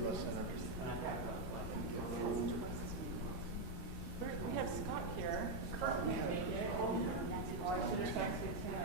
We have Scott here. Kurt can't make it. Oh, I should have texted him.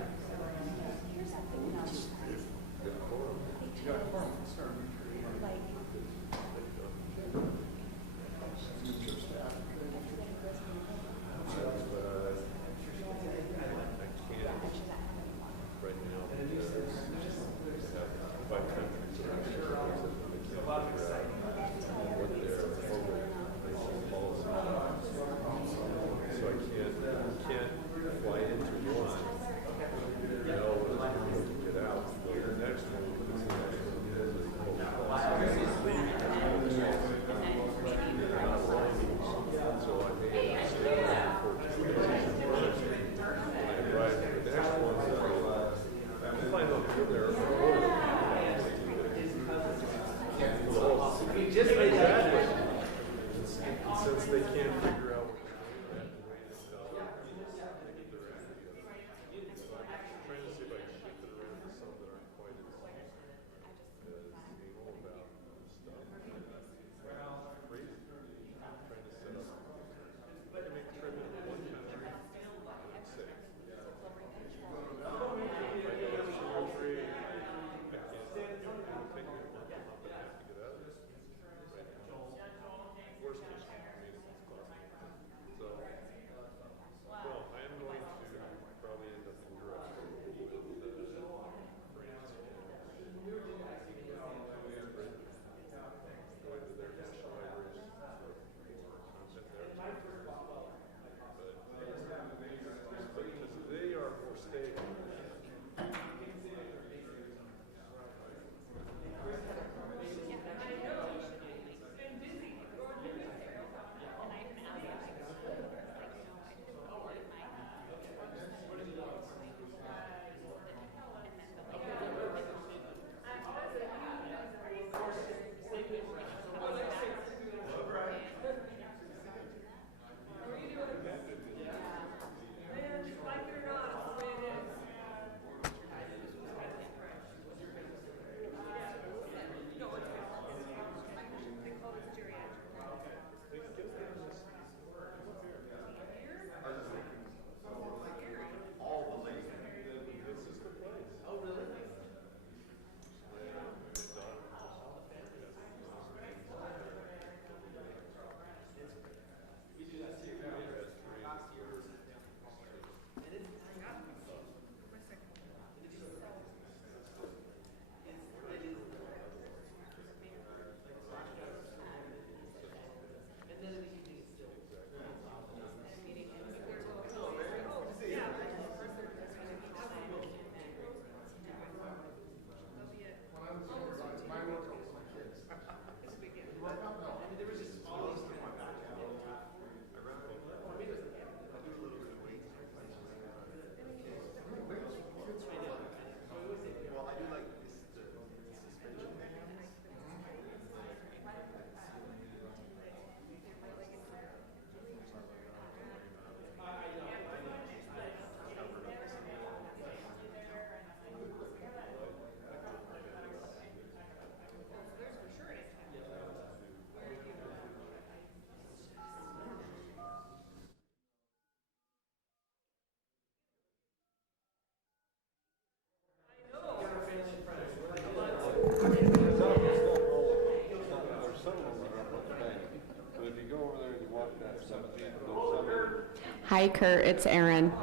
Hi, Kurt. It's Erin.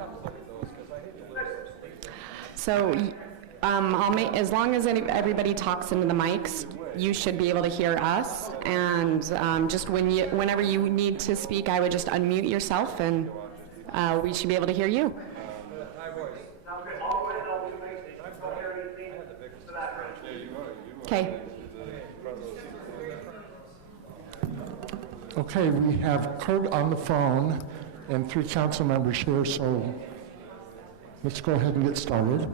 So, as long as everybody talks into the mics, you should be able to hear us. And just whenever you need to speak, I would just unmute yourself, and we should be able to hear you. Okay. Okay, we have Kurt on the phone and 3 council members here, so let's go ahead and get started.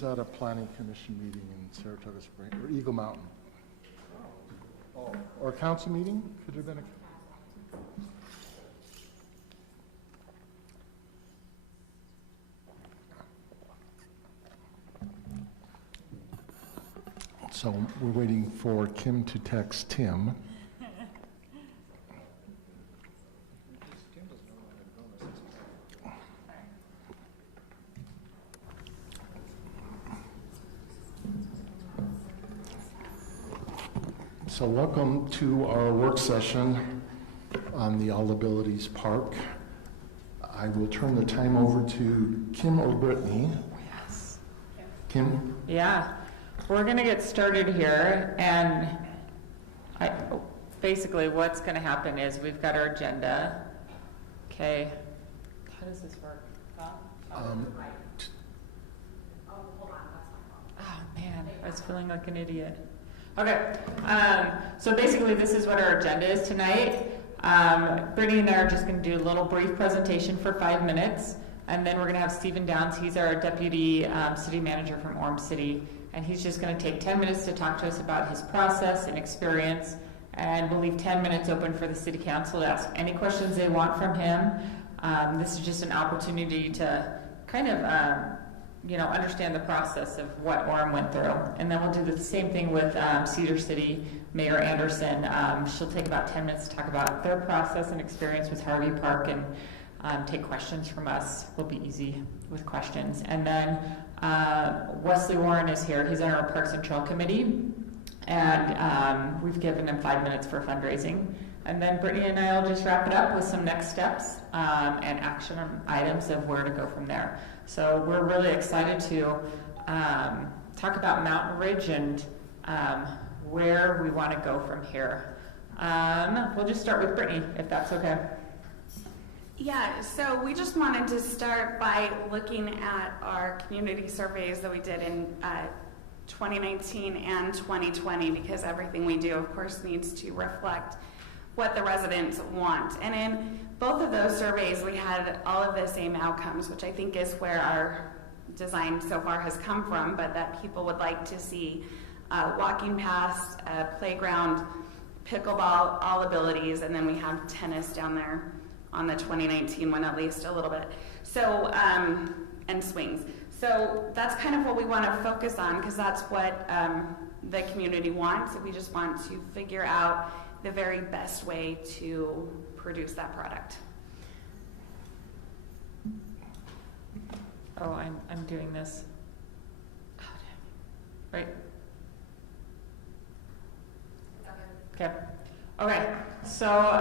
was at a planning commission meeting in Saratoga Springs, or Eagle Mountain. Oh, or a council meeting? Could it have been a... So we're waiting for Kim to text Tim. So welcome to our work session on the All Abilities Park. I will turn the time over to Kim or Brittany. Yes. Kim? Yeah, we're going to get started here, and basically what's going to happen is we've got our agenda. Okay, how does this work? Oh man, I was feeling like an idiot. Okay, so basically this is what our agenda is tonight. Brittany and I are just going to do a little brief presentation for 5 minutes, and then we're going to have Stephen Downs. He's our deputy city manager from Orem City, and he's just going to take 10 minutes to talk to us about his process and experience, and we'll leave 10 minutes open for the city council to ask any questions they want from him. This is just an opportunity to kind of understand the process of what Orem went through. And then we'll do the same thing with Cedar City Mayor Anderson. She'll take about 10 minutes to talk about their process and experience with Harvey Park, and take questions from us. We'll be easy with questions. And then Wesley Warren is here. He's on our Parks and Trail Committee, and we've given him 5 minutes for fundraising. And then Brittany and I will just wrap it up with some next steps and action items of where to go from there. So we're really excited to talk about Mountain Ridge and where we want to go from here. We'll just start with Brittany, if that's okay. Yeah, so we just wanted to start by looking at our community surveys that we did in 2019 and 2020, because everything we do, of course, needs to reflect what the residents want. And in both of those surveys, we had all of the same outcomes, which I think is where our design so far has come from, but that people would like to see walking past, a playground, pickleball, all abilities, and then we have tennis down there on the 2019 one, at least a little bit. So, and swings. So that's kind of what we want to focus on, because that's what the community wants. We just want to figure out the very best way to produce that product. Oh, I'm doing this. Right. Okay, so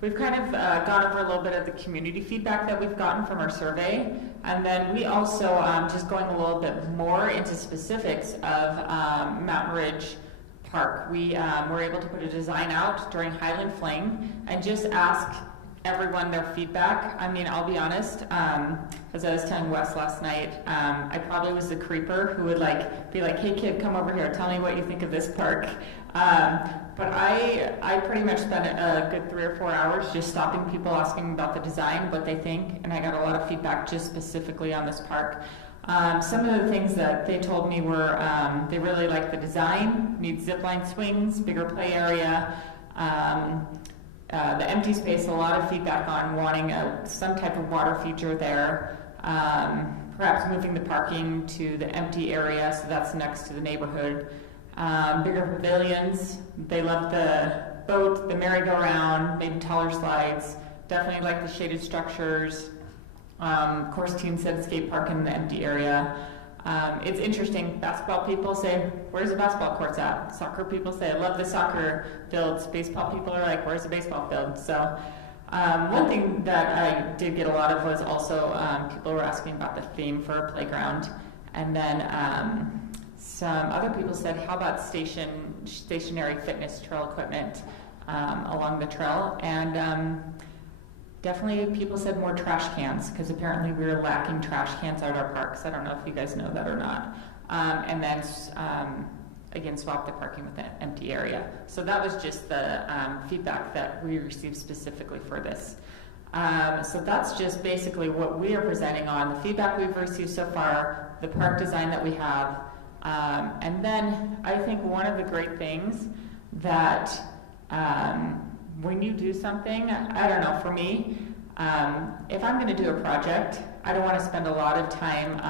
we've kind of gone over a little bit of the community feedback that we've gotten from our survey, and then we also, just going a little bit more into specifics of Mountain Ridge Park. We were able to put a design out during Highland Fling and just ask everyone their feedback. I mean, I'll be honest, as I was telling Wes last night, I probably was the creeper who would be like, hey kid, come over here, tell me what you think of this park. But I pretty much spent a good 3 or 4 hours just stopping people, asking about the design, what they think, and I got a lot of feedback just specifically on this park. Some of the things that they told me were they really like the design, needs zipline swings, bigger play area, the empty space, a lot of feedback on wanting some type of water feature there, perhaps moving the parking to the empty area, so that's next to the neighborhood. Bigger pavilions, they love the boat, the merry-go-round, maybe taller slides, definitely like the shaded structures. Of course, team said skate park in the empty area. It's interesting, basketball people say, where's the basketball courts at? Soccer people say, I love the soccer fields. Baseball people are like, where's the baseball field? So one thing that I did get a lot of was also people were asking about the theme for a playground. And then some other people said, how about stationary fitness trail equipment along the trail? And definitely people said more trash cans, because apparently we were lacking trash cans at our parks. I don't know if you guys know that or not. And then, again, swap the parking with an empty area. So that was just the feedback that we received specifically for this. So that's just basically what we are presenting on. The feedback we've received so far the park design that we have. And then I think one of the great things that when you do something, I don't know, for me, if I'm going to do a project, I don't want to spend a lot of time,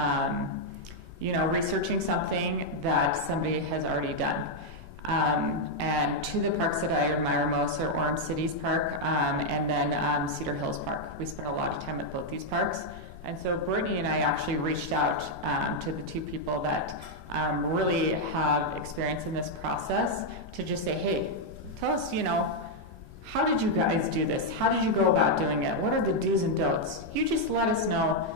researching something that somebody has already done. And two of the parks that I admire most are Orem Cities Park and then Cedar Hills Park. We spent a lot of time at both these parks. And so Brittany and I actually reached out to the two people that really have experience in this process to just say, hey, tell us, how did you guys do this? How did you go about doing it? What are the do's and don'ts? You just let us know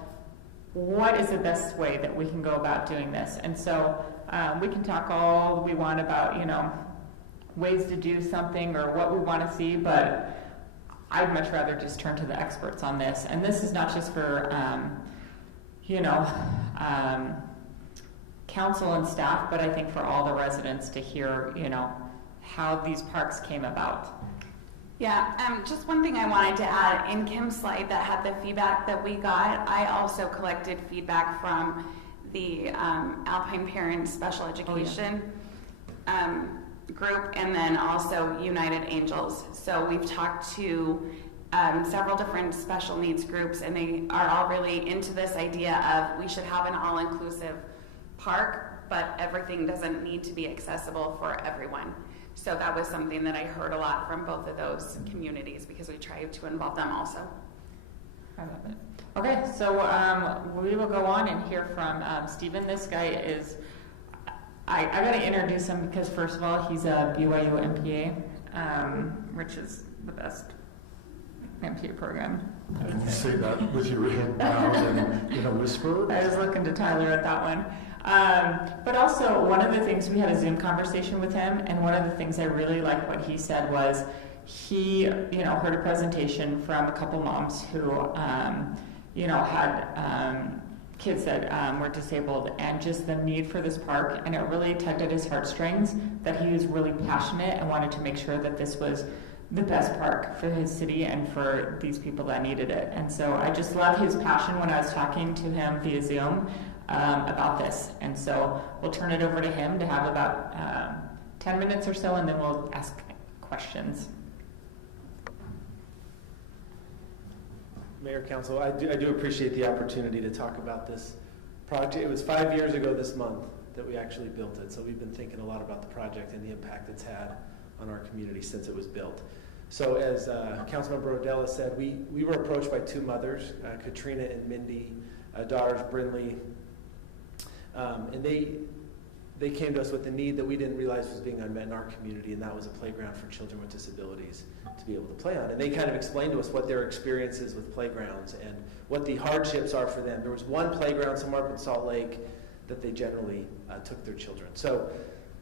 what is the best way that we can go about doing this. And so we can talk all we want about, ways to do something or what we want to see, but I'd much rather just turn to the experts on this. And this is not just for, council and staff, but I think for all the residents to hear, how these parks came about. Yeah, just one thing I wanted to add, in Kim's slide that had the feedback that we got, I also collected feedback from the Alpine Parents Special Education group, and then also United Angels. So we've talked to several different special needs groups, and they are all really into this idea of we should have an all-inclusive park, but everything doesn't need to be accessible for everyone. So that was something that I heard a lot from both of those communities because we tried to involve them also. I love it. Okay, so we will go on and hear from Stephen. This guy is, I got to introduce him because first of all, he's a BYU MPA, which is the best MPA program. And you say that with your head down and in a whisper? I was looking to Tyler at that one. But also, one of the things, we had a Zoom conversation with him, and one of the things I really liked what he said was he, heard a presentation from a couple moms who, had kids that were disabled, and just the need for this park, and it really tugged at his heartstrings that he was really passionate and wanted to make sure that this was the best park for his city and for these people that needed it. And so I just love his passion when I was talking to him via Zoom about this. And so we'll turn it over to him to have about 10 minutes or so, and then we'll ask questions. Mayor, Council, I do appreciate the opportunity to talk about this project. It was 5 years ago this month that we actually built it, so we've been thinking a lot about the project and the impact it's had on our community since it was built. So as Councilmember Odella said, we were approached by two mothers, Katrina and Mindy, daughters Brinley, and they came to us with the need that we didn't realize was being unmet in our community, and that was a playground for children with disabilities to be able to play on. And they kind of explained to us what their experience is with playgrounds and what the hardships are for them. There was one playground somewhere up in Salt Lake that they generally took their children. So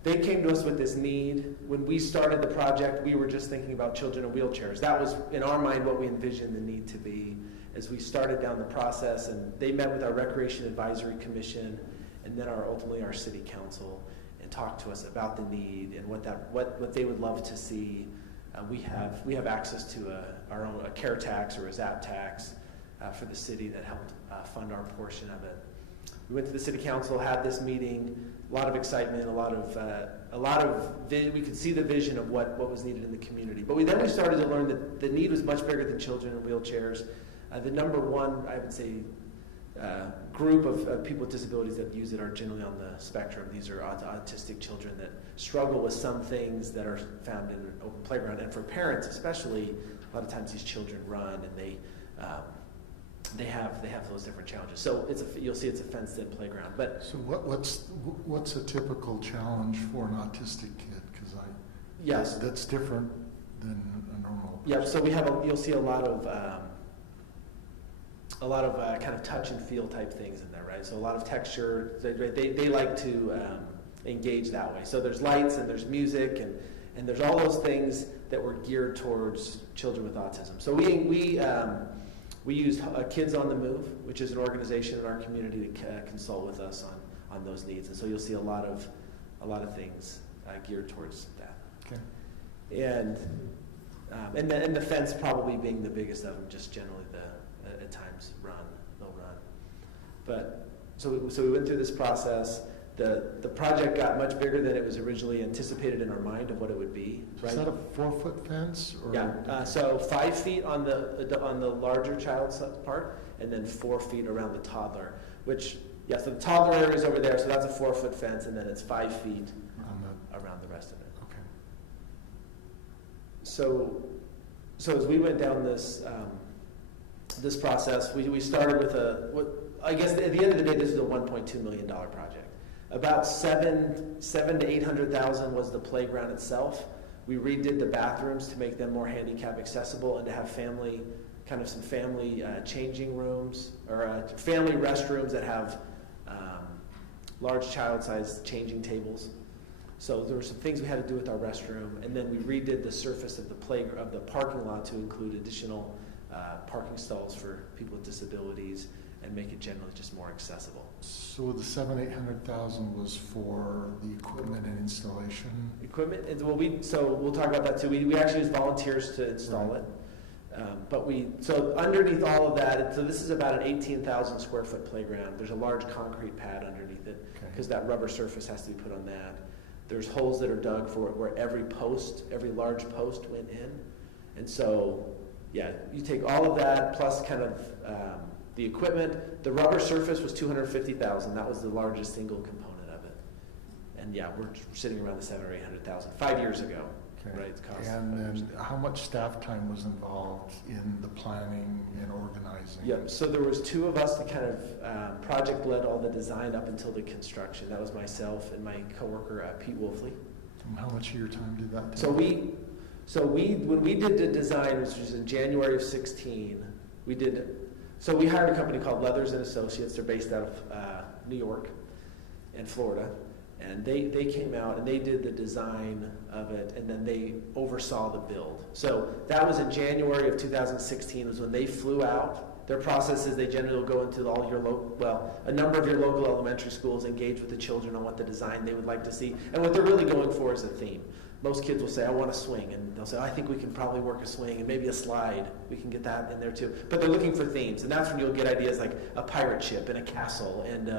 they came to us with this need. When we started the project, we were just thinking about children in wheelchairs. That was, in our mind, what we envisioned the need to be as we started down the process. And they met with our Recreation Advisory Commission and then ultimately our City Council and talked to us about the need and what they would love to see. We have access to our own care tax or a ZAP tax for the city that helped fund our portion of it. We went to the City Council, had this meeting, a lot of excitement, we could see the vision of what was needed in the community. But we started to learn that the need was much bigger than children in wheelchairs. The number one, I would say, group of people with disabilities that use it are generally on the spectrum. These are autistic children that struggle with some things that are found in an open playground. And for parents especially, a lot of times these children run and they have those different challenges. So you'll see it's a fenced-in playground. But so what's a typical challenge for an autistic kid? Because yes, that's different than a normal person. Yeah. So you'll see a lot of kind of touch and feel type things in there, right? So a lot of texture. They like to engage that way. So there's lights and there's music and there's all those things that were geared towards children with autism. So we used Kids on the Move, which is an organization in our community to consult with us on those needs. And so you'll see a lot of things geared towards that. Okay. And the fence probably being the biggest of them, just generally at times they'll run. But So we went through this process. The project got much bigger than it was originally anticipated in our mind of what it would be. Is that a 4-foot fence? Or Yeah, so 5 feet on the larger child's part, and then 4 feet around the toddler, which, yeah, so the toddler is over there, so that's a 4-foot fence, and then it's 5 feet around the rest of it. Okay. So as we went down this process, we started with I guess at the end of the day, this is a $1.2 million project. About $700,000 to $800,000 was the playground itself. We redid the bathrooms to make them more handicap accessible and to have some family changing rooms or family restrooms that have large child-sized changing tables. So there were some things we had to do with our restroom, and then we redid the surface of the parking lot to include additional parking stalls for people with disabilities and make it generally just more accessible. So the $700,000 was for the equipment and installation? Equipment, we'll talk about that too. We actually used volunteers to install it. So underneath all of that, so this is about an 18,000 square foot playground. There's a large concrete pad underneath it because that rubber surface has to be put on that. There's holes that are dug for where every large post went in. And so, yeah, you take all of that plus kind of the equipment. The rubber surface was $250,000. That was the largest single component of it. And yeah, we're sitting around the $700,000 or $800,000 5 years ago. Okay. Right, it's cost. And then how much staff time was involved in the planning and organizing? Yeah, so there was 2 of us that kind of project led all the design up until the construction. That was myself and my coworker Pete Wolfley. And how much of your time did that take? So when we did the design, which was in January of 16, we hired a company called Leathers and Associates. They're based out of New York and Florida. And they came out and they did the design of it, and then they oversaw the build. So that was in January of 2016 was when they flew out. Their process is they generally will go into a number of your local elementary schools, engage with the children on what the design they would like to see. And what they're really going for is a theme. Most kids will say, I want a swing, and they'll say, I think we can probably work a swing and maybe a slide. We can get that in there too. But they're looking for themes, and that's when you'll get ideas like a pirate ship and a castle and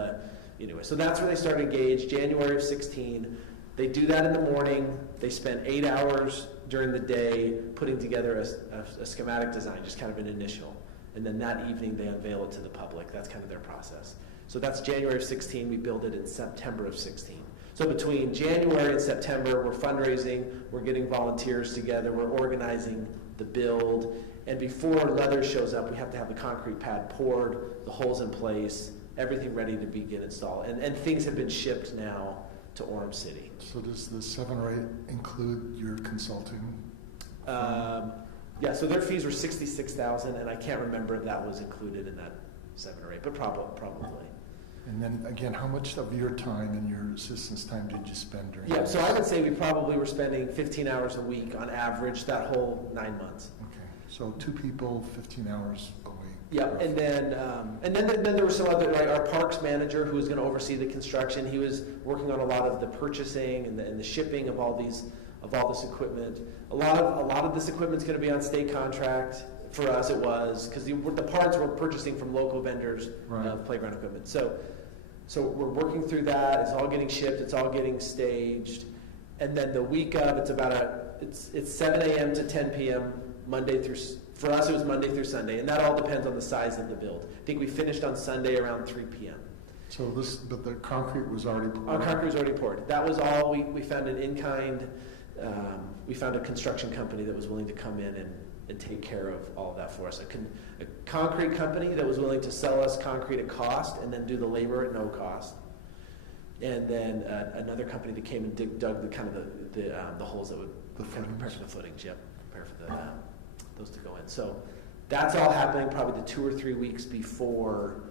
anyway, so that's where they started engaged, January of 16. They do that in the morning. They spend 8 hours during the day putting together a schematic design, just kind of an initial. And then that evening they unveil it to the public. That's kind of their process. So that's January of 16. We build it in September of 16. So between January and September, we're fundraising, we're getting volunteers together, we're organizing the build. And before Leathers shows up, we have to have the concrete pad poured, the holes in place, everything ready to begin install. And things have been shipped now to Orem City. So does the 7 or 8 include your consulting? Yeah, so their fees were $66,000, and I can't remember if that was included in that 7 or 8, but probably. And then again, how much of your time and your assistant's time did you spend during Yeah, this? so I would say we probably were spending 15 hours a week on average that whole 9 months. Okay, so 2 people, 15 hours a week. Yeah, and then there were some other, like our parks manager who was going to oversee the construction. He was working on a lot of the purchasing and the shipping of all this equipment. A lot of this equipment is going to be on state contract. For us, it was because the parts we're purchasing from local vendors of playground equipment. So we're working through that. It's all getting shipped. It's all getting staged. And then the week of, it's 7 a.m. to 10 p.m. For us, it was Monday through Sunday, and that all depends on the size of the build. I think we finished on Sunday around 3 p.m. So but the concrete was already poured? Our concrete was already poured. That was all. We found an in-kind. We found a construction company that was willing to come in and take care of all of that for us. A concrete company that was willing to sell us concrete at cost and then do the labor at no cost. And then another company that came and dug the holes that would kind of prepare for the footings. Yep, prepare for those to go in. So that's all happening probably the 2 or 3 weeks before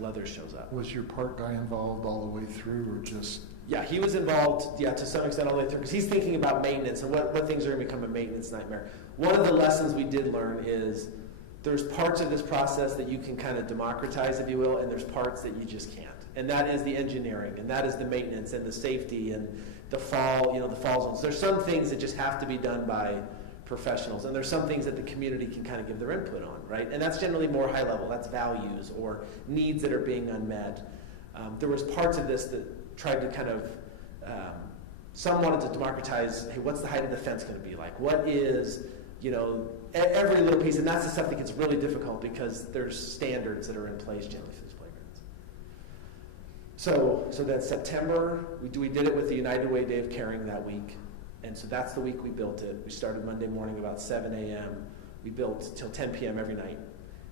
Leathers shows up. Was your park guy involved all the way through, or just? Yeah, he was involved, to some extent all the way through, because he's thinking about maintenance and what things are going to become a maintenance nightmare. One of the lessons we did learn is there's parts of this process that you can kind of democratize, if you will, and there's parts that you just can't. And that is the engineering, and that is the maintenance and the safety and the fall zones. There's some things that just have to be done by professionals. And there's some things that the community can kind of give their input on, right? And that's generally more high level. That's values or needs that are being unmet. There was parts of this that tried to kind of, some wanted to democratize, hey, what's the height of the fence going to be like? What is, every little piece, and that's the stuff that gets really difficult because there's standards that are in place generally for these playgrounds. So that September, we did it with the United Way Day of Caring that week. And so that's the week we built it. We started Monday morning about 7 a.m. We built till 10 p.m. every night.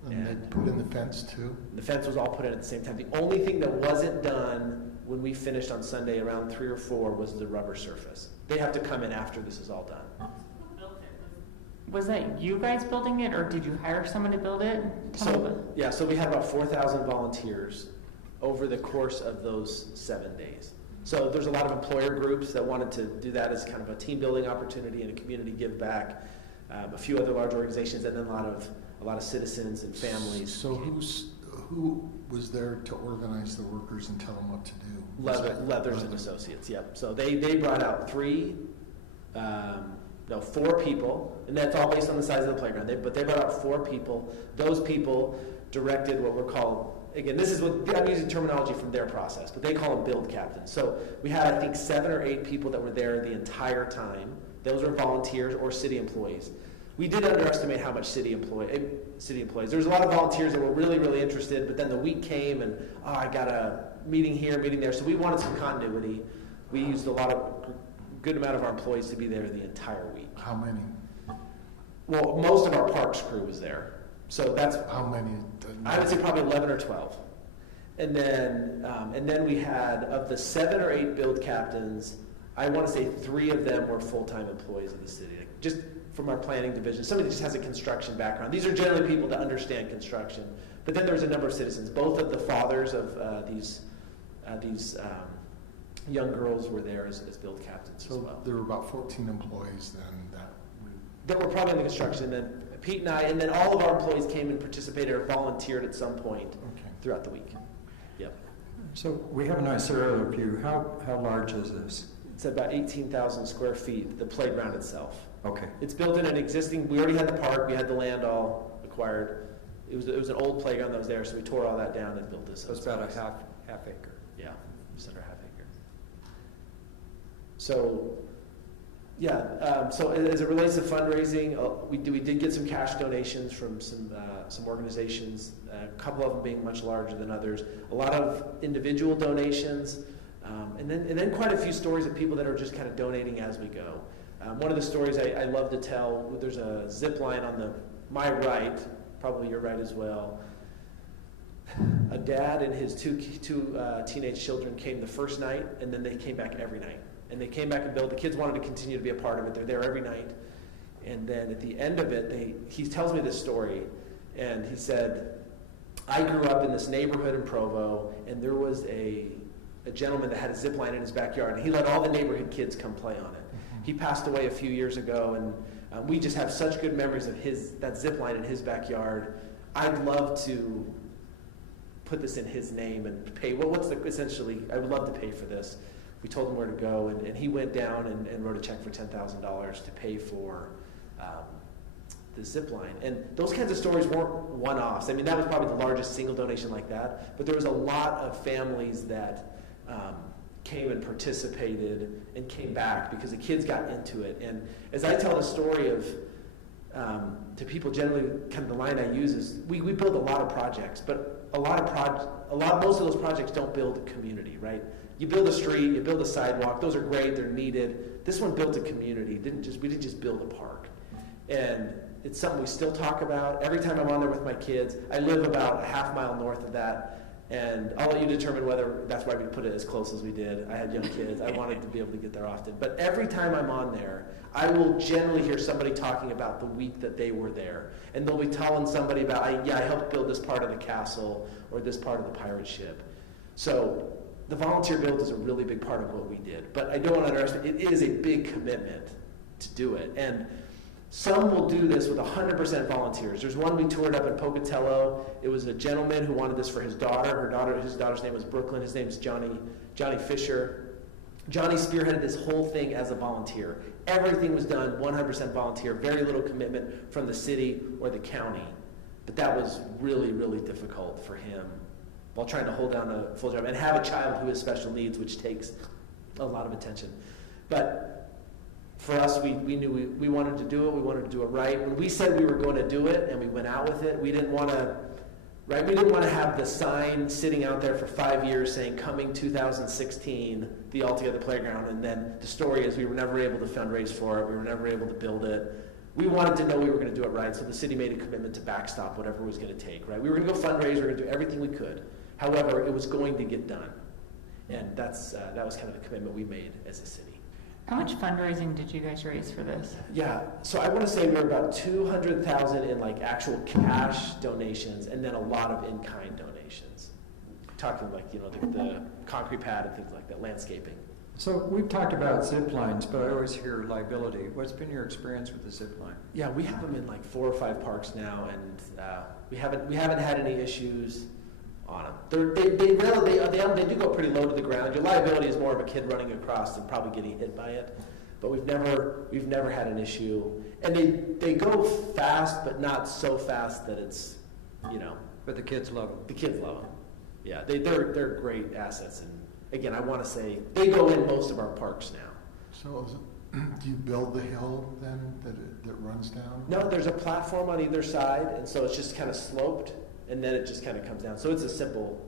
And they put in the fence too? The fence was all put in at the same time. The only thing that wasn't done when we finished on Sunday around 3 or 4 was the rubber surface. They have to come in after this is all done. Was that you guys building it, or did you hire someone to build it? So we had about 4,000 volunteers over the course of those 7 days. So there's a lot of employer groups that wanted to do that as kind of a team building opportunity and a community give back. A few other large organizations, and then a lot of citizens and families. So who was there to organize the workers and tell them what to do? Leathers and Associates. Yep. So they brought out 4 people, and that's all based on the size of the playground. But they brought out 4 people. Those people directed what were called, again, this is what I'm using terminology from their process, but they call them build captains. So we had, I think, 7 or 8 people that were there the entire time. Those were volunteers or city employees. We did underestimate how much city employees. There was a lot of volunteers that were really, really interested, but then the week came and, I got a meeting here, meeting there. So we wanted some continuity. We used good amount of our employees to be there the entire week. How many? Well, most of our parks crew was there. So that's how many? I would say probably 11 or 12. And then we had, of the 7 or 8 build captains, I want to say 3 of them were full-time employees of the city, just from our planning division. Somebody just has a construction background. These are generally people that understand construction. But then there's a number of citizens. Both of the fathers of these young girls were there as build captains as well. There were about 14 employees then that were probably in the construction. And then Pete and I, and then all of our employees came and participated or volunteered at some point throughout the week. Yep. So we have a nice aerial view. How large is this? It's about 18,000 square feet, the playground itself. Okay. It's built in an existing, we already had the park, we had the land all acquired. It was an old playground that was there, so we tore all that down and built this. So it's about a half acre. Yeah, just under half acre. So, so as it relates to fundraising, we did get some cash donations from some organizations, a couple of them being much larger than others. A lot of individual donations, and then quite a few stories of people that are just kind of donating as we go. One of the stories I love to tell, there's a zip line on my right, probably your right as well. A dad and his two teenage children came the first night, and then they came back every night. And they came back and built. The kids wanted to continue to be a part of it. They're there every night. And then at the end of it, he tells me this story, and he said, I grew up in this neighborhood in Provo, and there was a gentleman that had a zip line in his backyard, and he let all the neighborhood kids come play on it. He passed away a few years ago, and we just have such good memories of that zip line in his backyard. I'd love to put this in his name and pay. Well, essentially, I would love to pay for this. We told him where to go, and he went down and wrote a check for $10,000 to pay for the zip line. And those kinds of stories weren't one-offs. I mean, that was probably the largest single donation like that, but there was a lot of families that came and participated and came back because the kids got into it. And as I tell the story of to people, generally kind of the line I use is we build a lot of projects, but most of those projects don't build a community, right? You build a street, you build a sidewalk, those are great, they're needed. This one built a community, we didn't just build a park. And it's something we still talk about. Every time I'm on there with my kids, I live about a half mile north of that, and I'll let you determine whether that's why we put it as close as we did. I had young kids, I wanted to be able to get there often. But every time I'm on there, I will generally hear somebody talking about the week that they were there. And they'll be telling somebody about, I helped build this part of the castle or this part of the pirate ship. So the volunteer build is a really big part of what we did. But I don't want to underestimate, it is a big commitment to do it. And some will do this with 100% volunteers. There's one we toured up in Pocatello. It was a gentleman who wanted this for his daughter. His daughter's name was Brooklyn. His name's Johnny Fisher. Johnny spearheaded this whole thing as a volunteer. Everything was done 100% volunteer, very little commitment from the city or the county. But that was really, really difficult for him while trying to hold down a full job and have a child who has special needs, which takes a lot of attention. But for us, we knew we wanted to do it. We wanted to do it right. When we said we were going to do it and we went out with it, we didn't want to, right? We didn't want to have the sign sitting out there for 5 years saying, coming 2016, the Altogether Playground. And then the story is we were never able to fundraise for it. We were never able to build it. We wanted to know we were going to do it right, so the city made a commitment to backstop whatever it was going to take, right? We were going to go fundraise. We were going to do everything we could. However, it was going to get done. And that was kind of the commitment we made as a city. How much fundraising did you guys raise for this? Yeah, so I want to say we were about $200,000 in like actual cash donations, and then a lot of in-kind donations. Talking like, you know, the concrete pad and things like that, landscaping. So we've talked about zip lines, but I always hear liability. What's been your experience with the zip line? Yeah, we have them in like 4 or 5 parks now, and we haven't had any issues on them. They do go pretty low to the ground. Your liability is more of a kid running across and probably getting hit by it, but we've never had an issue. And they go fast, but not so fast that it's, you know. But the kids love them. The kids love them. Yeah, they're great assets. And again, I want to say they go in most of our parks now. So do you build the hill then that runs down? No, there's a platform on either side, and so it's just kind of sloped, and then it just kind of comes down. So it's a simple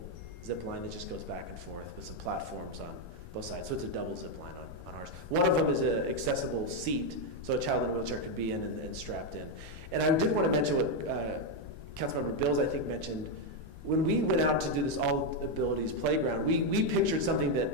zip line that just goes back and forth with some platforms on both sides. So it's a double zip line on ours. One of them is an accessible seat, so a child in a wheelchair can be in and strapped in. And I did want to mention what Councilmember Bills, I think, mentioned. When we went out to do this All Abilities Playground, we pictured something that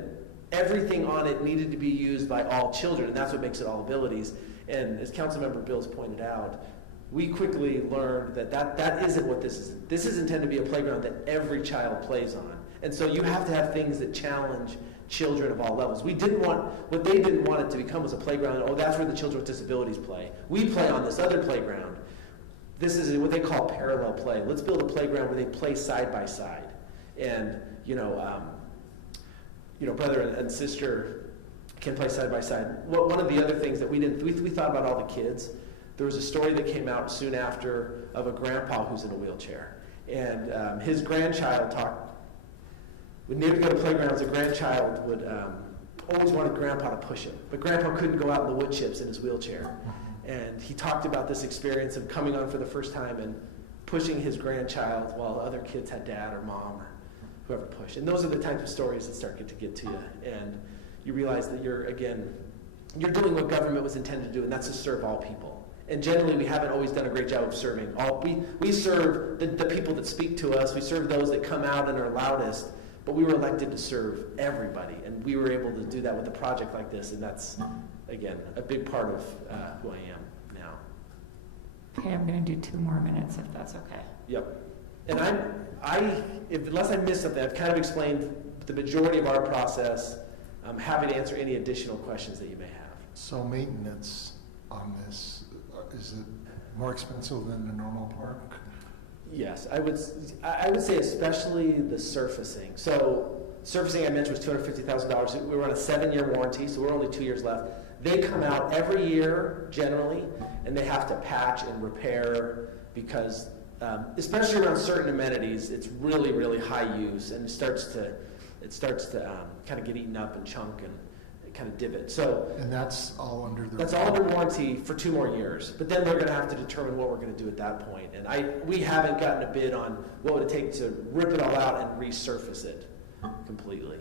everything on it needed to be used by all children, and that's what makes it All Abilities. And as Councilmember Bills pointed out, we quickly learned that isn't what this is. This is intended to be a playground that every child plays on. And so you have to have things that challenge children of all levels. What they didn't want it to become was a playground, oh, that's where the children with disabilities play. We play on this other playground. This is what they call parallel play. Let's build a playground where they play side by side. And, brother and sister can play side by side. One of the other things that we thought about all the kids. There was a story that came out soon after of a grandpa who's in a wheelchair. And his grandchild would need to go to playgrounds. A grandchild would always wanted grandpa to push him. But grandpa couldn't go out in the wood chips in his wheelchair. And he talked about this experience of coming on for the first time and pushing his grandchild while other kids had dad or mom or whoever pushed. And those are the types of stories that start to get to you. And you realize that you're doing what government was intended to do, and that's to serve all people. And generally, we haven't always done a great job of serving all. We serve the people that speak to us. We serve those that come out and are loudest. But we were elected to serve everybody, and we were able to do that with a project like this. And that's, again, a big part of who I am now. Okay, I'm going to do 2 more minutes if that's okay. Yep. And unless I missed something, I've kind of explained the majority of our process. I'm happy to answer any additional questions that you may have. So maintenance on this, is it more expensive than a normal park? Yes, I would say especially the surfacing. So surfacing I mentioned was $250,000. We were on a 7-year warranty, so we're only 2 years left. They come out every year generally, and they have to patch and repair because, especially around certain amenities, it's really, really high use, and it starts to kind of get eaten up and chunk and kind of divot. And that's all under the... That's all under warranty for 2 more years. But then they're going to have to determine what we're going to do at that point. And we haven't gotten a bid on what would it take to rip it all out and resurface it completely.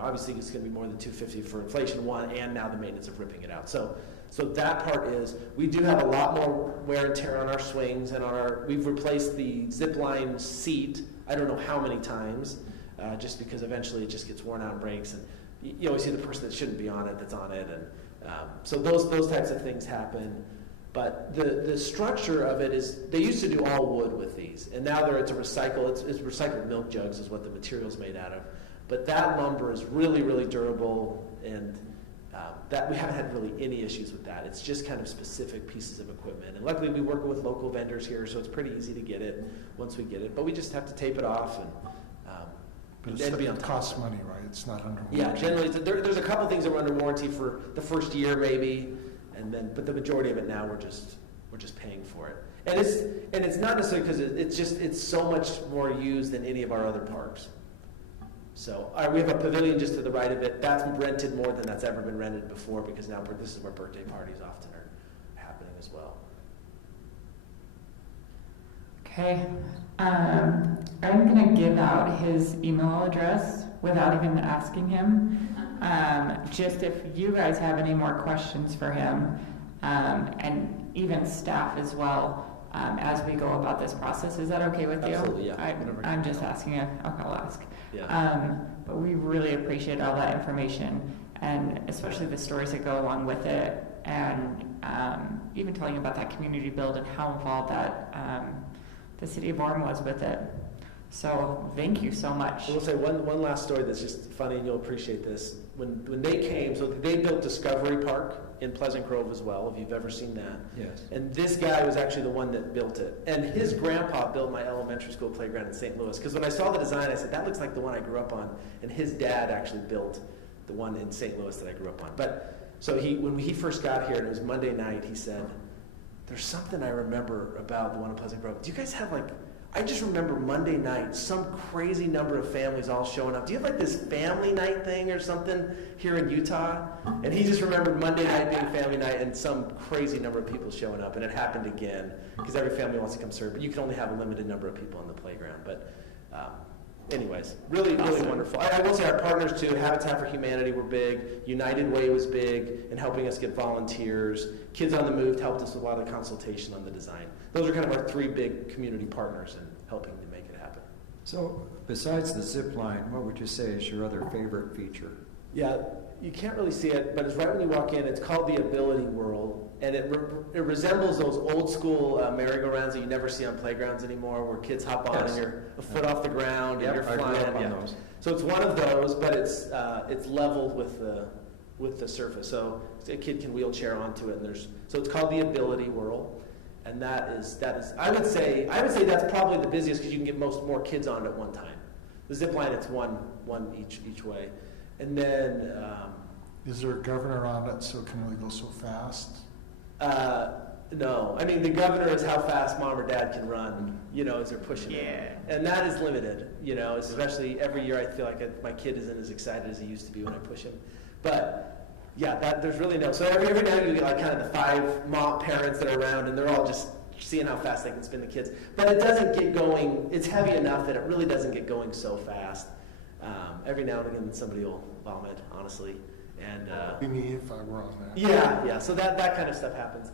Obviously, it's going to be more than $250 for inflation, one, and now the maintenance of ripping it out. So that part is, we do have a lot more wear and tear on our swings and we've replaced the zip line seat, I don't know how many times, just because eventually it just gets worn out and breaks. And you always see the person that shouldn't be on it that's on it, and so those types of things happen. But the structure of it is, they used to do all wood with these, and now it's recycled milk jugs is what the material's made out of. But that lumber is really, really durable, and that we haven't had really any issues with that. It's just kind of specific pieces of equipment, and luckily we work with local vendors here, so it's pretty easy to get it once we get it. But we just have to tape it off and But and be on it top costs of it. money, right? It's not under warranty. Yeah, generally, there's a couple things that were under warranty for the first year maybe, but the majority of it now we're just paying for it. And it's not necessarily because it's so much more used than any of our other parks. So we have a pavilion just to the right of it. That's rented more than that's ever been rented before because now this is where birthday parties often are happening as well. Okay, I'm gonna give out his email address without even asking him. Just if you guys have any more questions for him, and even staff as well, as we go about this process, is that okay with you? Absolutely, yeah. Whatever. I'm just asking it, I'll ask. Yeah. But we really appreciate all that information, and especially the stories that go along with it, and even telling about that community build and how involved that the city of Orem was with it. So thank you so much. I will say one last story that's just funny, and you'll appreciate this. When they came, so they built Discovery Park in Pleasant Grove as well, if you've ever seen that. Yes. And this guy was actually the one that built it. And his grandpa built my elementary school playground in St. Louis. Because when I saw the design, I said, that looks like the one I grew up on. And his dad actually built the one in St. Louis that I grew up on. But so when he first got here, and it was Monday night, he said, there's something I remember about the one in Pleasant Grove. Do you guys have I just remember Monday night, some crazy number of families all showing up. Do you have this family night thing or something here in Utah? And he just remembered Monday night being family night and some crazy number of people showing up. And it happened again because every family wants to come serve, but you can only have a limited number of people on the playground. But anyways, really wonderful. I will say our partners too, Habitat for Humanity were big, United Way was big in helping us get volunteers. Kids on the Move helped us with a lot of consultation on the design. Those are kind of our three big community partners in helping to make it happen. So besides the zip line, what would you say is your other favorite feature? Yeah, you can't really see it, but it's right when you walk in. It's called the Ability World, and it resembles those old school merry-go-rounds that you never see on playgrounds anymore, where kids hop on and you're a foot off the ground and you're I grew flying. up on those. So it's one of those, but it's leveled with the surface, so a kid can wheelchair onto it. And so it's called the Ability World, and that is I would say that's probably the busiest because you can get more kids on it at one time. The zip line, it's one each way. And then, Is there a governor on it so it can only go so fast? no. I mean, the governor is how fast mom or dad can run, as they're pushing it. Yeah. And that is limited, especially every year I feel like my kid isn't as excited as he used to be when I push him. But, yeah, there's really no. So every now you get kind of the 5 mom parents that are around, and they're all just seeing how fast they can spin the kids. But it doesn't get going. It's heavy enough that it really doesn't get going so fast. Every now and again, somebody will vomit, honestly. And Be me if I were on that. yeah. So that kind of stuff happens.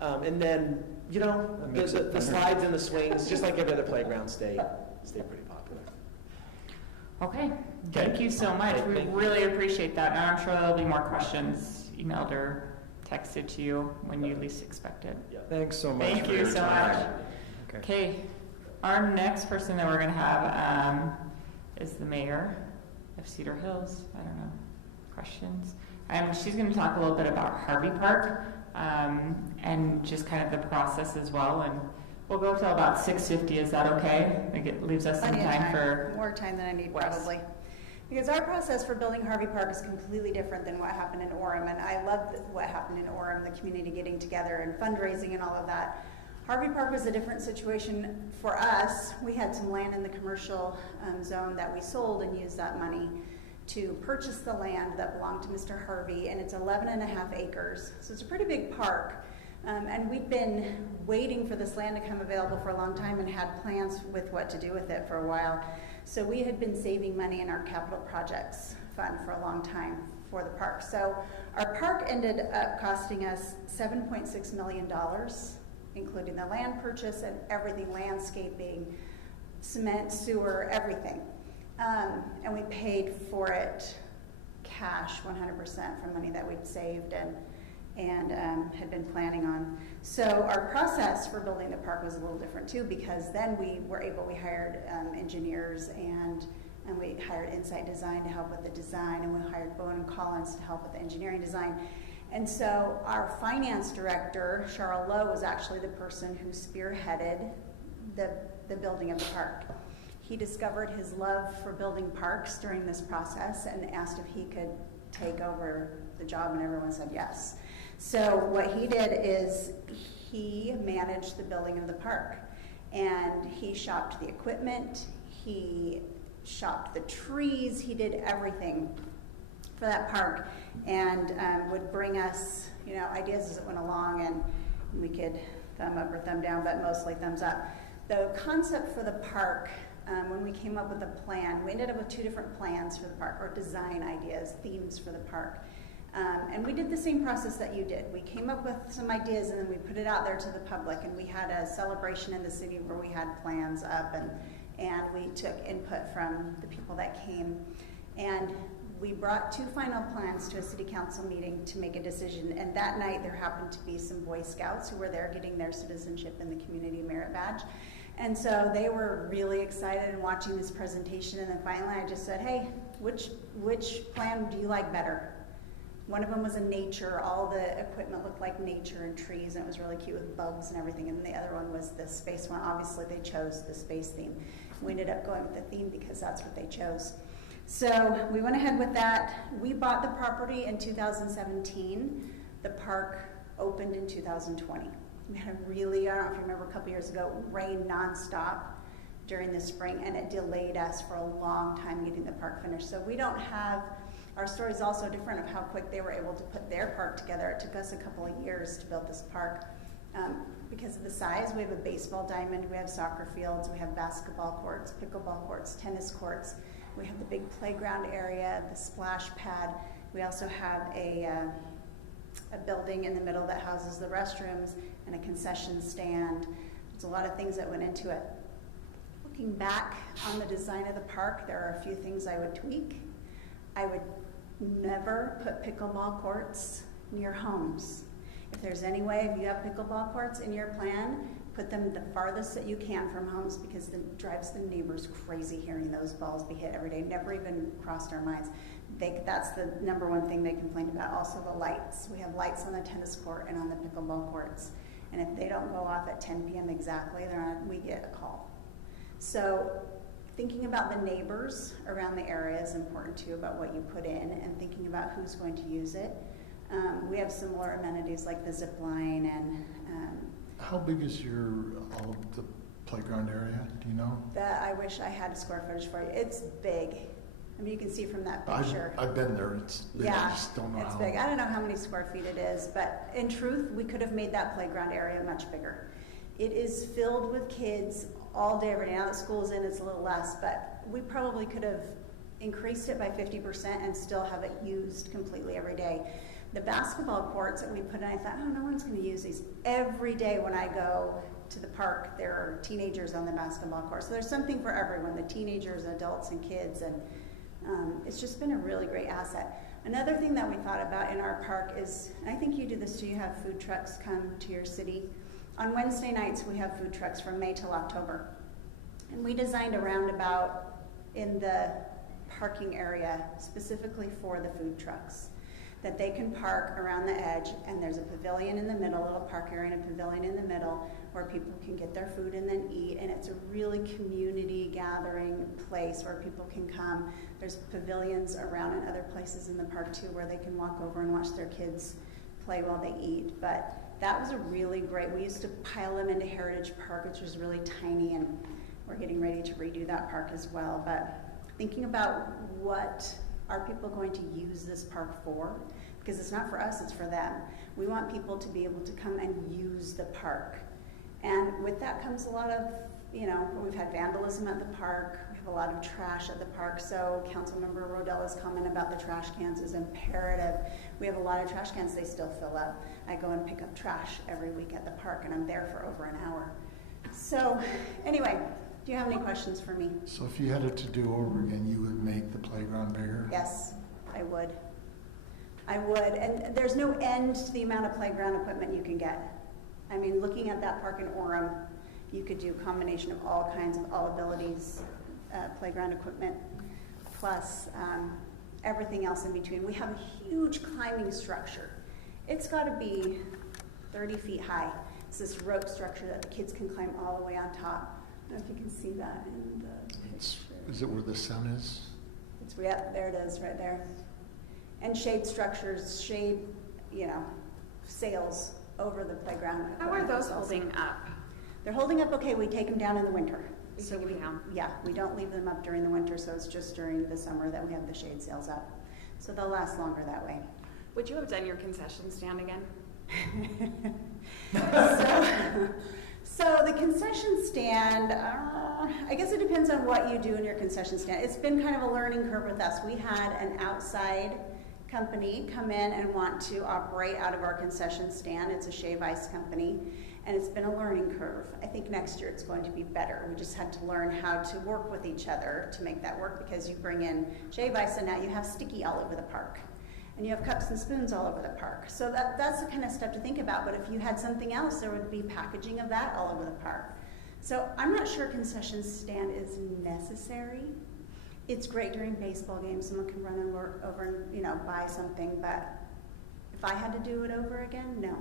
And then, the slides and the swings, just like every other playground, stay pretty popular. Okay, thank you so much. We really appreciate that, and I'm sure there'll be more questions emailed or texted to you when you least expect it. Yeah. Thanks so much. Thank for you your so time. much. Okay, our next person that we're going to have is the mayor of Cedar Hills. I don't know, questions? She's going to talk a little bit about Harvey Park and just kind of the process as well. And we'll go till about 6:50. Is that okay? I think it leaves us some Plenty of time for more time than I need, Wes. probably. Because our process for building Harvey Park is completely different than what happened in Orem, and I love what happened in Orem, the community getting together and fundraising and all of that. Harvey Park was a different situation for us. We had some land in the commercial zone that we sold and used that money to purchase the land that belonged to Mr. Harvey, and it's 11.5 acres. So it's a pretty big park. And we've been waiting for this land to come available for a long time and had plans with what to do with it for a while. So we had been saving money in our capital projects fund for a long time for the park. So our park ended up costing us $7.6 million, including the land purchase and everything, landscaping, cement, sewer, everything. And we paid for it cash 100% from money that we'd saved and had been planning on. So our process for building the park was a little different too, because then we hired engineers and we hired Insight Design to help with the design, and we hired Bowen and Collins to help with the engineering design. And so our finance director, Cheryl Lowe, was actually the person who spearheaded the building of the park. he discovered his love for building parks during this process and asked if he could take over the job, and everyone said yes. So what he did is he managed the building of the park, and he shopped the equipment, he shopped the trees, he did everything for that park, and would bring us, you know, ideas as it went along, and we could thumb up or thumb down, but mostly thumbs up. The concept for the park, when we came up with a plan, we ended up with 2 different plans for the park, or design ideas, themes for the park. And we did the same process that you did. We came up with some ideas and then we put it out there to the public, and we had a celebration in the city where we had plans up, and we took input from the people that came. And we brought 2 final plans to a city council meeting to make a decision, and that night there happened to be some Boy Scouts who were there getting their citizenship in the community merit badge. And so they were really excited and watching this presentation, and then finally I just said, hey, which plan do you like better? One of them was in nature. All the equipment looked like nature and trees, and it was really cute with bugs and everything. And the other one was the space one. Obviously, they chose the space theme. We ended up going with the theme because that's what they chose. So we went ahead with that. We bought the property in 2017. The park opened in 2020. We had a really, I don't know if you remember a couple years ago, rain nonstop during the spring, and it delayed us for a long time getting the park finished. So we don't have, our story is also different of how quick they were able to put their park together. It took us a couple of years to build this park. Because of the size, we have a baseball diamond, we have soccer fields, we have basketball courts, pickleball courts, tennis courts. We have the big playground area, the splash pad. We also have a building in the middle that houses the restrooms and a concession stand. There's a lot of things that went into it. Looking back on the design of the park, there are a few things I would tweak. I would never put pickleball courts near homes. If there's any way, if you have pickleball courts in your plan, put them the farthest that you can from homes, because it drives the neighbors crazy hearing those balls be hit every day. Never even crossed our minds. That's the #1 thing they complained about. Also the lights. We have lights on the tennis court and on the pickleball courts. And if they don't go off at 10 p.m. exactly, we get a call. So thinking about the neighbors around the area is important too, about what you put in, and thinking about who's going to use it. We have similar amenities like the zip line and How big is all of the playground area? Do you know? that I wish I had square footage for you. It's big. I mean, you can see from that picture. I've been there. I just don't know it's how. big. I don't know how many square feet it is, but in truth, we could have made that playground area much bigger. It is filled with kids all day, every day. Now that school's in, it's a little less, but we probably could have increased it by 50% and still have it used completely every day. The basketball courts that we put in, I thought, oh, no one's going to use these. Every day when I go to the park, there are teenagers on the basketball court. So there's something for everyone, the teenagers, adults, and kids, and it's just been a really great asset. Another thing that we thought about in our park is, and I think you do this too, you have food trucks come to your city. On Wednesday nights, we have food trucks from May till October. And we designed a roundabout in the parking area specifically for the food trucks, that they can park around the edge, and there's a pavilion in the middle, a little park area and a pavilion in the middle where people can get their food and then eat, and it's a really community gathering place where people can come. There's pavilions around in other places in the park too where they can walk over and watch their kids play while they eat. But that was a really great, we used to pile them into Heritage Park, which was really tiny, and we're getting ready to redo that park as well. But thinking about what are people going to use this park for? Because it's not for us, it's for them. We want people to be able to come and use the park. And with that comes a lot of, we've had vandalism at the park, we have a lot of trash at the park, so Councilmember Rodella's comment about the trash cans is imperative. We have a lot of trash cans, they still fill up. I go and pick up trash every week at the park, and I'm there for over an hour. So anyway, do you have any questions for me? So if you had it to do over again, you would make the playground bigger? Yes, I would. I would, and there's no end to the amount of playground equipment you can get. I mean, looking at that park in Orem, you could do a combination of all kinds of all abilities, playground equipment, plus everything else in between. We have a huge climbing structure. It's got to be 30 feet high. It's this rope structure that the kids can climb all the way on top. I don't know if you can see that in the It's, picture. is it where the sun is? It's, yeah, there it is, right there. And shade structures, shade, you know, sails over the playground. How are those holding up? They're holding up okay. We take them down in the winter. You take them down? Yeah, we don't leave them up during the winter, so it's just during the summer that we have the shade sails up. So they'll last longer that way. Would you have done your concession stand again? So the concession stand, I guess it depends on what you do in your concession stand. It's been kind of a learning curve with us. We had an outside company come in and want to operate out of our concession stand. It's a shave ice company, and it's been a learning curve. I think next year it's going to be better. We just had to learn how to work with each other to make that work, because you bring in shave ice and now you have sticky all over the park. And you have cups and spoons all over the park. So that's the kind of stuff to think about. But if you had something else, there would be packaging of that all over the park. So I'm not sure concession stand is necessary. It's great during baseball games. Someone can run over and, you know, buy something. But if I had to do it over again, no,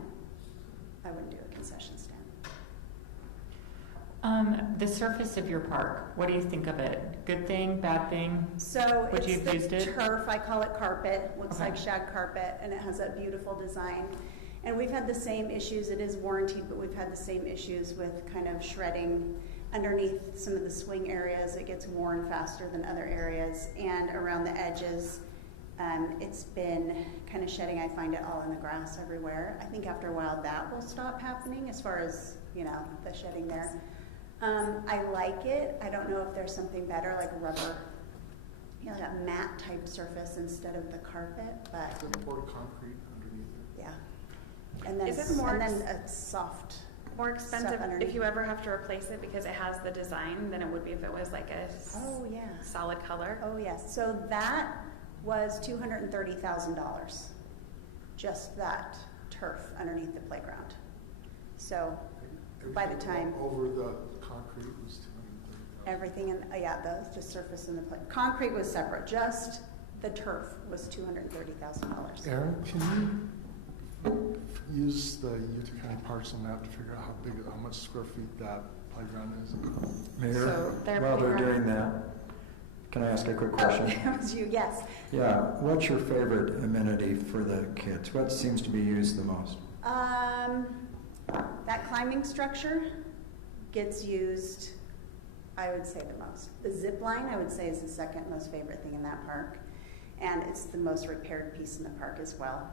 I wouldn't do a concession stand. The surface of your park, what do you think of it? Good thing, bad thing? So Would it's you have the used it? turf, I call it carpet, looks Okay. like shag carpet, and it has that beautiful design. And we've had the same issues, it is warranted, but we've had the same issues with kind of shredding underneath some of the swing areas. It gets worn faster than other areas, and around the edges, it's been kind of shedding. I find it all in the grass everywhere. I think after a while that will stop happening as far as, you know, the shedding there. I like it. I don't know if there's something better, like rubber, you know, that matte type surface instead of the carpet, but The poured concrete underneath it. yeah. And then, Is it more and then a soft. More expensive if underneath. you ever have to replace it because it has the design than it would be if it was like a Oh yeah. solid color? Oh yes. So that was $230,000. Just that turf underneath the playground. So by the time Over the concrete was 230,000. everything in, yeah, the surface in the concrete was separate. Just the turf was $230,000. Aaron, can you use the Utah County parcel map to figure out how much square feet that playground is? Mayor, So their while they're playground- doing that, can I ask a quick Oh, question? that was you. Yes. Yeah, what's your favorite amenity for the kids? What seems to be used the most? That climbing structure gets used, I would say, the most. The zip line, I would say, is the second most favorite thing in that park. And it's the most repaired piece in the park as well,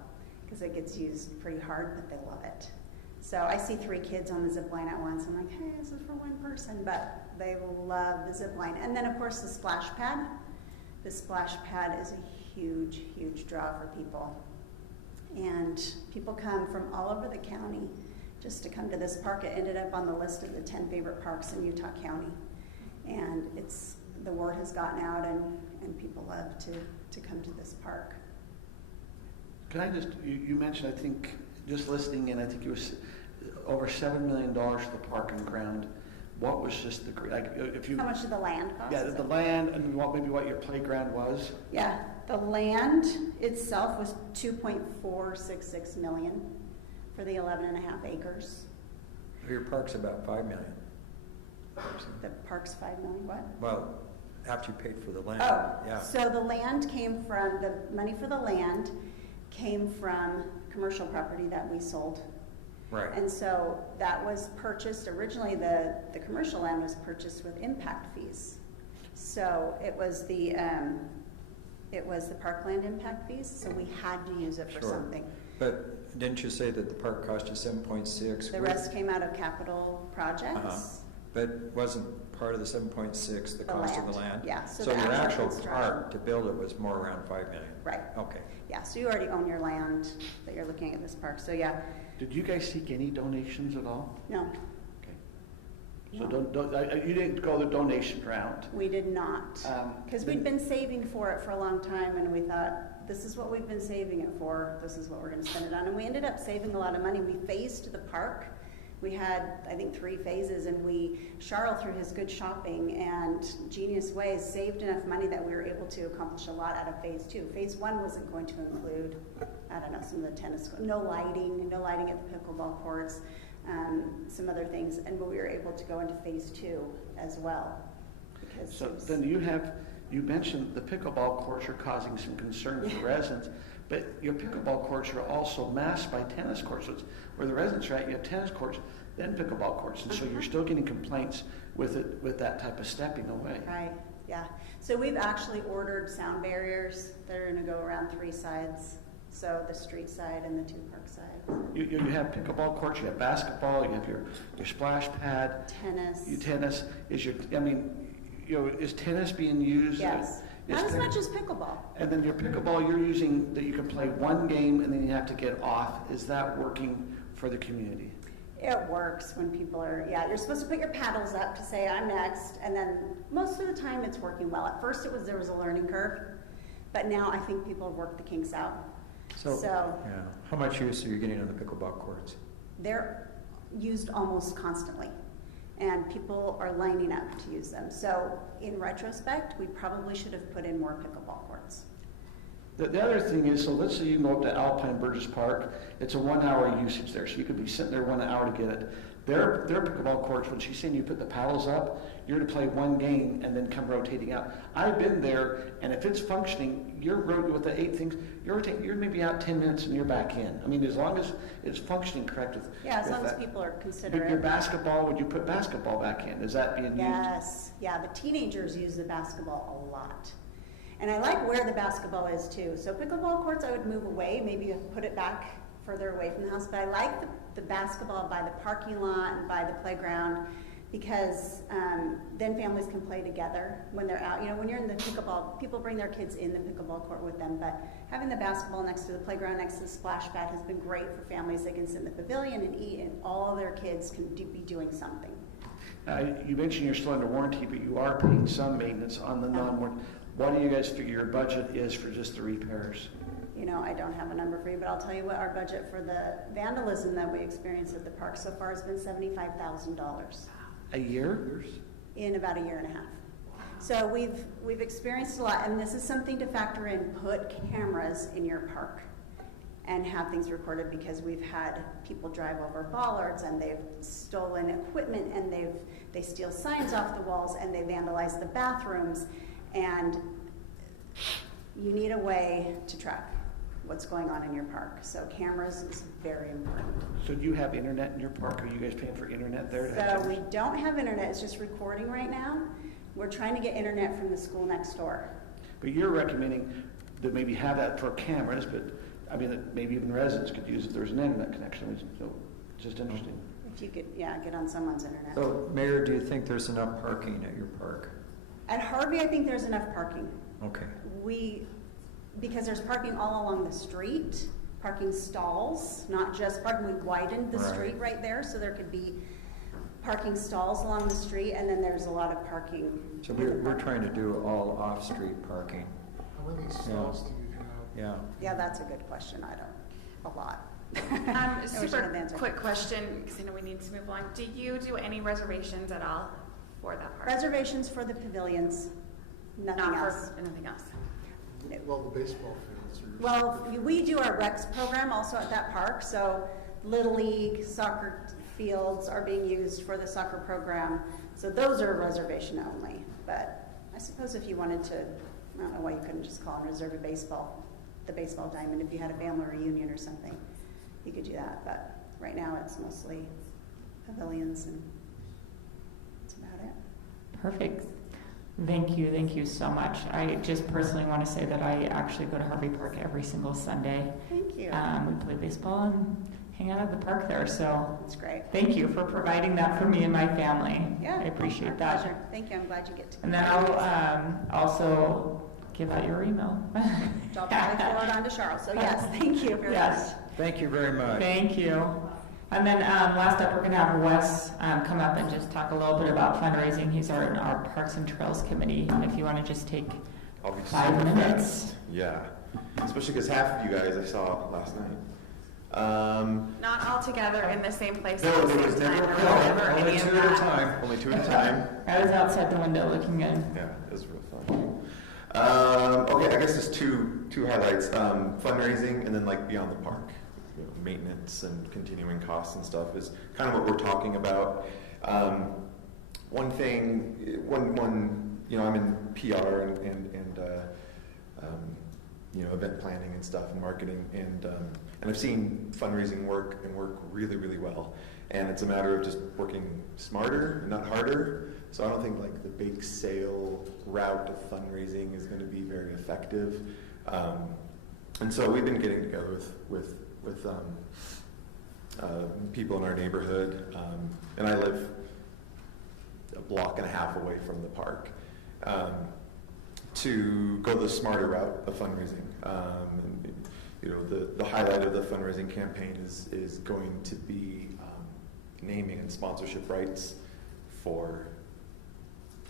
because it gets used pretty hard, but they love it. So I see 3 kids on the zip line at once. I'm like, hey, this is for one person, but they love the zip line. And then, of course, the splash pad. The splash pad is a huge, huge draw for people. And people come from all over the county just to come to this park. It ended up on the list of the 10 favorite parks in Utah County. And the word has gotten out, and people love to come to this park. Can I just, you mentioned, I think, just listening in, I think it was over $7 million for the park and ground. What was just like, if you... How much did the land cost? Yeah, the land and maybe what your playground was? Yeah, the land itself was $2.466 million for the 11.5 acres. Your park's about $5 million. The park's $5 million, what? Well, after you paid for the land, Oh, yeah. so the land came from, the money for the land came from commercial property that we sold. Right. And so that was purchased, originally the commercial land was purchased with impact fees. So it was the parkland impact fees, so we had to use it for Sure. something. But didn't you say that the park cost you 7.6? The rest came out of capital projects. But wasn't part of the 7.6 the cost of the land? Yeah. So So the your actual construction- part to build it was more around $5 million? Right. Okay. Yeah, so you already own your land that you're looking at this park, so yeah, Did you guys seek any donations at all? no. Okay. So No. you didn't go the donation route? We did not. Because we'd been saving for it for a long time, and we thought, this is what we've been saving it for, this is what we're gonna spend it on. And we ended up saving a lot of money. We phased the park. We had, I think, 3 phases, and Charles, through his good shopping and genius ways, saved enough money that we were able to accomplish a lot out of phase 2. Phase 1 wasn't going to include, I don't know, some of the tennis, no lighting at the pickleball courts. some other things, and we were able to go into phase 2 as well. Because So then you mentioned the pickleball courts are causing some concern for residents, but your pickleball courts are also masked by tennis courts. So it's where the residents are at, you have tennis courts, then pickleball courts, and so you're still getting complaints with that type of stepping away. Right, yeah. So we've actually ordered sound barriers that are going to go around 3 sides. So the street side and the 2 park sides. You have pickleball courts, you have basketball, you have your splash pad. Tennis. Tennis is tennis being used? Yes. Not as much as pickleball. And then your pickleball, you're using that you can play one game and then you have to get off. Is that working for the community? It works when people are, you're supposed to put your paddles up to say, I'm next, and then most of the time it's working well. At first there was a learning curve, but now I think people have worked the kinks out. So yeah. How much use are you getting on the pickleball courts? they're used almost constantly, and people are lining up to use them. So in retrospect, we probably should have put in more pickleball courts. The other thing is, so let's say you go up to Alpine Burgess Park, it's a 1 hour usage there, so you could be sitting there 1 hour to get it. Their pickleball courts, when she's saying you put the paddles up, you're to play one game and then come rotating out. I've been there, and if it's functioning, you're with the 8 things, you're maybe out 10 minutes and you're back in. I mean, as long as it's functioning correct. As long as people are considerate. Your basketball, would you put basketball back in? Is that being used? Yes, the teenagers use the basketball a lot. And I like where the basketball is too. So pickleball courts, I would move away, maybe put it back further away from the house. But I like the basketball by the parking lot and by the playground, because then families can play together when they're out. When you're in the pickleball, people bring their kids in the pickleball court with them. But having the basketball next to the playground, next to the splash pad, has been great for families. They can sit in the pavilion and eat, and all their kids can be doing something. You mentioned you're still under warranty, but you are paying some maintenance on the non-warranty. What do you guys figure your budget is for just the repairs? I don't have a number for you, but I'll tell you what our budget for the vandalism that we experienced at the park so far has been $75,000. A year? In about a year and a half. So we've experienced a lot, and this is something to factor in. Put cameras in your park and have things recorded, because we've had people drive over bollards, and they've stolen equipment, and they steal signs off the walls, and they vandalize the bathrooms. And you need a way to track what's going on in your park. So cameras is very important. So do you have internet in your park? Are you guys paying for internet there? So we don't have internet. It's just recording right now. We're trying to get internet from the school next door. But you're recommending that maybe have that for cameras, but I mean, that maybe even residents could use if there's an internet connection. So it's just interesting. If you could, get on someone's internet. So, Mayor, do you think there's enough parking at your park? At Harvey, I think there's enough parking. Okay. Because there's parking all along the street, parking stalls, not just parking. We widened the street right there, so there could be parking stalls along the street, and then there's a lot of parking. So we're trying to do all off-street parking. How many stalls do you have? Yeah. That's a good question. A lot. Super quick question, because I know we need to move on. Do you do any reservations at all for that park? Reservations for the pavilions, nothing else. Nothing else. No. Well, the baseball fields are... Well, we do our Rex program also at that park, so Little League soccer fields are being used for the soccer program, so those are reservation only. But I suppose if you wanted to, I don't know why you couldn't just call and reserve the baseball diamond if you had a family reunion or something. You could do that, but right now it's mostly pavilions, and that's about it. Perfect. Thank you so much. I just personally want to say that I actually go to Harvey Park every single Sunday. Thank you. We play baseball and hang out at the park there, so That's great. thank you for providing that for me and my family. Yeah, I appreciate our that. pleasure. Thank you. I'm glad you get to. And then I'll also give out your email. I'll probably forward on to Charles. So yes, thank you very Yes. much. Thank you very much. Thank you. And then last up, we're going to have Wes come up and just talk a little bit about fundraising. He's our Parks and Trails Committee. If you want to just take I'll be 5 super minutes. fast. Yeah, especially because half of you guys I saw last night. Not all together in the same place No, at the there same was time. never- or no, whatever, Only any of two at a that. time. Only 2 at a time. I was outside the window looking in. Yeah, it was real fun. Okay, I guess there's two highlights: fundraising and then like beyond the park. maintenance and continuing costs and stuff is kind of what we're talking about. One thing, I'm in PR and event planning and stuff and marketing, and I've seen fundraising work really, really well. And it's a matter of just working smarter, not harder. So I don't think like the bake sale route of fundraising is going to be very effective. And so we've been getting together with people in our neighborhood, and I live a block and a half away from the park, to go the smarter route of fundraising. The highlight of the fundraising campaign is going to be naming and sponsorship rights for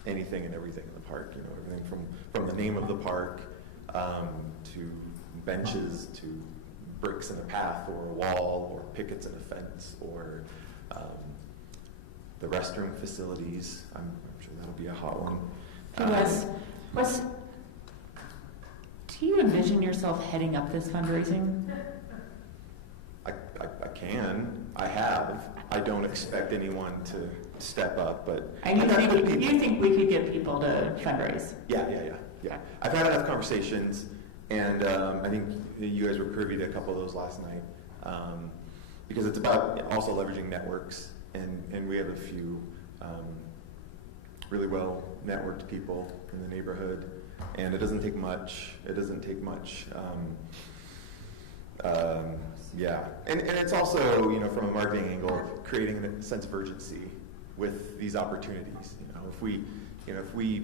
anything and everything in the park. Everything from the name of the park to benches to bricks in a path or a wall or pickets in a fence or the restroom facilities. I'm sure that'll be a hot one. Wes, do you envision yourself heading up this fundraising? I can. I have. I don't expect anyone to step up, but And you think we could get people to fundraise? Yeah. I've had enough conversations, and I think you guys were privy to a couple of those last night, because it's about also leveraging networks, and we have a few really well networked people in the neighborhood, and it doesn't take much. And it's also, from a marketing angle, creating a sense of urgency with these opportunities. If we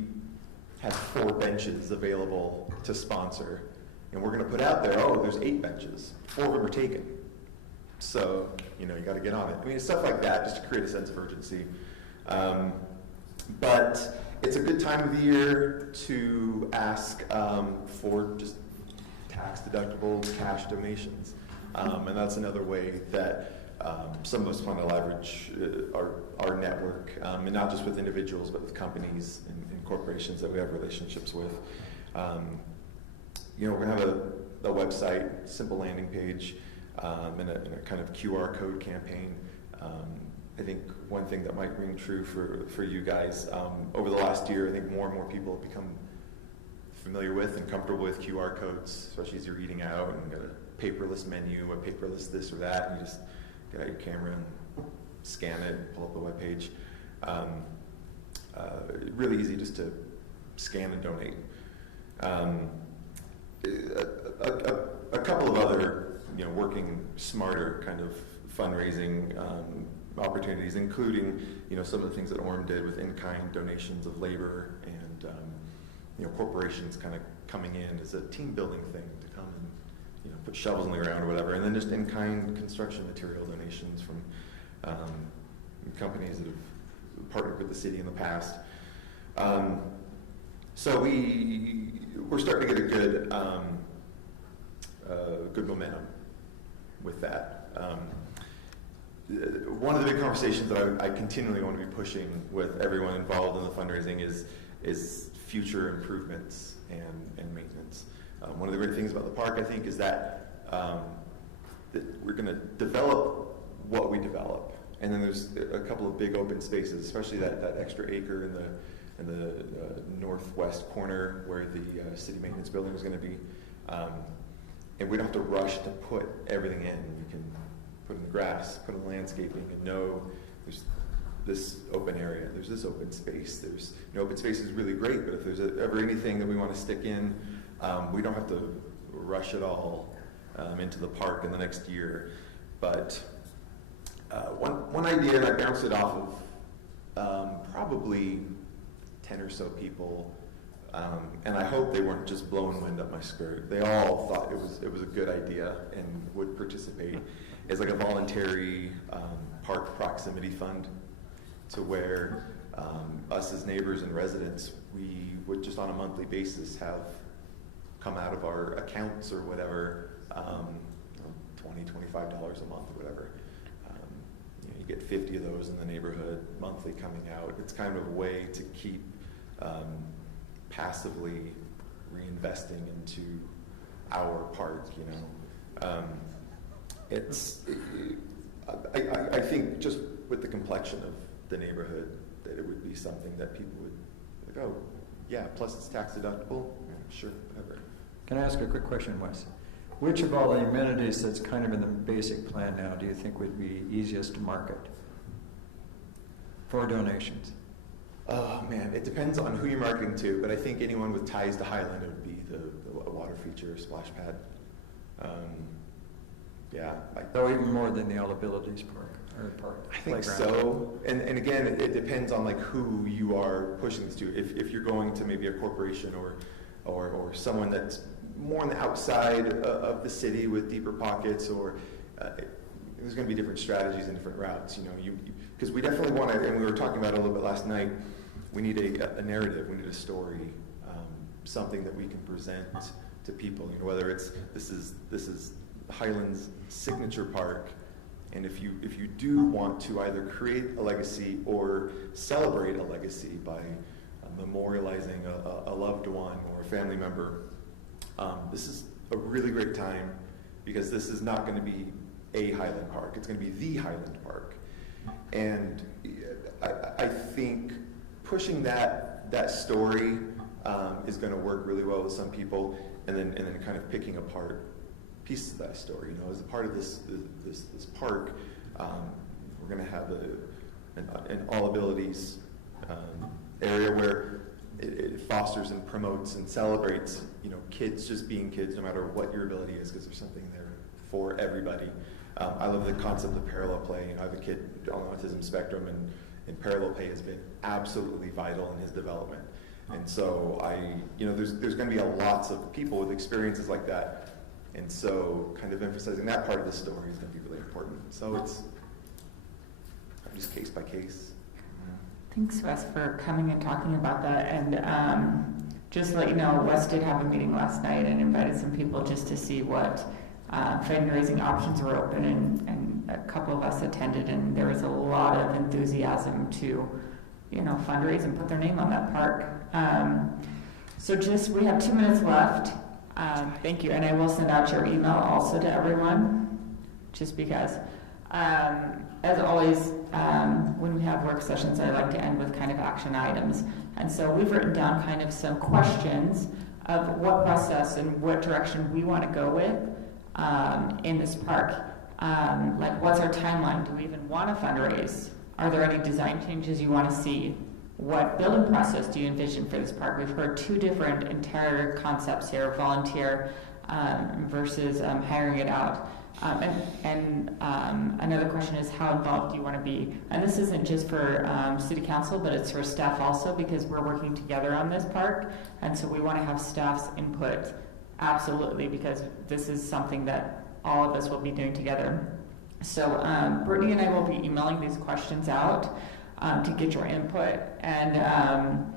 have 4 benches available to sponsor, and we're going to put out there, there's 8 benches, 4 of them are taken. So, you got to get on it. It's stuff like that, just to create a sense of urgency. But it's a good time of the year to ask for just tax-deductible cash donations. And that's another way that some of us want to leverage our network, and not just with individuals, but with companies and corporations that we have relationships with. We're going to have a website, simple landing page, and a kind of QR code campaign. I think one thing that might ring true for you guys, over the last year, I think more and more people have become familiar with and comfortable with QR codes, especially as you're eating out and got a paperless menu, a paperless this or that, and you just get out your camera and scan it, pull up the webpage. Really easy just to scan and donate. A couple of other, working smarter kind of fundraising opportunities, including, some of the things that Orem did with in-kind donations of labor and, corporations kind of coming in as a team-building thing to come and, put shovels in the ground or whatever, and then just in-kind construction material donations from companies that have partnered with the city in the past. So we're starting to get a good momentum with that. One of the big conversations that I continually want to be pushing with everyone involved in the fundraising is future improvements and maintenance. One of the great things about the park, I think, is that we're going to develop what we develop, and then there's a couple of big open spaces, especially that extra acre in the northwest corner where the city maintenance building is going to be, and we don't have to rush to put everything in. We can put in the grass, put in the landscaping, and know there's this open area, there's this open space. Open space is really great, but if there's ever anything that we want to stick in, we don't have to rush it all into the park in the next year. But one idea, and I bounced it off of probably 10 or so people, and I hope they weren't just blowing wind up my skirt. They all thought it was a good idea and would participate. It's like a voluntary park proximity fund, to where us as neighbors and residents, we would just on a monthly basis have come out of our accounts or whatever, $20, $25 a month or whatever. You get 50 of those in the neighborhood monthly coming out. It's kind of a way to keep passively reinvesting into our park, it's, I think just with the complexion of the neighborhood, that it would be something that people would, like, oh, yeah, plus it's tax deductible, yeah, sure, whatever. Can I ask a quick question, Wes? Which of all the amenities that's kind of in the basic plan now do you think would be easiest to market for donations? Oh, man, it depends on who you're marketing to, but I think anyone with ties to Highland would be the water feature, splash pad. Yeah. Though even more than the All Abilities Park, or park. I think playground. so. And again, it depends on like who you are pushing this to. If you're going to maybe a corporation or someone that's more on the outside of the city with deeper pockets, or there's going to be different strategies and different routes. You know, because we definitely want to, and we were talking about it a little bit last night. We need a narrative. We need a story, something that we can present to people. You know, whether it's this is Highland's signature park, and if you do want to either create a legacy or celebrate a legacy by memorializing a loved one or a family member, this is a really great time, because this is not going to be a Highland Park. It's going to be the Highland Park, and I think pushing that story is going to work really well with some people, and then kind of picking apart pieces of that story. You know, as a part of this park, we're going to have an all abilities area where it fosters and promotes and celebrates, you know, kids just being kids, no matter what your ability is, because there's something there for everybody. I love the concept of parallel play. You know, I have a kid on the autism spectrum, and parallel play has been absolutely vital in his development. And so there's going to be lots of people with experiences like that. And so kind of emphasizing that part of the story is going to be really important. So it's just case by case. Thanks, Wes, for coming and talking about that. And just to let you know, Wes did have a meeting last night and invited some people just to see what fundraising options were open, and a couple of us attended, and there was a lot of enthusiasm to, you know, fundraise and put their name on that park. So we have 2 minutes left. Thank you, and I will send out your email also to everyone, just because. As always, when we have work sessions, I like to end with kind of action items. And so we've written down kind of some questions of what process and what direction we want to go with in this park. Like, what's our timeline? Do we even want to fundraise? Are there any design changes you want to see? What building process do you envision for this park? We've heard two different entire concepts here, volunteer versus hiring it out. Another question is, how involved do you want to be? And this isn't just for city council, but it's for staff also, because we're working together on this park. And so we want to have staff's input, absolutely, because this is something that all of us will be doing together. So Brittany and I will be emailing these questions out to get your input. And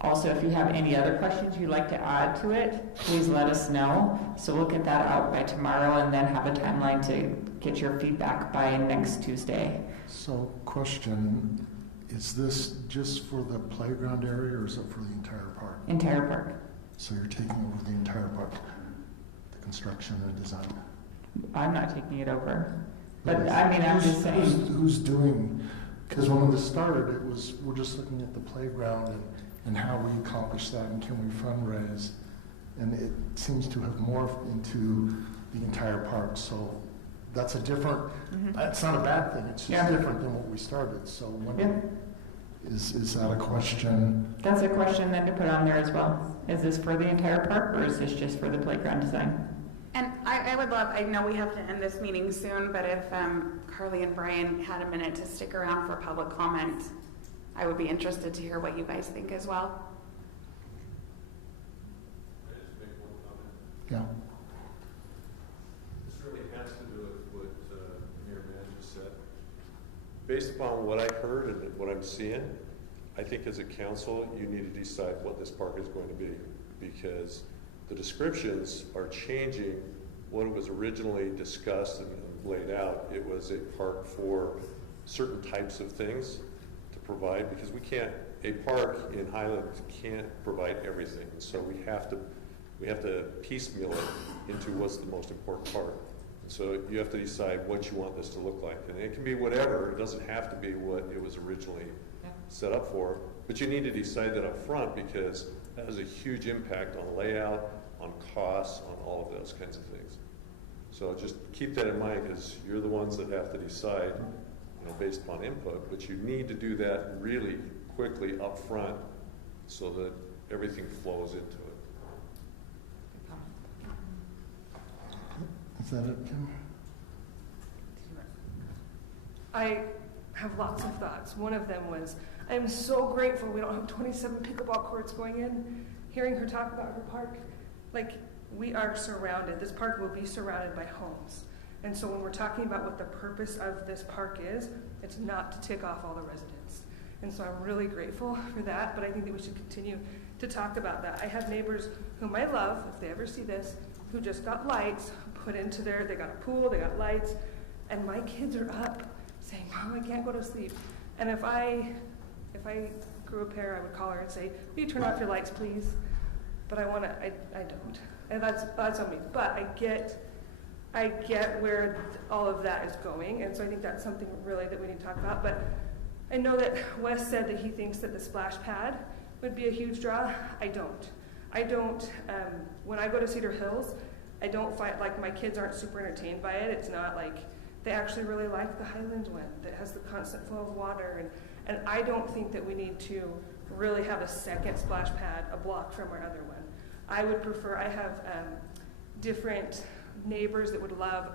also, if you have any other questions you'd like to add to it, please let us know. So we'll get that out by tomorrow, and then have a timeline to get your feedback by next Tuesday. So, question, is this just for the playground area, or is it for the entire park? Entire park. So you're taking over the entire park, the construction and design? I'm not taking it over. But I mean, I'm just saying. Who's doing, because when this started, it was, we're just looking at the playground and how we accomplish that, and can we fundraise? And it seems to have morphed into the entire park. So that's a different, it's not a bad thing, it's just different than what we started. So is that a question? That's a question then to put on there as well. Is this for the entire park, or is this just for the playground design? And I would love, I know we have to end this meeting soon, but if Carly and Brian had a minute to stick around for public comment, I would be interested to hear what you guys think as well. Can I just make one comment? Yeah. This really has to do with what Mayor Mann just said. Based upon what I heard and what I'm seeing, I think as a council, you need to decide what this park is going to be, because the descriptions are changing what was originally discussed and laid out. It was a park for certain types of things to provide, because a park in Highland can't provide everything. So we have to piecemeal it into what's the most important part. So you have to decide what you want this to look like. And it can be whatever. It doesn't have to be what it was originally set up for. But you need to decide that up front because that has a huge impact on layout, on costs, on all of those kinds of things. So just keep that in mind because you're the ones that have to decide, based upon input. But you need to do that really quickly up front so that everything flows into it. Is that it, Kim? I have lots of thoughts. One of them was, I'm so grateful we don't have 27 pickleball courts going in. Hearing her talk about her park, like we are surrounded. This park will be surrounded by homes. And so when we're talking about what the purpose of this park is, it's not to tick off all the residents. And so I'm really grateful for that, but I think that we should continue to talk about that. I have neighbors whom I love, if they ever see this, who just got lights put into they got a pool, they got lights, and my kids are up saying, Mom, I can't go to sleep. And if I grew a pair, I would call her and say, will you turn off your lights, please? But I don't. And that's on me. But I get where all of that is going, and so I think that's something really that we need to talk about. But I know that Wes said that he thinks that the splash pad would be a huge draw. I don't. When I go to Cedar Hills, I don't find, like, my kids aren't super entertained by it. It's not like, they actually really like the Highland one that has the constant flow of water. And I don't think that we need to really have a second splash pad a block from our other one. I would prefer, I have different neighbors that would love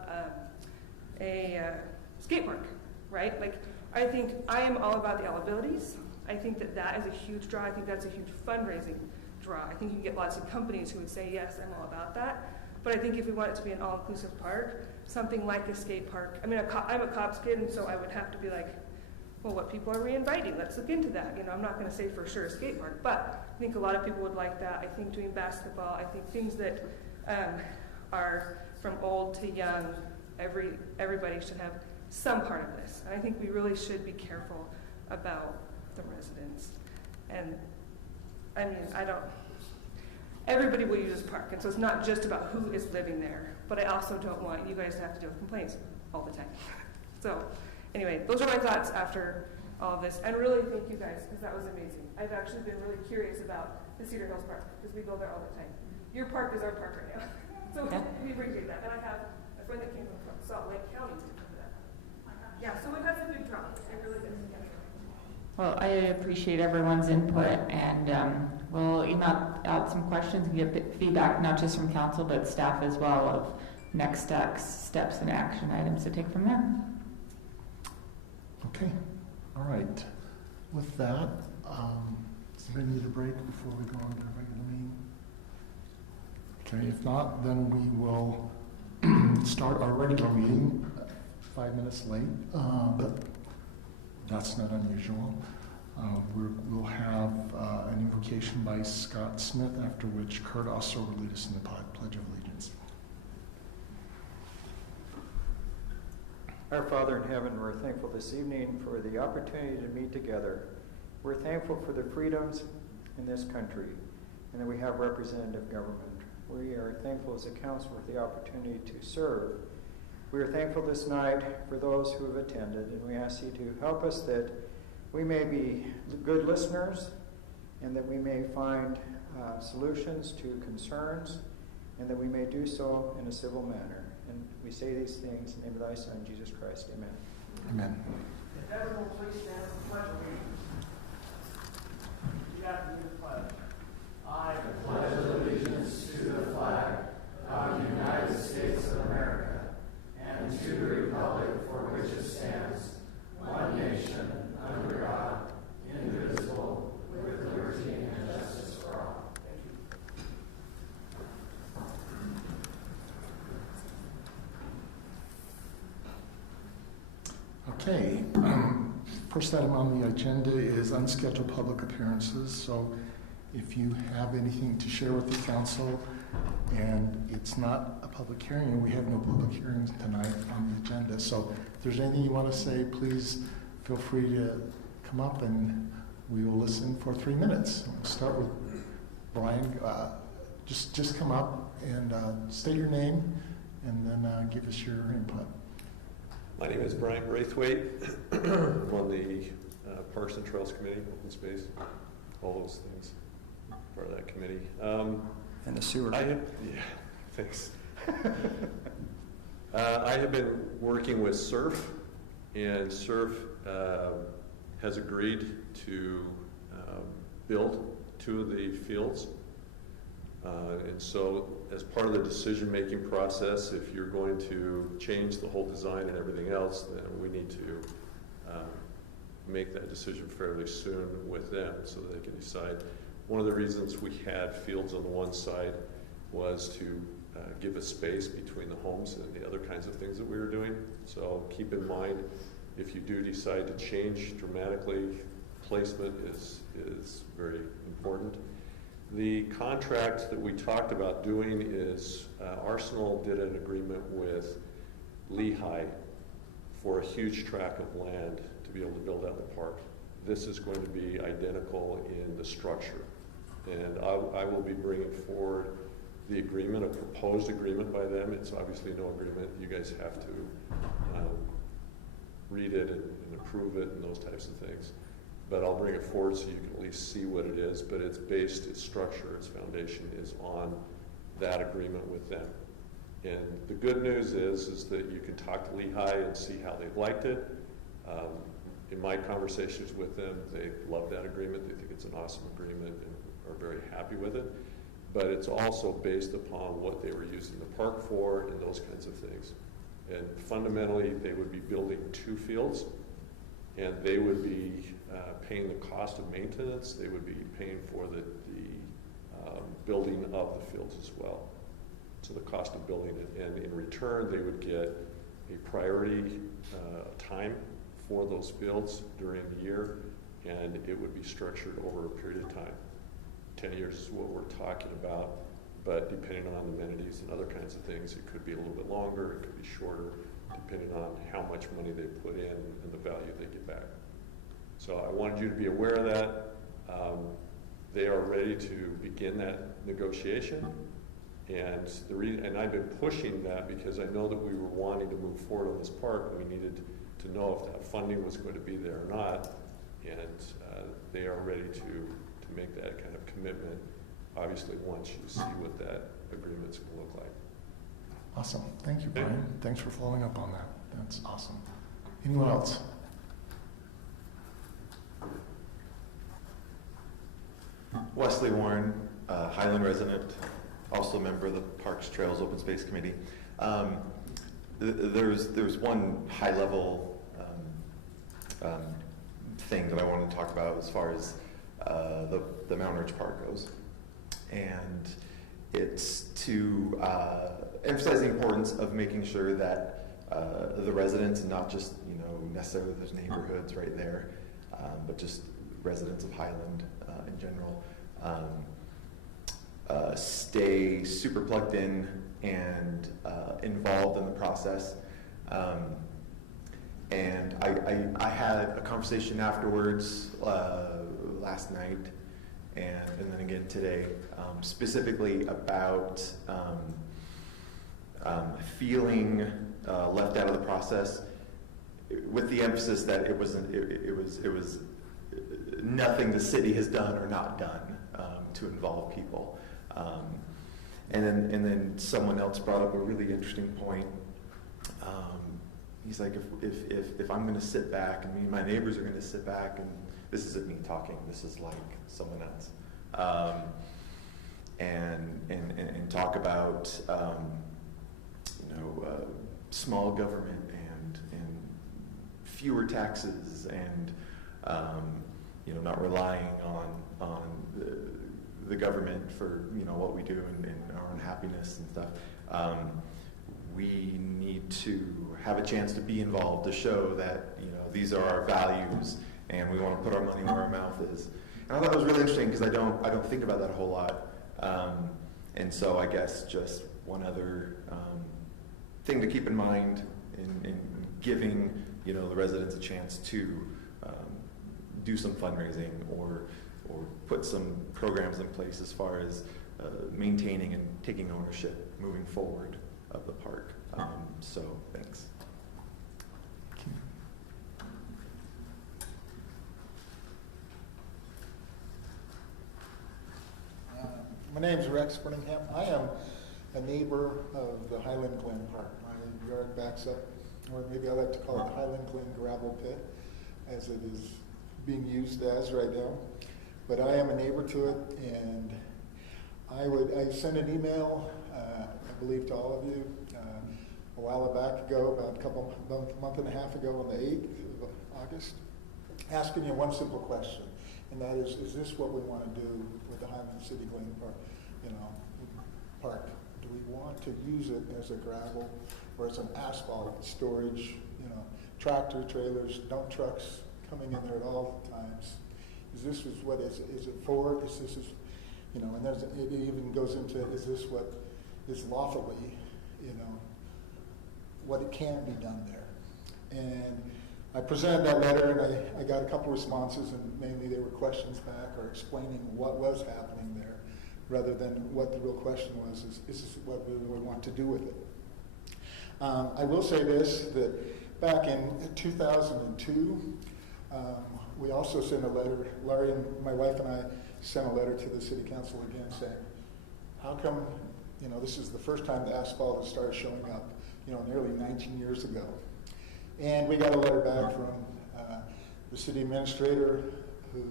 a skate park, right? Like, I think I am all about the eligibilities. I think that is a huge draw. I think that's a huge fundraising draw. I think you can get lots of companies who would say, yes, I'm all about that. But I think if we want it to be an all-inclusive park, something like a skate park. I mean, I'm a Cops kid, and so I would have to be like, well, what people are we inviting? Let's look into that. I'm not going to say for sure a skate park, but I think a lot of people would like that. I think doing basketball, I think things that are from old to young, everybody should have some part of this. And I think we really should be careful about the residents. And I mean, everybody will use this park, and so it's not just about who is living there, but I also don't want you guys to have to deal with complaints all the time. So anyway, those are my thoughts after all of this, and really thank you guys, because that was amazing. I've actually been really curious about the Cedar Hills Park, because we go there all the time. Your park is our park right now. So we appreciate that. And I have a friend that came from Salt Lake County to come to that. Yeah, so it has a big drop. It really does. Well, I appreciate everyone's input, and we'll email out some questions and get feedback, not just from council, but staff as well, of next steps and action items to take from there. Okay, all right. With that, does anybody need a break before we go on to the regular meeting? Okay, if not, then we will start our regular meeting 5 minutes late, but that's not unusual. We'll have an invocation by Scott Smith, after which Kurt also will lead us in the Pledge of Allegiance. Our Father in heaven, we're thankful this evening for the opportunity to meet together. We're thankful for the freedoms in this country and that we have representative government. We are thankful as a council for the opportunity to serve. We are thankful this night for those who have attended, and we ask you to help us that we may be good listeners and that we may find solutions to concerns and that we may do so in a civil manner. And we say these things in the name of thy Son, Jesus Christ. Amen. Amen. If everyone please stand for the pledge of allegiance. You got to do the pledge. I pledge allegiance to the flag of the United States of America and to the republic for which it stands, one nation, under God, indivisible, with liberty and justice for all. Thank you. Okay, first item on the agenda is unscheduled public appearances. So if you have anything to share with the council, and it's not a public hearing, and we have no public hearings tonight on the agenda. So if there's anything you want to say, please feel free to come up and we will listen for 3 minutes. We'll start with Brian. Just come up and state your name and then give us your input. My name is Brian Braithwaite. I'm on the Parks and Trails Committee, Open Space, all those things, part of that committee. And the sewer. Thanks. I have been working with SURF, and SURF has agreed to build 2 of the fields. And so as part of the decision-making process, if you're going to change the whole design and everything else, then we need to make that decision fairly soon with them so that they can decide. One of the reasons we had fields on the one side was to give a space between the homes and the other kinds of things that we were doing. So keep in mind, if you do decide to change dramatically, placement is very important. The contract that we talked about doing is Arsenal did an agreement with Lehigh for a huge tract of land to be able to build out the park. This is going to be identical in the structure. And I will be bringing forward the agreement, a proposed agreement by them. It's obviously no agreement. You guys have to read it and approve it and those types of things. But I'll bring it forward so you can at least see what it is. But it's based, its structure, its foundation is on that agreement with them. And the good news is that you can talk to Lehigh and see how they've liked it. In my conversations with them, they love that agreement. They think it's an awesome agreement and are very happy with it. But it's also based upon what they were using the park for and those kinds of things. And fundamentally, they would be building 2 fields, and they would be paying the cost of maintenance. They would be paying for the building of the fields as well. So the cost of building it, and in return, they would get a priority time for those fields during the year, and it would be structured over a period of time. 10 years is what we're talking about, but depending on the amenities and other kinds of things, it could be a little bit longer, it could be shorter, depending on how much money they put in and the value they get back. So I wanted you to be aware of that. They are ready to begin that negotiation, and and I've been pushing that because I know that we were wanting to move forward on this park, and we needed to know if that funding was going to be there or not, and they are ready to make that kind of commitment, obviously, once you see what that agreement's going to look like. Awesome. Thank you, Brian. Thanks for following up on that. That's awesome. Anyone else? Wesley Warren, Highland resident, also a member of the Parks, Trails, Open Space Committee. There's one high-level thing that I wanted to talk about as far as the Mountain Ridge Park goes. And it's to emphasize the importance of making sure that the residents, and not just necessarily those neighborhoods right there, but just residents of Highland in general, stay super plugged in and involved in the process. And I had a conversation afterwards last night and then again today, specifically about feeling left out of the process, with the emphasis that it was nothing the city has done or not done to involve people. And then someone else brought up a really interesting point. He's like, if I'm going to sit back, and me and my neighbors are going to sit back, and this isn't me talking, this is like someone else, and talk about small government and fewer taxes and not relying on the government for what we do and our own happiness and stuff. We need to have a chance to be involved, to show that these are our values and we want to put our money where our mouth is. And I thought that was really interesting because I don't think about that a whole lot. And so I guess just one other thing to keep in mind in giving the residents a chance to do some fundraising or put some programs in place as far as maintaining and taking ownership moving forward of the park. So thanks. My name is Rex Birmingham. I am a neighbor of the Highland Glen Park. My yard backs up, or maybe I like to call it the Highland Glen gravel pit, as it is being used as right now. But I am a neighbor to it, and I sent an email, I believe to all of you, a while back ago, about a month and a half ago on the 8th of August, asking you one simple question. And that is this what we want to do with the Highland City Glen Park, park? Do we want to use it as a gravel or as an asphalt storage, tractor trailers, dump trucks coming in there at all times? Is this what is it for? And it even goes into, is this what is lawfully, what it can be done there? And I presented that letter, and I got a couple responses, and mainly they were questions back or explaining what was happening there, rather than what the real question was, is this what we really want to do with it? I will say this, that back in 2002, we also sent a letter, Laurie and my wife and I sent a letter to the city council again saying, how come, this is the first time the asphalt has started showing up, nearly 19 years ago. And we got a letter back from the city administrator, who,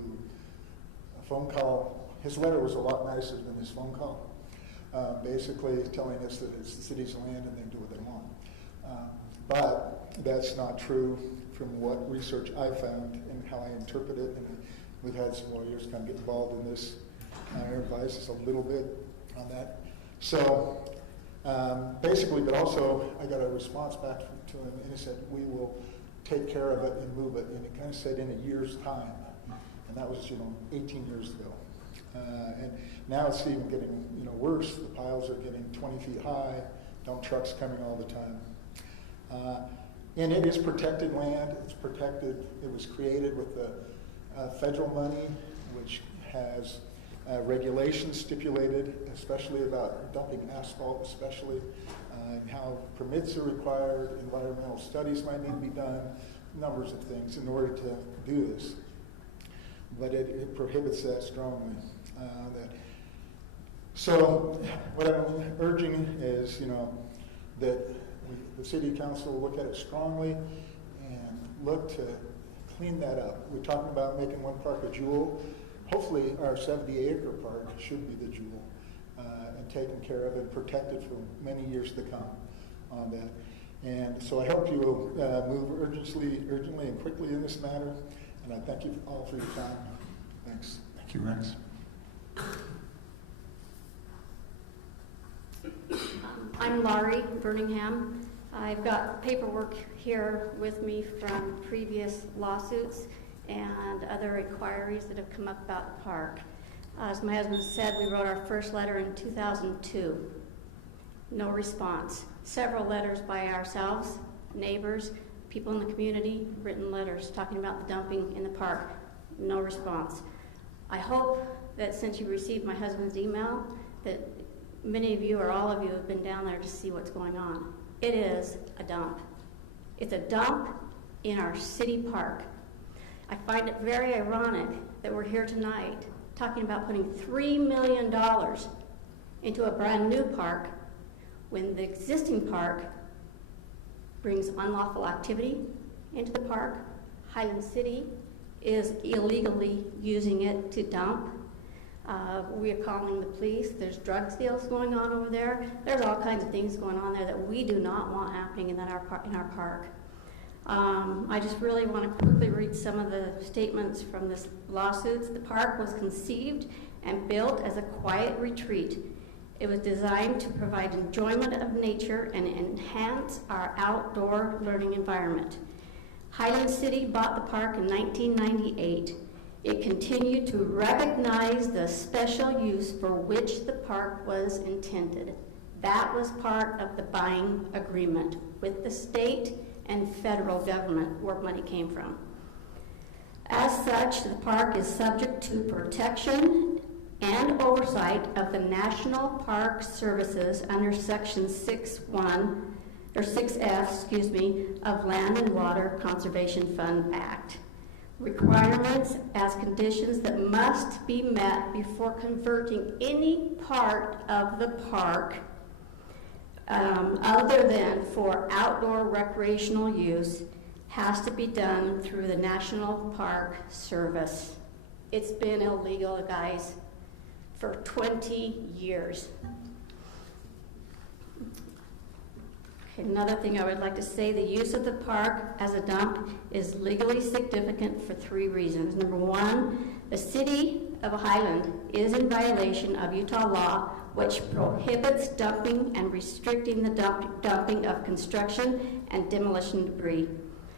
a phone call, his letter was a lot nicer than his phone call, basically telling us that it's the city's land and they can do what they want. But that's not true from what research I found and how I interpret it, and we've had some lawyers kind of get involved in this. Our advice is a little bit on that. So basically, but also I got a response back to him, and he said, we will take care of it and move it. And he kind of said in a year's time. And that was, 18 years ago. And now it's even getting, worse. The piles are getting 20 feet high, dump trucks coming all the time. And it is protected land. It's protected. It was created with the federal money, which has regulations stipulated, especially about dumping asphalt, especially, and how permits are required, environmental studies might need to be done, numbers of things in order to do this. But it prohibits that strongly. So what I'm urging is, that the city council will look at it strongly and look to clean that up. We're talking about making one park a jewel. Hopefully our 70-acre park should be the jewel, and taken care of and protected for many years to come on that. And so I hope you will move urgently and quickly in this matter, and I thank you all for your time. Thanks. Thank you, Rex. I'm Laurie Birmingham. I've got paperwork here with me from previous lawsuits and other inquiries that have come up about the park. As my husband said, we wrote our first letter in 2002. No response. Several letters by ourselves, neighbors, people in the community, written letters talking about the dumping in the park. No response. I hope that since you received my husband's email, that many of you or all of you have been down there to see what's going on. It is a dump. It's a dump in our city park. I find it very ironic that we're here tonight talking about putting $3 million into a brand new park when the existing park brings unlawful activity into the park. Highland City is illegally using it to dump. We are calling the police. There's drug deals going on over there. There's all kinds of things going on there that we do not want happening in our park. I just really want to quickly read some of the statements from this lawsuits. The park was conceived and built as a quiet retreat. It was designed to provide enjoyment of nature and enhance our outdoor learning environment. Highland City bought the park in 1998. It continued to recognize the special use for which the park was intended. That was part of the buying agreement with the state and federal government where money came from. As such, the park is subject to protection and oversight of the National Park Services under Section 6.1 or 6F, excuse me, of Land and Water Conservation Fund Act. Requirements as conditions that must be met before converting any part of the park other than for outdoor recreational use has to be done through the National Park Service. It's been illegal, guys, for 20 years. Okay, another thing I would like to say, the use of the park as a dump is legally significant for 3 reasons. Number 1, the city of Highland is in violation of Utah law, which prohibits dumping and restricting the dumping of construction and demolition debris,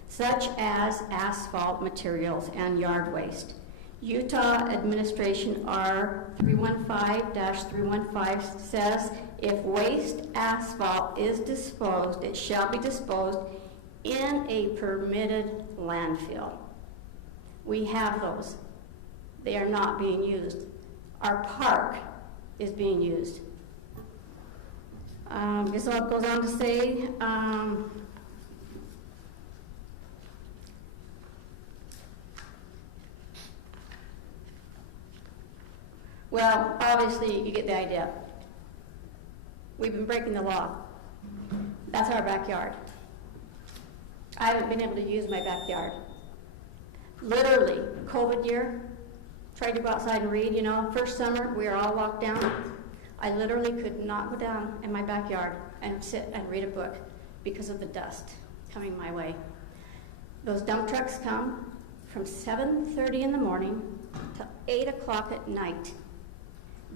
such as asphalt materials and yard waste. Utah Administration R 315-315 says if waste asphalt is disposed, it shall be disposed in a permitted landfill. We have those. They are not being used. Our park is being used. This all goes on to say, well, obviously you get the idea. We've been breaking the law. That's our backyard. I haven't been able to use my backyard. Literally, COVID year, tried to go outside and read, first summer, we were all locked down. I literally could not go down in my backyard and sit and read a book because of the dust coming my way. Those dump trucks come from 7:30 in the morning to 8 o'clock at night,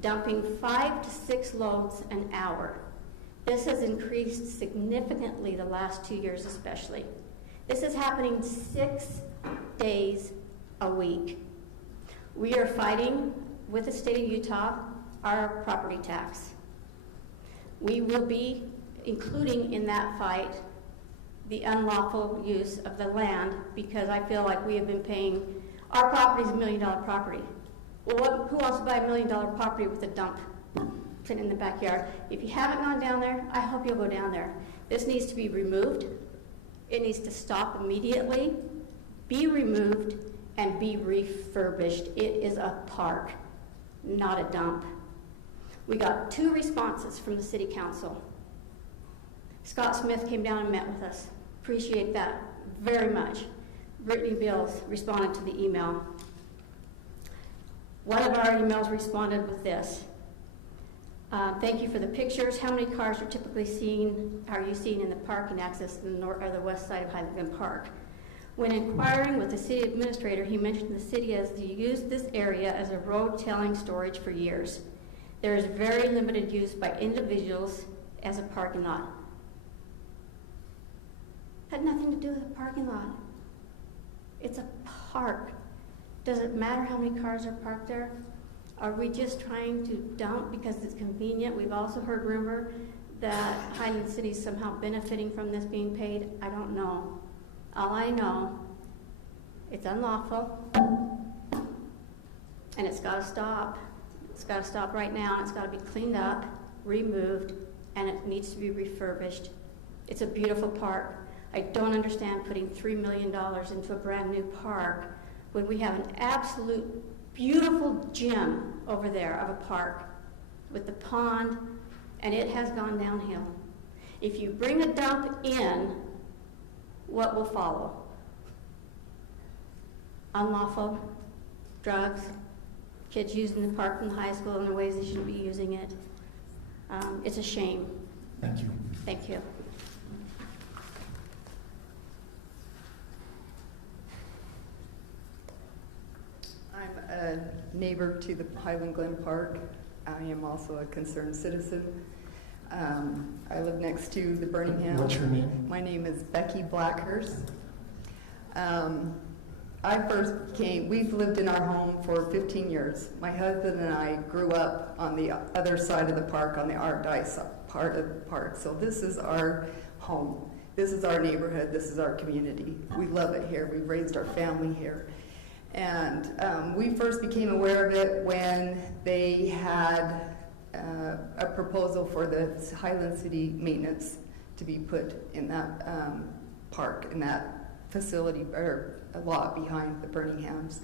dumping 5 to 6 loads an hour. This has increased significantly the last 2 years especially. This is happening 6 days a week. We are fighting with the state of Utah our property tax. We will be including in that fight the unlawful use of the land because I feel like we have been paying, our property is $1 million property. Well, who wants to buy $1 million property with a dump sitting in the backyard? If you haven't gone down there, I hope you'll go down there. This needs to be removed. It needs to stop immediately, be removed, and be refurbished. It is a park, not a dump. We got 2 responses from the city council. Scott Smith came down and met with us. Appreciate that very much. Brittany Bills responded to the email. One of our emails responded with this. Thank you for the pictures. How many cars are you seeing in the parking access to the north or the west side of Highland Park? When inquiring with the city administrator, he mentioned the city has used this area as a road tailing storage for years. There is very limited use by individuals as a parking lot. Had nothing to do with a parking lot. It's a park. Does it matter how many cars are parked there? Are we just trying to dump because it's convenient? We've also heard rumor that Highland City is somehow benefiting from this being paid. I don't know. All I know, it's unlawful, and it's got to stop. It's got to stop right now, and it's got to be cleaned up, removed, and it needs to be refurbished. It's a beautiful park. I don't understand putting $3 million into a brand new park when we have an absolute beautiful gem over there of a park with the pond, and it has gone downhill. If you bring a dump in, what will follow? Unlawful drugs, kids using the park in the high school in the ways they shouldn't be using it. It's a shame. Thank you. Thank you. I'm a neighbor to the Highland Glen Park. I am also a concerned citizen. I live next to the Birmingham. What's your name? My name is Becky Blackhurst. I first came, we've lived in our home for 15 years. My husband and I grew up on the other side of the park, on the Ardice part of the park. So this is our home. This is our neighborhood. This is our community. We love it here. We've raised our family here. And we first became aware of it when they had a proposal for the Highland City maintenance to be put in that park, in that facility or a lot behind the Birminghams.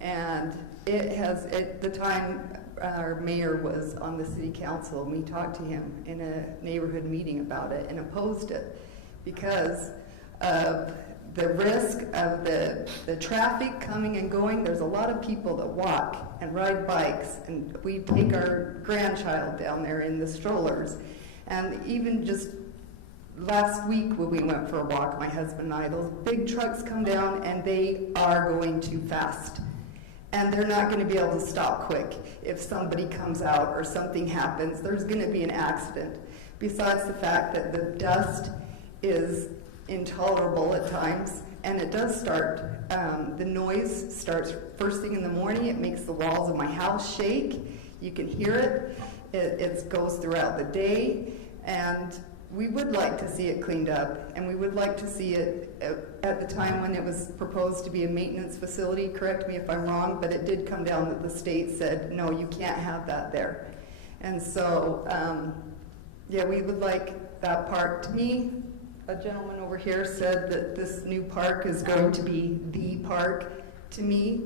And it has, at the time our mayor was on the city council, and we talked to him in a neighborhood meeting about it and opposed it because of the risk of the traffic coming and going. There's a lot of people that walk and ride bikes, and we take our grandchild down there in the strollers. And even just last week when we went for a walk, my husband and I, those big trucks come down and they are going too fast. And they're not going to be able to stop quick. If somebody comes out or something happens, there's going to be an accident. Besides the fact that the dust is intolerable at times, and it does start, the noise starts first thing in the morning. It makes the walls of my house shake. You can hear it. It goes throughout the day, and we would like to see it cleaned up, and we would like to see it at the time when it was proposed to be a maintenance facility. Correct me if I'm wrong, but it did come down that the state said, no, you can't have that there. And so, yeah, we would like that park. To me, a gentleman over here said that this new park is going to be the park. To me,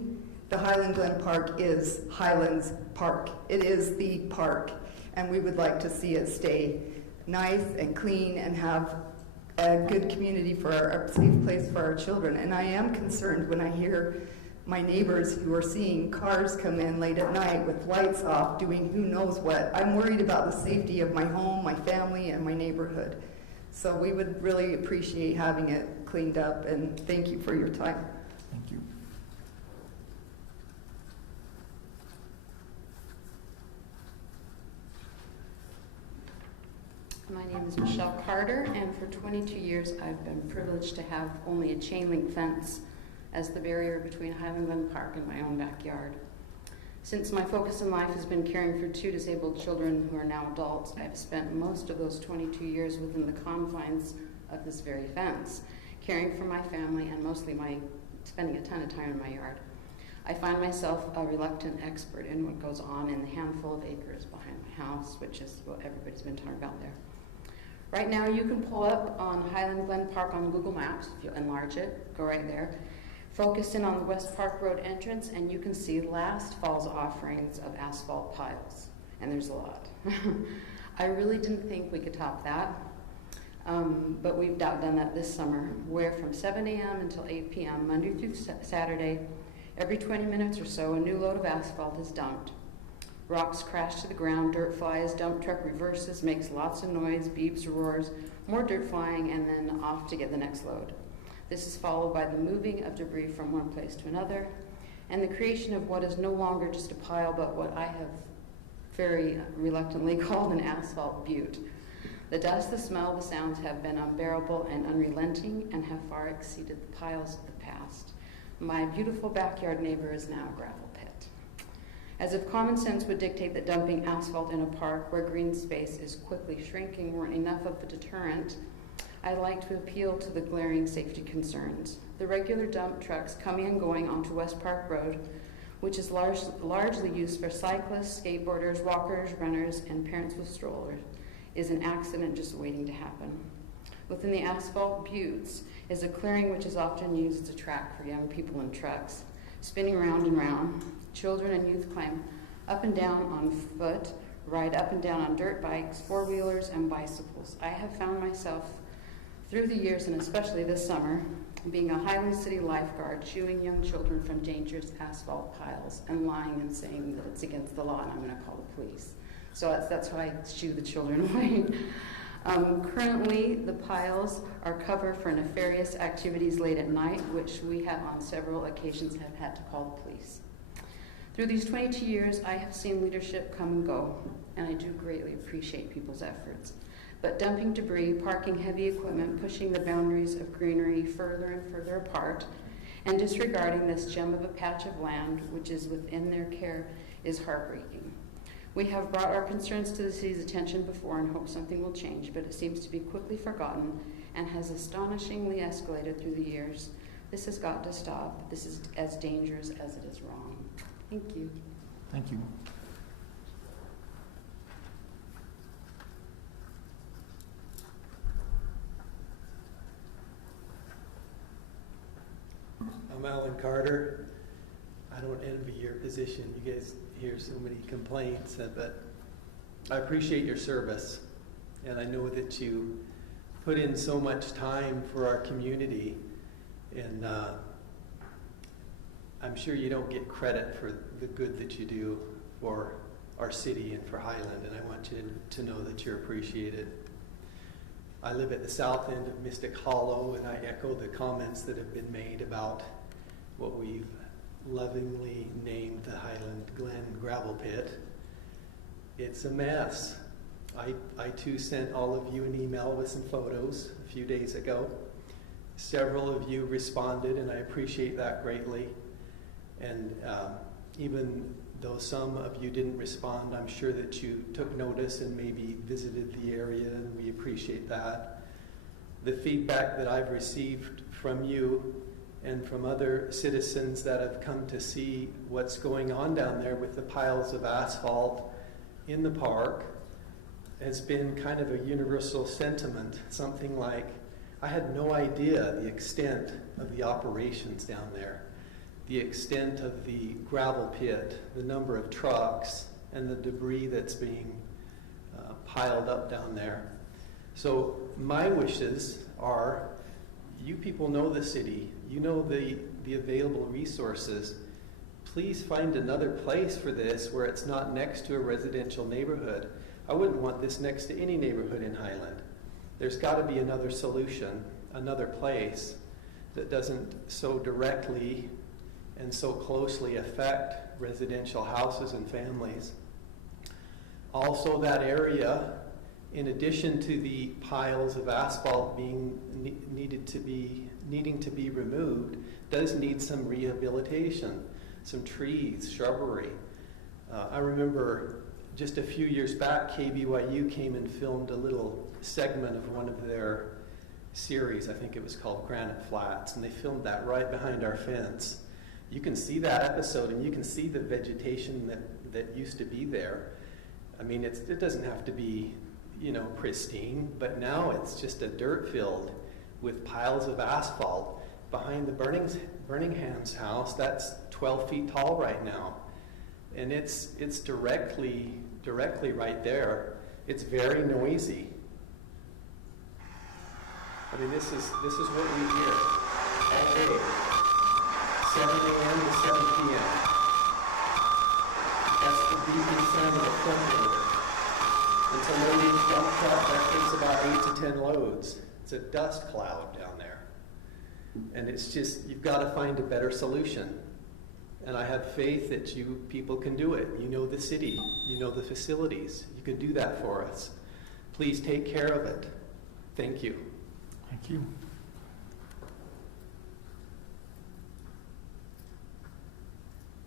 the Highland Glen Park is Highlands Park. It is the park, and we would like to see it stay nice and clean and have a good community for a safe place for our children. And I am concerned when I hear my neighbors who are seeing cars come in late at night with lights off doing who knows what. I'm worried about the safety of my home, my family, and my neighborhood. So we would really appreciate having it cleaned up, and thank you for your time. Thank you. My name is Michelle Carter, and for 22 years I've been privileged to have only a chain link fence as the barrier between Highland Glen Park and my own backyard. Since my focus in life has been caring for 2 disabled children who are now adults, I've spent most of those 22 years within the confines of this very fence, caring for my family and mostly spending a ton of time in my yard. I find myself a reluctant expert in what goes on in the handful of acres behind my house, which is what everybody's been talking about there. Right now, you can pull up on Highland Glen Park on Google Maps. If you enlarge it, go right there. Focus in on the West Park Road entrance, and you can see last fall's offerings of asphalt piles. And there's a lot. I really didn't think we could top that, but we've done that this summer, where from 7 a.m. until 8 p.m., Monday through Saturday, every 20 minutes or so, a new load of asphalt is dumped. Rocks crash to the ground, dirt flies, dump truck reverses, makes lots of noise, beeps, roars, more dirt flying, and then off to get the next load. This is followed by the moving of debris from one place to another, and the creation of what is no longer just a pile, but what I have very reluctantly called an asphalt butte. The dust, the smell, the sounds have been unbearable and unrelenting and have far exceeded the piles of the past. My beautiful backyard neighbor is now a gravel pit. As if common sense would dictate that dumping asphalt in a park where green space is quickly shrinking weren't enough of a deterrent, I'd like to appeal to the glaring safety concerns. The regular dump trucks coming and going onto West Park Road, which is largely used for cyclists, skateboarders, walkers, runners, and parents with strollers, is an accident just waiting to happen. Within the asphalt buttes is a clearing which is often used as a track for young people in trucks, spinning round and round. Children and youth climb up and down on foot, ride up and down on dirt bikes, four-wheelers, and bicycles. I have found myself through the years, and especially this summer, being a Highland City lifeguard, shooing young children from dangerous asphalt piles and lying and saying that it's against the law and I'm going to call the police. So that's why I shoo the children away. Currently, the piles are cover for nefarious activities late at night, which we have on several occasions have had to call the police. Through these 22 years, I have seen leadership come and go, and I do greatly appreciate people's efforts. But dumping debris, parking heavy equipment, pushing the boundaries of greenery further and further apart, and disregarding this gem of a patch of land which is within their care is heartbreaking. We have brought our concerns to the city's attention before and hope something will change, but it seems to be quickly forgotten and has astonishingly escalated through the years. This has got to stop. This is as dangerous as it is wrong. Thank you. Thank you. I'm Alan Carter. I don't envy your position. You guys hear so many complaints, but I appreciate your service. And I know that you put in so much time for our community. And I'm sure you don't get credit for the good that you do for our city and for Highland. And I want you to know that you're appreciated. I live at the south end of Mystic Hollow, and I echo the comments that have been made about what we've lovingly named the Highland Glen gravel pit. It's a mess. I too sent all of you an email with some photos a few days ago. Several of you responded, and I appreciate that greatly. And even though some of you didn't respond, I'm sure that you took notice and maybe visited the area, and we appreciate that. The feedback that I've received from you and from other citizens that have come to see what's going on down there with the piles of asphalt in the park has been kind of a universal sentiment, something like, I had no idea the extent of the operations down there, the extent of the gravel pit, the number of trucks, and the debris that's being piled up down there. So my wishes are, you people know the city, you know the available resources. Please find another place for this where it's not next to a residential neighborhood. I wouldn't want this next to any neighborhood in Highland. There's got to be another solution, another place that doesn't so directly and so closely affect residential houses and families. Also, that area, in addition to the piles of asphalt being needing to be removed, does need some rehabilitation, some trees, shrubbery. I remember just a few years back, KBYU came and filmed a little segment of one of their series. I think it was called Granite Flats, and they filmed that right behind our fence. You can see that episode, and you can see the vegetation that used to be there. I mean, it doesn't have to be, pristine, but now it's just a dirt field with piles of asphalt behind the Burningham's house. That's 12 feet tall right now, and it's directly right there. It's very noisy. I mean, this is what we hear all day, 7 a.m. to 7 p.m. That's the beeping sound of a front loader. Until nobody's dump truck, that takes about 8 to 10 loads. It's a dust cloud down there. And it's just, you've got to find a better solution. And I have faith that you people can do it. You know the city, you know the facilities. You can do that for us. Please take care of it. Thank you. Thank you.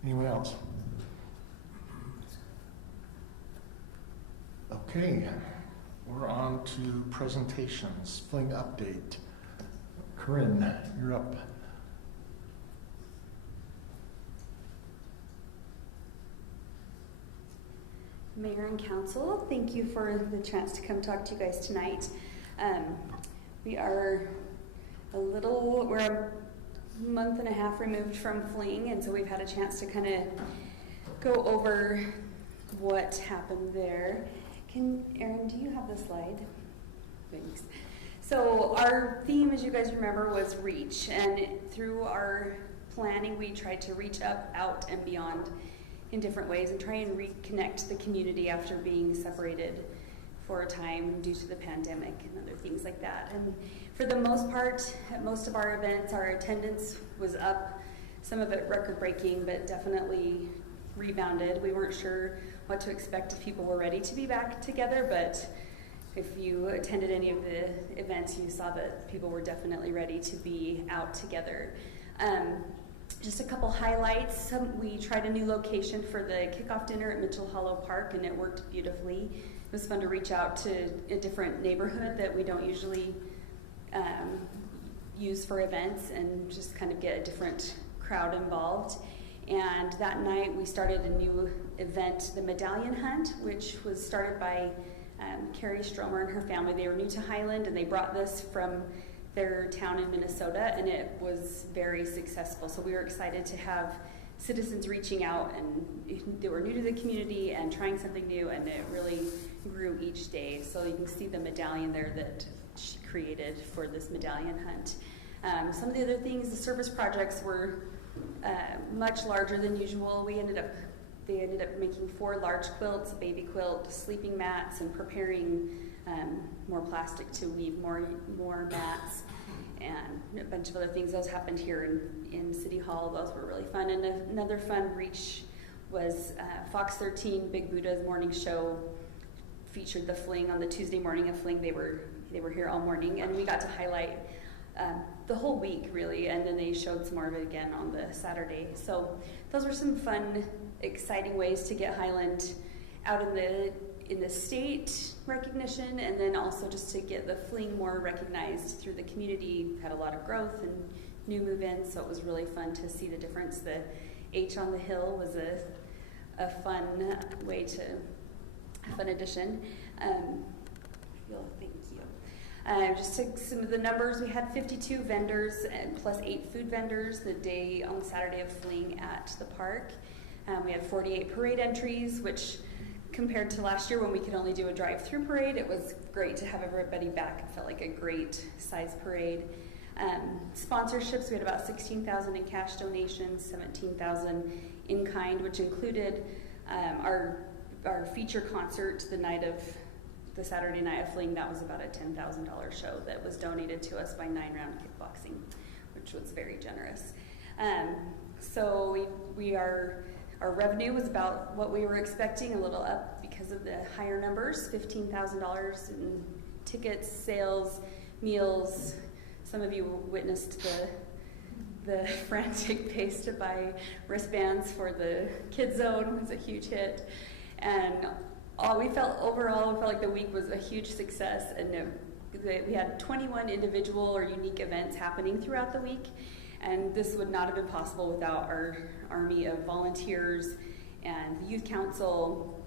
Anyone else? Okay, we're on to presentations. Fling update. Corinne, you're up. Mayor and Council, thank you for the chance to come talk to you guys tonight. We're a month and a half removed from Fling, and so we've had a chance to kind of go over what happened there. Erin, do you have the slide? Thanks. So our theme, as you guys remember, was reach, and through our planning, we tried to reach up, out, and beyond in different ways and try and reconnect the community after being separated for a time due to the pandemic and other things like that. And for the most part, at most of our events, our attendance was up, some of it record-breaking, but definitely rebounded. We weren't sure what to expect if people were ready to be back together, but if you attended any of the events, you saw that people were definitely ready to be out together. Just a couple highlights. We tried a new location for the kickoff dinner at Mitchell Hollow Park, and it worked beautifully. It was fun to reach out to a different neighborhood that we don't usually use for events and just kind of get a different crowd involved. And that night we started a new event, the Medallion Hunt, which was started by Carrie Stromer and her family. They were new to Highland, and they brought this from their town in Minnesota, and it was very successful. So we were excited to have citizens reaching out, and they were new to the community and trying something new, and it really grew each day. So you can see the medallion there that she created for this medallion hunt. Some of the other things, the service projects were much larger than usual. They ended up making 4 large quilts, a baby quilt, sleeping mats, and preparing more plastic to weave more mats, and a bunch of other things. Those happened here in City Hall. Those were really fun. And another fun reach was Fox 13, Big Buddha's morning show featured the fling on the Tuesday morning of fling. They were here all morning, and we got to highlight the whole week, really, and then they showed some more of it again on the Saturday. So those were some fun, exciting ways to get Highland out in the state recognition, and then also just to get the fling more recognized through the community. Had a lot of growth and new move-ins, so it was really fun to see the difference. The H on the Hill was a fun way to, a fun addition. Thank you. Just took some of the numbers. We had 52 vendors and plus 8 food vendors the day on Saturday of fling at the park. We had 48 parade entries, which compared to last year when we could only do a drive-through parade, it was great to have everybody back. It felt like a great size parade. Sponsorships, we had about 16,000 in cash donations, 17,000 in kind, which included our feature concert the Saturday night of fling. That was about a $10,000 show that was donated to us by 9 Round Kickboxing, which was very generous. So our revenue was about what we were expecting, a little up because of the higher numbers, $15,000 in tickets, sales, meals. Some of you witnessed the frantic pace to buy wristbands for the Kids Zone. Was a huge hit. And we felt like the week was a huge success, and we had 21 individual or unique events happening throughout the week. And this would not have been possible without our army of volunteers and the youth council,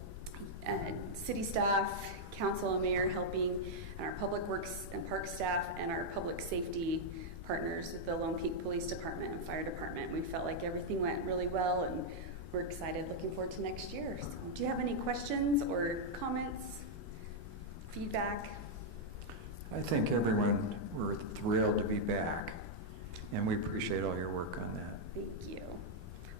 and city staff, council and mayor helping, and our public works and park staff, and our public safety partners with the Lone Peak Police Department and Fire Department. We felt like everything went really well, and we're excited, looking forward to next year. So, do you have any questions or comments, feedback? I think everyone, we're thrilled to be back. And we appreciate all your work on that. Thank you.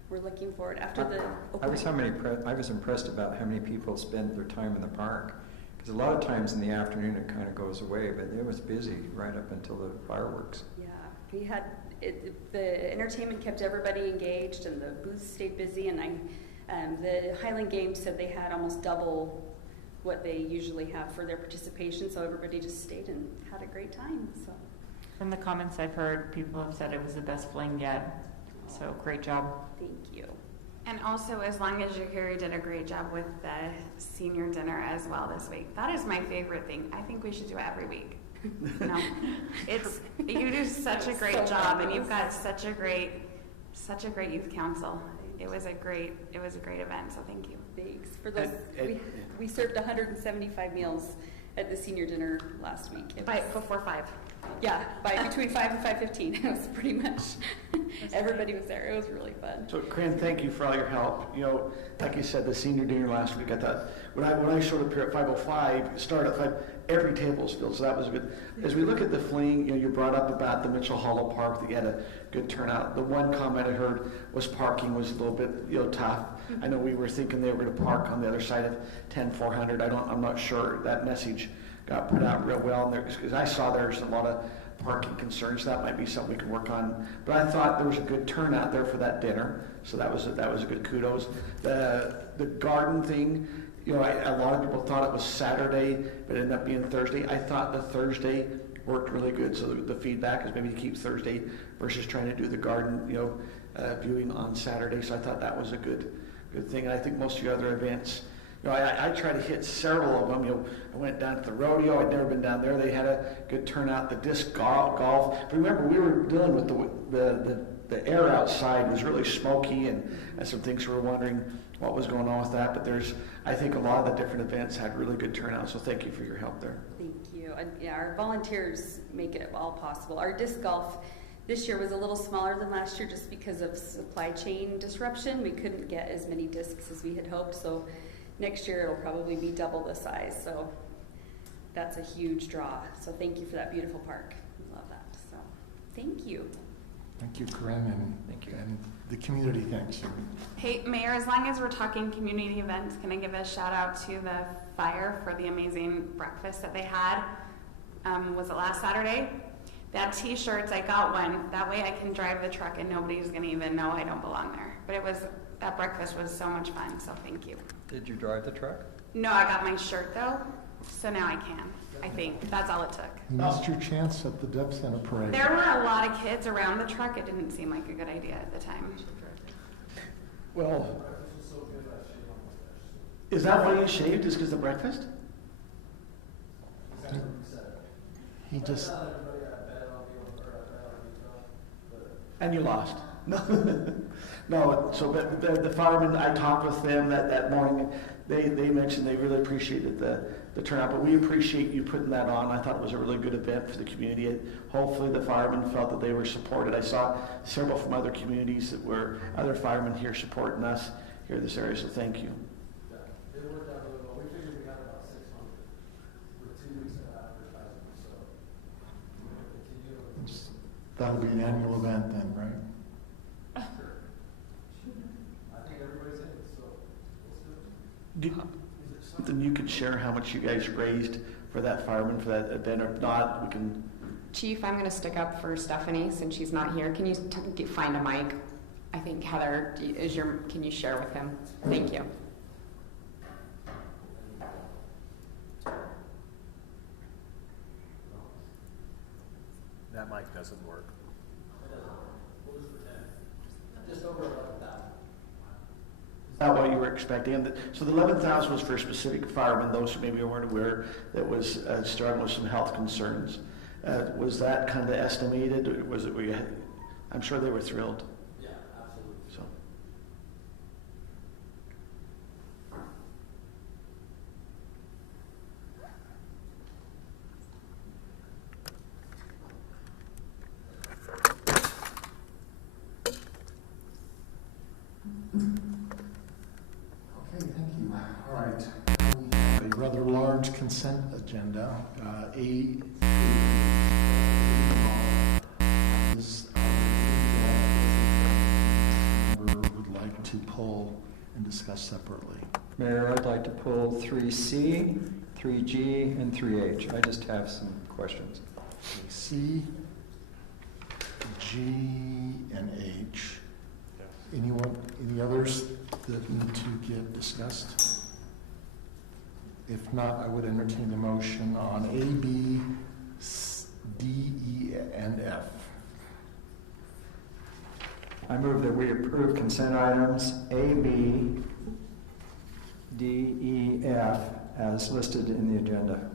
We're looking forward after the opening. I was impressed about how many people spend their time in the park. Because a lot of times in the afternoon it kind of goes away, but it was busy right up until the fireworks. Yeah, we had the entertainment kept everybody engaged, and the booths stayed busy. And the Highland Games said they had almost double what they usually have for their participation, so everybody just stayed and had a great time. So. From the comments I've heard, people have said it was the best fling yet. So great job. Thank you. And also, as long as you're here, you did a great job with the senior dinner as well this week. That is my favorite thing. I think we should do it every week. No, you do such a great job, and you've got such a great youth council. It was a great event. So thank you. Thanks for those. We served 175 meals at the senior dinner last week. Before 5. Yeah, by between 5 and 5:15. It was pretty much everybody was there. It was really fun. So, Corinne, thank you for all your help. You know, like you said, the senior dinner last week, I thought when I showed up here at 5:05, started at 5, every table was filled. So that was good. As we look at the fling, you brought up about the Mitchell Hollow Park that you had a good turnout. The one comment I heard was parking was a little bit tough. I know we were thinking they were going to park on the other side of 10400. I'm not sure that message got put out real well, because I saw there's a lot of parking concerns. That might be something we can work on. But I thought there was a good turnout there for that dinner, so that was a good kudos. The garden thing, a lot of people thought it was Saturday, but it ended up being Thursday. I thought the Thursday worked really good, so the feedback is maybe to keep Thursday versus trying to do the garden, viewing on Saturday. So I thought that was a good thing. And I think most of your other events, You know, I try to hit several of them. You know, I went down to the rodeo. I'd never been down there. They had a good turnout. The disc golf. But remember, we were dealing with the air outside was really smoky, and some things we were wondering what was going on with that. But I think a lot of the different events had really good turnout. So thank you for your help there. Thank you. And yeah, our volunteers make it all possible. Our disc golf this year was a little smaller than last year just because of supply chain disruption. We couldn't get as many discs as we had hoped. So next year it'll probably be double the size. So that's a huge draw. So thank you for that beautiful park. We love that. So thank you. Thank you, Corinne, and thank you. And the community thanks you. Hey, Mayor, as long as we're talking community events, can I give a shout out to the fire for the amazing breakfast that they had? Was it last Saturday? They had t-shirts. I got one. That way I can drive the truck and nobody's going to even know I don't belong there. But that breakfast was so much fun, so thank you. Did you drive the truck? No, I got my shirt though, so now I can. I think that's all it took. You missed your chance at the Deb Center parade. There were a lot of kids around the truck. It didn't seem like a good idea at the time. Well, is that why you shaved? Is because of the breakfast? He just. And you lost. No, so but the firemen, I talked with them that morning. They mentioned they really appreciated the turnout, but we appreciate you putting that on. I thought it was a really good event for the community. Hopefully the firemen felt that they were supported. I saw several from other communities that were other firemen here supporting us here in this area, so thank you. Yeah, it worked out really well. We figured we had about 600 with 2 weeks of advertising, so we're going to continue. That'll be an annual event then, right? Then you could share how much you guys raised for that fireman for that event, or if not, we can. Chief, I'm going to stick up for Stephanie since she's not here. Can you find a mic? I think Heather, can you share with him? Thank you. That mic doesn't work. Just over 11,000. Not what you were expecting. And so the 11,000 was for specific firemen, those who maybe weren't aware that was struggling with some health concerns. Was that kind of estimated? Or was it? I'm sure they were thrilled. Yeah, absolutely. So. Okay, thank you. All right. We have a rather large consent agenda. Would like to pull and discuss separately. Mayor, I'd like to pull 3C, 3G, and 3H. I just have some questions. C, G, and H. Any others that need to get discussed? If not, I would entertain the motion on A, B, D, E, and F. I move that we approve consent items A, B, D, E, F as listed in the agenda.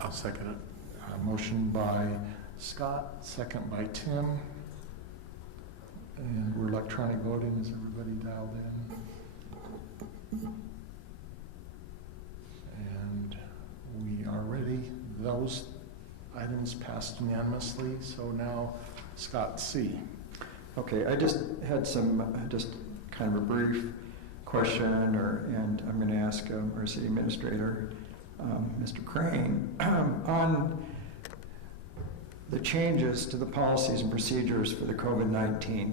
I'll second it. Motion by Scott, second by Tim. And we're electronic voting. Is everybody dialed in? And we are ready. Those items passed unanimously. So now, Scott C. Okay, I just had just kind of a brief question, and I'm going to ask our city administrator, Mr. Crane, on the changes to the policies and procedures for the COVID-19.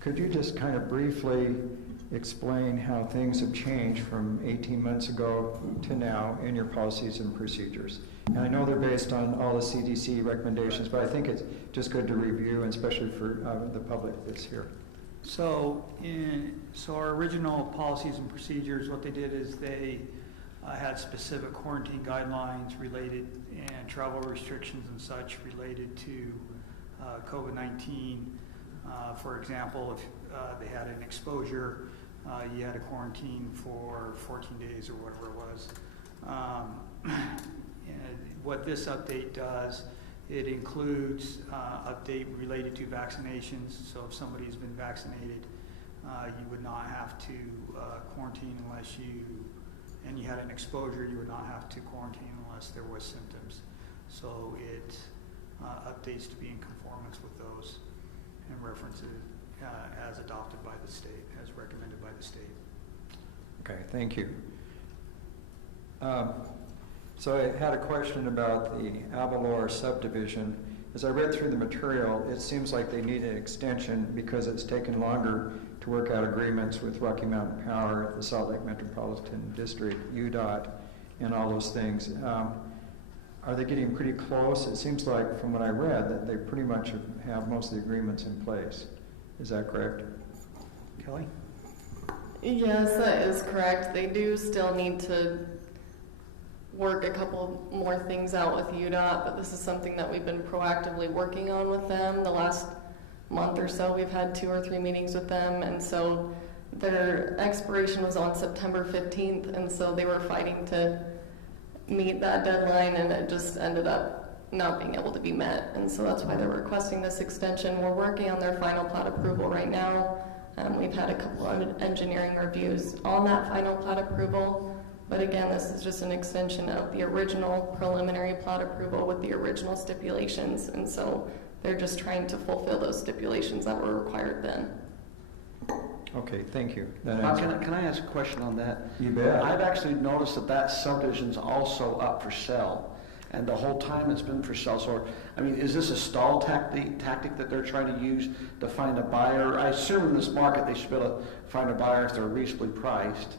Could you just kind of briefly explain how things have changed from 18 months ago to now in your policies and procedures? And I know they're based on all the CDC recommendations, but I think it's just good to review, and especially for the public that's here. So our original policies and procedures, what they did is they had specific quarantine guidelines related and travel restrictions and such related to COVID-19. For example, if they had an exposure you had to quarantine for 14 days or whatever it was. And what this update does, it includes update related to vaccinations. So if somebody's been vaccinated, you would not have to quarantine unless and you had an exposure, you would not have to quarantine unless there was symptoms. So it updates to be in conformance with those and references as adopted by the state, as recommended by the state. Okay, thank you. So I had a question about the Avalor subdivision. As I read through the material, it seems like they need an extension because it's taken longer to work out agreements with Rocky Mountain Power, the Salt Lake Metropolitan District, UDOT, and all those things. Are they getting pretty close? It seems like, from what I read, that they pretty much have most of the agreements in place. Is that correct? Kelly? Yes, that is correct. They do still need to work a couple more things out with UDOT, but this is something that we've been proactively working on with them. The last month or so, we've had 2 or 3 meetings with them, and so their expiration was on September 15th, and so they were fighting to meet that deadline, and it just ended up not being able to be met, and so that's why they're requesting this extension. We're working on their final plat approval right now. We've had a couple of engineering reviews on that final plat approval, but again, this is just an extension of the original preliminary plat approval with the original stipulations, and so they're just trying to fulfill those stipulations that were required then. Okay, thank you. Can I ask a question on that? You bet. I've actually noticed that subdivision's also up for sale, and the whole time it's been for sale. So, I mean, is this a stall tactic that they're trying to use to find a buyer? I assume in this market they should be able to find a buyer if they're reasonably priced.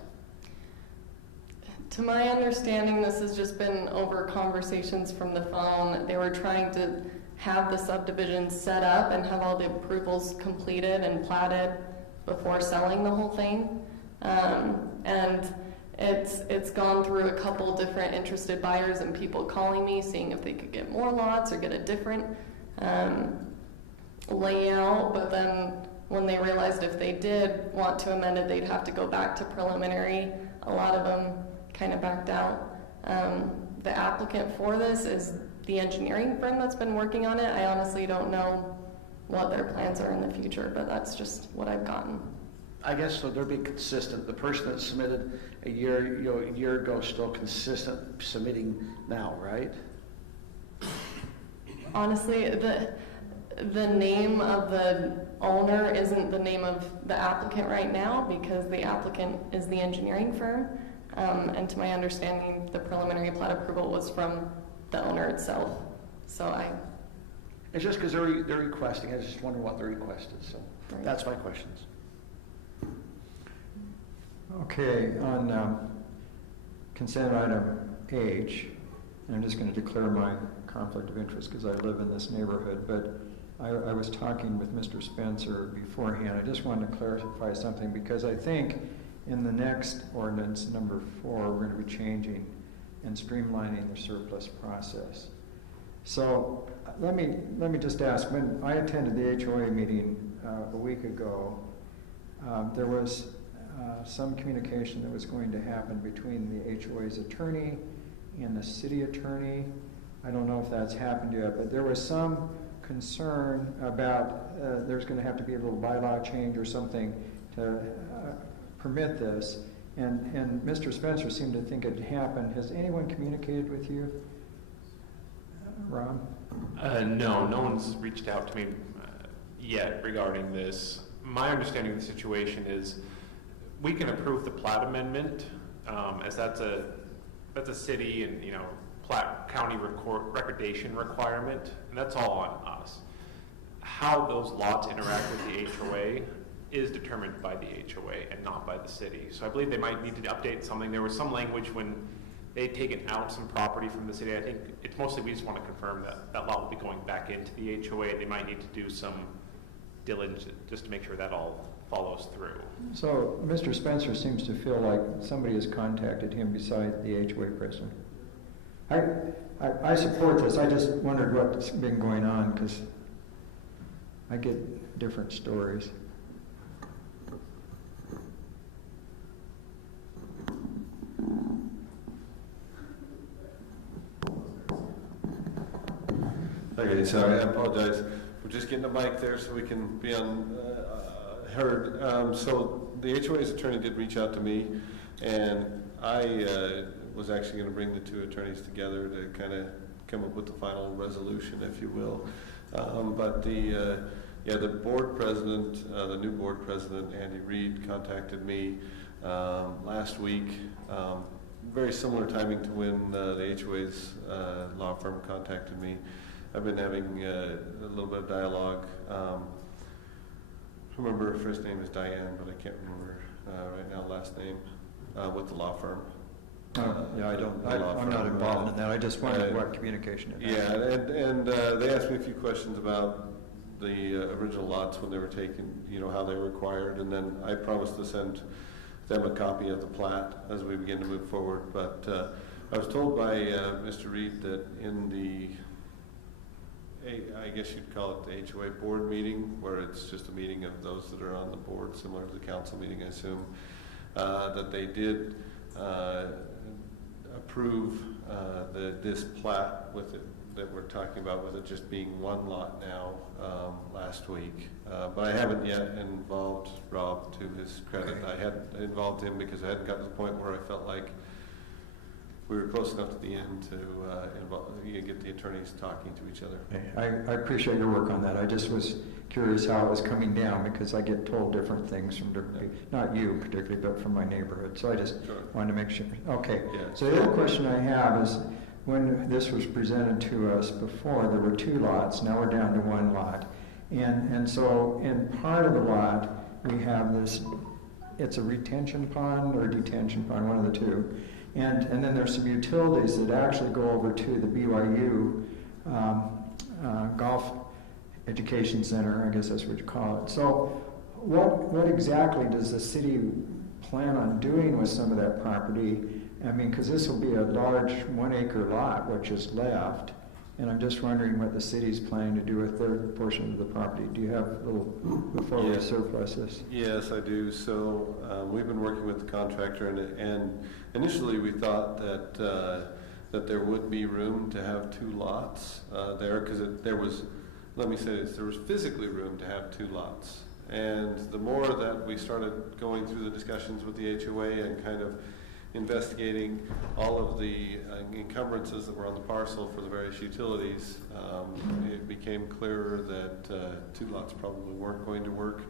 To my understanding, this has just been over conversations from the phone. They were trying to have the subdivision set up and have all the approvals completed and platted before selling the whole thing. And it's gone through a couple different interested buyers and people calling me, seeing if they could get more lots or get a different layout. But then when they realized if they did want to amend it, they'd have to go back to preliminary. A lot of them kind of backed out. The applicant for this is the engineering firm that's been working on it. I honestly don't know what their plans are in the future, but that's just what I've gotten. I guess so. They're being consistent. The person that submitted a year ago is still consistent submitting now, right? Honestly, the name of the owner isn't the name of the applicant right now because the applicant is the engineering firm. And to my understanding, the preliminary plat approval was from the owner itself. So It's just because they're requesting. I just wonder what the request is. So right. That's my questions. Okay, on consent item H, and I'm just going to declare my conflict of interest because I live in this neighborhood, but I was talking with Mr. Spencer beforehand. I just wanted to clarify something because I think in the next ordinance, number 4, we're going to be changing and streamlining the surplus process. So let me just ask, when I attended the HOA meeting a week ago, there was some communication that was going to happen between the HOA's attorney and the city attorney. I don't know if that's happened yet, but there was some concern about there's going to have to be a little bylaw change or something to permit this. And Mr. Spencer seemed to think it happened. Has anyone communicated with you, Rob? No, no one's reached out to me yet regarding this. My understanding of the situation is we can approve the plat amendment as that's a city and county recordation requirement, and that's all on us. How those lots interact with the HOA is determined by the HOA and not by the city. So I believe they might need to update something. There was some language when they'd taken out some property from the city. I think it's mostly we just want to confirm that that lot will be going back into the HOA. They might need to do some diligence just to make sure that all follows through. So Mr. Spencer seems to feel like somebody has contacted him beside the HOA president. I support this. I just wondered what's been going on because I get different stories. Okay, sorry, I apologize. We're just getting a mic there so we can be on heard. So the HOA's attorney did reach out to me, and I was actually going to bring the two attorneys together to kind of come up with the final resolution, if you will. But the board president, the new board president, Andy Reed, contacted me last week. Very similar timing to when the HOA's law firm contacted me. I've been having a little bit of dialogue. I remember her first name is Diane, but I can't remember right now last name with the law firm. Yeah, I'm not involved in that. I just wondered what communication it Yeah, and they asked me a few questions about the original lots when they were taken, how they were acquired, and then I promised to send them a copy of the plat as we begin to move forward. But I was told by Mr. Reed that in the, I guess you'd call it the HOA board meeting, where it's just a meeting of those that are on the board, similar to the council meeting, I assume, that they did approve this plat with it that we're talking about, with it just being one lot now last week. But I haven't yet involved Rob, to his credit. I had involved him because I hadn't gotten to the point where I felt like we were close enough to the end to get the attorneys talking to each other. I appreciate your work on that. I just was curious how it was coming down, because I get told different things from different people, not you particularly, but from my neighborhood. So I just wanted to make sure. Okay. Yeah. So the other question I have is, when this was presented to us before, there were 2 lots. Now we're down to 1 lot. And so in part of the lot, we have this, it's a retention pond or detention pond, one of the two. And then there's some utilities that actually go over to the BYU Golf Education Center, I guess that's what you call it. So what exactly does the city plan on doing with some of that property? I mean, because this will be a large 1-acre lot, which is left, and I'm just wondering what the city's planning to do with their portion of the property. Do you have a little, before we surplus this? Yes, I do. So we've been working with the contractor, and initially we thought that there would be room to have 2 lots there, because there was, let me say this, there was physically room to have 2 lots. And the more that we started going through the discussions with the HOA and kind of investigating all of the encumbrances that were on the parcel for the various utilities, it became clearer that 2 lots probably weren't going to work,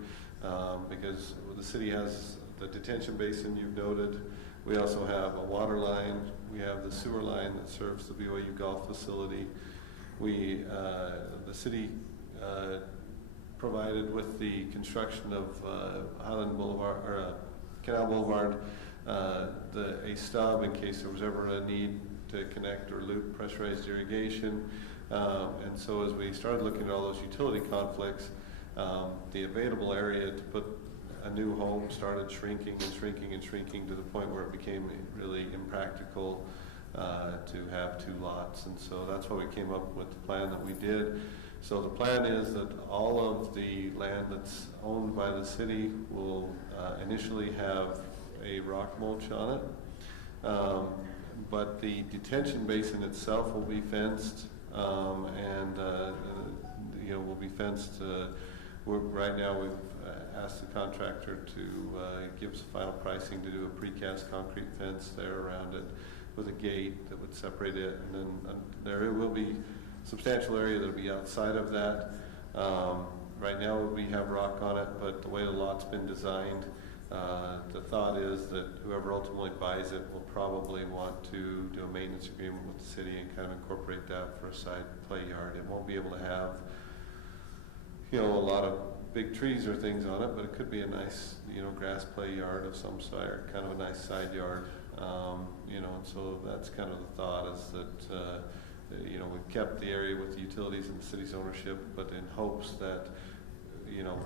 because the city has the detention basin you've noted. We also have a water line. We have the sewer line that serves the BYU golf facility. The city provided with the construction of Highland Boulevard, or Canal Boulevard, a stub in case there was ever a need to connect or loop pressurized irrigation. And so as we started looking at all those utility conflicts, the available area to put a new home started shrinking and shrinking and shrinking to the point where it became really impractical to have 2 lots. And so that's why we came up with the plan that we did. So the plan is that all of the land that's owned by the city will initially have a rock mulch on it, but the detention basin itself will be fenced, and will be fenced. Right now we've asked the contractor to give us final pricing to do a precast concrete fence there around it with a gate that would separate it, and then there will be substantial area that will be outside of that. Right now we have rock on it, but the way the lot's been designed, the thought is that whoever ultimately buys it will probably want to do a maintenance agreement with the city and kind of incorporate that for a side play yard. It won't be able to have, a lot of big trees or things on it, but it could be a nice, grass play yard of some sort, kind of a nice side yard. And so that's kind of the thought, is that, we've kept the area with the utilities and the city's ownership, but in hopes that,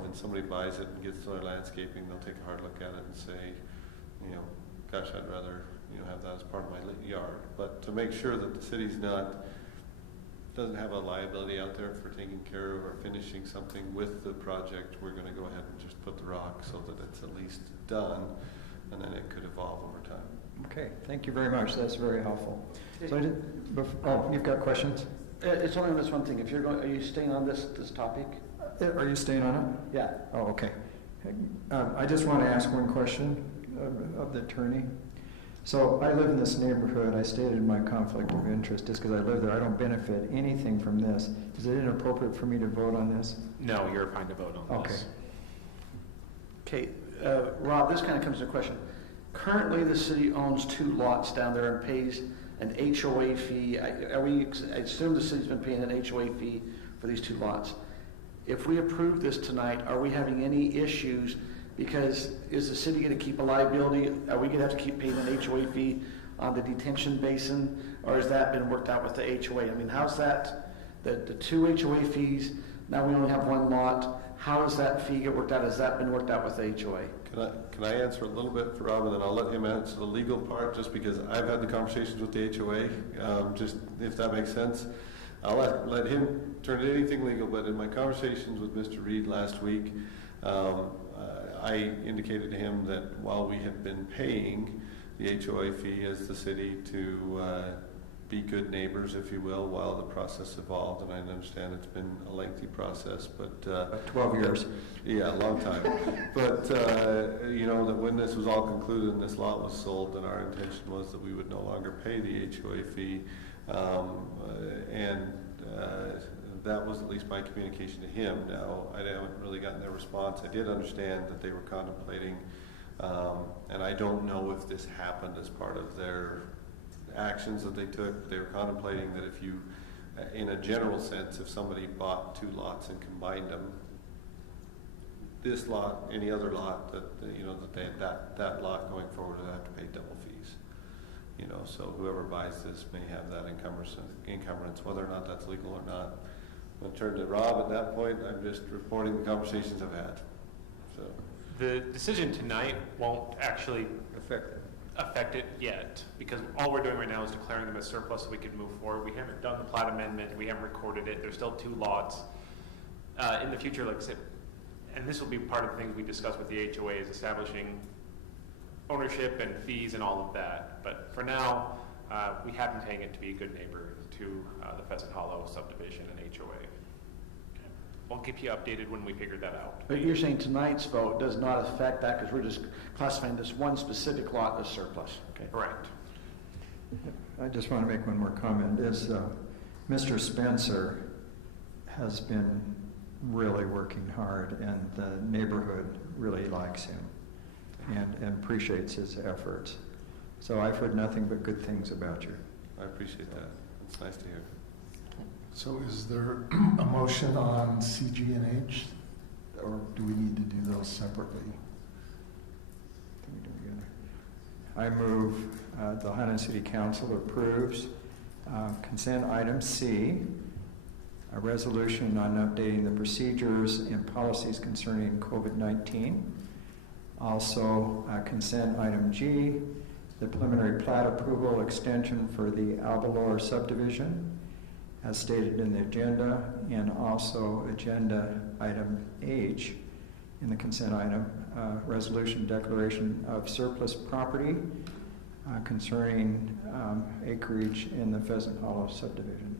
when somebody buys it and gets to their landscaping, they'll take a hard look at it and say, gosh, I'd rather, have that as part of my yard. But to make sure that the city's doesn't have a liability out there for taking care of or finishing something with the project, we're going to go ahead and just put the rock so that it's at least done, and then it could evolve over time. Okay, thank you very much. That's very helpful. So you've got questions? It's only on this one thing. If you're going, are you staying on this topic? Are you staying on it? Yeah. Oh, okay. I just want to ask one question of the attorney. So I live in this neighborhood. I stated my conflict of interest just because I live there. I don't benefit anything from this. Is it inappropriate for me to vote on this? No, you're fine to vote on this. Okay. Rob, this kind of comes to a question. Currently, the city owns 2 lots down there and pays an HOA fee. I assume the city's been paying an HOA fee for these 2 lots. If we approve this tonight, are we having any issues? Because is the city going to keep a liability? Are we going to have to keep paying an HOA fee on the detention basin? Or has that been worked out with the HOA? I mean, how's that, the 2 HOA fees, now we only have 1 lot. How does that fee get worked out? Has that been worked out with the HOA? Can I answer a little bit for Rob, and then I'll let him answer the legal part, just because I've had the conversations with the HOA, just if that makes sense. I'll let him turn to anything legal, but in my conversations with Mr. Reed last week, I indicated to him that while we had been paying the HOA fee as the city to be good neighbors, if you will, while the process evolved, and I understand it's been a lengthy process, but 12 years. Yeah, a long time. But you know, that when this was all concluded and this lot was sold, then our intention was that we would no longer pay the HOA fee, and that was at least my communication to him. Now, I haven't really gotten their response. I did understand that they were contemplating, and I don't know if this happened as part of their actions that they took. They were contemplating that if you, in a general sense, if somebody bought 2 lots and combined them, this lot, any other lot, that you know, that lot going forward would have to pay double fees. You know, so whoever buys this may have that encumbrance, whether or not that's legal or not. I'm going to turn to Rob at that point. I'm just reporting the conversations I've had. So the decision tonight won't actually affect it yet, because all we're doing right now is declaring them as surplus so we can move forward. We haven't done the plat amendment, we haven't recorded it, there's still 2 lots. In the future, like I said, and this will be part of the things we discuss with the HOA, is establishing ownership and fees and all of that. But for now, we have been paying it to be a good neighbor to the Pheasant Hollow subdivision and HOA. We'll keep you updated when we figure that out. But you're saying tonight's vote does not affect that because we're just classifying this one specific lot as surplus, okay? Correct. I just want to make one more comment. Mr. Spencer has been really working hard, and the neighborhood really likes him and appreciates his efforts. So I've heard nothing but good things about you. I appreciate that. It's nice to hear. So is there a motion on CG and H, or do we need to do those separately? I move the Highland City Council approves consent item C, a resolution on updating the procedures and policies concerning COVID-19. Also, consent item G, the preliminary plat approval extension for the Albalor subdivision, as stated in the agenda, and also agenda item H in the consent item, resolution declaration of surplus property concerning acreage in the Pheasant Hollow subdivision.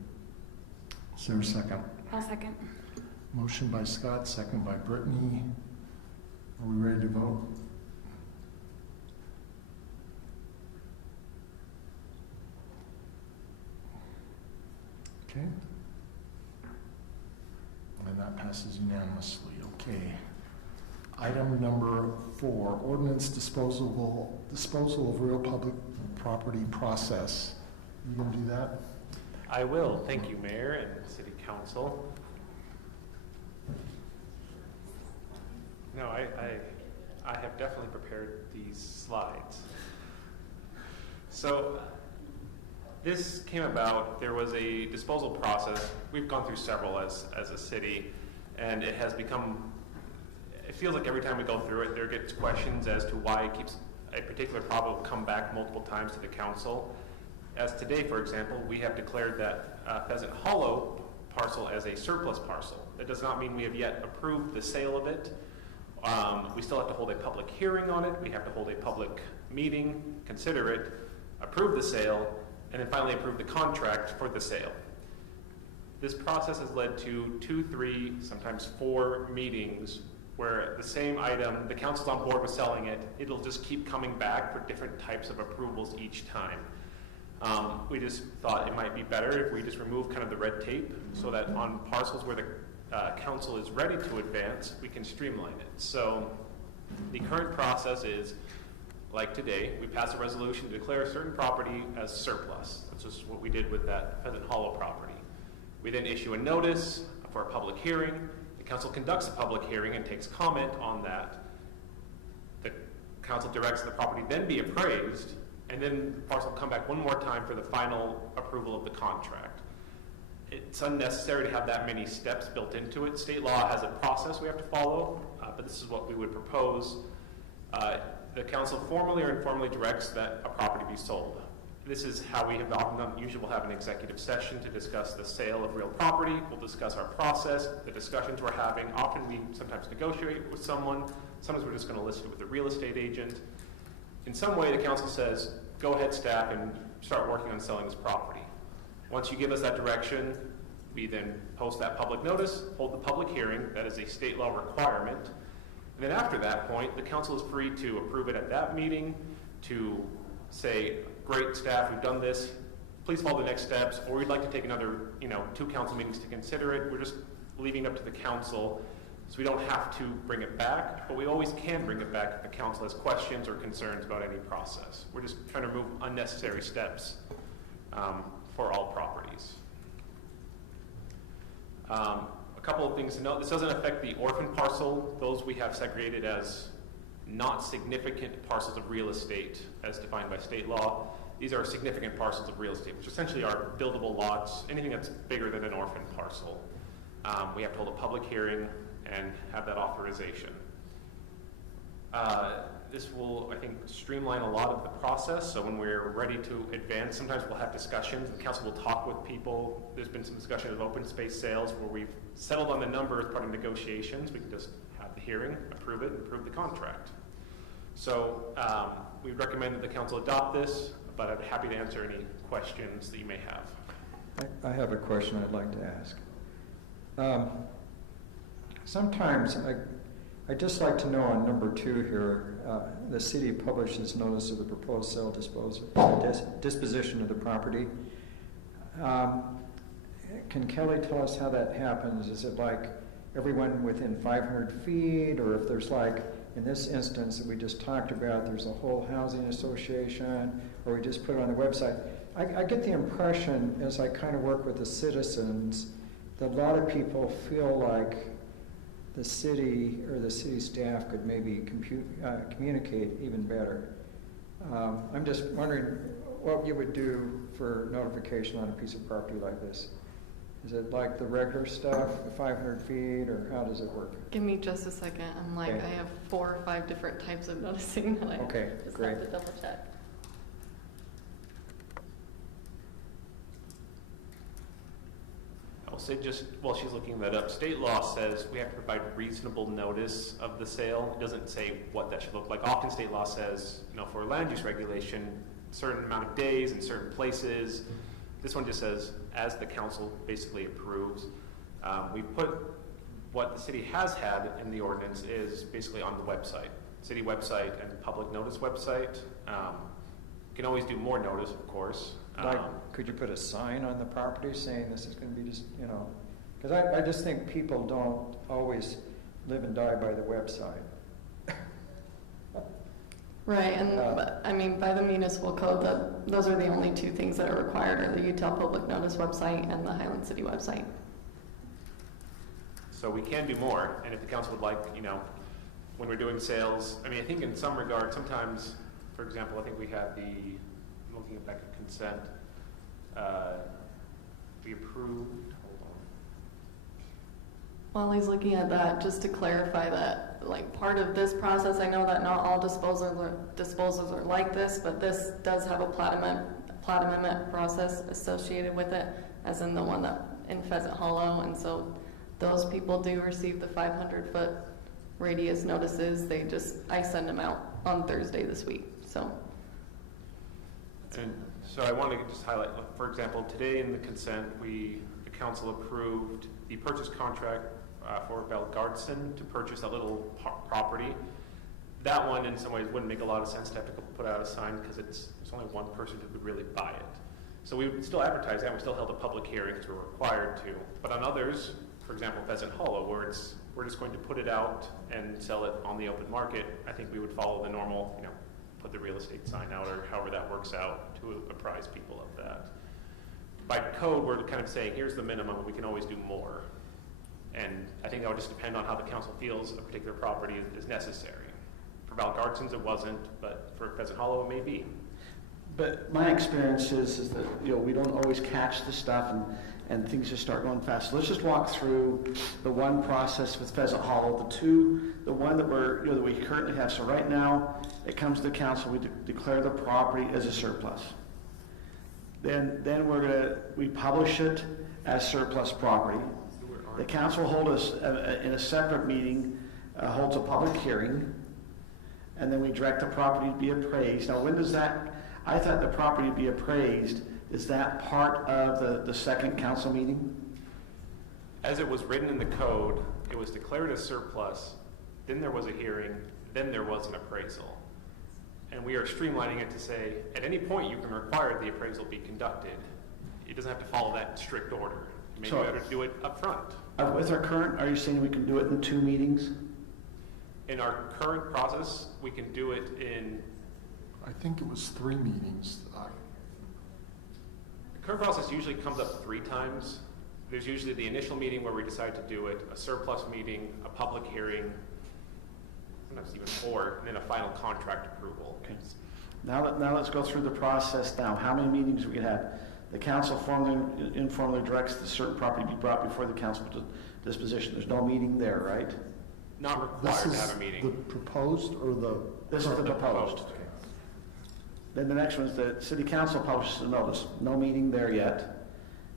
Is there a second? I'll second. Motion by Scott, second by Brittany. Are we ready to vote? Okay. And that passes unanimously. Okay. Item number 4, ordinance disposal of real public property process. You gonna do that? I will. Thank you, Mayor and City Council. No, I have definitely prepared these slides. So this came about, there was a disposal process. We've gone through several as a city, and it has become, it feels like every time we go through it, there gets questions as to why it keeps a particular problem come back multiple times to the council. As today, for example, we have declared that Pheasant Hollow parcel as a surplus parcel. That does not mean we have yet approved the sale of it. We still have to hold a public hearing on it. We have to hold a public meeting, consider it, approve the sale, and then finally approve the contract for the sale. This process has led to 2, 3, sometimes 4 meetings where the same item, the council's on board with selling it, it'll just keep coming back for different types of approvals each time. We just thought it might be better if we just remove kind of the red tape so that on parcels where the council is ready to advance, we can streamline it. So the current process is, like today, we pass a resolution to declare a certain property as surplus. That's just what we did with that Pheasant Hollow property. We then issue a notice for a public hearing. The council conducts a public hearing and takes comment on that. The council directs the property then be appraised, and then the parcel will come back one more time for the final approval of the contract. It's unnecessary to have that many steps built into it. State law has a process we have to follow, but this is what we would propose. The council formally or informally directs that a property be sold. This is how we have often done. Usually we'll have an executive session to discuss the sale of real property. We'll discuss our process, the discussions we're having. Often we sometimes negotiate with someone. Sometimes we're just going to list it with a real estate agent. In some way, the council says, go ahead, staff, and start working on selling this property. Once you give us that direction, we then post that public notice, hold the public hearing. That is a state law requirement. And then after that point, the council is free to approve it at that meeting, to say, great, staff, we've done this, please follow the next steps, or we'd like to take another 2 council meetings to consider it. We're just leaving it up to the council, so we don't have to bring it back, but we always can bring it back if the council has questions or concerns about any process. We're just trying to remove unnecessary steps for all properties. A couple of things to note. This doesn't affect the orphan parcel. Those we have segregated as not significant parcels of real estate as defined by state law. These are significant parcels of real estate, which essentially are buildable lots, anything that's bigger than an orphan parcel. We have to hold a public hearing and have that authorization. This will, I think, streamline a lot of the process. So when we're ready to advance, sometimes we'll have discussions. The council will talk with people. There's been some discussion of open space sales where we've settled on the number as part of negotiations. We can just have the hearing, approve it, and approve the contract. So we recommend that the council adopt this, but I'm happy to answer any questions that you may have. I have a question I'd like to ask. Sometimes I'd just like to know on number 2 here, the city publishes notice of the proposed sale, disposition of the property. Can Kelly tell us how that happens? Is it like everyone within 500 feet, or if there's like, in this instance that we just talked about, there's a whole housing association, or we just put it on the website? I get the impression, as I kind of work with the citizens, that a lot of people feel like the city or the city staff could maybe communicate even better. I'm just wondering what you would do for notification on a piece of property like this. Is it like the regular stuff, the 500 feet, or how does it work? Give me just a second. I'm like, Okay. I have 4 or 5 different types of noticing that I Okay, just great. have to double check. I'll say, just while she's looking that up, state law says we have to provide reasonable notice of the sale. It doesn't say what that should look like. Often state law says, for land use regulation, a certain amount of days in certain places. This one just says, as the council basically approves. We put what the city has had in the ordinance is basically on the website, city website and public notice website. You can always do more notice, of course. Like, could you put a sign on the property saying this is going to be just, because I just think people don't always live and die by the website. Right, and but, I mean, by the municipal code, those are the only 2 things that are required, are the Utah Public Notice website and the Highland City website. So we can do more, and if the council would like, when we're doing sales, I mean, I think in some regard, sometimes, for example, I think we had I'm looking at back at consent, we approved, hold on. While he's looking at that, just to clarify that, like, part of this process, I know that not all disposals are like this, but this does have a plat amendment process associated with it, as in the one that in Pheasant Hollow, and so those people do receive the 500-foot radius notices. I send them out on Thursday this week, so. And so I want to just highlight, for example, today in the consent, the council approved the purchase contract for Belgardson to purchase a little property. That one, in some ways, wouldn't make a lot of sense to have to put out a sign because there's only one person who could really buy it. So we would still advertise that. We still held a public hearing because we're required to. But on others, for example, Pheasant Hollow, where we're just going to put it out and sell it on the open market, I think we would follow the normal, put the real estate sign out or however that works out to apprise people of that. By code, we're kind of saying, here's the minimum, we can always do more. And I think that would just depend on how the council feels a particular property is necessary. For Valgardsons, it wasn't, but for Pheasant Hollow, it may be. But my experience is that we don't always catch the stuff and things just start going fast. So let's just walk through the one process with Pheasant Hollow, the one that that we currently have. So right now, it comes to the council, we declare the property as a surplus. Then we publish it as surplus property. The council holds in a separate meeting, holds a public hearing, and then we direct the property to be appraised. Now, when does that? I thought the property be appraised. Is that part of the second council meeting? As it was written in the code, it was declared as surplus, then there was a hearing, then there was an appraisal. And we are streamlining it to say, at any point you can require the appraisal be conducted. It doesn't have to follow that strict order. Maybe we ought to do it up front. With our current, are you saying we can do it in 2 meetings? In our current process, we can do it in... I think it was 3 meetings. The current process usually comes up 3 times. There's usually the initial meeting where we decide to do it, a surplus meeting, a public hearing, sometimes even 4, and then a final contract approval. Okay. Now let's go through the process now. How many meetings we can have? The council informally directs the certain property be brought before the council disposition. There's no meeting there, right? Not required to have a meeting. The proposed or the... This is the proposed. Then the next one is the city council publishes a notice. No meeting there yet.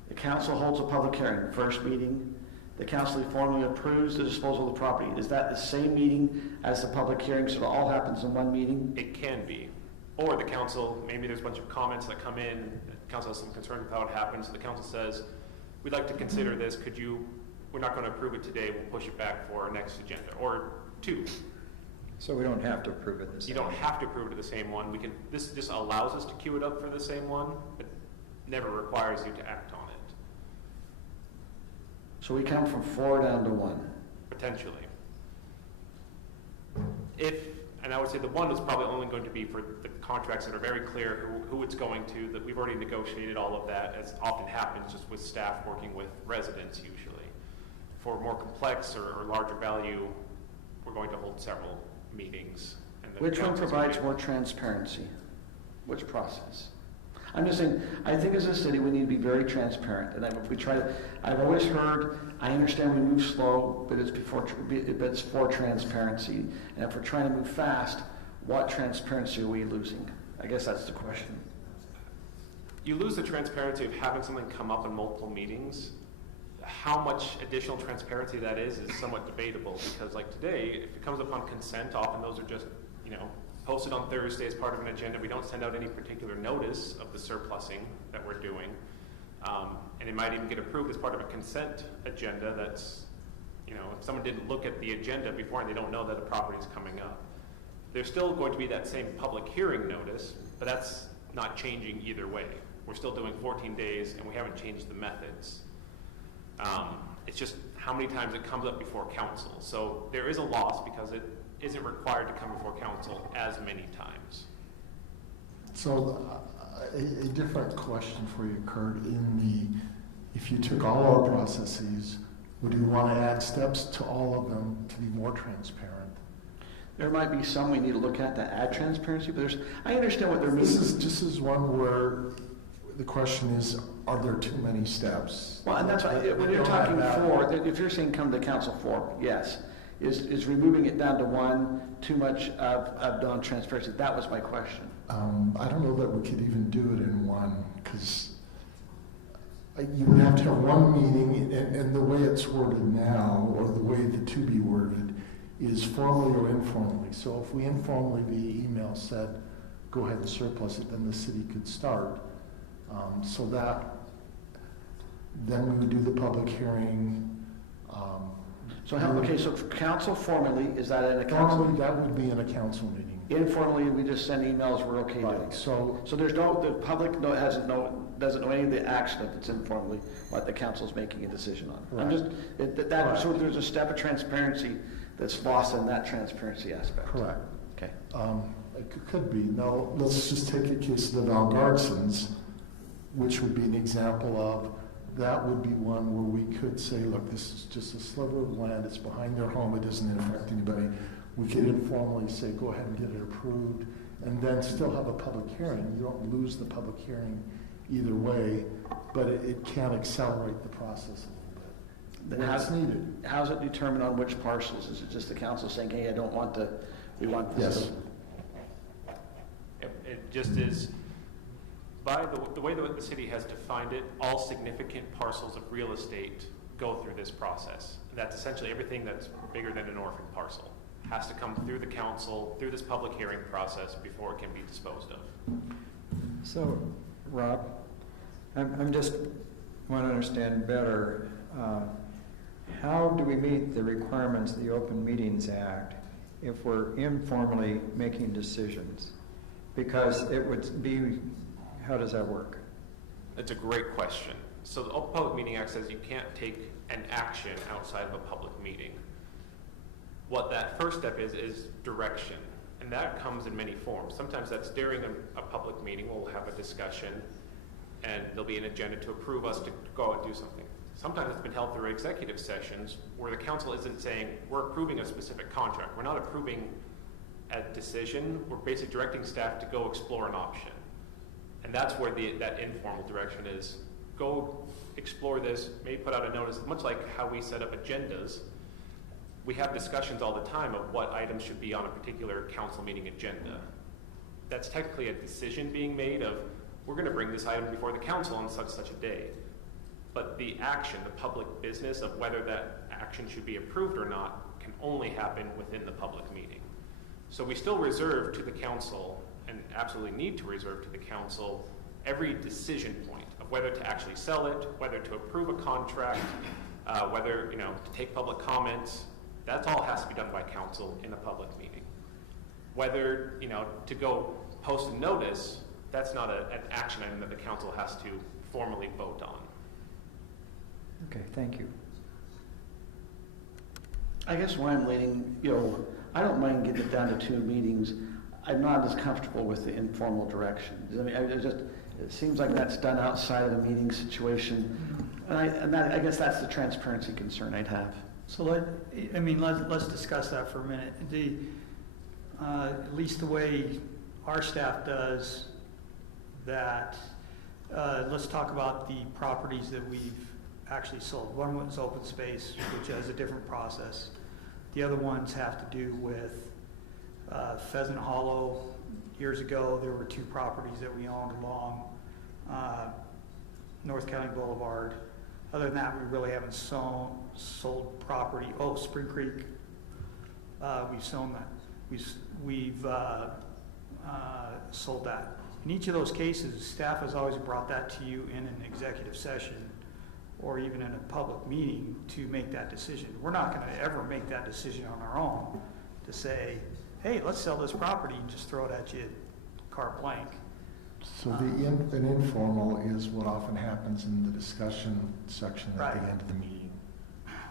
The council holds a public hearing. First meeting. The council formally approves the disposal of the property. Is that the same meeting as the public hearing, so it all happens in one meeting? It can be. Or the council, maybe there's a bunch of comments that come in, the council has some concern with how it happens, so the council says, we'd like to consider this, we're not going to approve it today, we'll push it back for our next agenda, or 2. So we don't have to approve it the same. You don't have to approve it the same one. This just allows us to queue it up for the same one, but never requires you to act on it. So we come from 4 down to 1. Potentially. And I would say the 1 is probably only going to be for the contracts that are very clear who it's going to, that we've already negotiated all of that, as often happens just with staff working with residents usually. For more complex or larger value, we're going to hold several meetings. And which one provides more transparency? Which process? I'm just saying, I think as a city we need to be very transparent. And if we try to, I've always heard, I understand we move slow, but it's for transparency. And if we're trying to move fast, what transparency are we losing? I guess that's the question. You lose the transparency of having something come up in multiple meetings. How much additional transparency that is somewhat debatable, because like today, if it comes up on consent, often those are just, posted on Thursday as part of an agenda. We don't send out any particular notice of the surplusing that we're doing. And it might even get approved as part of a consent agenda that's, if someone didn't look at the agenda before and they don't know that a property is coming up. There's still going to be that same public hearing notice, but that's not changing either way. We're still doing 14 days and we haven't changed the methods. It's just how many times it comes up before council. So there is a loss because it isn't required to come before council as many times. So a different question for you, Kurt. If you took all our processes, would you want to add steps to all of them to be more transparent? There might be some we need to look at to add transparency, but I understand what they're meaning. This is one where the question is, are there too many steps? Well, and that's why when you're talking 4, if you're saying come to council 4, yes. Is removing it down to 1 too much of non-transparency? That was my question. I don't know that we could even do it in 1, because you would have to have 1 meeting, and the way it's worded now, or the way the to be worded, is formally or informally. So if we informally via email said, go ahead and surplus it, then the city could start. So that then we would do the public hearing. So council formally, is that in a council? Formally, that would be in a council meeting. Informally, we just send emails, we're okay doing it. So there's the public doesn't know any of the action if it's informally, what the council's making a decision on. Right. So there's a step of transparency that's lost in that transparency aspect. Correct. Okay. It could be. Now, let's just take a case of the Valgardsons, which would be an example of, that would be one where we could say, look, this is just a sliver of land, it's behind their home, it doesn't affect anybody. We could informally say, go ahead and get it approved, and then still have a public hearing. You don't lose the public hearing either way, but it can accelerate the process a little bit. Then It's needed. how's it determined on which parcels? Is it just the council saying, hey, we want this? Yes. It just is, by the way that the city has defined it, all significant parcels of real estate go through this process. And that's essentially everything that's bigger than an orphan parcel has to come through the council, through this public hearing process before it can be disposed of. So, Rob, I'm just want to understand better, how do we meet the requirements of the Open Meetings Act if we're informally making decisions? Because it would be, how does that work? That's a great question. So the Open Public Meeting Act says you can't take an action outside of a public meeting. What that first step is direction, and that comes in many forms. Sometimes that's during a public meeting, we'll have a discussion, and there'll be an agenda to approve us to go out and do something. Sometimes it's been held through executive sessions where the council isn't saying, we're approving a specific contract. We're not approving a decision, we're basically directing staff to go explore an option. And that's where that informal direction is. Go explore this, maybe put out a notice, much like how we set up agendas. We have discussions all the time of what items should be on a particular council meeting agenda. That's technically a decision being made of, we're going to bring this item before the council on such a day. But the action, the public business of whether that action should be approved or not, can only happen within the public meeting. So we still reserve to the council, and absolutely need to reserve to the council, every decision point of whether to actually sell it, whether to approve a contract, whether to take public comments. That's all has to be done by council in a public meeting. Whether to go post a notice, that's not an action item that the council has to formally vote on. Okay, thank you. I guess why I'm leaning, I don't mind getting it down to 2 meetings. I'm not as comfortable with the informal direction. I mean, it seems like that's done outside of the meeting situation, and I guess that's the transparency concern I'd have. So let's discuss that for a minute. At least the way our staff does that, let's talk about the properties that we've actually sold. One was open space, which has a different process. The other ones have to do with Pheasant Hollow. Years ago, there were 2 properties that we owned along North County Boulevard. Other than that, we really haven't sold property. Oh, Spring Creek, we've sold that. We've sold that. In each of those cases, staff has always brought that to you in an executive session or even in a public meeting to make that decision. We're not going to ever make that decision on our own to say, hey, let's sell this property and just throw it at you carte blanche. So an informal is what often happens in the discussion section at the end of the meeting.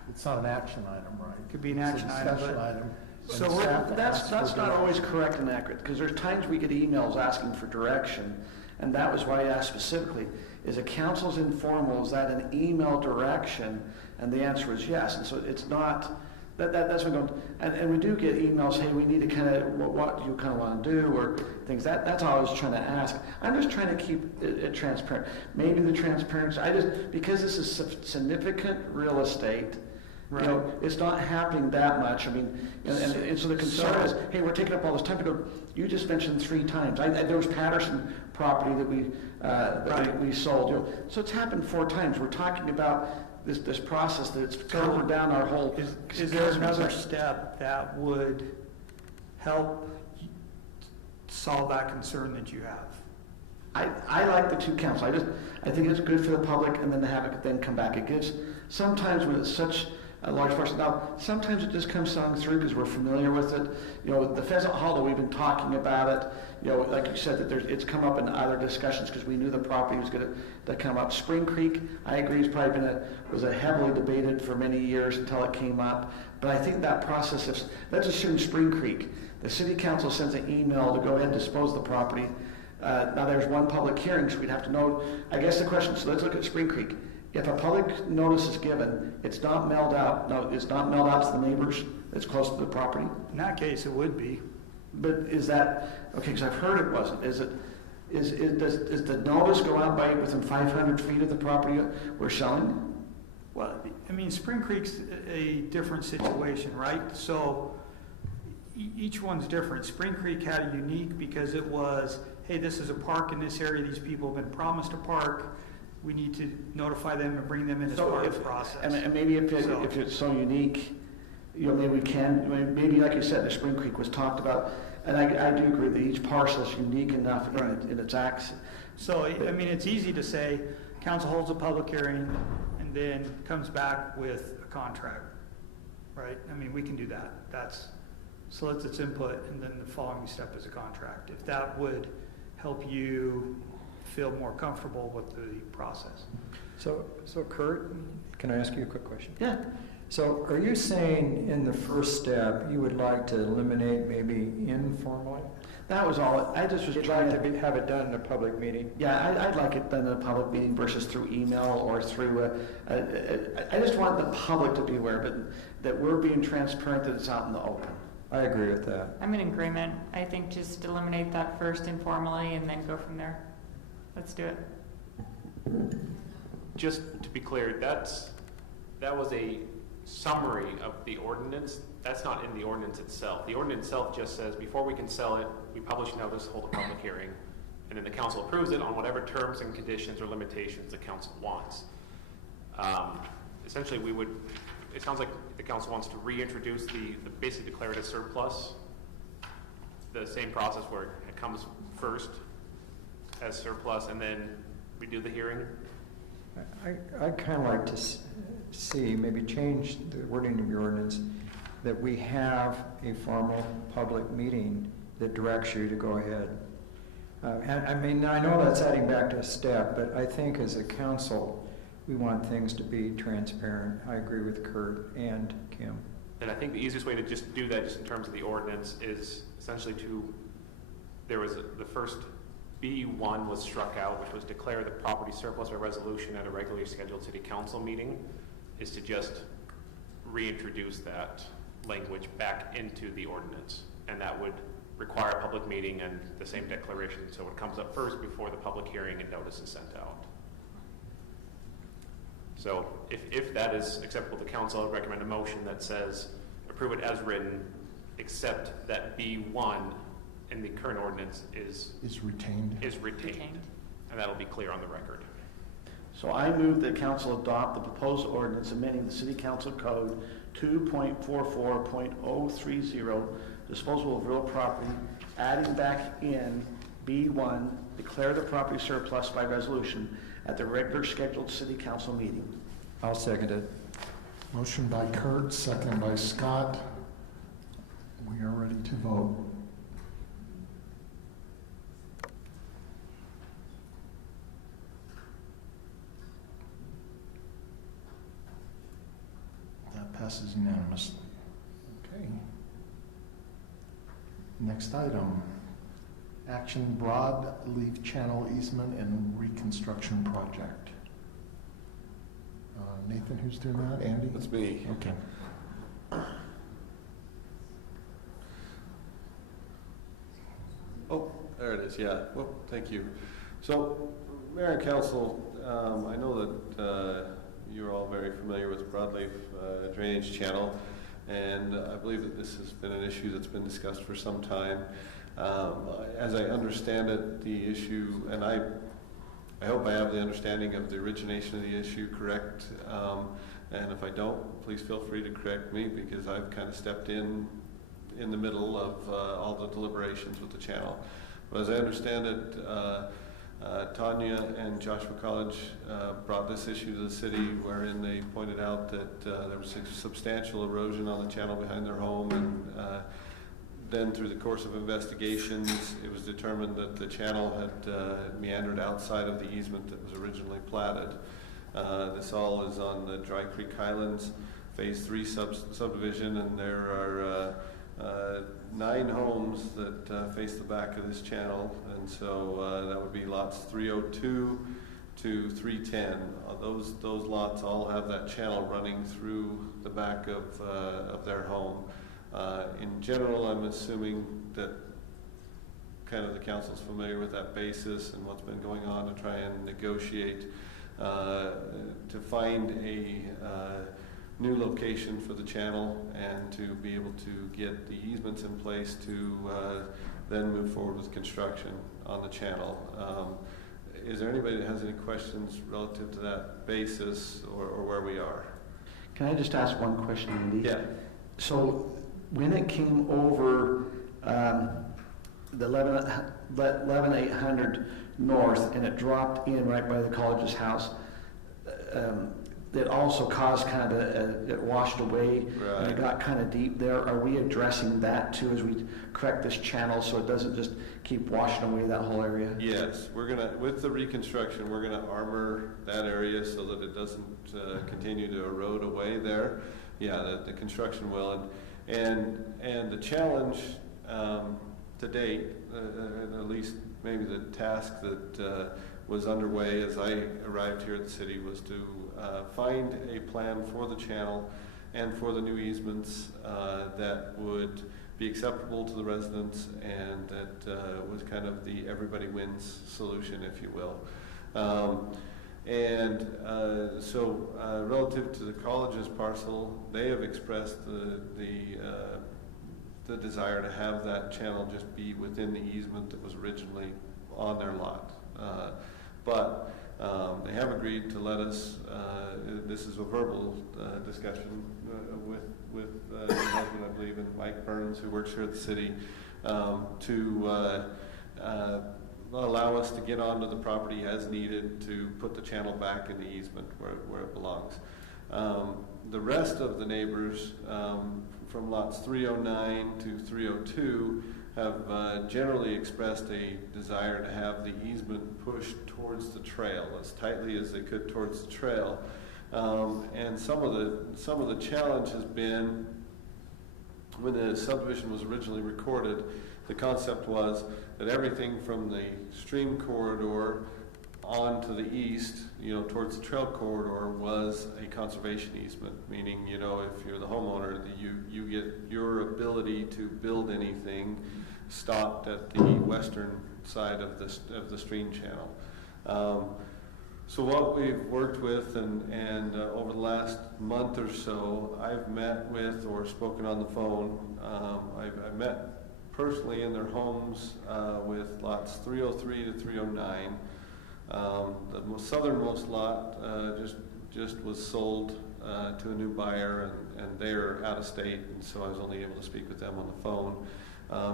It's not an action item, right? It could be an action item. Discussion item. So that's not always correct and accurate, because there's times we get emails asking for direction, and that was why I asked specifically, is a council's informal, is that an email direction? And the answer is yes, and so it's not, that's what I'm going, and we do get emails, hey, we need to kind of, what do you kind of want to do, or things, that's all I was trying to ask. I'm just trying to keep it transparent. Maybe the transparency, because this is significant real estate, right. It's not happening that much. I mean, and so the concern is, hey, we're taking up all this time to go. You just mentioned 3 times. There was Patterson property that we sold. So it's happened 4 times. We're talking about this process that's covered down our whole. Is there another step that would help solve that concern that you have? I like the two councils. I think it's good for the public, and then to have it then come back. It gives, sometimes when it's such a large parcel, now, sometimes it just comes on through because we're familiar with it. You know, the Pheasant Hollow, we've been talking about it. You know, like you said, that it's come up in other discussions because we knew the property was going to come up. Spring Creek, I agree, has probably was a heavily debated for many years until it came up. But I think that process of, let's assume Spring Creek, the city council sends an email to go ahead and dispose of the property. Now there's one public hearing, so we'd have to know, I guess the question, so let's look at Spring Creek. If a public notice is given, it's not mailed out, it's not mailed out to the neighbors that's close to the property? In that case, it would be. But is that, okay, because I've heard it wasn't. Does the notice go out by within 500 feet of the property we're selling? Well, I mean, Spring Creek's a different situation, right? So each one's different. Spring Creek had a unique because it was, hey, this is a park in this area. These people have been promised a park. We need to notify them and bring them in as part of the process. And maybe if it's so unique, you know, maybe we can, maybe like you said, the Spring Creek was talked about, and I do agree that each parcel is unique enough in its acts. So, I mean, it's easy to say, council holds a public hearing and then comes back with a contract, right? I mean, we can do that. Solicits its input, and then the following step is a contract. If that would help you feel more comfortable with the process. So Kurt, can I ask you a quick question? Yeah. So are you saying in the first step you would like to eliminate maybe informally? That was all. I just was trying to have it done in a public meeting. Yeah, I'd like it done in a public meeting versus through email or through. I just want the public to be aware of it, that we're being transparent, that it's out in the open. I agree with that. I'm in agreement. I think just eliminate that first informally and then go from there. Let's do it. Just to be clear, that was a summary of the ordinance. That's not in the ordinance itself. The ordinance itself just says before we can sell it, we publish notice, hold a public hearing, and then the council approves it on whatever terms and conditions or limitations the council wants. Essentially, it sounds like the council wants to reintroduce the basically declare it a surplus, the same process where it comes first as surplus and then we do the hearing. I'd kind of like to see, maybe change the wording of your ordinance, that we have a formal public meeting that directs you to go ahead. And I mean, I know that's adding back to a step, but I think as a council, we want things to be transparent. I agree with Kurt and Kim. And I think the easiest way to just do that, just in terms of the ordinance, is essentially the first B1 was struck out, which was declare the property surplus by resolution at a regularly scheduled city council meeting, is to just reintroduce that language back into the ordinance. And that would require a public meeting and the same declaration. So it comes up first before the public hearing and notice is sent out. So if that is acceptable to council, I would recommend a motion that says approve it as written, except that B1 in the current ordinance is retained. And that'll be clear on the record. So I move that council adopt the proposed ordinance amending the City Council Code 2.44.030, disposal of real property, adding back in B1, declare the property surplus by resolution at the regular scheduled City Council meeting. I'll second it. Motion by Kurt, second by Scott. We are ready to vote. That passes unanimously. Okay. Next item. Action Broadleaf Channel Easement and Reconstruction Project. Nathan, who's doing that? Andy? That's me. Okay. Oh, there it is, yeah. Well, thank you. So, Mayor and Council, I know that you're all very familiar with Broadleaf Drainage Channel, and I believe that this has been an issue that's been discussed for some time. As I understand it, the issue, and I hope I have the understanding of the origination of the issue correct, and if I don't, please feel free to correct me, because I've kind of stepped in the middle of all the deliberations with the channel. But as I understand it, Tanya and Joshua College brought this issue to the city, wherein they pointed out that there was substantial erosion on the channel behind their home, and then through the course of investigations, it was determined that the channel had meandered outside of the easement that was originally platted. This all is on the Dry Creek Highlands Phase 3 subdivision, and there are 9 homes that face the back of this channel, and so that would be lots 302 to 310. Those lots all have that channel running through the back of their home. In general, I'm assuming that kind of the council's familiar with that basis and what's been going on to try and negotiate to find a new location for the channel and to be able to get the easements in place to then move forward with construction on the channel. Is there anybody that has any questions relative to that basis or where we are? Can I just ask one question, Andy? Yeah. So when it came over the 11800 north and it dropped in right by the college's house, it also caused kind of it washed away, right, and it got kind of deep there. Are we addressing that too as we correct this channel so it doesn't just keep washing away that whole area? Yes, we're gonna, with the reconstruction, we're gonna armor that area so that it doesn't continue to erode away there. Yeah, the construction will, and the challenge to date, at least maybe the task that was underway as I arrived here at the city, was to find a plan for the channel and for the new easements that would be acceptable to the residents and that was kind of the everybody wins solution, if you will. So relative to the college's parcel, they have expressed the desire to have that channel just be within the easement that was originally on their lot. But they have agreed to let us, this is a verbal discussion with my husband, I believe, and Mike Burns, who works here at the city, to allow us to get onto the property as needed to put the channel back in the easement where it belongs. The rest of the neighbors from lots 309 to 302 have generally expressed a desire to have the easement pushed towards the trail, as tightly as they could towards the trail. And some of the challenge has been, when the subdivision was originally recorded, the concept was that everything from the stream corridor on to the east, towards the trail corridor, was a conservation easement, meaning, if you're the homeowner, you get your ability to build anything stopped at the western side of the stream channel. So what we've worked with, and over the last month or so, I've met with or spoken on the phone. I've met personally in their homes with lots 303 to 309. The most southernmost lot just was sold to a new buyer, and they're out of state, and so I was only able to speak with them on the phone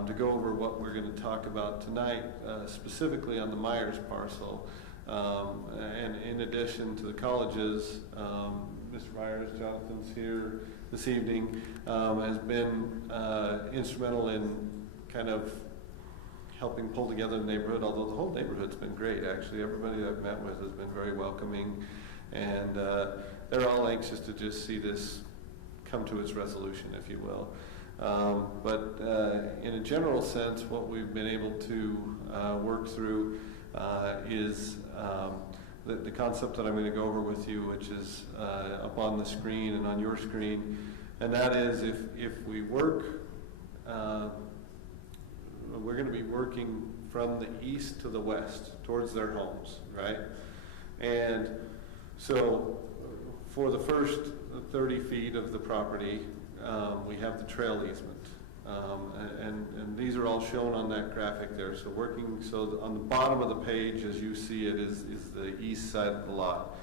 to go over what we're going to talk about tonight, specifically on the Myers parcel. And in addition to the colleges, Mr. Myers, Jonathan's here this evening, has been instrumental in kind of helping pull together the neighborhood, although the whole neighborhood's been great, actually. Everybody that I've met with has been very welcoming, and they're all anxious to just see this come to its resolution, if you will. But in a general sense, what we've been able to work through is the concept that I'm going to go over with you, which is up on the screen and on your screen, and that is if we work, we're going to be working from the east to the west towards their homes, right? And so for the first 30 feet of the property, we have the trail easement. And these are all shown on that graphic there. So on the bottom of the page, as you see it, is the east side of the lot.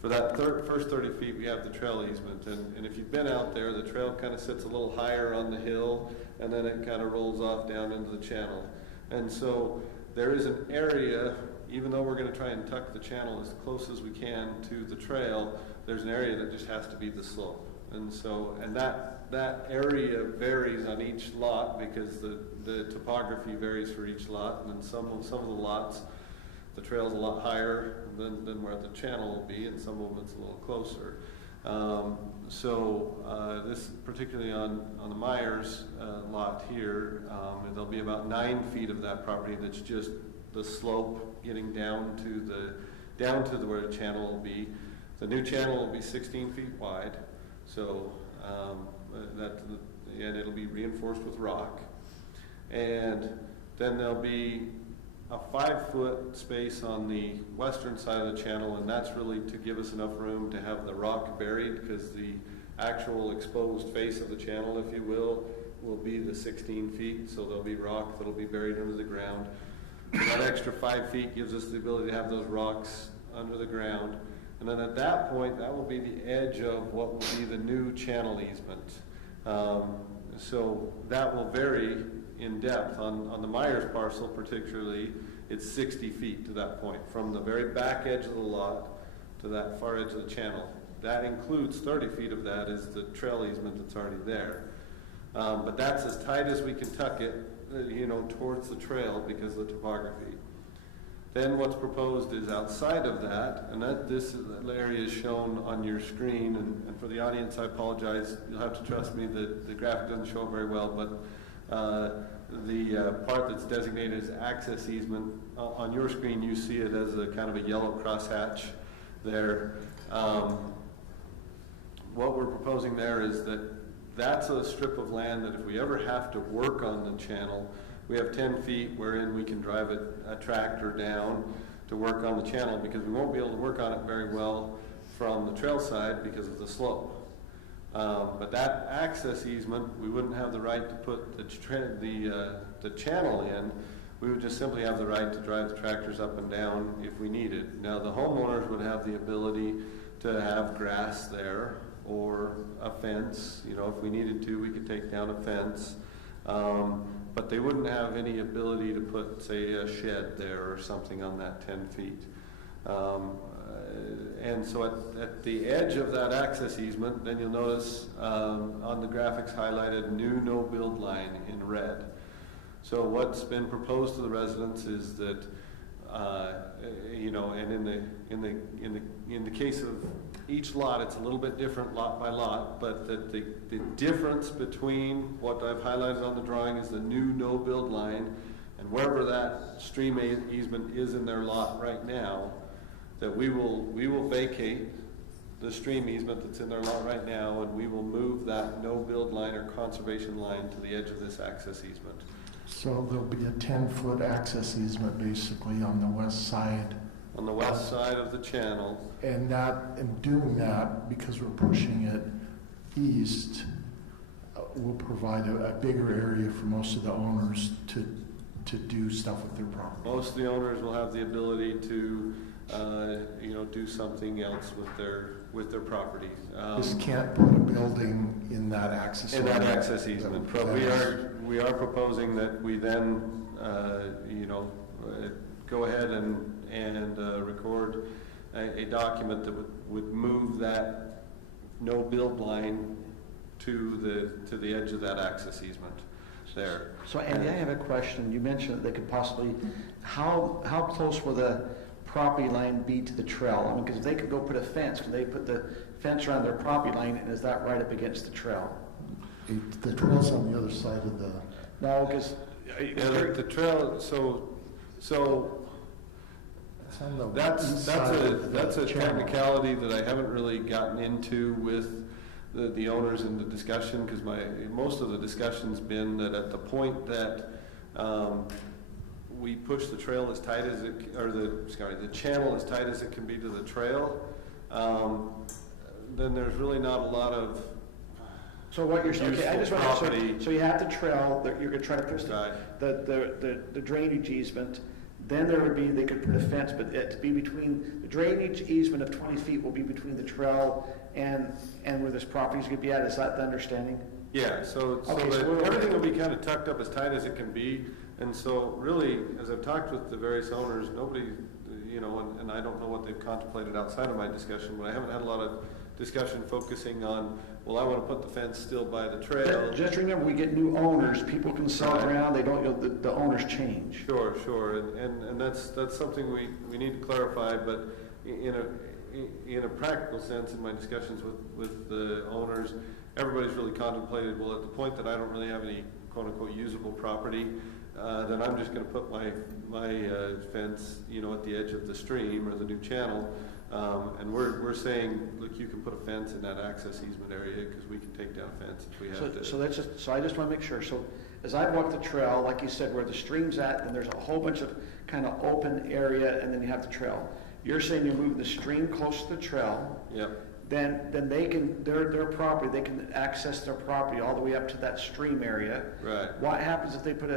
For that first 30 feet, we have the trail easement. And if you've been out there, the trail kind of sits a little higher on the hill, and then it kind of rolls off down into the channel. And so there is an area even though we're gonna try and tuck the channel as close as we can to the trail, there's an area that just has to be the slope. And so, and that area varies on each lot because the topography varies for each lot, and then some of the lots, the trail's a lot higher than where the channel will be, and some of them it's a little closer. This, particularly on the Myers lot here, there'll be about 9 feet of that property that's just the slope getting down to where the channel will be. The new channel will be 16 feet wide, so and it'll be reinforced with rock. And then there'll be a 5-foot space on the western side of the channel, and that's really to give us enough room to have the rock buried, because the actual exposed face of the channel, if you will be the 16 feet, so there'll be rock that'll be buried under the ground. So that extra 5 feet gives us the ability to have those rocks under the ground. And then at that point, that will be the edge of what will be the new channel easement. So that will vary in depth. On the Myers parcel particularly, it's 60 feet to that point, from the very back edge of the lot to that far edge of the channel. That includes 30 feet of that is the trail easement that's already there. But that's as tight as we can tuck it, towards the trail because of the topography. Then what's proposed is outside of that, and this area is shown on your screen, and for the audience, I apologize, you'll have to trust me that the graphic doesn't show it very well, but the part that's designated as access easement, on your screen you see it as a kind of a yellow crosshatch there. What we're proposing there is that's a strip of land that if we ever have to work on the channel, we have 10 feet wherein we can drive a tractor down to work on the channel, because we won't be able to work on it very well from the trail side because of the slope. But that access easement, we wouldn't have the right to put the channel in. We would just simply have the right to drive the tractors up and down if we needed. Now the homeowners would have the ability to have grass there or a fence. If we needed to, we could take down a fence. But they wouldn't have any ability to put, say, a shed there or something on that 10 feet. And so at the edge of that access easement, then you'll notice on the graphics highlighted new no-build line in red. So what's been proposed to the residents is that, and in the case of each lot, it's a little bit different lot by lot, but that the difference between what I've highlighted on the drawing is the new no-build line, and wherever that stream easement is in their lot right now, that we will vacate the stream easement that's in their lot right now, and we will move that no-build line or conservation line to the edge of this access easement. So there'll be a 10-foot access easement basically on the west side. On the west side of the channel. And doing that, because we're pushing it east, will provide a bigger area for most of the owners to do stuff with their property. Most of the owners will have the ability to do something else with their property. Just can't put a building in that access easement. In that access easement. But we are proposing that we then go ahead and record a document that would move that no build line to the edge of that access easement there. So Andy, I have a question. You mentioned that they could possibly, how close will the property line be to the trail? I mean, because they could go put a fence, could they put the fence around their property line, and is that right up against the trail? The trail's on the other side of the... No, because... the trail, so that's a technicality that I haven't really gotten into with the owners in the discussion, because most of the discussion's been that at the point that we push the trail as tight as the channel as tight as it can be to the trail, then there's really not a lot of. So what you're saying? Okay, I just want to. So you have the trail that you're going to try to push the drainage easement. Then they could put a fence, but to be between the drainage easement of 20 feet will be between the trail and where this property is going to be at. Is that the understanding? Yeah. So everything will be kind of tucked up as tight as it can be. And so really, as I've talked with the various owners, nobody, you know, and I don't know what they've contemplated outside of my discussion, but I haven't had a lot of discussion focusing on, well, I want to put the fence still by the trail. Just remember, we get new owners, people can sell it around, they don't, you know, the owners change. Sure, and that's something we need to clarify, but in a practical sense, in my discussions with the owners, everybody's really contemplated, well, at the point that I don't really have any quote-unquote usable property, then I'm just going to put my fence, you know, at the edge of the stream or the new channel. And we're saying, look, you can put a fence in that access easement area because we can take down a fence if we have to. So I just want to make sure. So as I walk the trail, like you said, where the stream's at, and there's a whole bunch of kind of open area, and then you have the trail. You're saying you move the stream close to the trail. Yep. Then they can their property, they can access their property all the way up to that stream area. Right. What happens if they put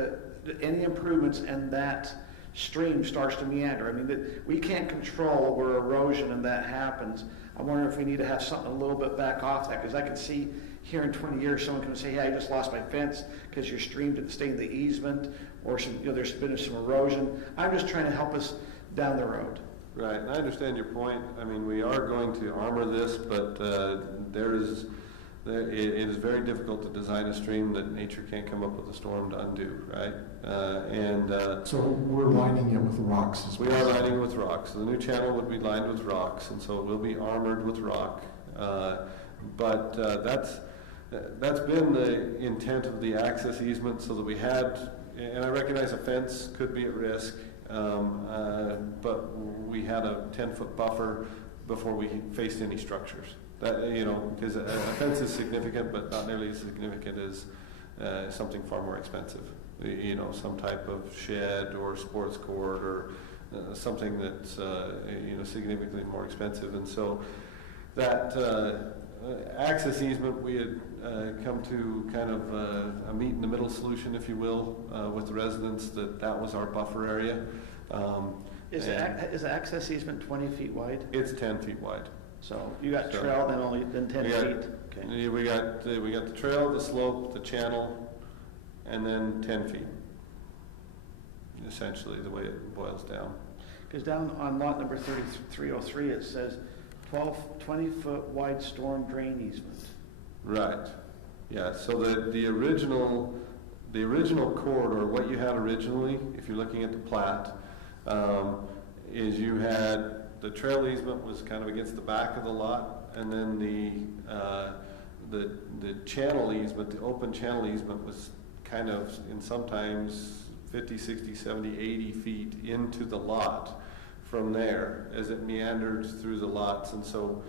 any improvements and that stream starts to meander? I mean, we can't control where erosion and that happens. I wonder if we need to have something a little bit back off that, because I can see here in 20 years someone can say, "Hey, I just lost my fence because your stream didn't stay in the easement," or some, you know, there's been some erosion. I'm just trying to help us down the road. Right, and I understand your point. I mean, we are going to armor this, but it is very difficult to design a stream that nature can't come up with a storm to undo, right? So we're lining it with rocks as well. We are lining it with rocks. So the new channel would be lined with rocks, and so it will be armored with rock. But that's been the intent of the access easement, so that we had, and I recognize a fence could be at risk, but we had a 10-foot buffer before we faced any structures. That, you know, because a fence is significant, but not nearly as significant as something far more expensive. You know, some type of shed or sports court or something that's you know, significantly more expensive. And so that access easement, we had come to kind of a meet in the middle solution, if you will, with the residents, that was our buffer area. Is the access easement 20 feet wide? It's 10 feet wide. So you got trail, then 10 feet. Okay. We got the trail, the slope, the channel, and then 10 feet. Essentially, the way it boils down. Because down on lot number 3303, it says 20-foot wide storm drain easement. Right. Yeah. So the original corridor, what you had originally, if you're looking at the plat, is you had the trail easement was kind of against the back of the lot, and then the channel easement, the open channel easement, was kind of in sometimes 50, 60, 70, 80 feet into the lot from there as it meandered through the lots. And so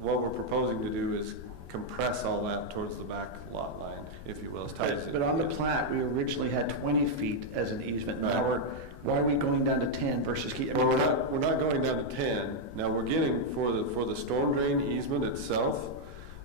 what we're proposing to do is compress all that towards the back lot line, if you will. But on the plat, we originally had 20 feet as an easement. Now why are we going down to 10 versus keep? Well, we're not going down to 10. Now we're getting for the storm drain easement itself.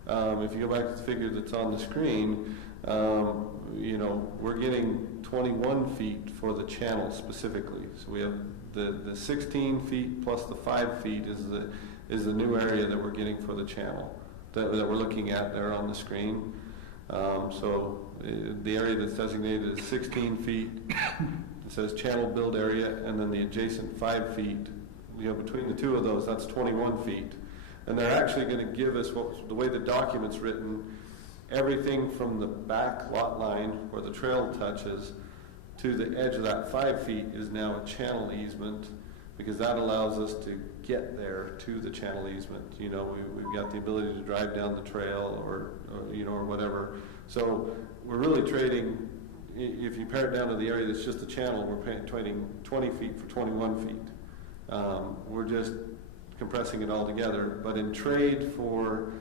If you go back to the figure that's on the screen, you know, we're getting 21 feet for the channel specifically. So we have the 16 feet plus the 5 feet is the new area that we're getting for the channel that we're looking at there on the screen. So the area that's designated is 16 feet. It says channel build area, and then the adjacent 5 feet, you know, between the two of those, that's 21 feet. And they're actually going to give us, the way the document's written, everything from the back lot line where the trail touches to the edge of that 5 feet is now a channel easement, because that allows us to get there to the channel easement. You know, we've got the ability to drive down the trail or you know, or whatever. So we're really trading. If you pare it down to the area that's just the channel, we're trading 20 feet for 21 feet. We're just compressing it all together. But in trade for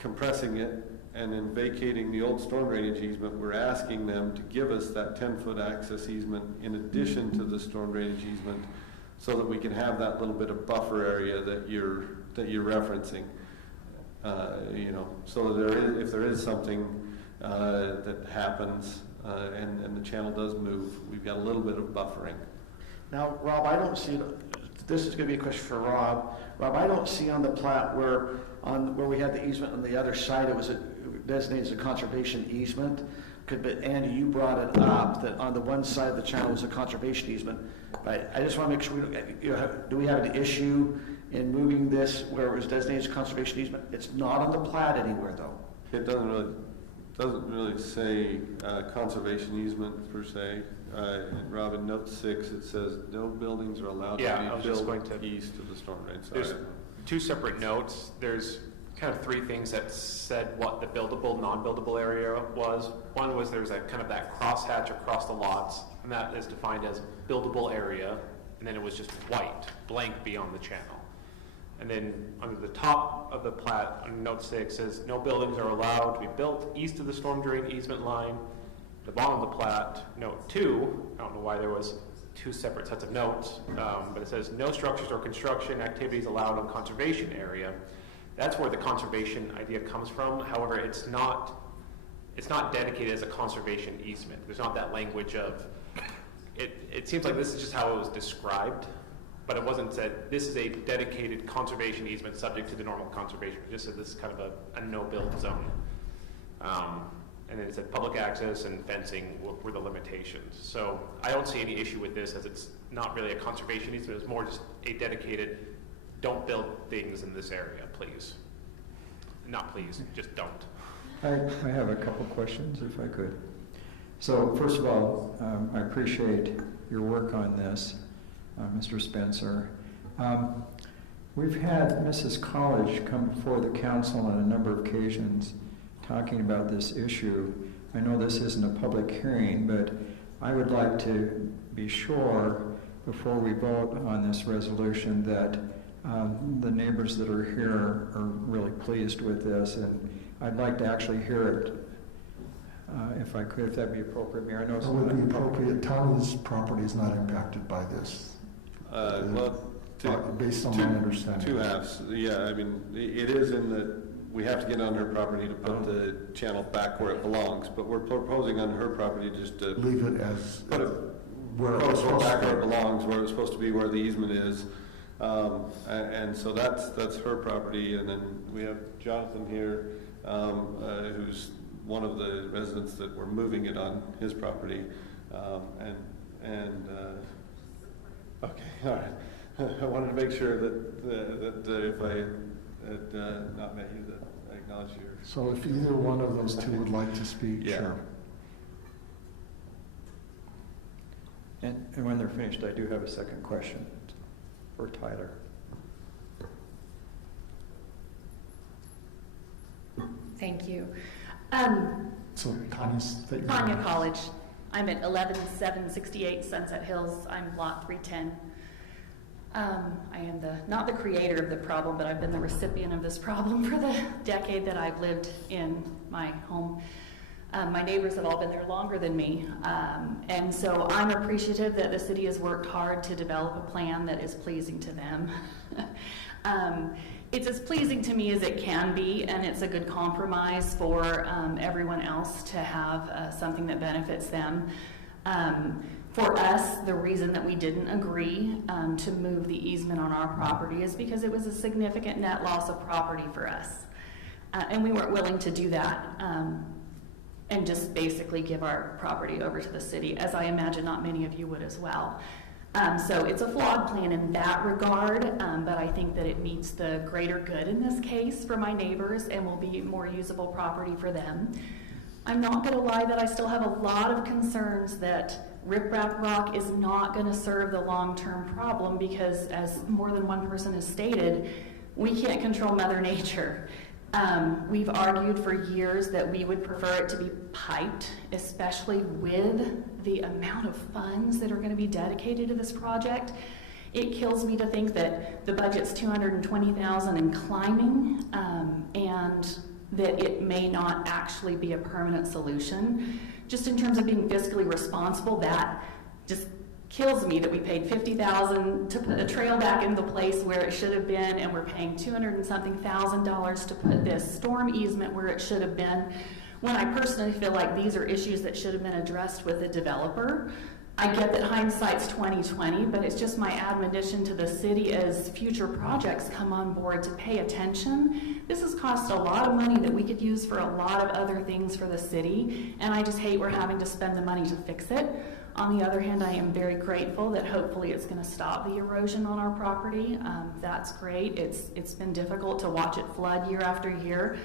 compressing it and then vacating the old storm drainage easement, we're asking them to give us that 10-foot access easement in addition to the storm drainage easement, so that we can have that little bit of buffer area that you're referencing. You know, so that if there is something that happens and the channel does move, we've got a little bit of buffering. Now, Rob, I don't see, this is going to be a question for Rob. Rob, I don't see on the plat where we had the easement on the other side, it was designated as a conservation easement. But Andy, you brought it up that on the one side of the channel was a conservation easement. But I just want to make sure, do we have an issue in moving this where it was designated as a conservation easement? It's not on the plat anywhere, though. It doesn't really say conservation easement per se. Robin, note 6, it says no buildings are allowed to be built east of the storm drain. There's two separate notes. There's kind of three things that said what the buildable, non-buildable area was. One was there's kind of that crosshatch across the lots, and that is defined as buildable area, and then it was just white, blank beyond the channel. And then under the top of the plat, on note 6, says no buildings are allowed to be built east of the storm drain easement line. The bottom of the plat, note 2, I don't know why there was two separate sets of notes, but it says no structures or construction activities allowed on conservation area. That's where the conservation idea comes from. However, it's not dedicated as a conservation easement. There's not that language of, it seems like this is just how it was described, but it wasn't said, this is a dedicated conservation easement subject to the normal conservation. It just said this is kind of a no-build zone. And then it said public access and fencing were the limitations. So I don't see any issue with this as it's not really a conservation easement. It's more just a dedicated, don't build things in this area, please. Not please, just don't. I have a couple questions, if I could. So first of all, I appreciate your work on this, Mr. Spencer. We've had Mrs. College come before the council on a number of occasions talking about this issue. I know this isn't a public hearing, but I would like to be sure before we vote on this resolution that the neighbors that are here are really pleased with this, and I'd like to actually hear it, if I could, if that'd be appropriate, Mayor. I know it's It would be appropriate. Tony's property is not impacted by this. Based on my understanding. Two halves. Yeah, I mean, it is in that we have to get on her property to put the channel back where it belongs, but we're proposing on her property just to leave it as put it where it back where it belongs, where it's supposed to be, where the easement is. And so that's her property, and then we have Jonathan here, who's one of the residents that we're moving it on his property, okay, all right. I wanted to make sure that if I had not met you, that I acknowledge your. So if either one of those two would like to speak, yeah. Sure. And when they're finished, I do have a second question for Tyler. Thank you. So Tanya College. I'm at 11768 Sunset Hills. I'm lot 310. I am not the creator of the problem, but I've been the recipient of this problem for the decade that I've lived in my home. My neighbors have all been there longer than me, and so I'm appreciative that the city has worked hard to develop a plan that is pleasing to them. It's as pleasing to me as it can be, and it's a good compromise for everyone else to have something that benefits them. For us, the reason that we didn't agree to move the easement on our property is because it was a significant net loss of property for us. And we weren't willing to do that and just basically give our property over to the city, as I imagine not many of you would as well. So it's a flawed plan in that regard, but I think that it meets the greater good in this case for my neighbors and will be more usable property for them. I'm not going to lie that I still have a lot of concerns that riprap rock is not going to serve the long-term problem because, as more than one person has stated, we can't control Mother Nature. We've argued for years that we would prefer it to be piped, especially with the amount of funds that are going to be dedicated to this project. It kills me to think that the budget's $220,000 and climbing, and that it may not actually be a permanent solution. Just in terms of being fiscally responsible, that just kills me that we paid $50,000 to put a trail back into the place where it should have been, and we're paying $200 and something thousand to put this storm easement where it should have been, when I personally feel like these are issues that should have been addressed with the developer. I get that hindsight's 20/20, but it's just my admonition to the city as future projects come on board to pay attention. This has cost a lot of money that we could use for a lot of other things for the city, and I just hate we're having to spend the money to fix it. On the other hand, I am very grateful that hopefully it's going to stop the erosion on our property. That's great. It's been difficult to watch it flood year after year.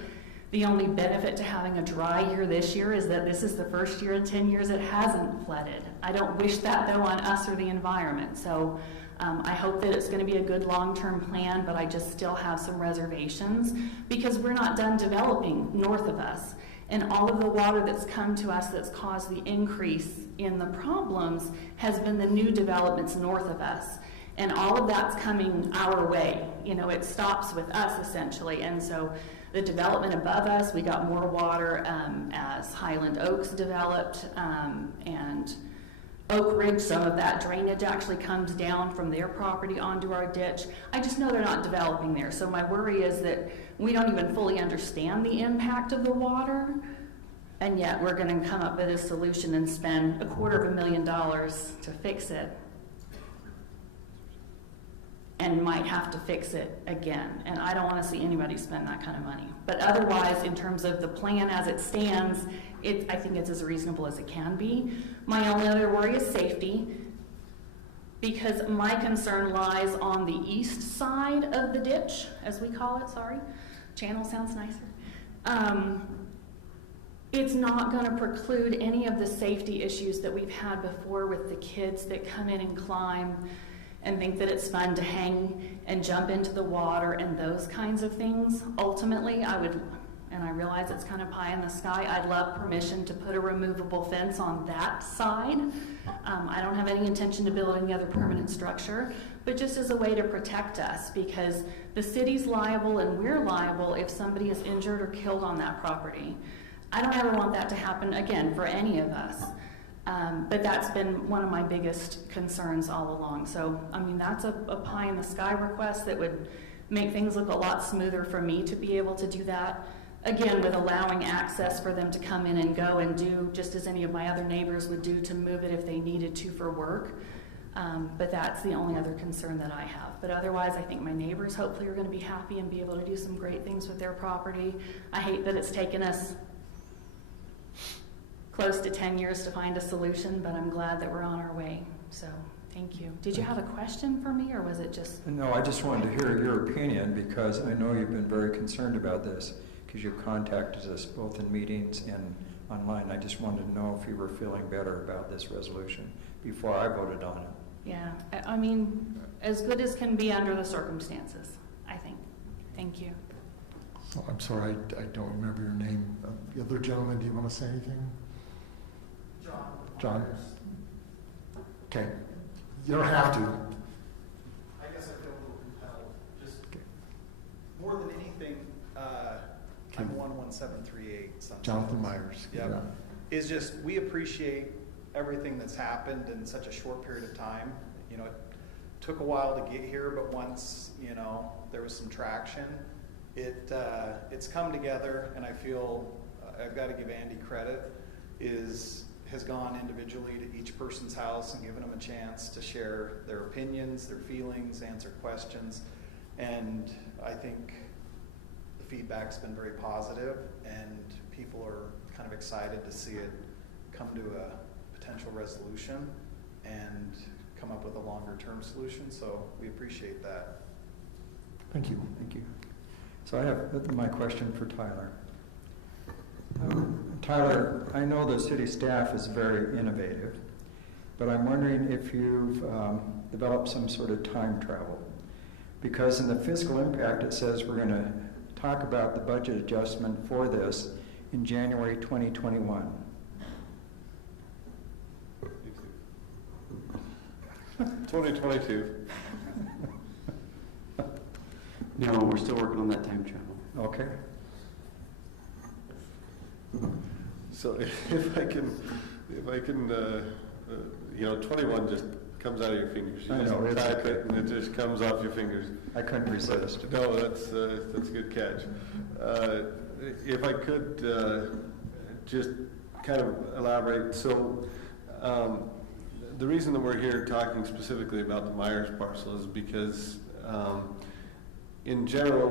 The only benefit to having a dry year this year is that this is the first year in 10 years it hasn't flooded. I don't wish that, though, on us or the environment. So I hope that it's going to be a good long-term plan, but I just still have some reservations because we're not done developing north of us. And all of the water that's come to us that's caused the increase in the problems has been the new developments north of us. And all of that's coming our way. You know, it stops with us, essentially. And so the development above us, we got more water as Highland Oaks developed, and Oak Ridge, some of that drainage actually comes down from their property onto our ditch. I just know they're not developing there. So my worry is that we don't even fully understand the impact of the water, and yet we're going to come up with a solution and spend $250,000 to fix it, and might have to fix it again. And I don't want to see anybody spend that kind of money. But otherwise, in terms of the plan as it stands, I think it's as reasonable as it can be. My only other worry is safety, because my concern lies on the east side of the ditch, as we call it, sorry. Channel sounds nicer. It's not going to preclude any of the safety issues that we've had before with the kids that come in and climb and think that it's fun to hang and jump into the water and those kinds of things. Ultimately, I would, and I realize it's kind of pie in the sky, I'd love permission to put a removable fence on that side. I don't have any intention to build any other permanent structure, but just as a way to protect us, because the city's liable and we're liable if somebody is injured or killed on that property. I don't ever want that to happen again for any of us. But that's been one of my biggest concerns all along. So, I mean, that's a pie in the sky request that would make things look a lot smoother for me to be able to do that. Again, with allowing access for them to come in and go and do just as any of my other neighbors would do to move it if they needed to for work. But that's the only other concern that I have. But otherwise, I think my neighbors hopefully are going to be happy and be able to do some great things with their property. I hate that it's taken us close to 10 years to find a solution, but I'm glad that we're on our way. So, thank you. Did you have a question for me, or was it just? No, I just wanted to hear your opinion, because I know you've been very concerned about this, because you've contacted us both in meetings and online. I just wanted to know if you were feeling better about this resolution before I voted on it. Yeah, I mean, as good as can be under the circumstances, I think. Thank you. So, I'm sorry, I don't remember your name. The other gentleman, do you want to say anything? John? Okay. You don't have to. I guess I feel a little compelled. Just more than anything, I'm 11738. Jonathan Myers. Yep. Yeah. Is just, we appreciate everything that's happened in such a short period of time. You know, it took a while to get here, but once, you know, there was some traction, it's come together, and I feel I've got to give Andy credit, has gone individually to each person's house and given them a chance to share their opinions, their feelings, answer questions. And I think the feedback's been very positive, and people are kind of excited to see it come to a potential resolution and come up with a longer term solution. So we appreciate that. Thank you. Thank you. So I have my question for Tyler. Tyler, I know the city staff is very innovative, but I'm wondering if you've developed some sort of time travel. Because in the fiscal impact, it says we're going to talk about the budget adjustment for this in January 2021. 2022. No, we're still working on that time travel. Okay. So if I can, you know, 21 just comes out of your fingers. You I just know, it's type okay. it and it just comes off your fingers. I couldn't resist. But, no, that's a good catch. If I could just kind of elaborate. So the reason that we're here talking specifically about the Myers parcel is because in general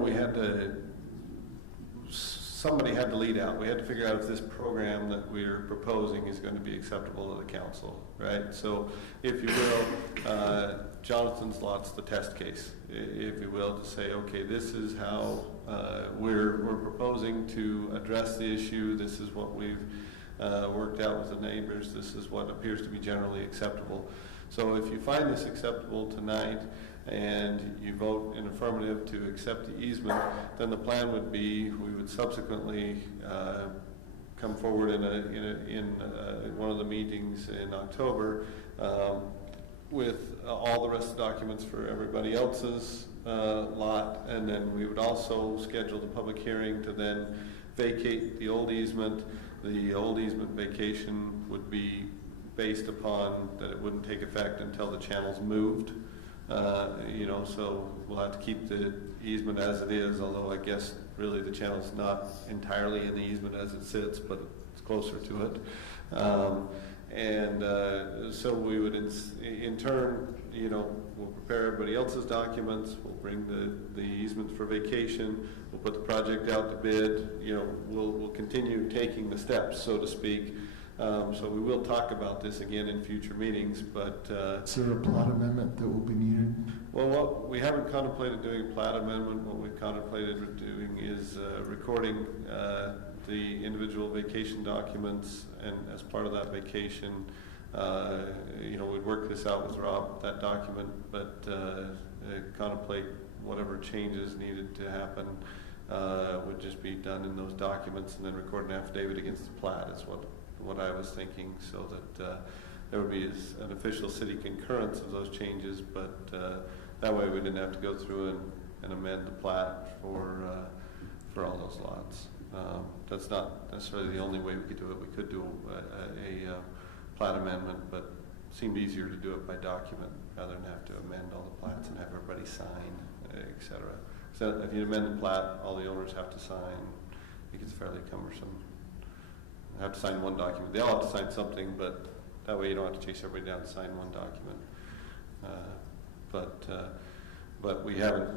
somebody had to lead out. We had to figure out if this program that we're proposing is going to be acceptable to the council, right? So if you will, Jonathan's lot's the test case, if you will, to say, okay, this is how we're proposing to address the issue. This is what we've worked out with the neighbors. This is what appears to be generally acceptable. So if you find this acceptable tonight and you vote in affirmative to accept the easement, then the plan would be we would subsequently come forward in one of the meetings in October with all the rest of the documents for everybody else's lot, and then we would also schedule the public hearing to then vacate the old easement. The old easement vacation would be based upon that it wouldn't take effect until the channel's moved. So we'll have to keep the easement as it is, although I guess really the channel's not entirely in the easement as it sits, but it's closer to it. So we would in turn, we'll prepare everybody else's documents, we'll bring the easements for vacation, we'll put the project out to bid, we'll continue taking the steps, so to speak. So we will talk about this again in future meetings, but... Is there a plat amendment that will be needed? Well, we haven't contemplated doing a plat amendment. What we've contemplated doing is recording the individual vacation documents, and as part of that vacation, we'd work this out with Rob, that document, but contemplate whatever changes needed to happen would just be done in those documents, and then record an affidavit against the plat is what I was thinking, so that there would be an official city concurrence of those changes, but that way we didn't have to go through and amend the plat for all those lots. That's not necessarily the only way we could do it. We could do a plat amendment, but it seemed easier to do it by document rather than have to amend all the plats and have everybody sign, etc. So if you amend the plat, all the owners have to sign. It gets fairly cumbersome. They have to sign one document. They all have to sign something, but that way you don't have to chase everybody down to sign one document. But we haven't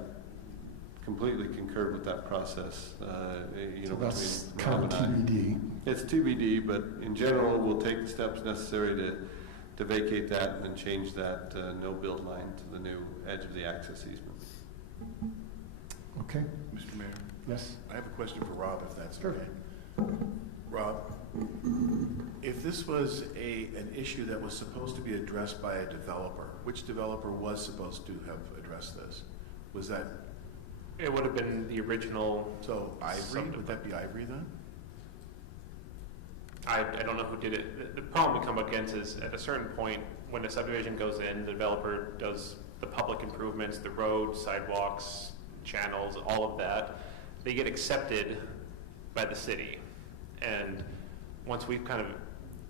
completely concurred with that process. So that's kind of TBD. It's TBD, but in general, we'll take the steps necessary to vacate that and then change that no build line to the new edge of the access easement. Okay. Mr. Mayor? Yes? I have a question for Rob, if that's Sure. okay. Rob, if this was an issue that was supposed to be addressed by a developer, which developer was supposed to have addressed this? Was that? It would have been the original. So Ivory, would that be Ivory then? I don't know who did it. The problem we come up against is at a certain point when a subdivision goes in, the developer does the public improvements, the roads, sidewalks, channels, all of that. They get accepted by the city. And once we've kind of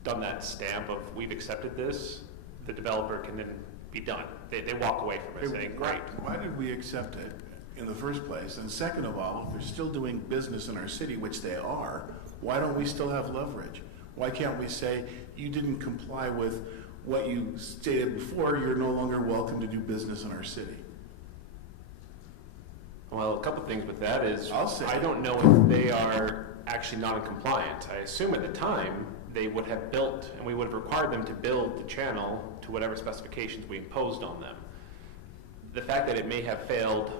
done that stamp of we've accepted this, the developer can then be done. They walk away from it saying, great. Why did we accept it in the first place? And second of all, if they're still doing business in our city, which they are, why don't we still have leverage? Why can't we say, you didn't comply with what you stated before, you're no longer welcome to do business in our city? Well, a couple things with that is, I don't know if they are actually non-compliant. I assume at the time they would have built, and we would have required them to build the channel to whatever specifications we imposed on them. The fact that it may have failed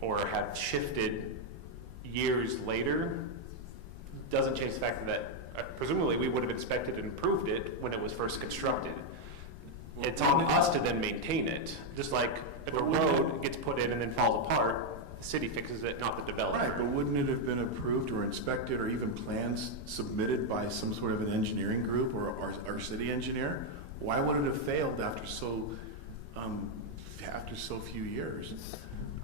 or have shifted years later doesn't change the fact that presumably we would have inspected and improved it when it was first constructed. It's on us to then maintain it. Just like if a road gets put in and then falls apart, the city fixes it, not the developer. Right, but wouldn't it have been approved or inspected or even plans submitted by some sort of an engineering group or our city engineer? Why would it have failed after so few years?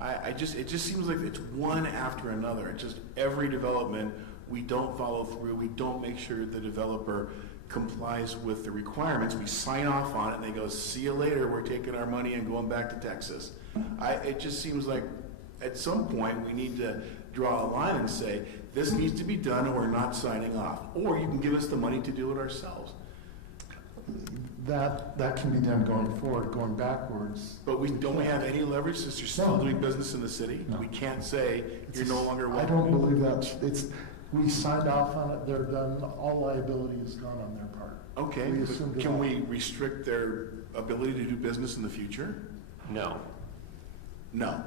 It just seems like it's one after another. It's just every development, we don't follow through, we don't make sure the developer complies with the requirements. We sign off on it and they go, see you later, we're taking our money and going back to Texas. It just seems like at some point we need to draw a line and say, this needs to be done or we're not signing off. Or you can give us the money to do it ourselves. that can be done going forward. Going backwards. But don't we have any leverage since you're still No. doing business in the city? No. We can't say you're no longer I welcome. don't believe that. We signed off on it, they're done, all liability is gone on their part. Okay, We but assumed it can all. we restrict their ability to do business in the future? No. No.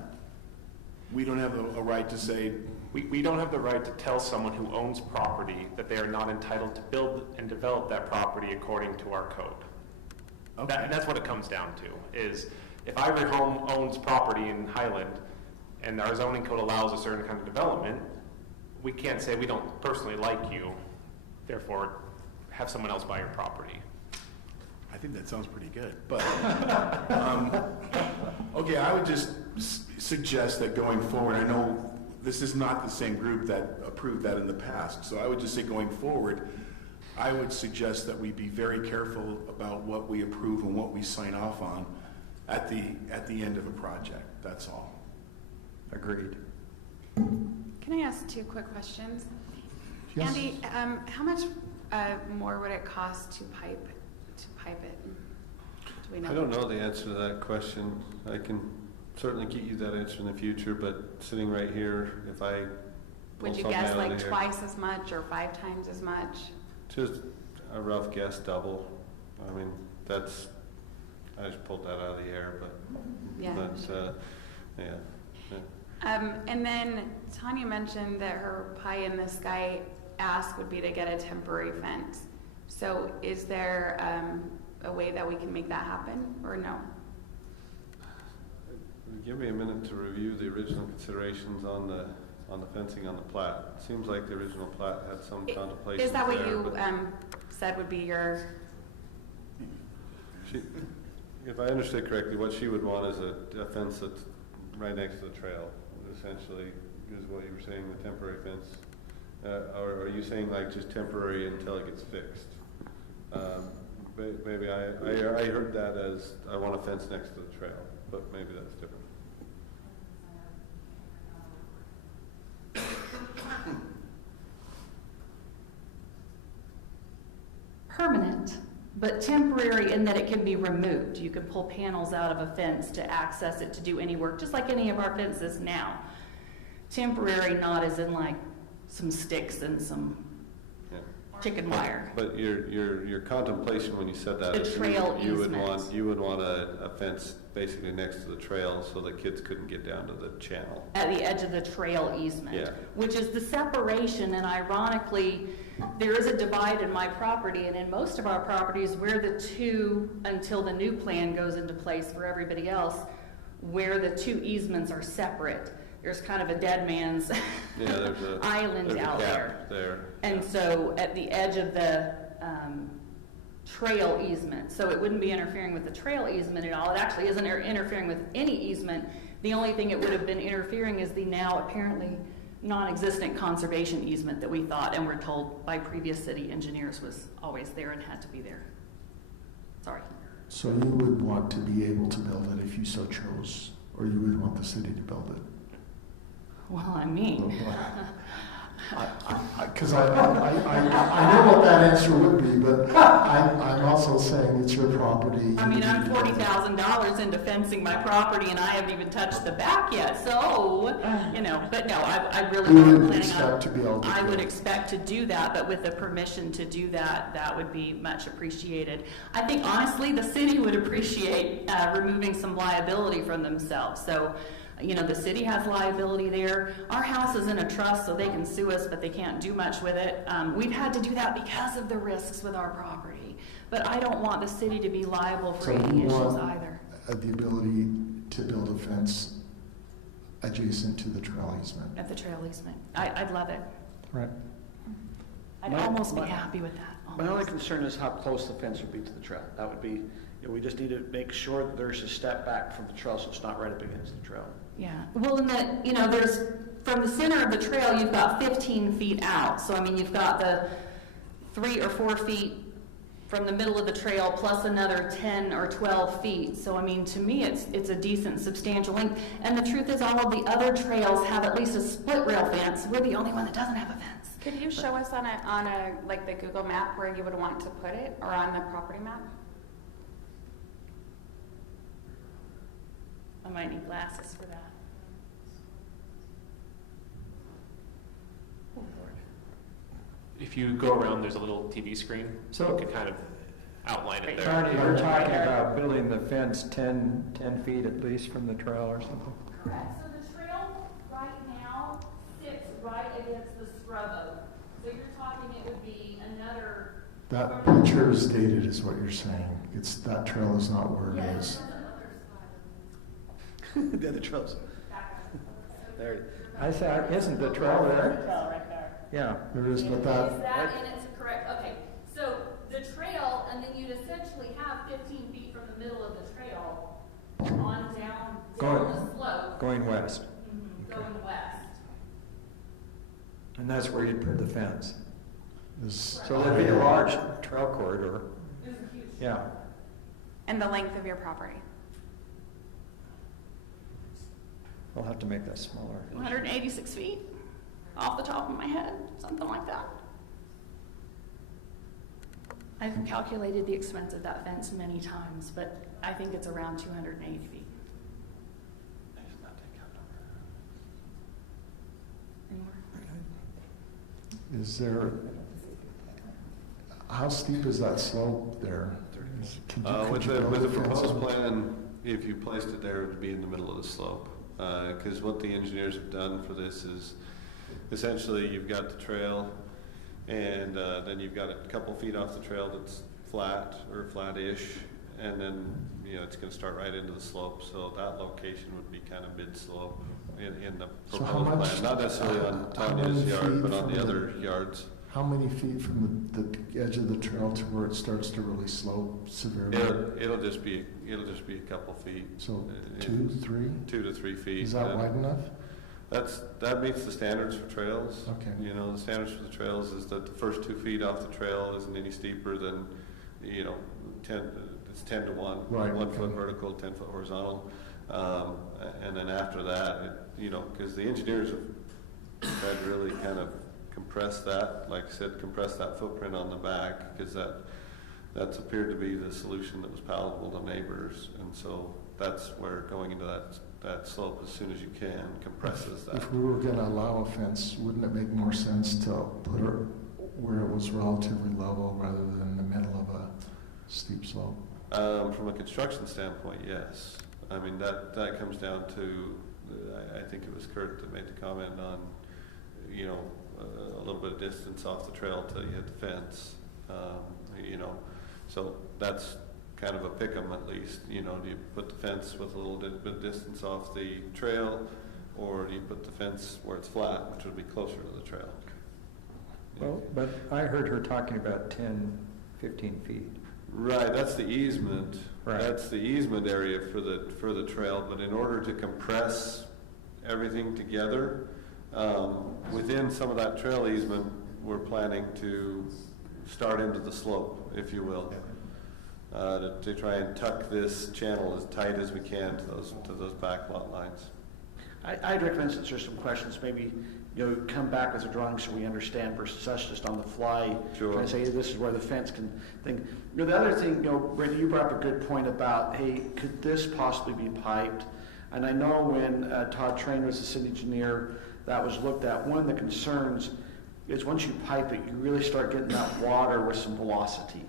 We don't have a right to say, We don't have the right to tell someone who owns property that they are not entitled to build and develop that property according to our code. okay. That's what it comes down to, is if Ivory Home owns property in Highland and our zoning code allows a certain kind of development, we can't say we don't personally like you, therefore have someone else buy your property. I think that sounds pretty good, but, okay, I would just suggest that going forward, I know this is not the same group that approved that in the past, so I would just say going forward, I would suggest that we be very careful about what we approve and what we sign off on at the end of a project, that's all. Agreed. Can I ask 2 quick questions? Yes. Andy, how much more would it cost to pipe it? Do we know? I don't know the answer to that question. I can certainly get you that answer in the future, but sitting right here, if I pull Would you something guess out of like the air- twice as much or 5 times as much? Just a rough guess, double. I mean, I just pulled that out of the air, Yeah. Yeah. And then Tanya mentioned that her pie in the sky ask would be to get a temporary fence. So is there a way that we can make that happen or no? Give me a minute to review the original considerations on the fencing on the plat. It seems like the original plat had some contemplation. Is that what there, you but said would be your? if I understood correctly, what she would want is a fence that's right next to the trail. Essentially, is what you were saying, the temporary fence. Or are you saying like just temporary until it gets fixed? Maybe I heard that as I want a fence next to the trail, but maybe that's different. Permanent, but temporary in that it can be removed. You can pull panels out of a fence to access it to do any work, just like any of our fences now. Temporary, not as in like some sticks and some chicken wire. But your contemplation when you said that The is trail you would easement. want a fence basically next to the trail so the kids couldn't get down to the channel. At the edge of the trail easement, Yeah. which is the separation, and ironically, there is a divide in my property, and in most of our properties, where the two, until the new plan goes into place for everybody else, where the 2 easements are separate, there's kind of a dead man's island there's a out gap there. And so at the edge of the trail easement, so it wouldn't be interfering with the trail easement at all. It actually isn't interfering with any easement. The only thing it would have been interfering is the now apparently non-existent conservation easement that we thought and were told by previous city engineers was always there and had to be there. Sorry. So you would want to be able to build it if you so chose, or you would want the city to build it? Well, I mean. Because I know what that answer would be, but I'm also saying it's your property. I mean, I'm $40,000 into fencing my property, and I haven't even touched the back yet. So, but no, I really wasn't planning on. To be able to I would expect to do that, but with the permission to do that, that would be much appreciated. I think honestly, the city would appreciate removing some liability from themselves. So. The city has liability there. Our house is in a trust, so they can sue us, but they can't do much with it. We've had to do that because of the risks with our property. But I don't want the city to be liable for any issues either. The ability to build a fence adjacent to the trail easement. At the trail easement. I'd love it. Right. I'd almost be happy with that. My only concern is how close the fence would be to the trail. That would be, we just need to make sure that there's a step back from the trail so it's not right up against the trail. Yeah, well, in that, there's, from the center of the trail, you've got 15 feet out. So, I mean, you've got the 3 or 4 feet from the middle of the trail plus another 10 or 12 feet. So, I mean, to me, it's a decent, substantial length. And the truth is all of the other trails have at least a split rail fence. We're the only one that doesn't have a fence. Could you show us on like the Google map where you would want to put it, or on the property map? I might need glasses for that. If you go around, there's a little TV screen, so you can kind of outline it there. Charlie, you're talking about building the fence 10 feet at least from the trail or something? Correct. So the trail right now sits right against the scrub oak. So you're talking it would be another... That picture is dated is what you're saying. It's, that trail is not where it is. The other trails. There. I said, isn't the trail there? Trail right there. Yeah. There is, but Is that, that in its correct? Okay. So the trail, and then you'd essentially have 15 feet from the middle of the trail on down the slope. Going west. Going west. And that's where you'd put the fence. so there'd be a large trail corridor. This is huge. Yeah. And the length of your property? We'll have to make that smaller. 186 feet off the top of my head, something like that. I've calculated the expense of that fence many times, but I think it's around 280 feet. is there, how steep is that slope there? With the proposed plan, if you placed it there, it would be in the middle of the slope. Because what the engineers have done for this is, essentially, you've got the trail, and then you've got a couple feet off the trail that's flat or flat-ish, and then it's going to start right into the slope. So that location would be kind of mid-slope in the proposed plan, not necessarily on Tanya's yard, but on the other yards. How many feet from the edge of the trail to where it starts to really slope severely? It'll just be a couple feet. So 2, 3? 2 to 3 feet. Is that wide enough? That meets the standards for trails. Okay. The standards for the trails is that the first 2 feet off the trail isn't any steeper than, 10. It's 10 to 1. Right. 1 foot vertical, 10 foot horizontal, and then after that, because the engineers have had really kind of compress that, like I said, compress that footprint on the back, because that's appeared to be the solution that was palatable to neighbors, and so that's where going into that slope as soon as you can compresses that. If we were going to allow a fence, wouldn't it make more sense to put it where it was relatively level rather than in the middle of a steep slope? From a construction standpoint, yes. I mean, that comes down to, I think it was Kurt that made the comment on, a little bit of distance off the trail till you hit the fence, so that's kind of a pick-em at least. Do you put the fence with a little bit of distance off the trail, or do you put the fence where it's flat, which would be closer to the trail? Well, but I heard her talking about 10, 15 feet. Right, that's the easement. Right. That's the easement area for the trail, but in order to compress everything together, within some of that trail easement, we're planning to start into the slope, if you will, to try and tuck this channel as tight as we can to those back lot lines. I'd recommend, since there's some questions, maybe come back with a drawing so we understand versus us just on the fly. Sure. Trying to say, hey, this is where the fence can thing. The other thing, Brenda, you brought up a good point about, hey, could this possibly be piped? And I know when Todd Train was the city engineer, that was looked at. One of the concerns is once you pipe it, you really start getting that water with some velocity.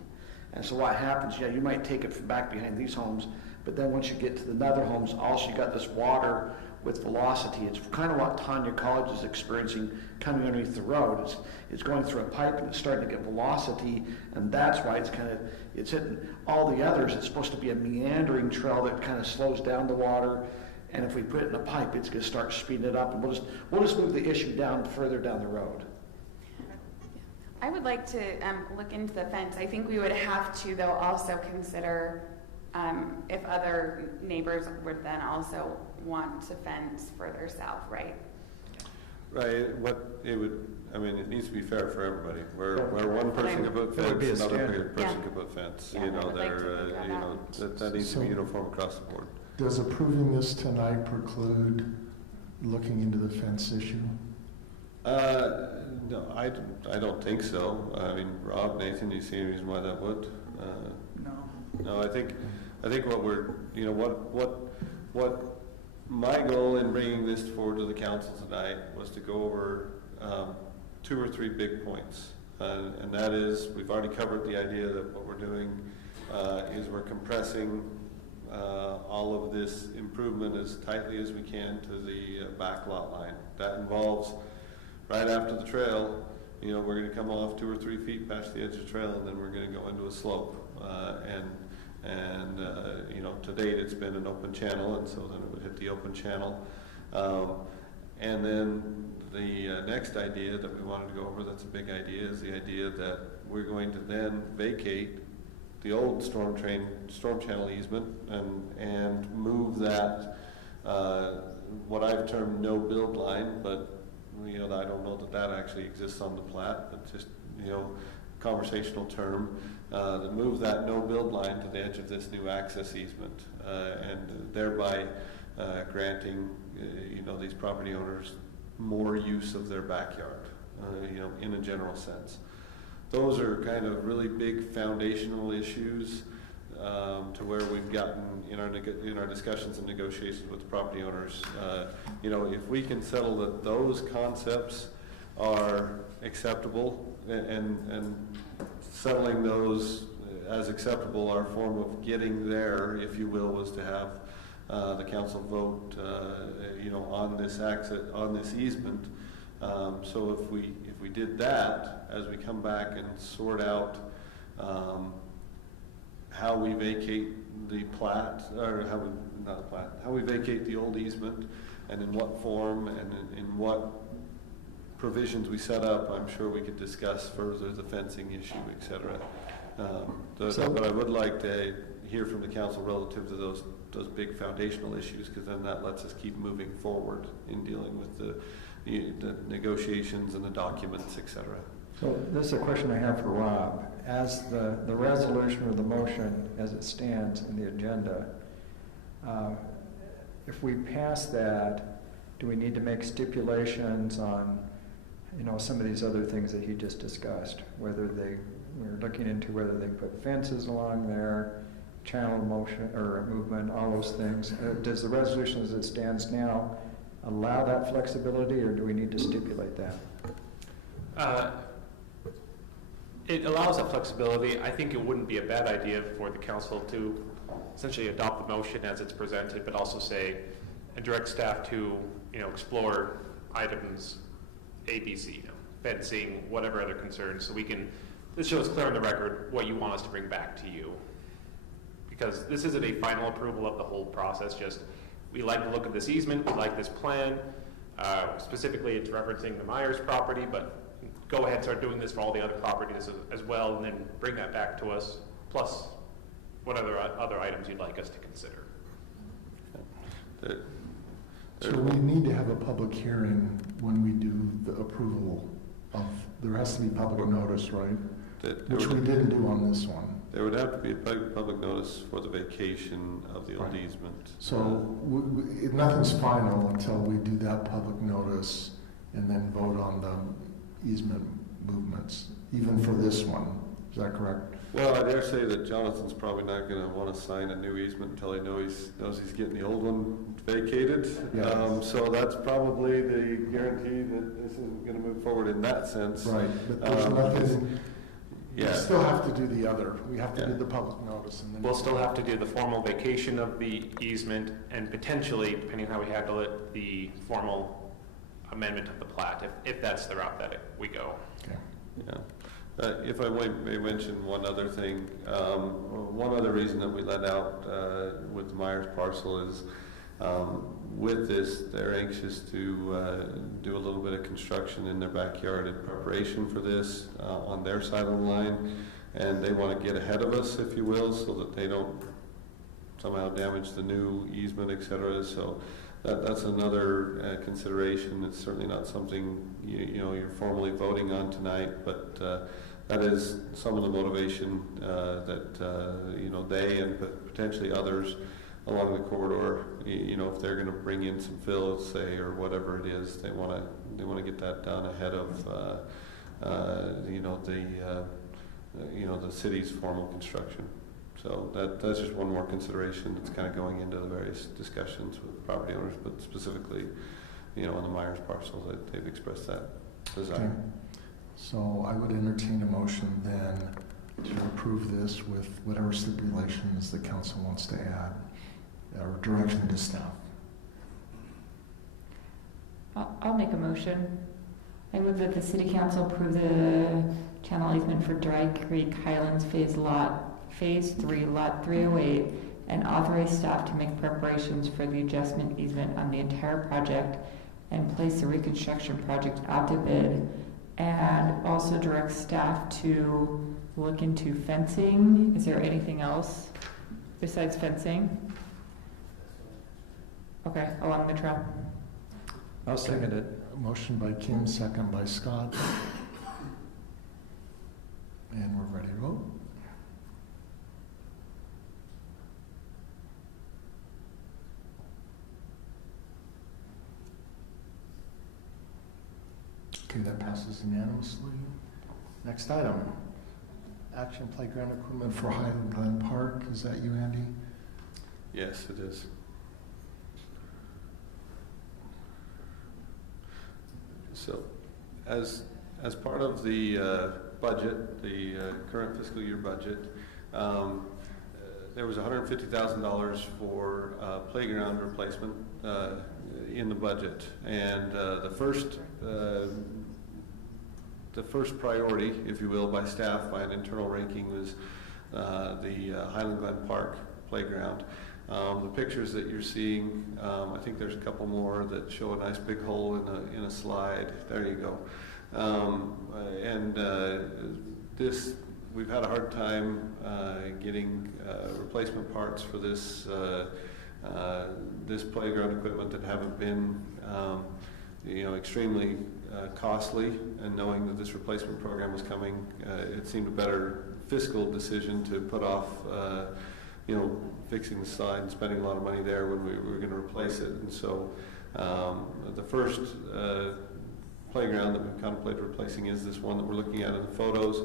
And so what happens, you might take it from back behind these homes, but then once you get to the other homes, also you got this water with velocity. It's kind of what Tanya College is experiencing coming underneath the road. It's going through a pipe and it's starting to get velocity, and that's why it's hitting all the others. It's supposed to be a meandering trail that kind of slows down the water. And if we put it in a pipe, it's going to start speeding it up, and we'll just move the issue down further down the road. I would like to look into the fence. I think we would have to, though, also consider if other neighbors would then also want to fence further south, right? Right. It needs to be fair for everybody. Where one person can put fence, another person can put fence. That needs to be uniform across the board. Does approving this tonight preclude looking into the fence issue? No, I don't think so. I mean, Rob, Nathan, do you see any reason why that would? No. No, I think what we're, you know, what my goal in bringing this forward to the council tonight was to go over 2 or 3 big points. And that is, we've already covered the idea that what we're doing is we're compressing all of this improvement as tightly as we can to the back lot line. That involves, right after the trail, you know, we're going to come off 2 or 3 feet past the edge of the trail, and then we're going to go into a slope. You know, to date it's been an open channel, and so then it would hit the open channel. And then the next idea that we wanted to go over, that's a big idea, is the idea that we're going to then vacate the old storm channel easement and move that, what I've termed no build line, but you know, I don't know that actually exists on the plat, but just, you know, conversational term, to move that no build line to the edge of this new access easement, and thereby granting, you know, these property owners more use of their backyard, you know, in a general sense. Those are kind of really big foundational issues, to where we've gotten in our discussions and negotiations with the property owners. You know, if we can settle that those concepts are acceptable, and settling those as acceptable, our form of getting there, if you will, was to have the council vote, you know, on this easement. So if we did that, as we come back and sort out how we vacate the plat, or how we vacate the old easement, and in what form, and in what provisions we set up, I'm sure we could discuss further the fencing issue, etc. But I would like to hear from the council relative to those big foundational issues, because then that lets us keep moving forward in dealing with the negotiations and the documents, etc. So this is a question I have for Rob. As the resolution or the motion as it stands in the agenda, if we pass that, do we need to make stipulations on, you know, some of these other things that he just discussed? Whether we're looking into whether they put fences along there, channel motion or movement, all those things. Does the resolution as it stands now allow that flexibility, or do we need to stipulate that? It allows that flexibility. I think it wouldn't be a bad idea for the council to essentially adopt the motion as it's presented, but also say, and direct staff to, you know, explore items A, B, C, you know, fencing, whatever other concerns, so we can, this shows clear on the record what you want us to bring back to you. Because this isn't a final approval of the whole process, just, we like the look of this easement, we like this plan. Specifically, it's referencing the Myers property, but go ahead and start doing this for all the other properties as well, and then bring that back to us, plus what other items you'd like us to consider. So we need to have a public hearing when we do the approval of, there has to be public notice, right? Which we didn't do on this one. There would have to be a public notice for the vacation of the old easement. So nothing's final until we do that public notice and then vote on the easement movements, even for this one. Is that correct? Well, I dare say that Jonathan's probably not going to want to sign a new easement until he knows he's getting the old one vacated. Yeah. So that's probably the guarantee that this isn't going to move forward in that sense. Right, but there's nothing. Yeah. We still have to do the other. We have to do the public notice, and then We'll still have to do the formal vacation of the easement, and potentially, depending on how we handle it, the formal amendment of the plat, if that's the route that we go. Okay. Yeah. If I may mention one other thing, one other reason that we let out with the Myers parcel is with this, they're anxious to do a little bit of construction in their backyard in preparation for this on their side of the line, and they want to get ahead of us, if you will, so that they don't somehow damage the new easement, etc. So that's another consideration. It's certainly not something you know you're formally voting on tonight, but that is some of the motivation that you know they and potentially others along the corridor. You know, if they're going to bring in some fill, say, or whatever it is, they want to get that done ahead of the city's formal construction. So that's just one more consideration that's kind of going into the various discussions with property owners, but specifically, you know, on the Myers parcel, that they've expressed that desire. Okay. So I would entertain a motion then to approve this with whatever stipulations the council wants to add, or direction to staff. I'll make a motion. I move that the city council approve the channel easement for Dry Creek Highlands Phase 3, Lot 308, and authorize staff to make preparations for the adjustment easement on the entire project and place the reconstruction project out to bid, and also direct staff to look into fencing. Is there anything else besides fencing? Okay, along the trail. I'll second it. Motion by Kim, second by Scott. And we're ready to vote. Okay, that passes unanimously. Next item, action playground equipment for Highland Park. Is that you, Andy? Yes, it is. So, as part of the budget, the current fiscal year budget, there was $150,000 for playground replacement in the budget, and the first priority, if you will, by staff, by an internal ranking, was the Highland Glen Park playground. The pictures that you're seeing, I think there's a couple more that show a nice big hole in a slide. There you go. We've had a hard time getting replacement parts for this playground equipment that haven't been, extremely costly. And knowing that this replacement program was coming, it seemed a better fiscal decision to put off, fixing the slide and spending a lot of money there when we were going to replace it. And so the first playground that we've contemplated replacing is this one that we're looking at in the photos.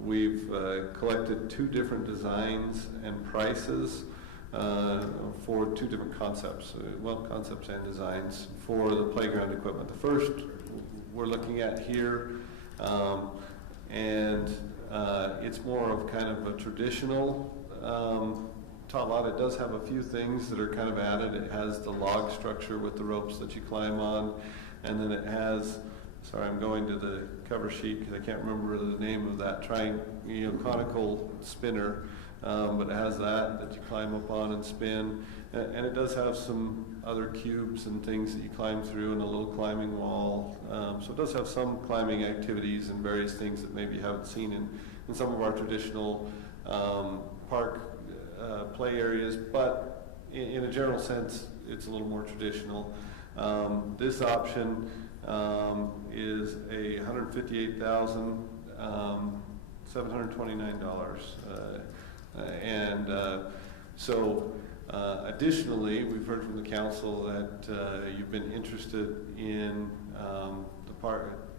We've collected two different designs and prices for two different concepts, concepts and designs for the playground equipment. The first we're looking at here, and it's more of kind of a traditional tot lot. It does have a few things that are kind of added. It has the log structure with the ropes that you climb on, and then it has, sorry, I'm going to the cover sheet because I can't remember the name of that conical spinner, but it has that you climb up on and spin, and it does have some other cubes and things that you climb through, and a little climbing wall. So it does have some climbing activities and various things that maybe you haven't seen in some of our traditional park play areas, but in a general sense, it's a little more traditional. This option is a $158,729, and so additionally, we've heard from the council that you've been interested in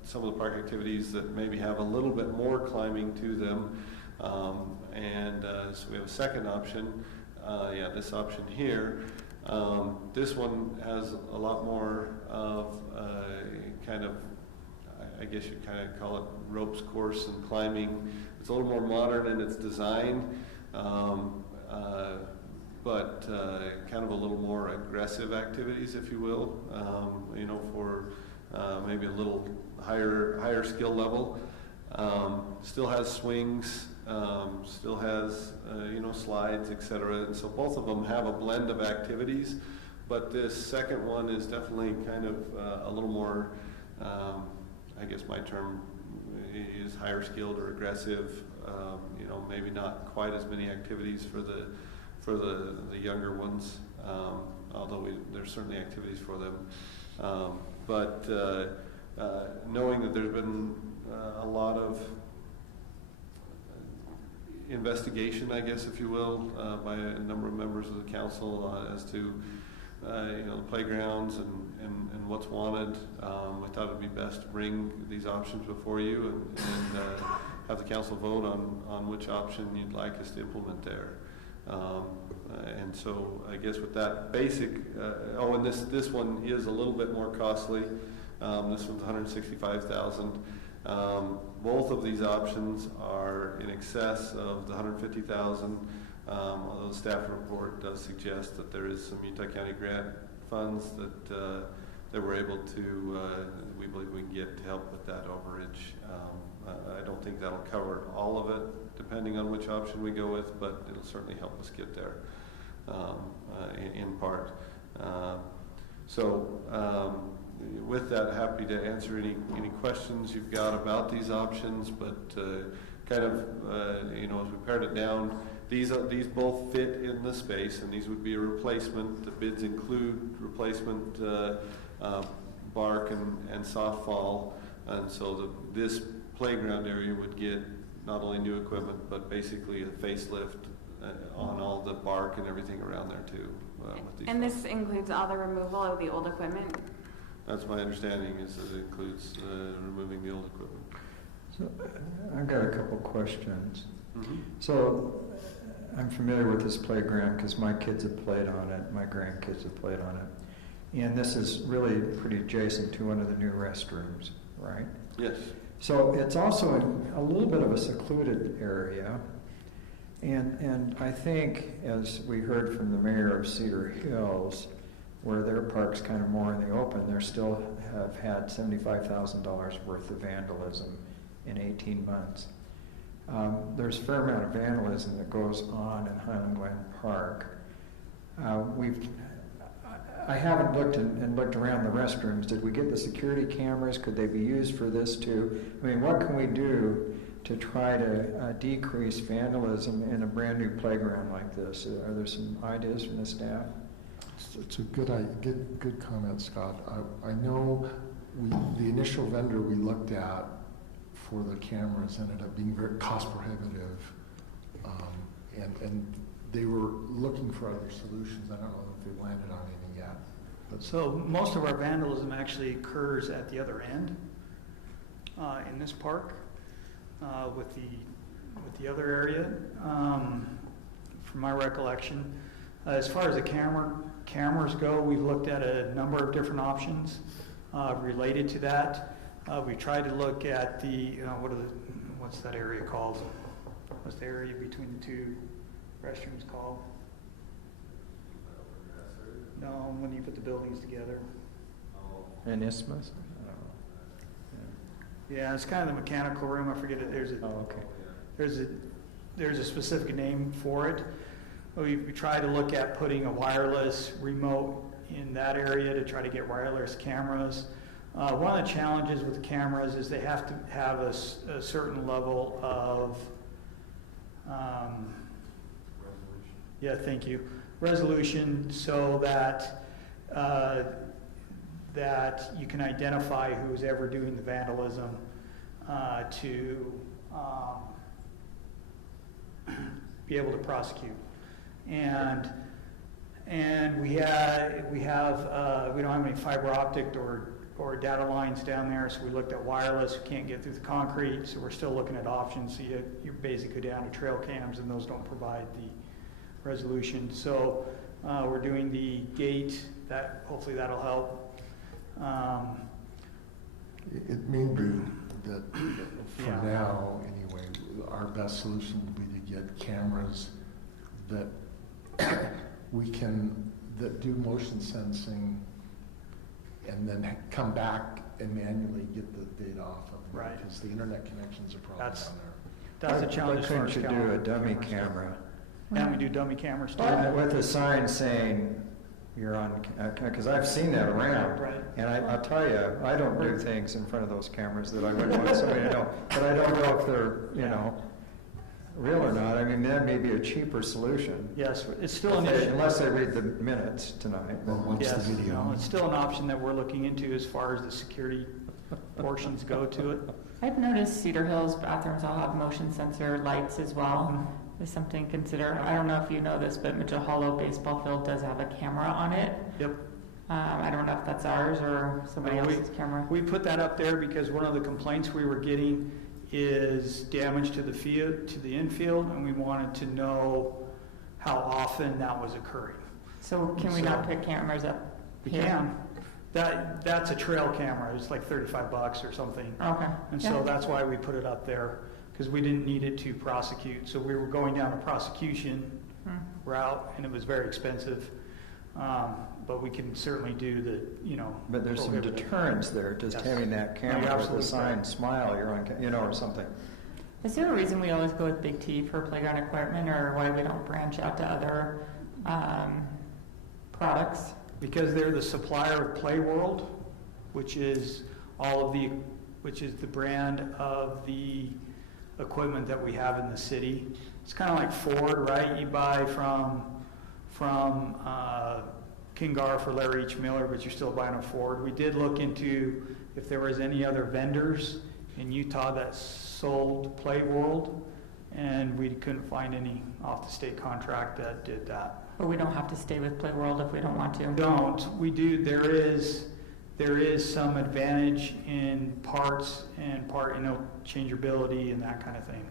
some of the park activities that maybe have a little bit more climbing to them. So we have a second option, this option here. This one has a lot more of I guess you'd kind of call it ropes course and climbing. It's a little more modern in its design, but kind of a little more aggressive activities, if you will, for maybe a little higher skill level. Still has swings, still has slides, etc. And so both of them have a blend of activities, but this second one is definitely kind of a little more, I guess my term is higher skilled or aggressive. Maybe not quite as many activities for the younger ones, although there's certainly activities for them. But knowing that there's been a lot of investigation, I guess, if you will, by a number of members of the council as to the playgrounds and what's wanted. I thought it'd be best to bring these options before you and have the council vote on which option you'd like us to implement there. And so I guess with that basic, and this one is a little bit more costly. This one's $165,000. Both of these options are in excess of the $150,000. Although the staff report does suggest that there is some Utah County grant funds that we're able to, we believe we can get to help with that overage. I don't think that'll cover all of it, depending on which option we go with, but it'll certainly help us get there in part. With that, happy to answer any questions you've got about these options, but as we pared it down, these both fit in the space, and these would be a replacement. The bids include replacement bark and softball, and so this playground area would get not only new equipment, but basically a facelift on all the bark and everything around there too. And this includes all the removal of the old equipment? That's my understanding, is that it includes removing the old equipment. So I've got a couple questions. Mm-hmm. So I'm familiar with this playground because my kids have played on it, my grandkids have played on it. And this is really pretty adjacent to one of the new restrooms, right? Yes. So it's also in a little bit of a secluded area. And I think, as we heard from the mayor of Cedar Hills, where their park's kind of more in the open, they still have had $75,000 worth of vandalism in 18 months. There's a fair amount of vandalism that goes on in Highland Park. I haven't looked around the restrooms. Did we get the security cameras? Could they be used for this too? I mean, what can we do to try to decrease vandalism in a brand new playground like this? Are there some ideas from the staff? It's a good comment, Scott. I know the initial vendor we looked at for the cameras ended up being very cost prohibitive, and they were looking for other solutions. I don't know if they landed on any yet. But so most of our vandalism actually occurs at the other end in this park with the other area. From my recollection, as far as the cameras go, we've looked at a number of different options related to that. We tried to look at what's that area called? What's the area between the two restrooms called? No, when you put the buildings together. An isthmus? Yeah, it's kind of the mechanical room. I forget it. There's a specific name for it. We try to look at putting a wireless remote in that area to try to get wireless cameras. One of the challenges with the cameras is they have to have a certain level of resolution, so that that you can identify who's ever doing the vandalism to be able to prosecute. And we don't have any fiber optic or data lines down there, so we looked at wireless. We can't get through the concrete, so we're still looking at options. So you basically go down to trail cams, and those don't provide the resolution. So we're doing the gate. That hopefully that'll help. It may be that for now, anyway, our best solution would be to get cameras that that do motion sensing, and then come back and manually get the data off of them. Right. Because the internet connections are probably down there. That's a challenge. Why couldn't you do a dummy camera? And we do dummy cameras too. With a sign saying you're on, because I've seen that around. Right. And I'll tell you, I don't do things in front of those cameras that I wouldn't want somebody to know. But I don't know if they're, real or not. I mean, that may be a cheaper solution. Yes, it's still an issue. Unless they read the minutes tonight. Yes, the video. It's still an option that we're looking into as far as the security portions go to it. I've noticed Cedar Hills bathrooms all have motion sensor lights as well. Is something to consider. I don't know if you know this, but Mitchell Hollow baseball field does have a camera on it. Yep. I don't know if that's ours or somebody else's camera. We put that up there because one of the complaints we were getting is damage to the field, to the infield, and we wanted to know how often that was occurring. So can we not put cameras up We here? can. That's a trail camera. It's like $35 or something. Okay. And Yeah. so that's why we put it up there, because we didn't need it to prosecute. So we were going down a prosecution route, and it was very expensive. But we can certainly do the, But there's some prohibit it. deterrence there, just Yes. having that No, you're camera with the absolutely sign, correct. smile, you're on, or something. Is there a reason we always go with Big T for playground equipment, or why we don't branch out to other products? Because they're the supplier of Play World, which is the brand of the equipment that we have in the city. It's kind of like Ford, right? You buy from Kingar for Larry H. Miller, but you're still buying a Ford. We did look into if there was any other vendors in Utah that sold Play World, and we couldn't find any off the state contract that did that. But we don't have to stay with Play World if we don't want to. We do. There is some advantage in parts and changeability and that kind of thing.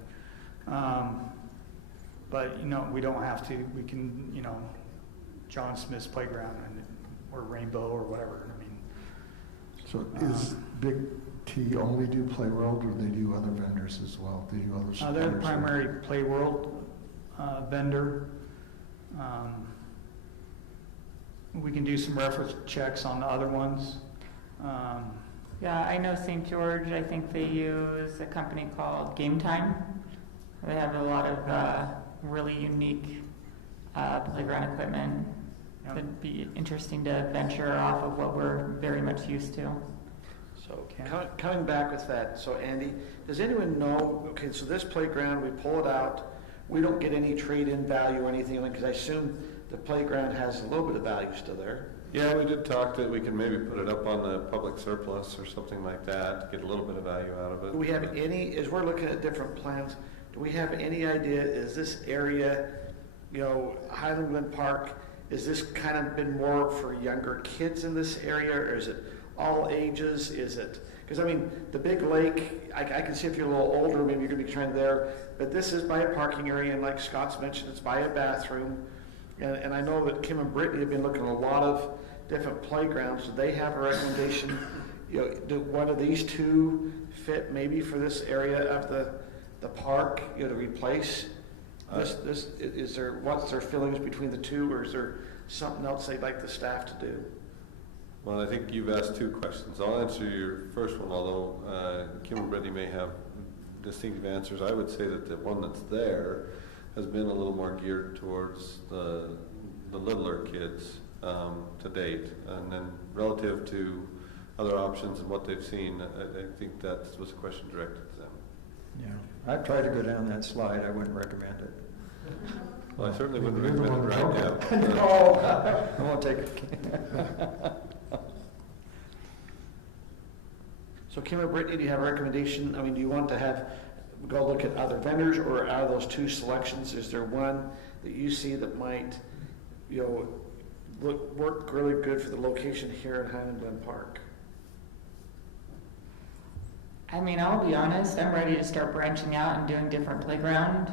But we don't have to. We can, John Smith's Playground or Rainbow or whatever. I mean. So is Big T only do Play World, or they do other vendors as well? They do other suppliers? They're the primary Play World vendor. We can do some reference checks on the other ones. Yeah, I know St. George, I think they use a company called Game Time. They have a lot of really unique playground equipment. Yep. It'd be interesting to venture off of what we're very much used to. So coming back with that, so Andy, does anyone know, okay, so this playground, we pull it out, we don't get any trade-in value or anything, because I assume the playground has a little bit of value still there. Yeah, we did talk that we can maybe put it up on the public surplus or something like that, to get a little bit of value out of it. Do we have any, as we're looking at different plans, do we have any idea, is this area, Highland Glen Park, is this kind of been more for younger kids in this area, or is it all ages? Is it, because the big lake, I can see if you're a little older, maybe you're going to be trying there, but this is by a parking area, and like Scott's mentioned, it's by a bathroom. And I know that Kim and Brittany have been looking at a lot of different playgrounds. Do they have a recommendation? Do one of these two fit maybe for this area of the park, to replace? What's their feelings between the two, or is there something else they'd like the staff to do? Well, I think you've asked two questions. I'll answer your first one, although Kim and Brittany may have distinctive answers. I would say that the one that's there has been a little more geared towards the littler kids to date. And then relative to other options and what they've seen, I think that was a question directed to them. Yeah, I've tried to go down that slide. I wouldn't recommend it. Well, I certainly wouldn't recommend it right now. No, I won't take it. So Kim and Brittany, do you have a recommendation? Do you want to go look at other vendors, or out of those two selections, is there one that you see that might, work really good for the location here in Highland Glen Park? I'll be honest, I'm ready to start branching out and doing different playground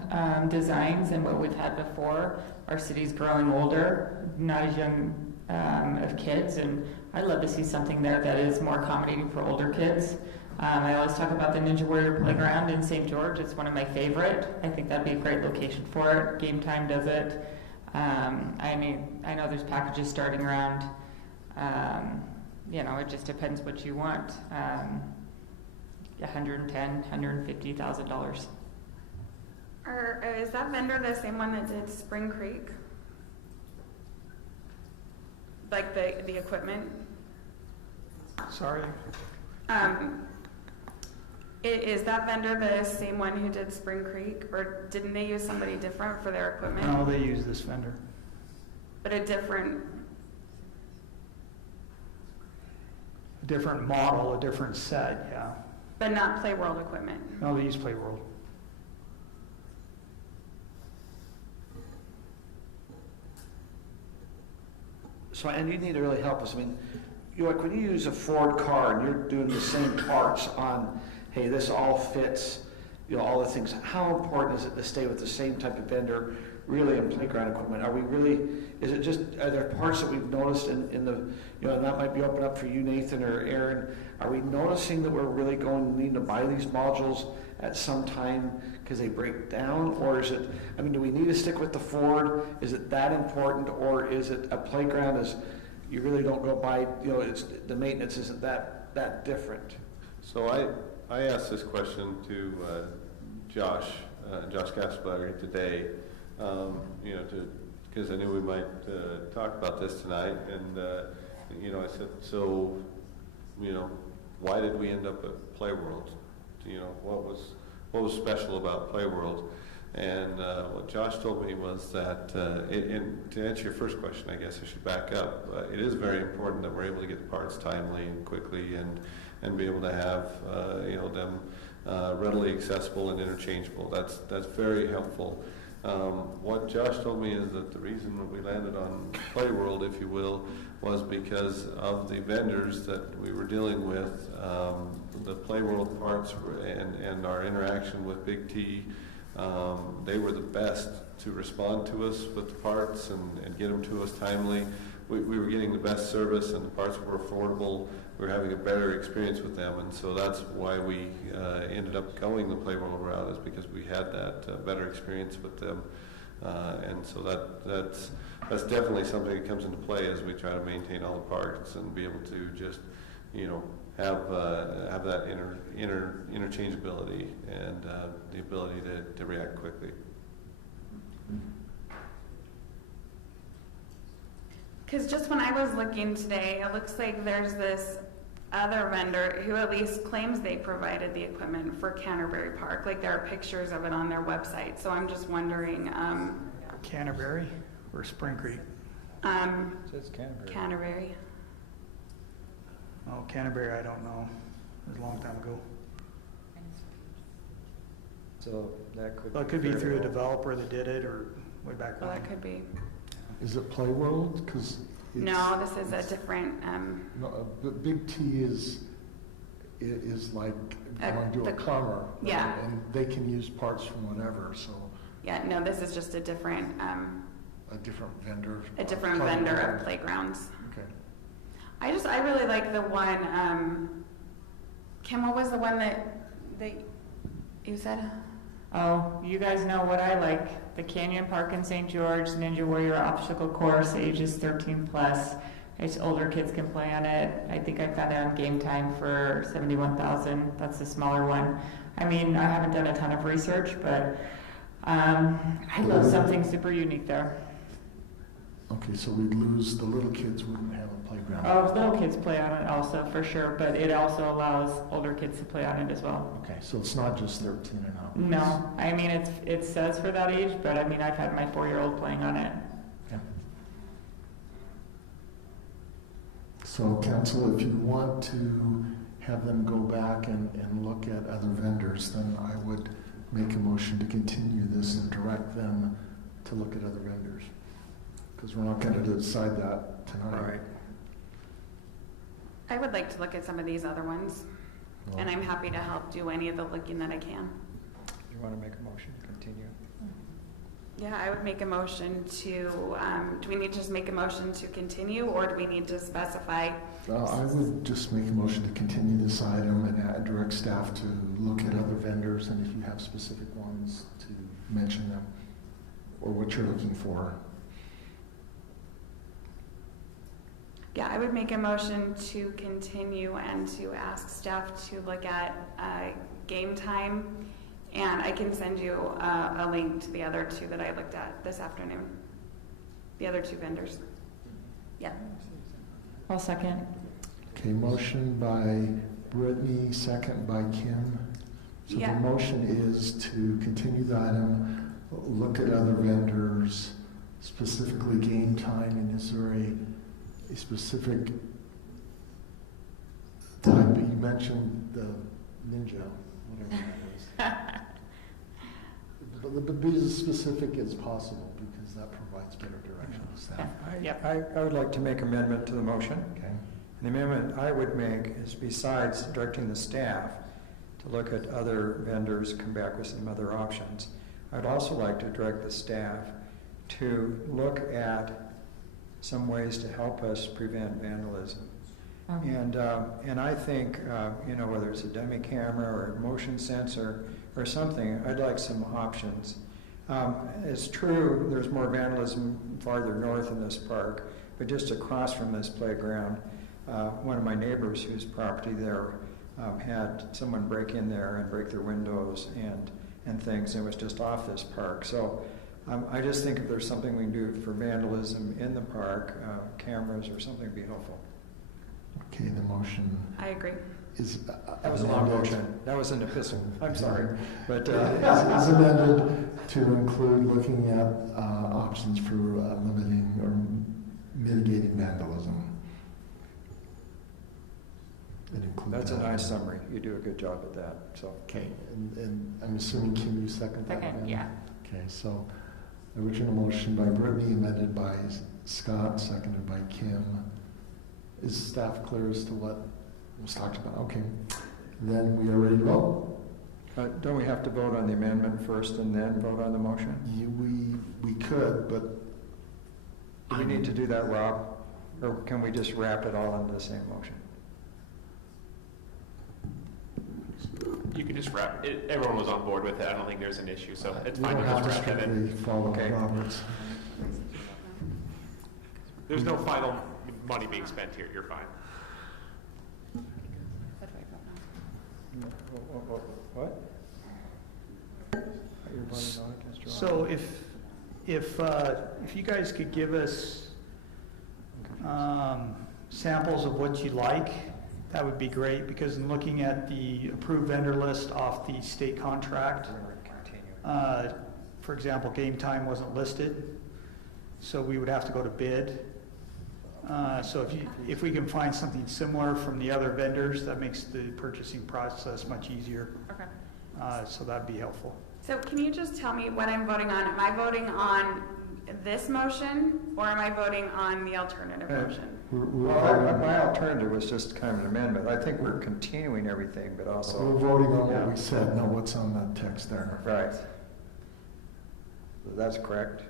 designs than what we've had before. Our city's growing older, not as young of kids, and I'd love to see something there that is more accommodating for older kids. I always talk about the Ninja Warrior Playground in St. George. It's one of my favorite. I think that'd be a great location for it. Game Time does it. I know there's packages starting around, it just depends what you want. $110,000, $150,000. Is that vendor the same one that did Spring Creek? Like the equipment? Sorry? Is that vendor the same one who did Spring Creek, or didn't they use somebody different for their equipment? No, they use this vendor. But a different A different model, a different set, yeah. But not Play World equipment. No, they use Play World. So, and you need to really help us. I mean, like when you use a Ford car and you're doing the same parts on, hey, this all fits, all the things, how important is it to stay with the same type of vendor really in playground equipment? Are we really, is it just, are there parts that we've noticed in the, and that might be open up for you, Nathan or Aaron, are we noticing that we're really needing to buy these modules at some time because they break down? Or is it, I mean, do we need to stick with the Ford? Is it that important? Or is it a playground is, you really don't go buy, it's, the maintenance isn't that different? So I asked this question to Josh Gaspar today, because I knew we might talk about this tonight, and I said, so, why did we end up at Play World? What was special about Play World? And what Josh told me was that, and to answer your first question, I guess I should back up. It is very important that we're able to get the parts timely and quickly, and be able to have them readily accessible and interchangeable. That's very helpful. What Josh told me is that the reason that we landed on Play World, if you will, was because of the vendors that we were dealing with. The Play World parts and our interaction with Big T, they were the best to respond to us with the parts and get them to us timely. We were getting the best service, and the parts were affordable. We were having a better experience with them, and so that's why we ended up going the Play World route, is because we had that better experience with them. And so that's definitely something that comes into play as we try to maintain all the parts and be able to just have that interchangeability and the ability to react quickly. Because just when I was looking today, it looks like there's this other vendor who at least claims they provided the equipment for Canterbury Park. Like there are pictures of it on their website. So I'm just wondering. Canterbury or Spring Creek? It says Canterbury. Canterbury. Oh, Canterbury, I don't know. It was a long time ago. So that could. Well, it could be through a developer that did it, or way back when. Well, that could be. Is it Play World? Because no, this is a different. No, but Big T is like going to a plumber. Yeah. And they can use parts from whatever. So. Yeah. No, this is just a different. A different vendor. A different vendor of playgrounds. Okay. I really like the one. Kim, what was the one that you said? Oh, you guys know what I like. The Canyon Park in St. George, Ninja Warrior obstacle course, ages 13 plus. It's older kids can play on it. I think I found it on Game Time for $71,000. That's the smaller one. I mean, I haven't done a ton of research, but I love something super unique there. Okay, so we'd lose, the little kids wouldn't have a playground. Oh, little kids play on it also, for sure, but it also allows older kids to play on it as well. Okay, so it's not just 13 and up. No, I mean, it says for that age, but I mean, I've had my 4-year-old playing on it. Yeah. So council, if you want to have them go back and look at other vendors, then I would make a motion to continue this and direct them to look at other vendors. Because we're not going to decide that tonight. All right. I would like to look at some of these other ones, and I'm happy to help do any of the looking that I can. You want to make a motion to continue? Yeah, I would make a motion to, do we need to just make a motion to continue, or do we need to specify? I would just make a motion to continue this item and direct staff to look at other vendors, and if you have specific ones, to mention them, or what you're looking for. Yeah, I would make a motion to continue and to ask staff to look at Game Time, and I can send you a link to the other two that I looked at this afternoon. The other two vendors. Yeah. I'll second. Okay, motion by Brittany, second by Kim. So Yeah. the motion is to continue the item, look at other vendors, specifically Game Time, and is there a specific type? You mentioned ninja, whatever that is. But be as specific as possible, because that provides better direction to staff. I would like to make amendment to the motion. Okay. The amendment I would make is, besides directing the staff to look at other vendors, come back with some other options, I'd also like to direct the staff to look at some ways to help us prevent vandalism. And I think, whether it's a dummy camera or a motion sensor or something, I'd like some options. It's true there's more vandalism farther north in this park, but just across from this playground, one of my neighbors whose property there had someone break in there and break their windows and things. It was just off this park. So I just think if there's something we can do for vandalism in the park, cameras or something would be helpful. Okay, the motion I agree. is That was a long motion. That was an epistle. I'm sorry. But is amended to include looking at options for limiting or mitigating vandalism. It includes that's a nice summary. You do a good job at that. So okay, and I'm assuming Kim, you second that? Second, yeah. Okay, so original motion by Brittany, amended by Scott, seconded by Kim. Is staff clear as to what was talked about? Okay, then we are ready to vote. Don't we have to vote on the amendment first and then vote on the motion? We could, but do we need to do that, Rob? Or can we just wrap it all into the same motion? You could just wrap it. Everyone was on board with it. I don't think there's an issue, so it's we fine don't to have just to wrap it in. strictly follow Roberts. There's no final money being spent here. You're fine. What? You're voting on it, Mr. So if you guys could give us samples of what you like, that would be great, because in looking at the approved vendor list off the state contract, for example, Game Time wasn't listed, so we would have to go to bid. So if we can find something similar from the other vendors, that makes the purchasing process much easier. Okay. So that'd be helpful. So can you just tell me what I'm voting on? Am I voting on this motion, or am I voting on the alternative motion? Well, my alternative was just kind of an amendment. I think we're continuing everything, but also... We're voting on what we said, not what's on that text there. Right. That's correct.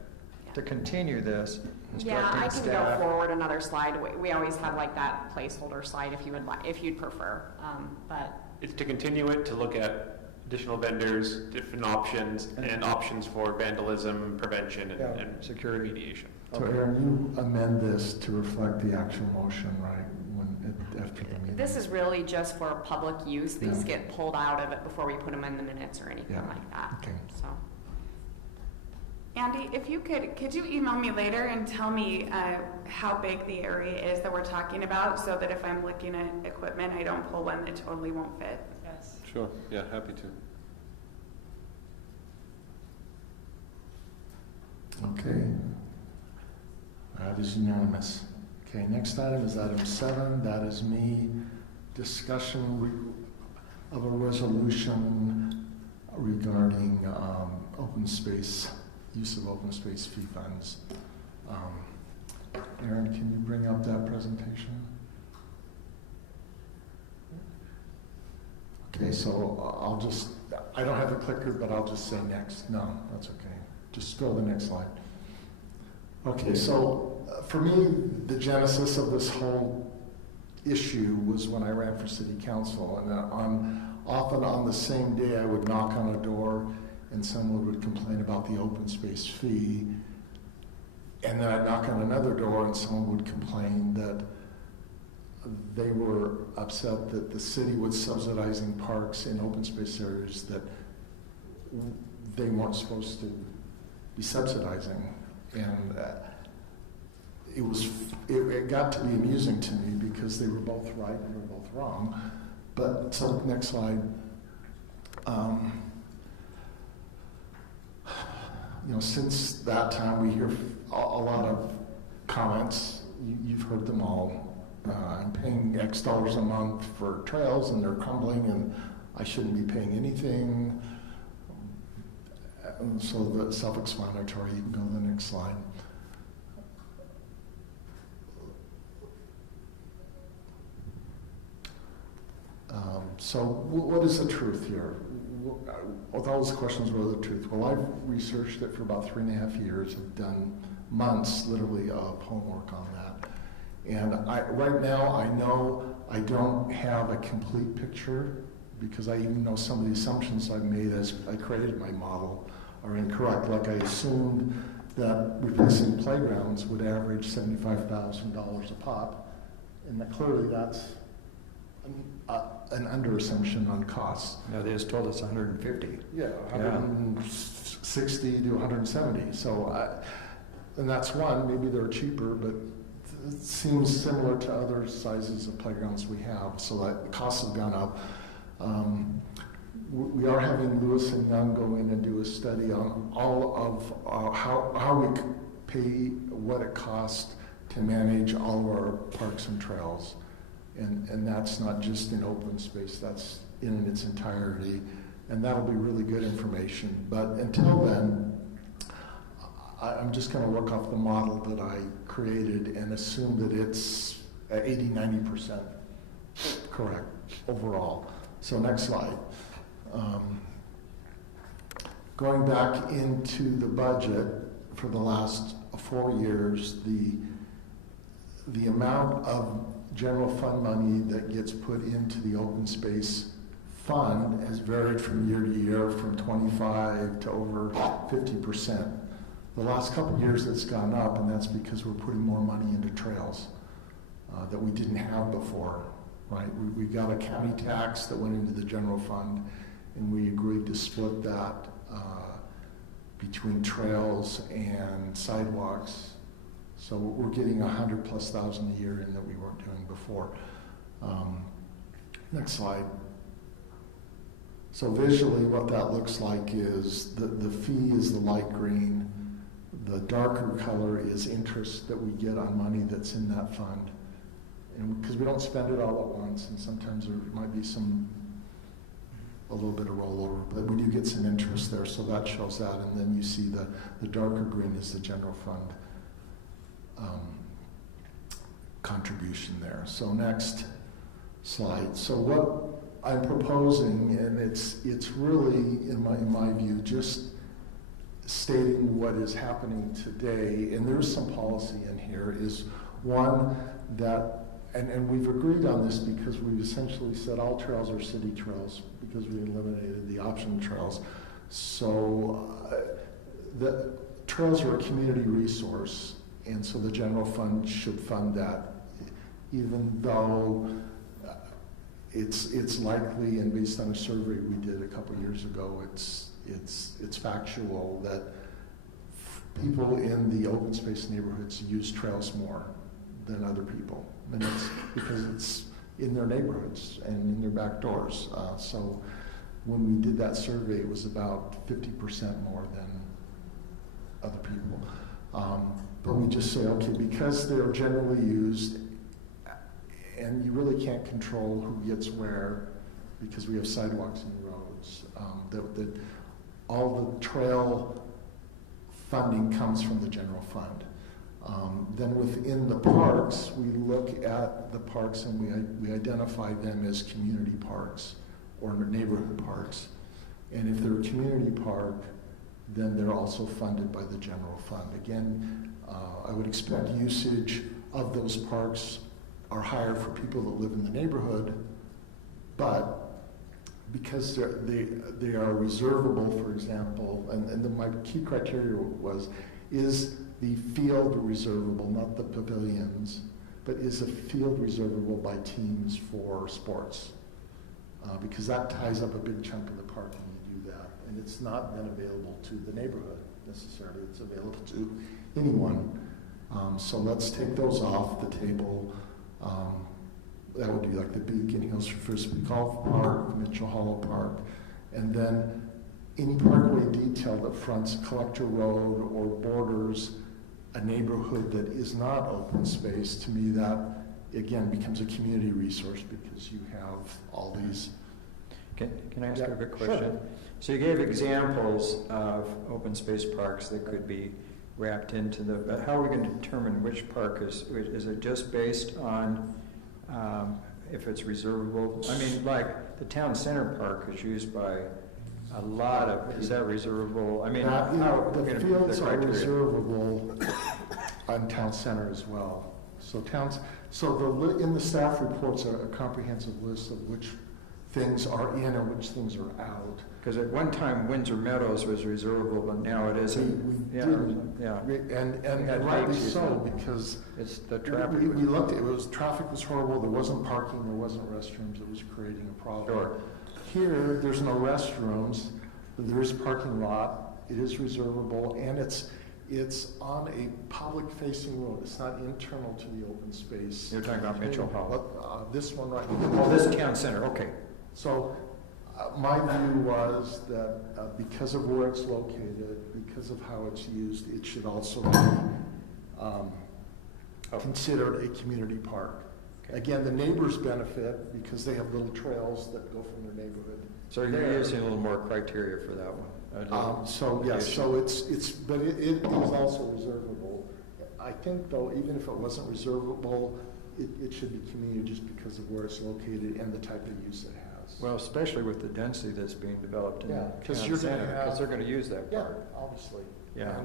Yeah. To continue this, yeah, I can go forward another slide. We always have like that placeholder slide if you'd prefer. But it's to continue it, to look at additional vendors, different options, and options for vandalism prevention and security mediation. So Aaron, you amend this to reflect the actual motion, right? After the meeting. This is really just for public use. These get pulled out of it before we put them in the minutes or anything like that. Okay. So, Andy, if you could you email me later and tell me how big the area is that we're talking about, so that if I'm looking at equipment, I don't pull one that totally won't fit? Yes. Sure. Yeah, happy to. Okay. That is unanimous. Okay, next item is item 7. That is me. Discussion of a resolution regarding open space, use of open space fee funds. Aaron, can you bring up that presentation? Okay, so I don't have the clicker, but I'll just say next. No, that's okay. Just go to the next slide. Okay, so for me, the genesis of this whole issue was when I ran for city council, and often on the same day I would knock on a door and someone would complain about the open space fee, and then I'd knock on another door and someone would complain that they were upset that the city was subsidizing parks in open space areas that they weren't supposed to be subsidizing. And it got to be amusing to me because they were both right and we were both wrong. But so next slide. Since that time we hear a lot of comments. You've heard them all. I'm paying X dollars a month for trails and they're crumbling, and I shouldn't be paying anything. So the self-explanatory, you can go to the next slide. So what is the truth here? With all those questions, what is the truth? Well, I've researched it for about 3.5 years. I've done months, literally, of homework on that. And right now, I know I don't have a complete picture because I even know some of the assumptions I've made as I created my model are incorrect. Like I assumed that replacing playgrounds would average $75,000 a pop, and that clearly that's an under-assumption on costs. No, they just told us 150. Yeah, 160 to 170. So, and that's one. Maybe they're cheaper, but it seems similar to other sizes of playgrounds we have. So that the costs have gone up. We are having Lewis and Young go in and do a study on all of how we pay what it costs to manage all of our parks and trails. And that's not just in open space, that's in its entirety. And that'll be really good information. But until then, I'm just going to work off the model that I created and assume that it's 80-90% correct overall. So next slide. Going back into the budget for the last 4 years, the amount of general fund money that gets put into the open space fund has varied from year to year from 25 to over 50%. The last couple of years it's gone up, and that's because we're putting more money into trails that we didn't have before, right? We got a county tax that went into the general fund, and we agreed to split that between trails and sidewalks. So we're getting $100,000+ a year in that we weren't doing before. Next slide. So visually what that looks like is the fee is the light green. The darker color is interest that we get on money that's in that fund. And because we don't spend it all at once, and sometimes there might be a little bit of rollover, but we do get some interest there, so that shows that. And then you see the darker green is the general fund contribution there. So next slide. So what I'm proposing, and it's really, in my view, just stating what is happening today, and there's some policy in here, is one that, and we've agreed on this because we've essentially said all trails are city trails because we eliminated the optional trails. So the trails are a community resource, and so the general fund should fund that, even though it's likely, and based on a survey we did a couple years ago, it's factual that people in the open space neighborhoods use trails more than other people, and it's because it's in their neighborhoods and in their back doors. So when we did that survey, it was about 50% more than other people. But we just say, okay, because they're generally used, and you really can't control who gets where, because we have sidewalks and roads, that all the trail funding comes from the general fund. Then within the parks, we look at the parks and we identify them as community parks or neighborhood parks. And if they're a community park, then they're also funded by the general fund. Again, I would expect usage of those parks are higher for people that live in the neighborhood, but because they are reservable, for example, and my key criteria is the field reservable, not the pavilions, but is the field reservable by teams for sports? Because that ties up a big chunk of the park when you do that, and it's not then available to the neighborhood necessarily, it's available to anyone. So let's take those off the table. That would be like the Beacon Hills Frisbee Golf Park, Mitchell Hollow Park, and then any parkway detail that fronts Collector Road or borders a neighborhood that is not open space. To me, that again becomes a community resource because you have all these Can I ask you a quick Sure. question? So you gave examples of open space parks that could be wrapped into the, but how are we going to determine which park is it just based on if it's reservable? I mean, like the town center park is used by a lot of, is that reservable? I mean, how the we're gonna fields the are criteria? reservable on town center as well. So in the staff reports are a comprehensive list of which things are in and which things are out. Because at one time Windsor Meadows was reservable, but now it isn't. We Yeah, didn't. yeah. And rightly so, because it's the traffic. we looked at it, traffic was horrible, there wasn't parking, there wasn't restrooms, it was creating a problem. Sure. Here, there's no restrooms, but there is a parking lot, it is reservable, and it's on a public-facing road. It's not internal to the open space. You're talking about Mitchell Hall. This one right Oh, this town center, okay. So my view was that because of where it's located, because of how it's used, it should also be considered a community park. Okay. Again, the neighbors benefit because they have little trails that go from their neighborhood. So you're using a little more criteria for that one. So yes, so but it is also reservable. I think though, even if it wasn't reservable, it should be community just because of where it's located and the type of use it has. Well, especially with the density that's being developed in the because town center, because they're going to use that park. Yeah, obviously. Yeah.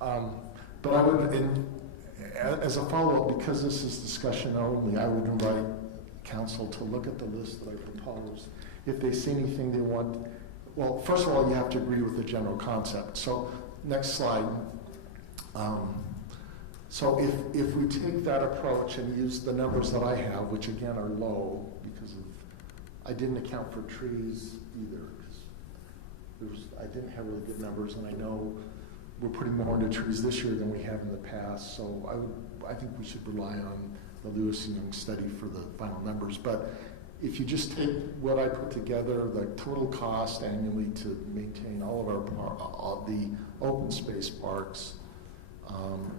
But I would, as a follow-up, because this is discussion only, I would invite council to look at the list that I proposed. If they see anything they want, well, first of all, you have to agree with the general concept. So next slide. So if we take that approach and use the numbers that I have, which again are low because of, I didn't account for trees either. I didn't have really good numbers, and I know we're putting more into trees this year than we have in the past. So I think we should rely on the Lewis and Young study for the final numbers. But if you just take what I put together, the total cost annually to maintain all of the open space parks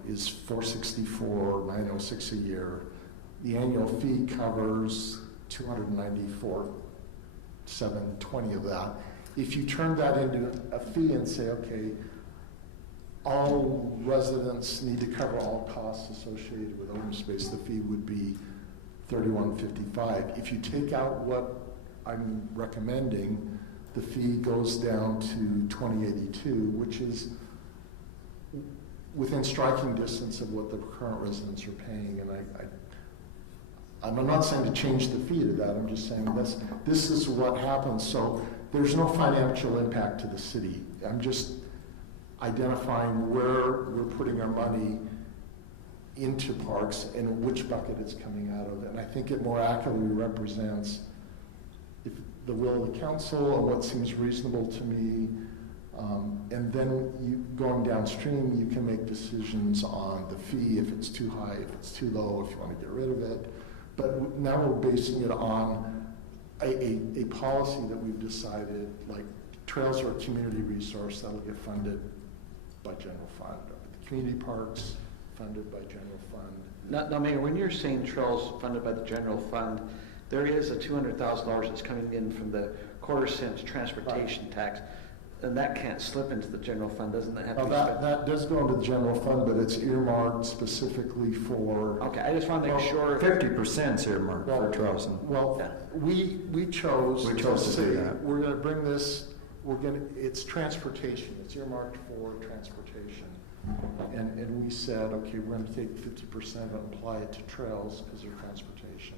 is $464,906 a year. The annual fee covers $294,720 of that. If you turn that into a fee and say, okay, all residents need to cover all costs associated with open space, the fee would be $31.55. If you take out what I'm recommending, the fee goes down to $20.82, which is within striking distance of what the current residents are paying. And I'm not saying to change the fee to that. I'm just saying this is what happens. So there's no financial impact to the city. I'm just identifying where we're putting our money into parks and which bucket it's coming out of. And I think it more accurately represents the will of the council and what seems reasonable to me. And then going downstream, you can make decisions on the fee, if it's too high, if it's too low, if you want to get rid of it. But now we're basing it on a policy that we've decided, like trails are a community resource that'll get funded by general fund. The community parks funded by general fund. Now, Mayor, when you're saying trails funded by the general fund, there is a $200,000 that's coming in from the quarter-cent transportation tax, and that can't slip into the general fund, doesn't it? Have to be spent? That does go into the general fund, but it's earmarked specifically for. Okay, I just want to make sure. 50% is earmarked for trails. Well, we chose to say do that. we're going to bring this. It's transportation. It's earmarked for transportation, and we said, okay, we're going to take 50% and apply it to trails because they're transportation,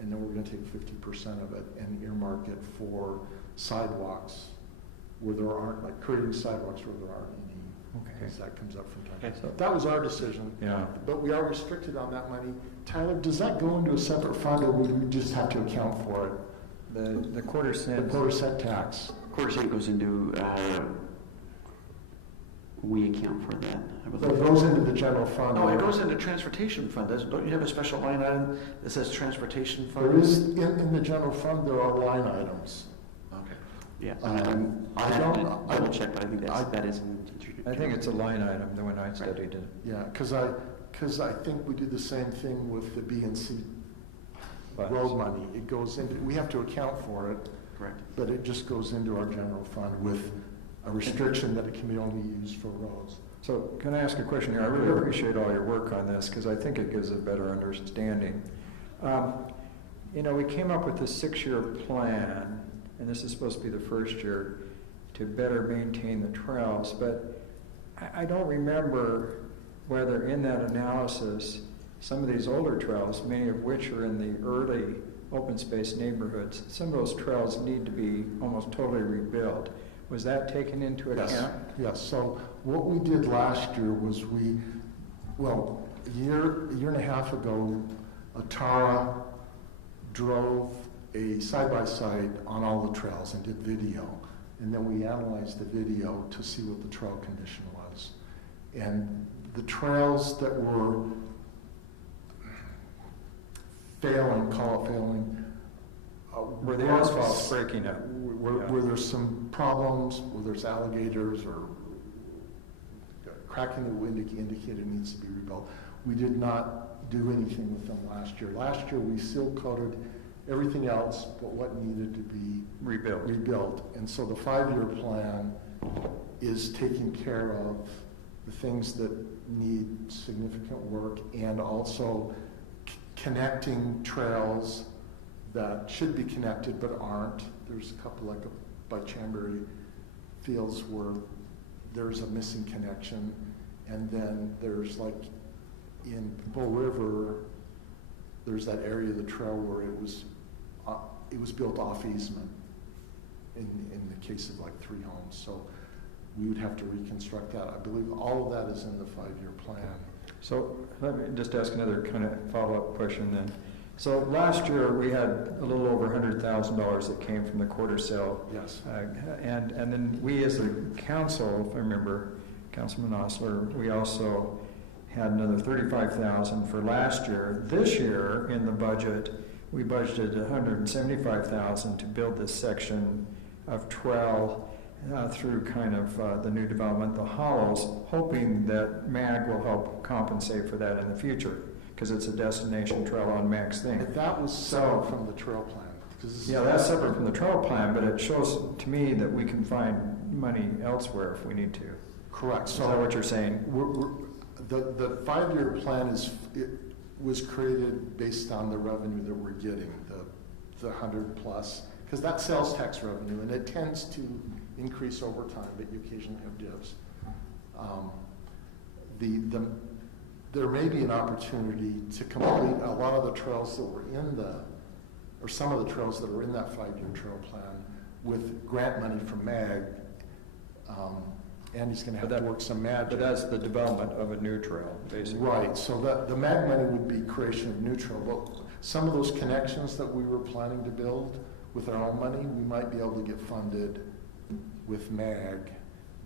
and then we're going to take 50% of it and earmark it for sidewalks where there aren't, like creating sidewalks where there aren't any. Okay. Because that comes up from time to time. That was our decision. Yeah. But we are restricted on that money. Tyler, does that go into a separate fund, or do we just have to account for it? The quarter cent. The quarter cent tax. Quarter cent goes into, we account for that, I So believe. it goes into the general fund. No, it goes into transportation fund. Don't you have a special line item that says transportation fund? There is, in the general fund, there are line items. Okay. Yeah, I I have to double check, but I think that is in the teacher. I think it's a line item, the one I studied it. Yeah, because I think we do the same thing with the B and C road money. It goes into, we have to account for it, Correct. But it just goes into our general fund with a restriction that it can be only used for roads. So can I ask a question here? I really appreciate all your work on this because I think it gives a better understanding. You know, we came up with this 6-year plan, and this is supposed to be the first year to better maintain the trails, but I don't remember whether in that analysis some of these older trails, many of which are in the early open space neighborhoods, some of those trails need to be almost totally rebuilt. Was that taken into account? Yes. So what we did last year was a year and a half ago, Atara drove a side-by-side on all the trails and did video. And then we analyzed the video to see what the trail condition was. And the trails that were failing, where the asphalt's breaking up. Where there's some problems, where there's alligators or cracking the indicator needs to be rebuilt. We did not do anything with them last year. Last year we seal coated everything else but what needed to be rebuilt. And so the 5-year plan is taking care of the things that need significant work and also connecting trails that should be connected but aren't. There's a couple like by Chambery Fields where there's a missing connection, and then there's like in Bull River, there's that area of the trail where it was built off easement in the case of like 3 homes. So we would have to reconstruct that. I believe all of that is in the 5-year plan. So let me just ask another kind of follow-up question then. So last year we had a little over $100,000 that came from the quarter sale. Yes. And then we as a council, if I remember, Councilman Osler, we also had another $35,000 for last year. This year in the budget, we budgeted $175,000 to build this section of trail through kind of the new development, the hollows, hoping that MAG will help compensate for that in the future, because it's a destination trail on MAG's thing. But that was separate from the trail plan. Yeah, that's separate from the trail plan, but it shows to me that we can find money elsewhere if we need to. Correct. Is that what you're saying? The 5-year plan was created based on the revenue that we're getting, the 100 plus, because that's sales tax revenue, and it tends to increase over time, but you occasionally have dips. There may be an opportunity to complete a lot of the trails that were or some of the trails that are in that 5-year trail plan with grant money from MAG. Andy's going to have to work some magic. But that's the development of a new trail, basically. Right, so the MAG money would be creation of new trail, but some of those connections that we were planning to build with our own money, we might be able to get funded with MAG.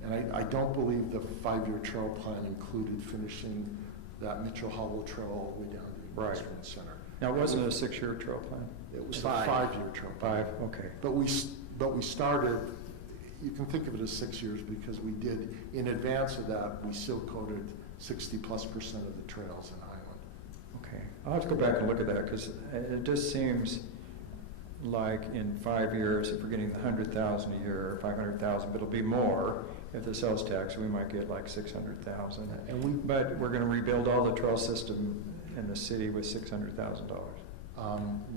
And I don't believe the 5-year trail plan included finishing that Mitchell Hollow Trail all the way down to the Western Center. Now, wasn't it a 6-year trail plan? It was a 5-year trail plan. 5, okay. But we started, you can think of it as 6 years because we did, in advance of that, we seal coated 60+% of the trails in Highland. Okay, I'll have to go back and look at that because it just seems like in 5 years, if we're getting the $100,000 a year, 500,000, but it'll be more. If the sales tax, we might get like 600,000. But we're going to rebuild all the trail system in the city with $600,000.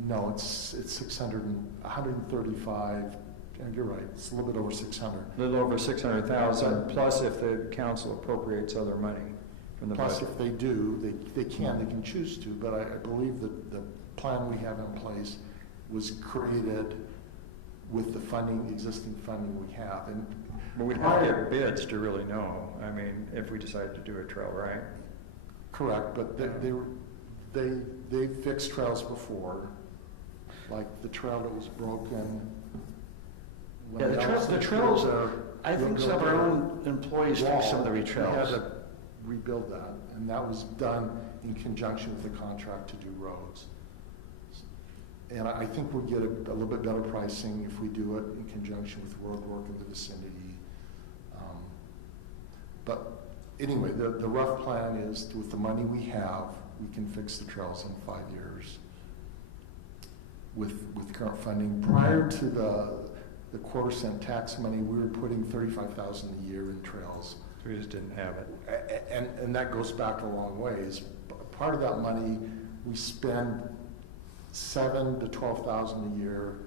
No, it's 135. And you're right, it's a little bit over 600. A little over 600,000. Plus, if the council appropriates other money from the budget. Plus, if they do, they can choose to. But I believe that the plan we have in place was created with the existing funding we have. But we'd have to get bids to really know. I mean, if we decided to do a trail, right? Correct, but they fixed trails before, like the trail that was broken. Yeah, the trails are, I think some of our own employees fixed some of the trails. We had to rebuild that, and that was done in conjunction with the contract to do roads. And I think we'll get a little bit better pricing if we do it in conjunction with road work in the vicinity. But anyway, the rough plan is with the money we have, we can fix the trails in 5 years. with current funding. Prior to the quarter-cent tax money, we were putting $35,000 a year in trails. We just didn't have it. And that goes back a long ways. Part of that money, we spend $7,000 to $12,000 a year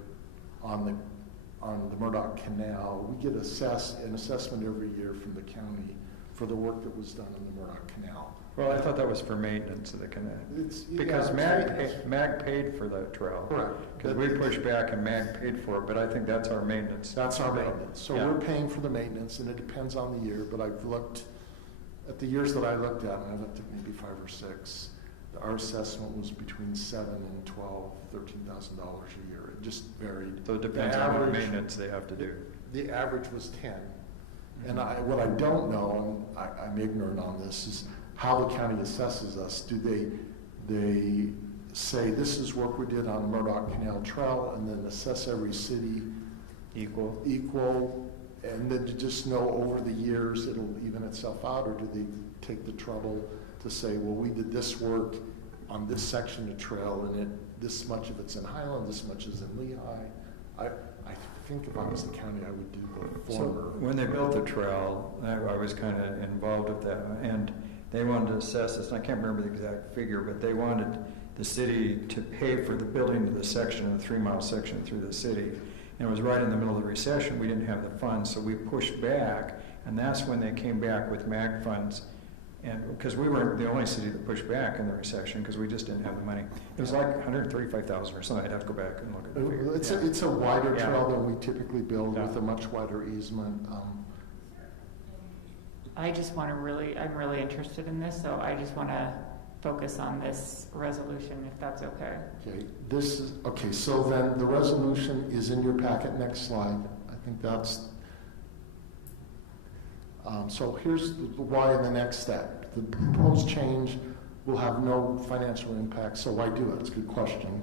on the Murdoch Canal. We get an assessment every year from the county for the work that was done on the Murdoch Canal. Well, I thought that was for maintenance of the canal. Because MAG paid for that trail. Correct. Because we pushed back and MAG paid for it, but I think that's our maintenance. That's our maintenance. So we're paying for the maintenance, and it depends on the year, but I've looked at the years that I looked at, and I looked at maybe 5 or 6. Our assessment was between $7,000 and $13,000 a year. It just varied. So it depends on what maintenance they have to do. The average was 10. And what I don't know, and I'm ignorant on this, is how the county assesses us. Do they say this is work we did on Murdoch Canal Trail, and then assess every city equal, and then to just know over the years it'll even itself out, or do they take the trouble to say, well, we did this work on this section of trail, and this much of it's in Highland, this much is in Lehigh. I think if I was the county, I would do the former. So when they built the trail, I was kind of involved with that, and they wanted to assess this, and I can't remember the exact figure, but they wanted the city to pay for the building of the section, the 3-mile section through the city. And it was right in the middle of the recession. We didn't have the funds, so we pushed back, and that's when they came back with MAG funds. And because we weren't the only city that pushed back in the recession, because we just didn't have the money. It was like $135,000 or something. I'd have to go back and look at the figure. It's a wider trail than we typically build, with a much wider easement. I just want to I'm really interested in this, so I just want to focus on this resolution, if that's okay. Okay, so then the resolution is in your packet. Next slide. I think that's, so here's why in the next step. The proposed change will have no financial impact, so why do it? It's a good question.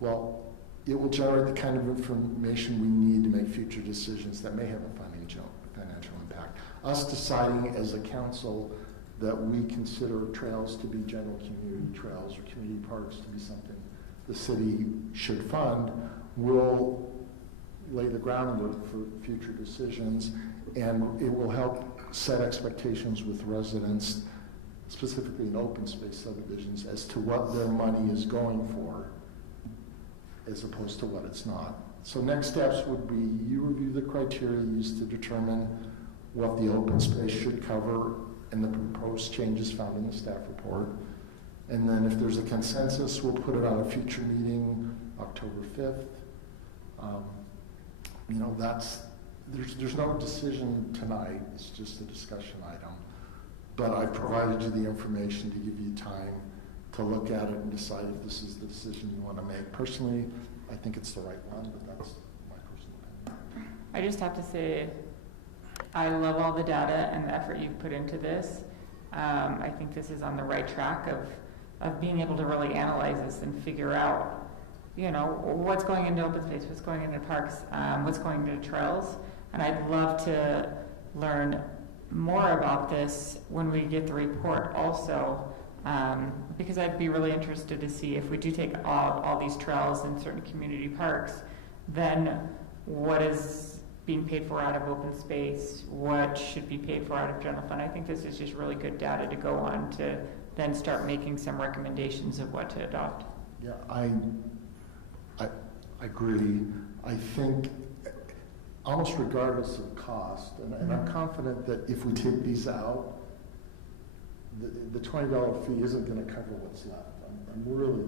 Well, it will generate the kind of information we need to make future decisions that may have a financial impact. Us deciding as a council that we consider trails to be general community trails or community parks to be something the city should fund will lay the groundwork for future decisions, and it will help set expectations with residents, specifically in open space subdivisions, as to what their money is going for as opposed to what it's not. So next steps would be you review the criteria used to determine what the open space should cover and the proposed changes found in the staff report. And then if there's a consensus, we'll put it on a future meeting, October 5th. There's no decision tonight, it's just a discussion item. But I've provided you the information to give you time to look at it and decide if this is the decision you want to make. Personally, I think it's the right one, but that's my personal opinion. I just have to say, I love all the data and the effort you've put into this. I think this is on the right track of being able to really analyze this and figure out, what's going into open space, what's going into parks, what's going into trails. And I'd love to learn more about this when we get the report also, because I'd be really interested to see if we do take all these trails in certain community parks, then what is being paid for out of open space, what should be paid for out of general fund. I think this is just really good data to go on to then start making some recommendations of what to adopt. Yeah, I agree. I think almost regardless of cost, and I'm confident that if we take these out, the $20 fee isn't going to cover what's left. I'm really,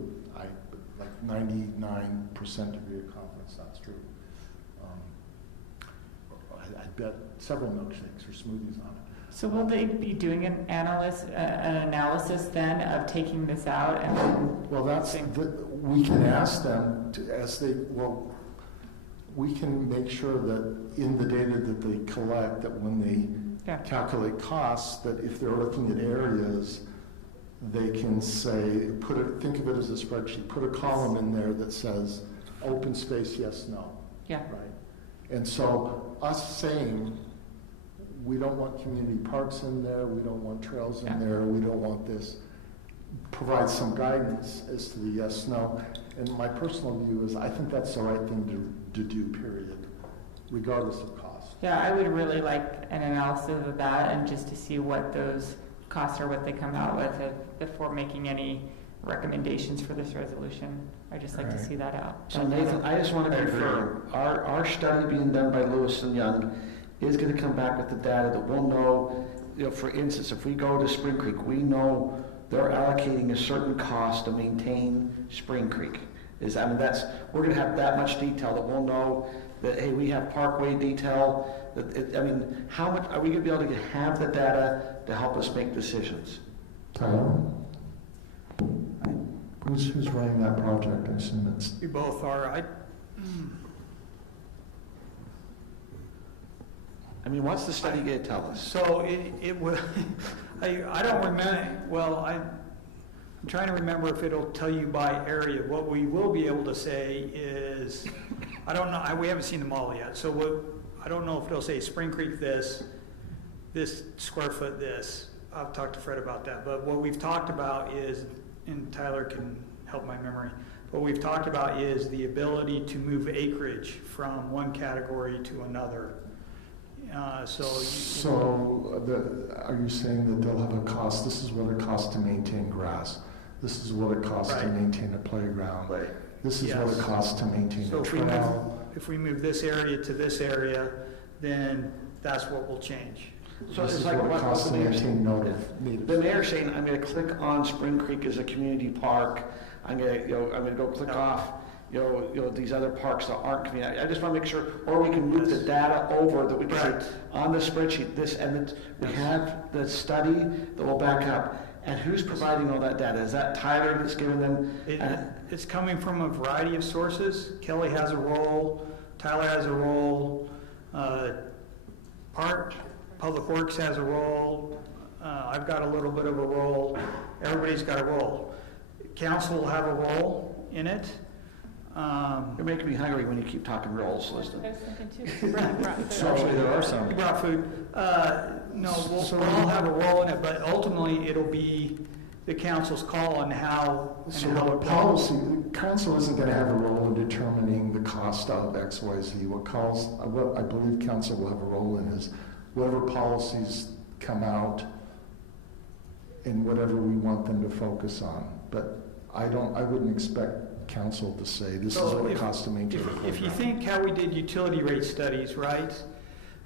like 99% degree of confidence that's true. I bet several milkshakes or smoothies on it. So will they be doing an analysis then of taking this out? And then well, we can ask them we can make sure that in the data that they collect, that when they calculate costs, that if they're looking at areas, they can say, think of it as a spreadsheet, put a column in there that says open space, yes, no. Yeah. Right. And so us saying we don't want community parks in there, we don't want trails in there, we don't want this, provide some guidance as to the yes, no. And my personal view is I think that's the right thing to do, period, regardless of cost. Yeah, I would really like an analysis of that and just to see what those costs are, what they come out with before making any recommendations for this resolution. I'd just like to see that out. So Nathan, I just want to confirm, our study being done by Lewis and Young is going to come back with the data that we'll know, for instance, if we go to Spring Creek, we know they're allocating a certain cost to maintain Spring Creek. We're going to have that much detail that we'll know that, hey, we have Parkway detail. How much are we going to be able to have the data to help us make decisions? Tyler? Who's running that project? I assume it's... We both are. What's the study going to tell us? So it will, I don't remember, I'm trying to remember if it'll tell you by area. What we will be able to say is, I don't know, we haven't seen them all yet. So I don't know if it'll say Spring Creek this square foot this. I've talked to Fred about that. But what we've talked about is, and Tyler can help my memory, what we've talked about is the ability to move acreage from one category to another. Are you saying that they'll have a cost? This is what it costs to maintain grass. This is what it costs to maintain a playground. Right. This is what it costs to maintain a trail. If we move this area to this area, then that's what will change. So this it's is like what it costs to maintain natives. The mayor's saying, I'm going to click on Spring Creek as a community park. I'm going to go click off these other parks that aren't community. I just want to make sure, or we can move the data over that we can say on the spreadsheet this, and then we have the study that will back up. And who's providing all that data? Is that Tyler that's giving them? It's coming from a variety of sources. Kelly has a role. Tyler has a role. Public Works has a role. I've got a little bit of a role. Everybody's got a role. Council will have a role in it. You're making me hungry when you keep talking roles, Liston. I was thinking too. Actually, there are some. You brought food. We'll all have a role in it, but ultimately it'll be the council's call on how. Policy, council isn't going to have a role in determining the cost of X, Y, Z. What I believe council will have a role in is whatever policies come out and whatever we want them to focus on. But I wouldn't expect council to say this is what it costs to maintain a playground. If you think how we did utility rate studies, right,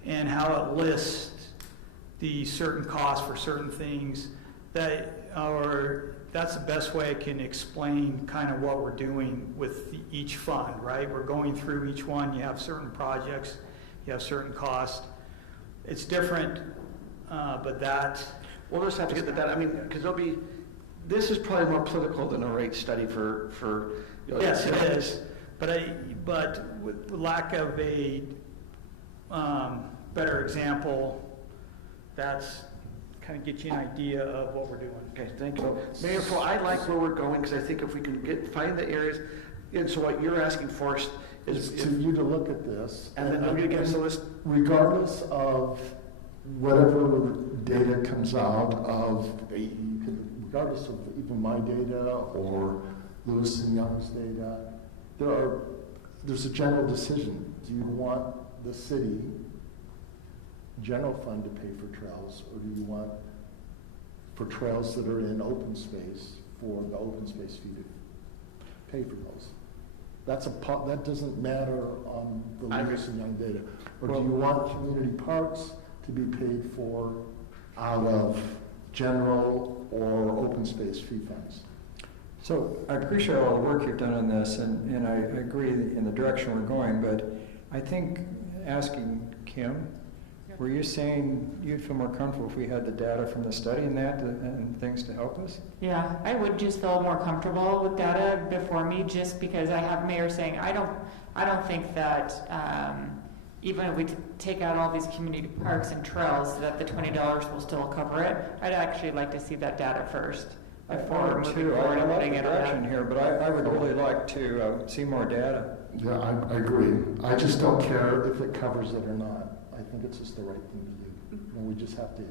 and how it lists the certain costs for certain things, that's the best way I can explain kind of what we're doing with each fund, right? We're going through each one. You have certain projects, you have certain costs. It's different, but that. We'll just have to get the data. Because this is probably more political than a rate study for yes, it is. But with lack of a better example, that's kind of get you an idea of what we're doing. Okay, thank you. Mayor Pro, I like where we're going because I think if we can find the areas, and so what you're asking for is to you to look at this, and then I'm going to give us a list. Regardless of whatever data comes out of, regardless of even my data or Lewis and Young's data, there's a general decision. Do you want the city general fund to pay for trails, or do you want for trails that are in open space for the open space fee to pay for those? That doesn't matter on the Lewis and Young data. Or do you want community parks to be paid for out of general or open space fee funds? So I appreciate all the work you've done on this, and I agree in the direction we're going, but I think asking Kim, were you saying you'd feel more comfortable if we had the data from the study and things to help us? Yeah, I would just feel more comfortable with data before me, just because I have Mayor saying I don't think that even if we take out all these community parks and trails, that the $20 will still cover it. I'd actually like to see that data first before moving forward and putting it on. Here, but I would really like to see more data. Yeah, I agree. I just don't care if it covers it or not. I think it's just the right thing to do. And we just have to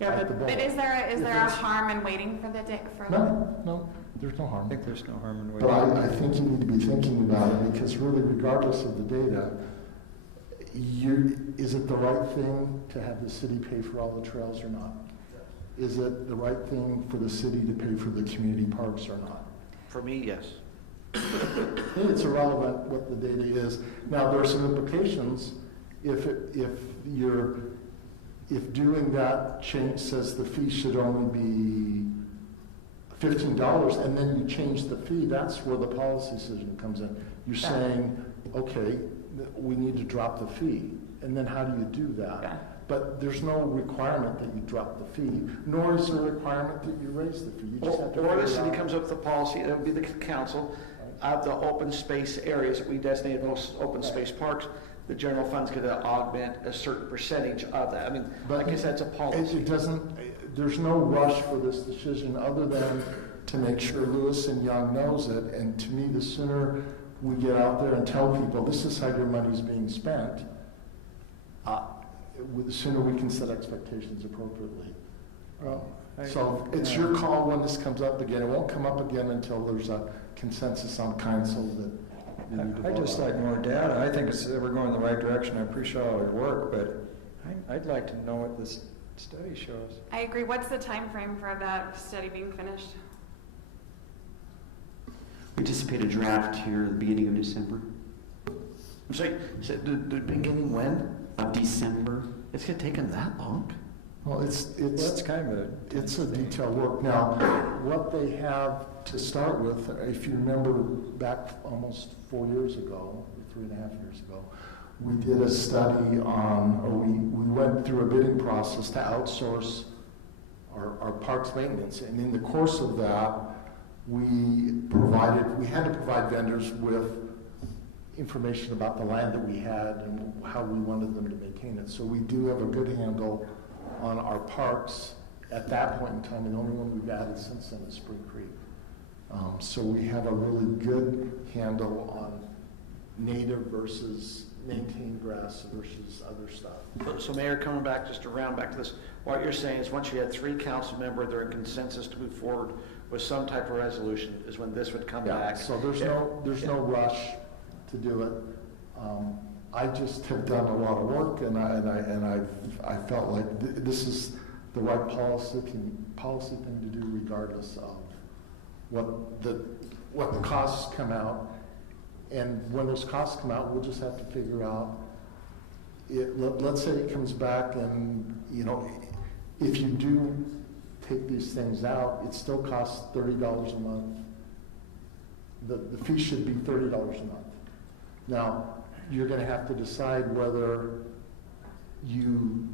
Yeah, bite the bullet. But is there If a it's- harm in waiting for the No, there's no harm. I think there's no harm in But waiting. I think you need to be thinking about it, because really, regardless of the data, is it the right thing to have the city pay for all the trails or not? Is it the right thing for the city to pay for the community parks or not? For me, yes. It's irrelevant what the data is. Now, there are some implications if doing that change says the fee should only be $15, and then you change the fee, that's where the policy decision comes in. You're saying, okay, we need to drop the fee, and then how do you do that? But there's no requirement that you drop the fee, nor is there a requirement that you raise the fee. You just have to Or the figure city out- comes up with a policy, it would be the council, of the open space areas that we designated those open space parks, the general fund's going to augment a certain percentage of that. I mean, I guess that's a policy. It doesn't, there's no rush for this decision other than to make sure Lewis and Young knows it. And to me, the sooner we get out there and tell people, this is how your money's being spent, the sooner we can set expectations appropriately. So it's your call when this comes up again. It won't come up again until there's a consensus on council that we need to I'd vote just on. like more data. I think we're going in the right direction. I appreciate all your work, but I'd like to know what this study shows. I agree. What's the time frame for that study being finished? We anticipate a draft here at the beginning of December. I'm sorry, the beginning when? Of December. It's going to take them that long? Well, That's kind of it's a detailed work. Now, what they have to start with, if you remember back almost 4 years ago, 3.5 years ago, we did a study on, or we went through a bidding process to outsource our parks maintenance. And in the course of that, we had to provide vendors with information about the land that we had and how we wanted them to maintain it. So we do have a good handle on our parks at that point in time, and the only one we've added since then is Spring Creek. So we have a really good handle on native versus maintained grass versus other stuff. So Mayor, coming back, just to round back to this, what you're saying is once you had 3 council members, they're in consensus to move forward with some type of resolution is when this would come back. So there's no rush to do it. I just have done a lot of work, and I felt like this is the right policy thing to do, regardless of what the costs come out. And when those costs come out, we'll just have to figure out. Let's say it comes back, and if you do take these things out, it still costs $30 a month. The fee should be $30 a month. Now, you're going to have to decide whether you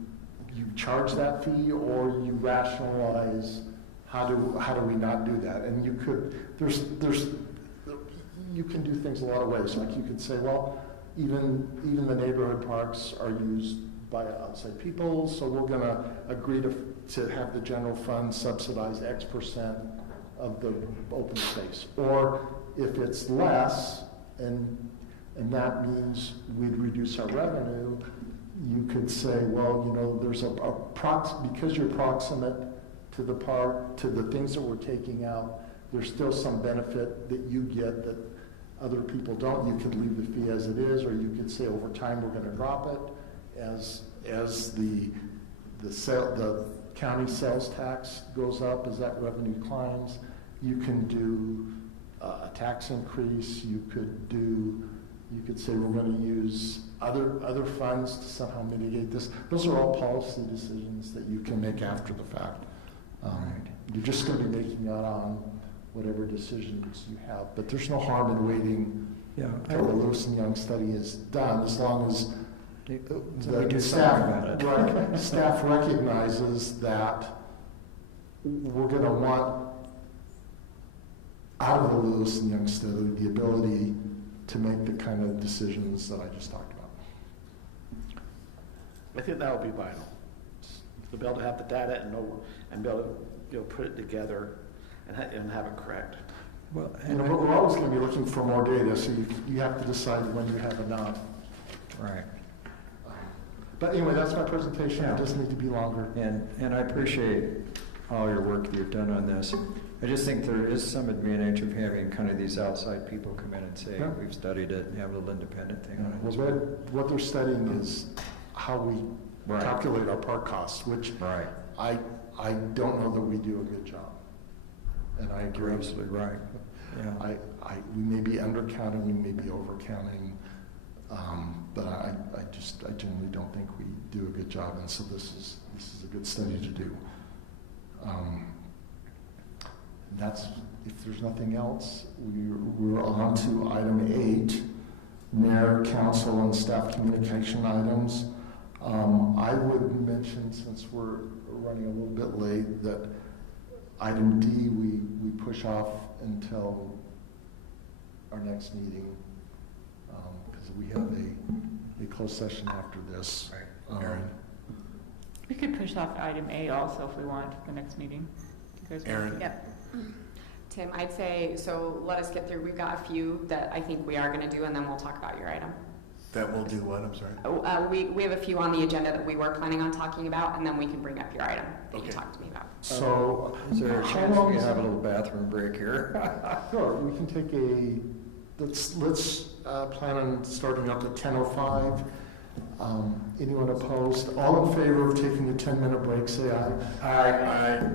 charge that fee or you rationalize how do we not do that. And you can do things a lot of ways. Like you could say, well, even the neighborhood parks are used by outside people, so we're going to agree to have the general fund subsidize X% of the open space. Or if it's less, and that means we'd reduce our revenue, you could say, well, there's because you're proximate to the park, to the things that we're taking out, there's still some benefit that you get that other people don't. You could leave the fee as it is, or you could say over time we're going to drop it as the county sales tax goes up, as that revenue climbs. You can do a tax increase. You could say we're going to use other funds to somehow mitigate this. Those are all policy decisions that you can make after the fact. You're just going to be making that on whatever decisions you have. But there's no harm in waiting until the Lewis and Young study is done, as long as the staff recognizes that we're going to want out of the Lewis and Young study the ability to make the kind of decisions that I just talked about. I think that would be vital. To be able to have the data and be able to put it together and have it correct. Well, but we're always going to be looking for more data, so you have to decide when you have enough. Right. But anyway, that's my presentation. Yeah. It doesn't need to be longer. And I appreciate all your work that you've done on this. I just think there is some advantage of having kind of these outside people come in and say, Yeah. we've studied it and have a little independent thing on it. Well, what they're studying is how we calculate our park costs, which I don't know that we do a good job. And I agree. You're absolutely right. Yeah. We may be undercounting, we may be overcounting, but I generally don't think we do a good job, and so this is a good study to do. That's, if there's nothing else, we're on to item 8, mayor, council, and staff communication items. I would mention, since we're running a little bit late, that item D we push off until our next meeting, because we have a closed session after this. Aaron? We could push off item A also if we want to the next meeting. You guys want Aaron? to? Yep. Tim, I'd say, so let us get through. We've got a few that I think we are going to do, and then we'll talk about your item. That will do what? I'm sorry. We have a few on the agenda that we were planning on talking about, and then we can bring up your item that you Okay. talked to me about. So, Is there a how chance long we is can have a it? little bathroom break here? Sure, we can take let's plan on starting up at 10:05. Anyone opposed? All in favor of taking a 10-minute break, say aye. Aye.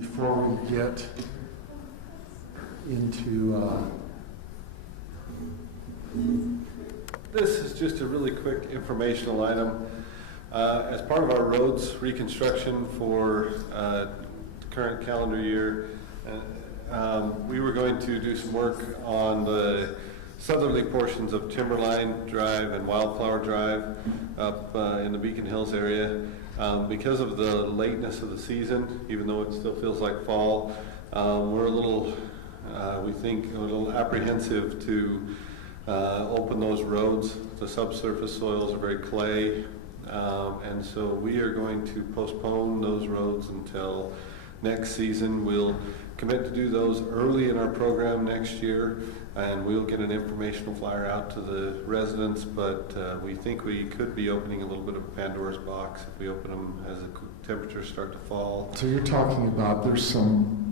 before we get into, This is just a really quick informational item. As part of our roads reconstruction for the current calendar year, we were going to do some work on the southerly portions of Timberline Drive and Wildflower Drive up in the Beacon Hills area. Because of the lateness of the season, even though it still feels like fall, we're a little, we think, a little apprehensive to open those roads. The subsurface soils are very clay, and so we are going to postpone those roads until next season. We'll commit to do those early in our program next year, and we'll get an informational flyer out to the residents, but we think we could be opening a little bit of a Pandora's box if we open them as the temperatures start to fall. so you're talking about there's some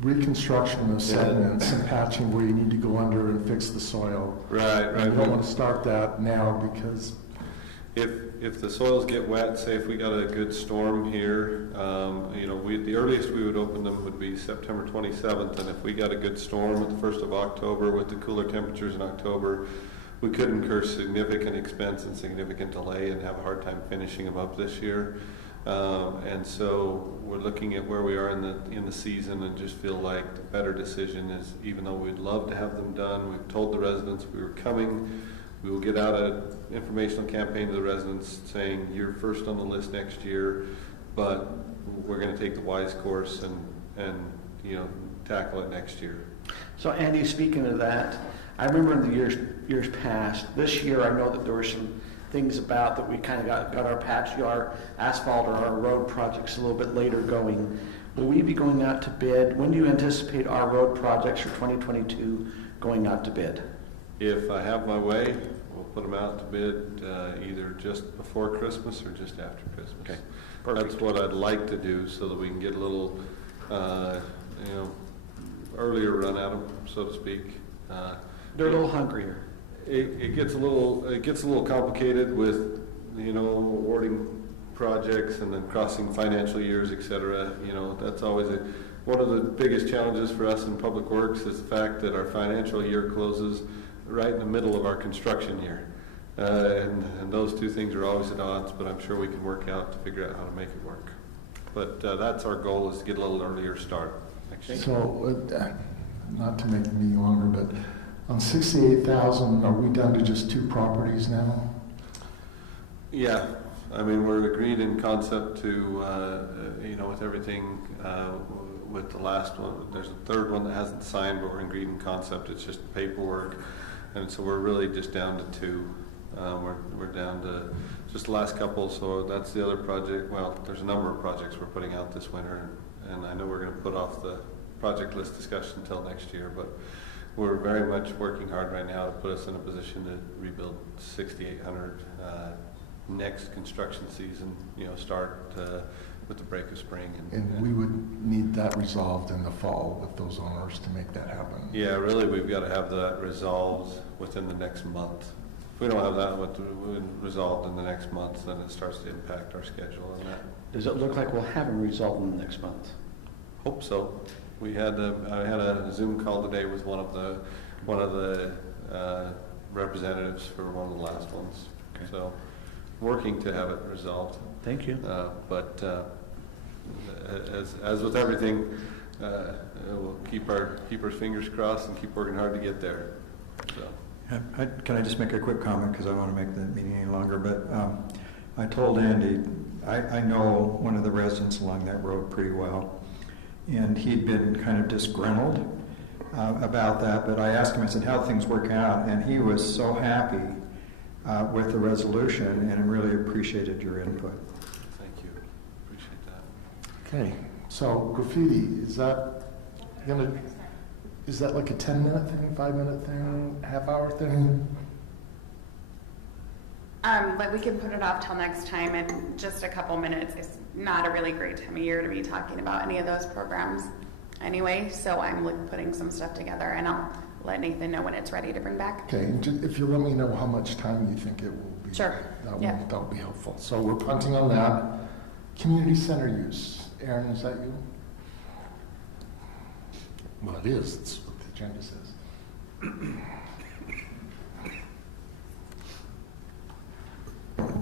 reconstruction of sediments and patching where you need to go under and fix the soil. Right. And you don't want to start that now because if the soils get wet, say if we got a good storm here, the earliest we would open them would be September 27th, and if we got a good storm at the 1st of October with the cooler temperatures in October, we could incur significant expense and significant delay and have a hard time finishing them up this year. And so we're looking at where we are in the season and just feel like the better decision is, even though we'd love to have them done, we've told the residents we were coming. We will get out an informational campaign to the residents saying you're first on the list next year, but we're going to take the wise course and tackle it next year. So Andy, speaking of that, I remember in the years past, this year I know that there were some things about that we kind of got our patch, our asphalt or our road projects a little bit later going. Will we be going out to bid? When do you anticipate our road projects for 2022 going out to bid? If I have my way, we'll put them out to bid either just before Christmas or just after Christmas. Okay, that's what I'd like to do, so that we can get a little, earlier run at them, so to speak. They're a little hungrier. It gets a little complicated with awarding projects and then crossing financial years, et cetera. That's always one of the biggest challenges for us in Public Works is the fact that our financial year closes right in the middle of our construction year. And those two things are always at odds, but I'm sure we can work out to figure out how to make it work. But that's our goal, is to get a little earlier start next year. So, not to make the meeting longer, but on 68,000, are we down to just 2 properties now? Yeah, I mean, we're agreed in concept to, with everything, with the last one. There's a third one that hasn't signed, but we're agreed in concept. It's just paperwork. And so we're really just down to 2. We're down to just the last couple, so that's the other project. Well, there's a number of projects we're putting out this winter, and I know we're going to put off the project list discussion until next year, but we're very much working hard right now to put us in a position to rebuild 6,800 next construction season, start with the break of spring. And we would need that resolved in the fall with those owners to make that happen. Yeah, really, we've got to have that resolved within the next month. If we don't have that resolved in the next month, then it starts to impact our schedule on that. Does it look like we'll have them resolved in the next month? Hope so. I had a Zoom call today with one of the representatives for one of the last ones. Okay. So, working to have it resolved. Thank you. But as with everything, we'll keep our fingers crossed and keep working hard to get there. So. Can I just make a quick comment, because I don't want to make the meeting any longer, but I told Andy, I know one of the residents along that road pretty well, and he'd been kind of disgruntled about that, but I asked him, I said, how'd things work out? And he was so happy with the resolution, and really appreciated your input. Thank you. Appreciate that. Okay, so graffiti, is that like a 10-minute thing, 5-minute thing, half-hour thing? We can put it off till next time in just a couple minutes. It's not a really great time of year to be talking about any of those programs anyway, so I'm putting some stuff together, and I'll let Nathan know when it's ready to bring back. Okay, and if you let me know how much time you think it will be. Sure. That will be helpful. So we're punting on that. Community center use. Aaron, is that you? Well, it is. That's what the agenda says.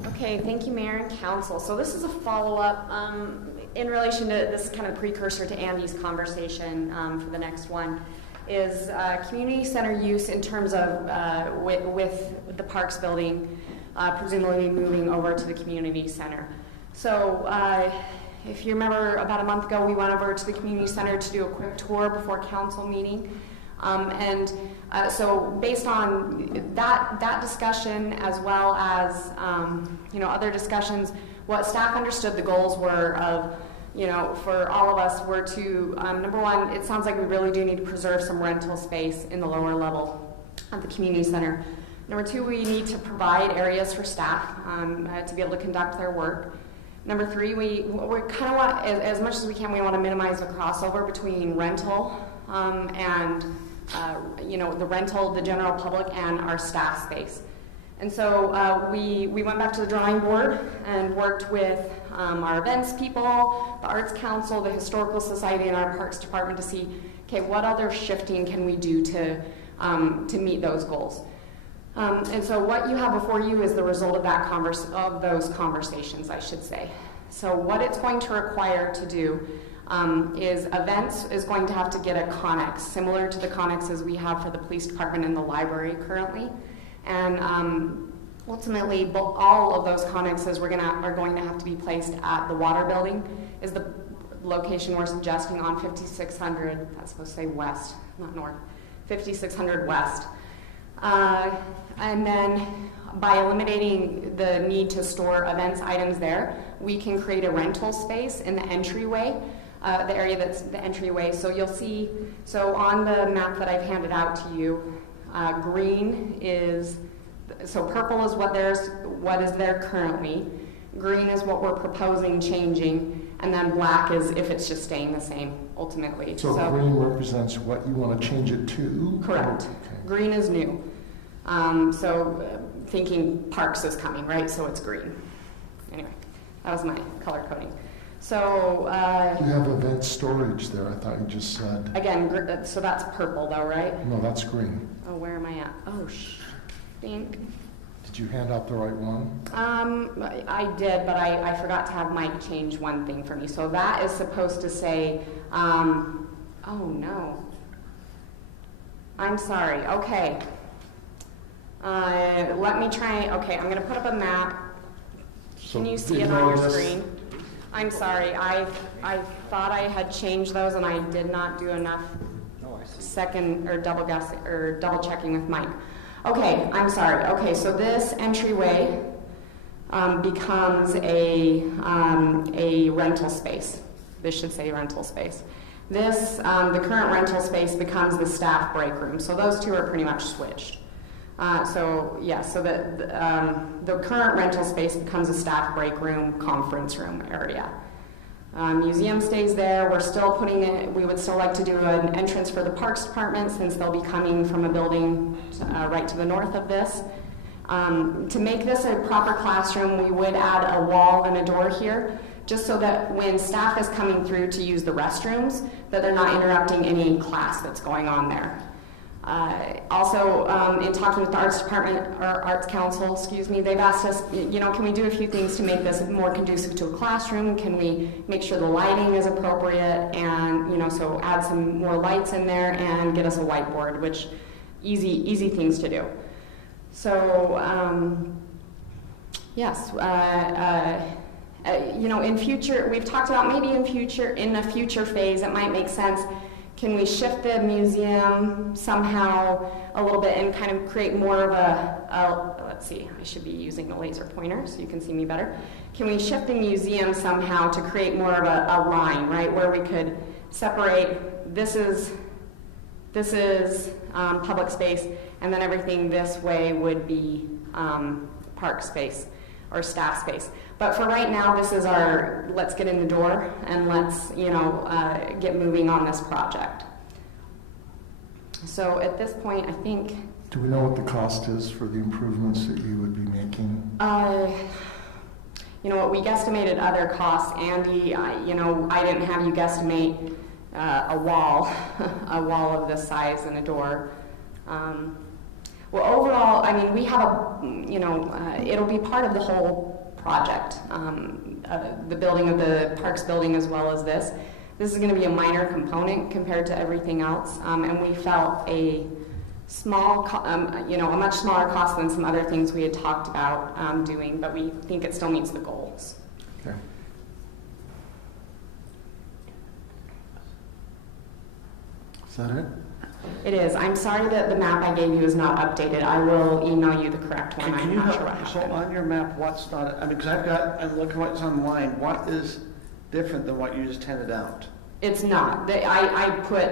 Okay, thank you, Mayor and Council. So this is a follow-up in relation to this kind of precursor to Andy's conversation for the next one, is community center use in terms of with the Parks building presumably moving over to the community center. So if you remember, about a month ago, we went over to the community center to do a quick tour before council meeting. So based on that discussion, as well as other discussions, what staff understood the goals were of, for all of us, were to number one, it sounds like we really do need to preserve some rental space in the lower level of the community center. Number two, we need to provide areas for staff to be able to conduct their work. Number three, we kind of want, as much as we can, we want to minimize the crossover between rental and the rental, the general public, and our staff space. And so we went back to the drawing board and worked with our events people, the Arts Council, the Historical Society, and our Parks Department to see, okay, what other shifting can we do to meet those goals. And so what you have before you is the result of those conversations, I should say. So what it's going to require to do is events is going to have to get a connex, similar to the connexes we have for the police department and the library currently. And ultimately, all of those connexes are going to have to be placed at the water building, is the location we're suggesting on 5600, that's supposed to say west, not north, 5600 west. And then by eliminating the need to store events items there, we can create a rental space in the entryway, the area that's the entryway. So you'll see, so on the map that I've handed out to you, green is, so purple is what is there currently, green is what we're proposing changing, and then black is if it's just staying the same ultimately. So green represents what you want to change it to? Correct. Okay. Green is new. Thinking parks is coming, right? So it's green. Anyway, that was my color coding. So you have event storage there, I thought you just said. Again, so that's purple though, right? No, that's green. Oh, where am I at? Oh, think. Did you hand out the right one? I did, but I forgot to have Mike change one thing for me. So that is supposed to say, oh no. I'm sorry, okay. Let me try, okay, I'm gonna put up a map. Can you see it on your screen? I'm sorry, I thought I had changed those and I did not do enough second or double checking with Mike. Okay, I'm sorry. Okay, so this entryway becomes a rental space. This should say rental space. This, the current rental space becomes the staff break room. So those two are pretty much switched. So the current rental space becomes a staff break room, conference room area. Museum stays there. We're still putting it, we would still like to do an entrance for the Parks Department since they'll be coming from a building right to the north of this. To make this a proper classroom, we would add a wall and a door here, just so that when staff is coming through to use the restrooms, that they're not interrupting any class that's going on there. Also, in talking with the Arts Department, or Arts Council, they've asked us, can we do a few things to make this more conducive to a classroom? Can we make sure the lighting is appropriate and, so add some more lights in there and get us a whiteboard, which easy things to do. So, yes, in future, we've talked about maybe in a future phase, it might make sense. Can we shift the museum somehow a little bit and kind of create more of let's see, I should be using the laser pointer so you can see me better. Can we shift the museum somehow to create more of a line, right, where we could separate, this is public space, and then everything this way would be park space or staff space. But for right now, this is our, let's get in the door and let's, get moving on this project. So at this point, I think... Do we know what the cost is for the improvements that you would be making? We guesstimated other costs. Andy, I didn't have you guesstimate, a wall, a wall of this size and a door. Well, overall, I mean, we have it'll be part of the whole project, the building of the Parks building as well as this. This is going to be a minor component compared to everything else, and we felt a a much smaller cost than some other things we had talked about doing, but we think it still meets the goals. Okay. Is that it? It is. I'm sorry that the map I gave you is not updated. I will email you the correct one. Can I'm you not help, sure what so happened. on your map, what's not, I mean, because I'm looking what's online, what is different than what you just handed out? It's not. I put,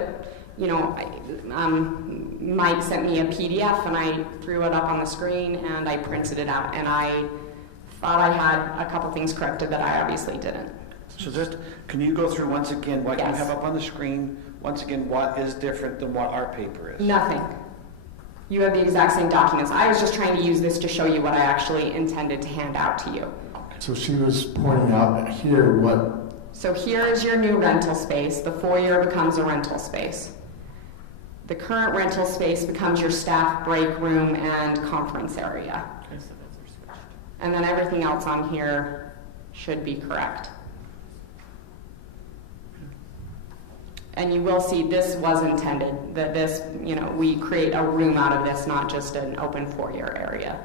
Mike sent me a PDF and I threw it up on the screen and I printed it out, and I thought I had a couple things corrected, but I obviously didn't. So just, can you go through once again what Yes. you have up on the screen, once again, what is different than what our paper is? Nothing. You have the exact same documents. I was just trying to use this to show you what I actually intended to hand out to you. So she was pointing out that here what. So here is your new rental space. The foyer becomes a rental space. The current rental space becomes your staff break room and conference area. And then everything else on here should be correct. And you will see this was intended, that this, we create a room out of this, not just an open foyer area.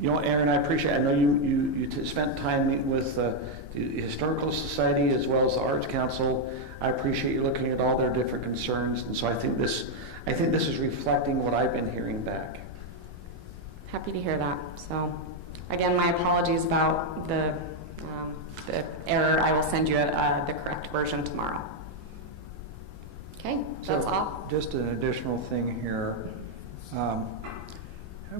Aaron, I appreciate, I know you spent time meeting with the Historical Society as well as the Arts Council. I appreciate you looking at all their different concerns, and so I think this is reflecting what I've been hearing back. Happy to hear that. So, again, my apologies about the error. I will send you the correct version tomorrow. Okay, that's all. Just an additional thing here.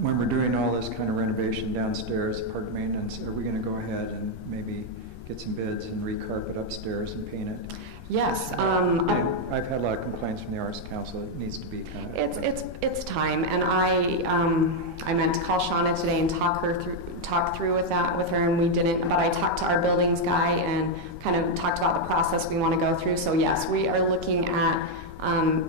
When we're doing all this kind of renovation downstairs, park maintenance, are we going to go ahead and maybe get some bids and recarpet upstairs and paint it? Yes. I've had a lot of complaints from the Arts Council. It needs to be kind of. It's time, and I meant to call Shauna today and talk through with her, and we didn't. But I talked to our buildings guy and kind of talked about the process we want to go through. So yes, we are looking at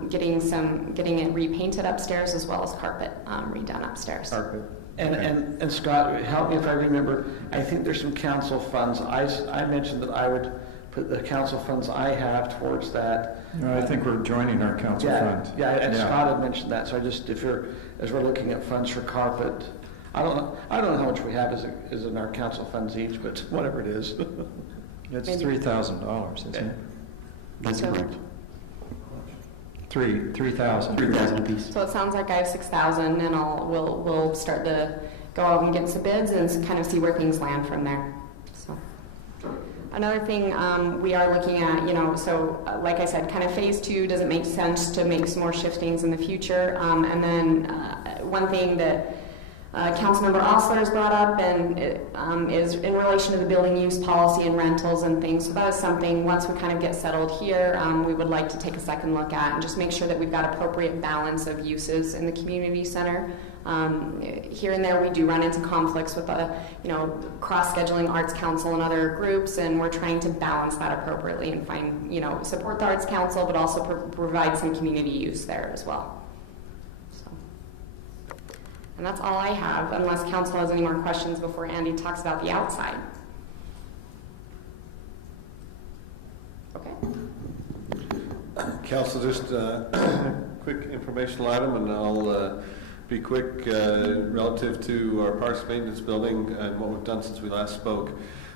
getting it repainted upstairs as well as carpet redone upstairs. Carpet. And Scott, help me if I remember, I think there's some council funds. I mentioned that I would put the council funds I have towards that. No, I think we're joining our council fund. Yeah, and Scott had mentioned that. So I just, as we're looking at funds for carpet, I don't know how much we have is in our council funds each, but whatever it is. It's $3,000, isn't it? That's correct. 3,000. 3,000 apiece. So it sounds like I have 6,000, and we'll start to go out and get some bids and kind of see where things land from there. So another thing we are looking at, like I said, kind of phase 2, does it make sense to make some more shiftings in the future? And then one thing that Councilmember Osler has brought up and is in relation to the building use policy and rentals and things. So that is something, once we kind of get settled here, we would like to take a second look at and just make sure that we've got appropriate balance of uses in the community center. Here and there we do run into conflicts with cross-scheduling Arts Council and other groups, and we're trying to balance that appropriately and find, support the Arts Council, but also provide some community use there as well. And that's all I have, unless council has any more questions before Andy talks about the outside. Okay. Council, just a quick informational item, and I'll be quick relative to our Parks Maintenance Building and what we've done since we last spoke.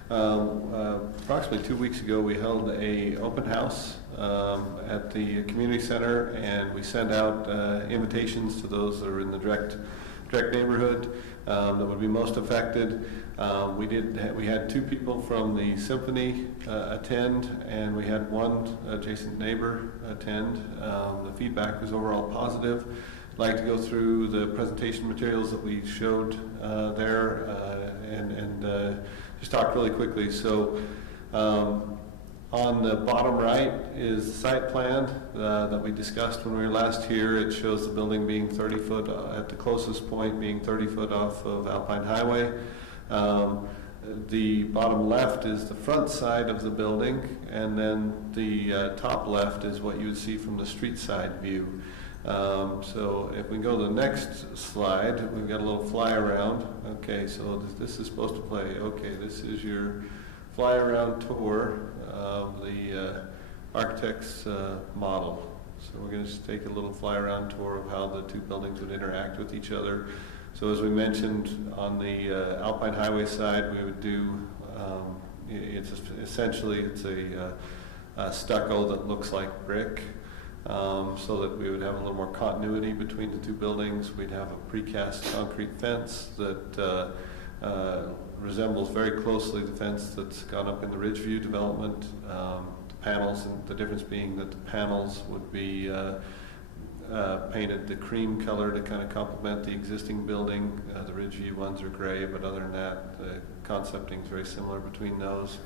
Approximately 2 weeks ago, we held an open house at the community center, and we sent out invitations to those that are in the direct neighborhood that would be most affected. We had 2 people from the symphony attend, and we had 1 adjacent neighbor attend. The feedback was overall positive. I'd like to go through the presentation materials that we showed there and just talk really quickly. So on the bottom right is the site plan that we discussed when we were last here. It shows the building being 30 foot, at the closest point being 30 foot off of Alpine Highway. the bottom left is the front side of the building, and then the top left is what you would see from the street side view. So if we go to the next slide, we've got a little fly around. Okay, so this is supposed to play. Okay, this is your fly around tour of the architect's model. So we're going to just take a little fly around tour of how the two buildings would interact with each other. So as we mentioned, on the Alpine Highway side, we would do, it's a stucco that looks like brick, so that we would have a little more continuity between the two buildings. We'd have a precast concrete fence that resembles very closely the fence that's gone up in the Ridgeview development. The panels, and the difference being that the panels would be painted the cream color to kind of complement the existing building. The Ridgeview ones are gray, but other than that, the concepting is very similar between those.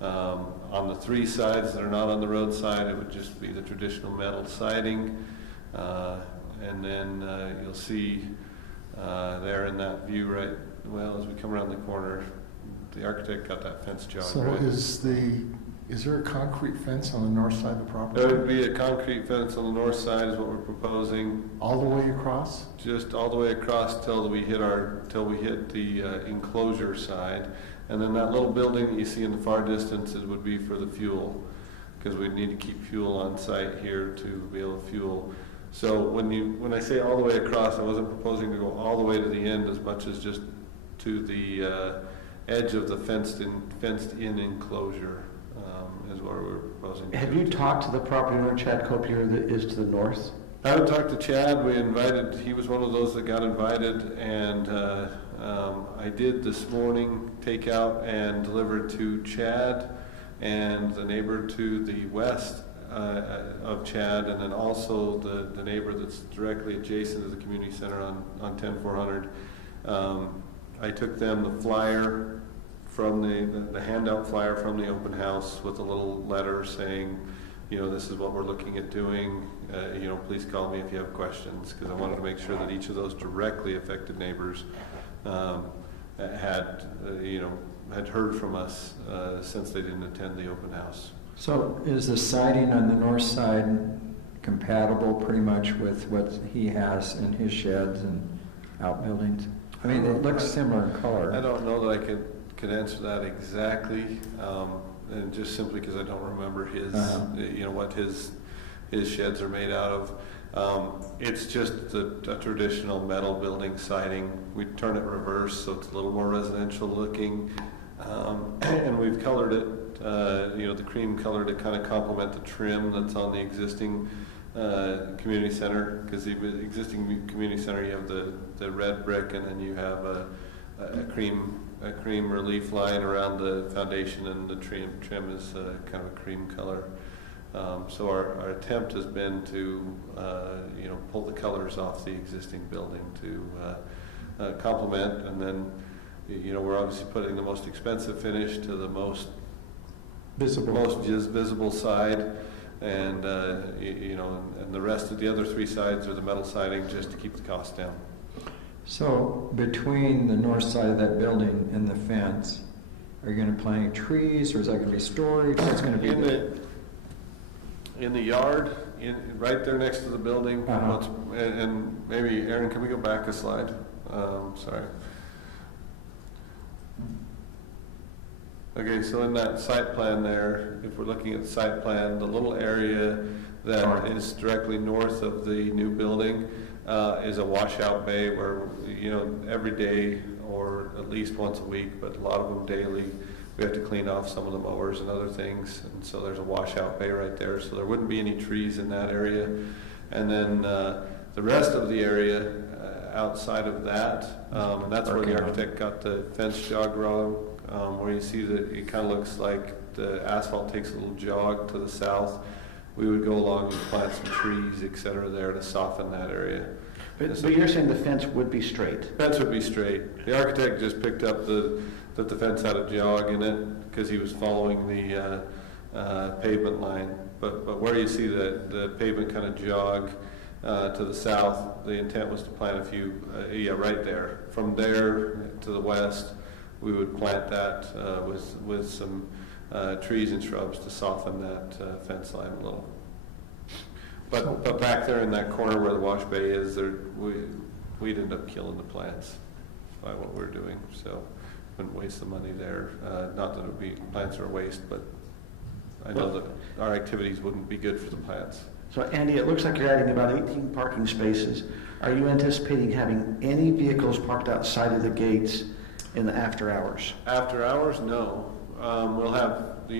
On the three sides that are not on the road side, it would just be the traditional metal siding. And then you'll see there in that view, right, well, as we come around the corner, the architect got that fence jogged. So right. Is there a concrete fence on the north side of the property? There would be a concrete fence on the north side is what we're proposing. All the way across? Just all the way across till we hit the enclosure side. And then that little building that you see in the far distance, it would be for the fuel, because we need to keep fuel on site here to be able to fuel. So when I say all the way across, I wasn't proposing to go all the way to the end as much as just to the edge of the fenced in enclosure. Is what we're proposing. Have you talked to the property owner, Chad Copier, that is to the north? I haven't talked to Chad. He was one of those that got invited, and I did this morning take out and deliver to Chad and the neighbor to the west of Chad, and then also the neighbor that's directly adjacent to the community center on 10400. I took them the flyer from the handout flyer from the open house with a little letter saying, this is what we're looking at doing. Please call me if you have questions, because I wanted to make sure that each of those directly affected neighbors had heard from us since they didn't attend the open house. So is the siding on the north side compatible pretty much with what he has in his sheds and outbuildings? I mean, it looks similar in color. I don't know that I could answer that exactly, and just simply because I don't remember his, what his sheds are made out of. It's just a traditional metal building siding. We turn it reverse, so it's a little more residential looking, and we've colored it, the cream color to kind of complement the trim that's on the existing community center. Because the existing community center, you have the red brick, and then you have a cream relief line around the foundation, and the trim is kind of a cream color. So our attempt has been to pull the colors off the existing building to complement, and then we're obviously putting the most expensive finish to the most visible side, and and the rest of the other three sides are the metal siding, just to keep the cost down. So between the north side of that building and the fence, are you going to plant trees, or is that going to be storage? What's going to be in the yard, right there next to the building? And maybe Aaron, can we go back a slide? Sorry. Okay, so in that site plan there, if we're looking at the site plan, the little area that is directly north of the new building is a washout bay where, every day or at least once a week, but a lot of them daily, we have to clean off some of the mowers and other things. And so there's a washout bay right there. So there wouldn't be any trees in that area. And then the rest of the area outside of that, and that's where the architect got the fence jog wrong, where you see that it kind of looks like the asphalt takes a little jog to the south. We would go along and plant some trees, et cetera, there to soften that area. But you're saying the fence would be straight? Fence would be straight. The architect just picked up that the fence had a jog in it because he was following the pavement line. But where you see the pavement kind of jog to the south, the intent was to plant a few, right there. From there to the west, would plant that with some trees and shrubs to soften that fence line a little. But back there in that corner where the wash bay is, we'd end up killing the plants by what we're doing, so wouldn't waste the money there. Not that it would be plants are a waste, but I know that our activities wouldn't be good for the plants. So Andy, it looks like you're adding about 18 parking spaces. Are you anticipating having any vehicles parked outside of the gates in the after hours? After hours, no. We'll have, when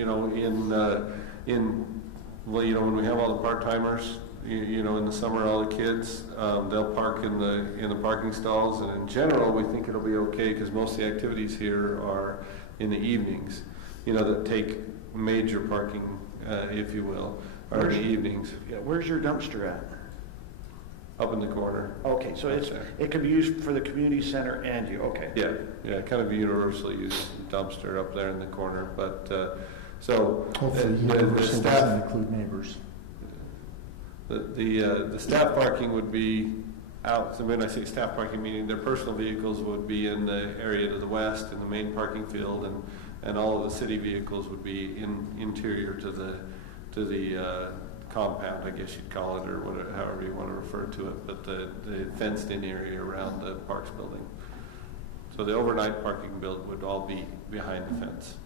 we have all the part-timers, in the summer, all the kids, they'll park in the parking stalls, and in general, we think it'll be okay because most of the activities here are in the evenings, that take major parking, if you will, are in the evenings. Yeah, where's your dumpster at? Up in the corner. Okay, so it can be used for the community center and you, okay. Yeah, kind of a universally used dumpster up there in the corner, but, so. Hopefully the staff doesn't include neighbors. The staff parking would be out, so when I say staff parking, meaning their personal vehicles would be in the area to the west in the main parking field, and all of the city vehicles would be interior to the compound, I guess you'd call it, or whatever, however you want to refer to it, but the fenced in area around the Parks building. So the overnight parking build would all be behind the fence.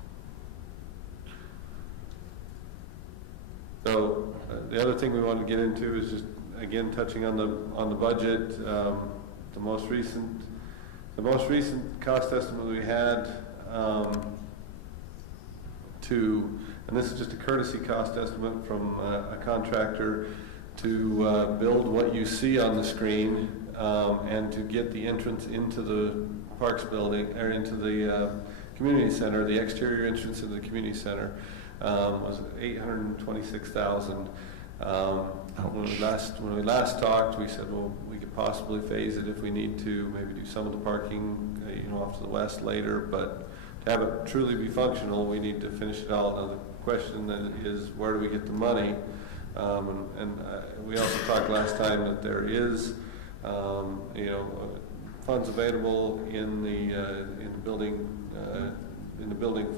So the other thing we want to get into is just again touching on the budget. The most recent cost estimate we had and this is just a courtesy cost estimate from a contractor to build what you see on the screen and to get the entrance into the Parks building or into the community center, the exterior entrance into the community center. Was $826,000. When we last talked, we said, well, we could possibly phase it if we need to, maybe do some of the parking, off to the west later. But to have it truly be functional, we need to finish it all. Now the question then is, where do we get the money? We also talked last time that there is, funds available in the building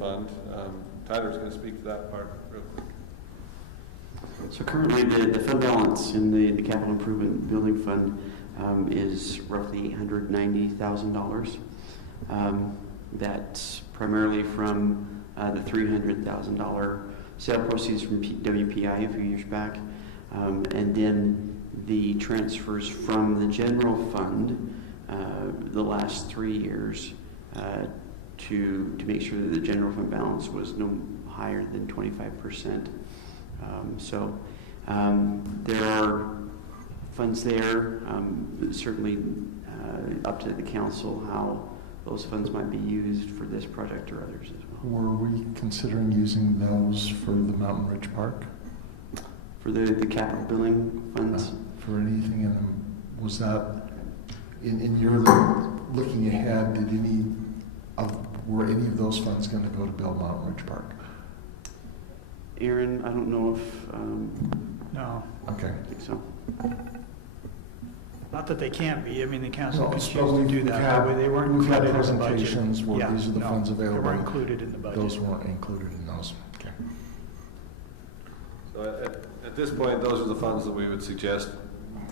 fund. Tyler's going to speak to that part real quick. So currently the fund balance in the capital improvement building fund is roughly $890,000. That's primarily from the $300,000 sale proceeds from WPI a few years back, and then the transfers from the general fund the last 3 years to make sure that the general fund balance was no higher than 25%. There are funds there, certainly up to the council how those funds might be used for this project or others as well. Were we considering using those for the Mountain Ridge Park? For the capital building funds? For anything in them? Was that, in your looking ahead, were any of those funds going to go to build Mountain Ridge Park? Aaron, I don't know if... No. Okay. I think so. Not that they can't be. I mean, the council No, can but choose to do that. That way they weren't We've had included in the budget. presentations where these are the funds available. They weren't included in the budget. Those weren't included in those. Okay. So at this point, those are the funds that we would suggest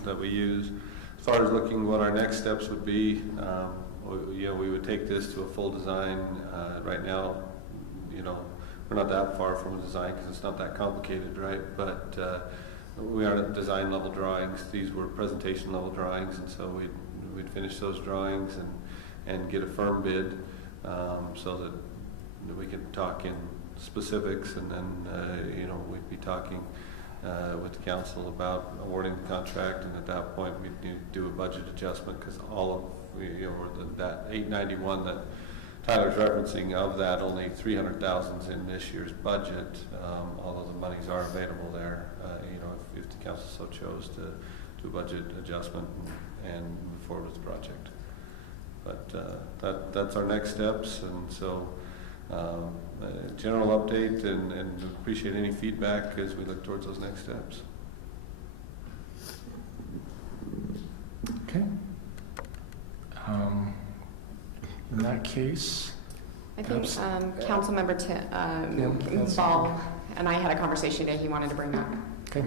that we use. As far as looking what our next steps would be, we would take this to a full design. Right now, we're not that far from a design because it's not that complicated, right? But we are at design level drawings. These were presentation level drawings, and so we'd finish those drawings and get a firm bid so that we could talk in specifics, and then we'd be talking with the council about awarding the contract, and at that point we'd need to do a budget adjustment because all of that 891 that Tyler's referencing, of that only 300,000 is in this year's budget, although the monies are available there. If the council so chose to do a budget adjustment and move forward with the project. But that's our next steps, and so general update, and appreciate any feedback as we look towards those next steps. Okay. In that case, I think Councilmember Ball and I had a conversation today he wanted to bring up. Okay,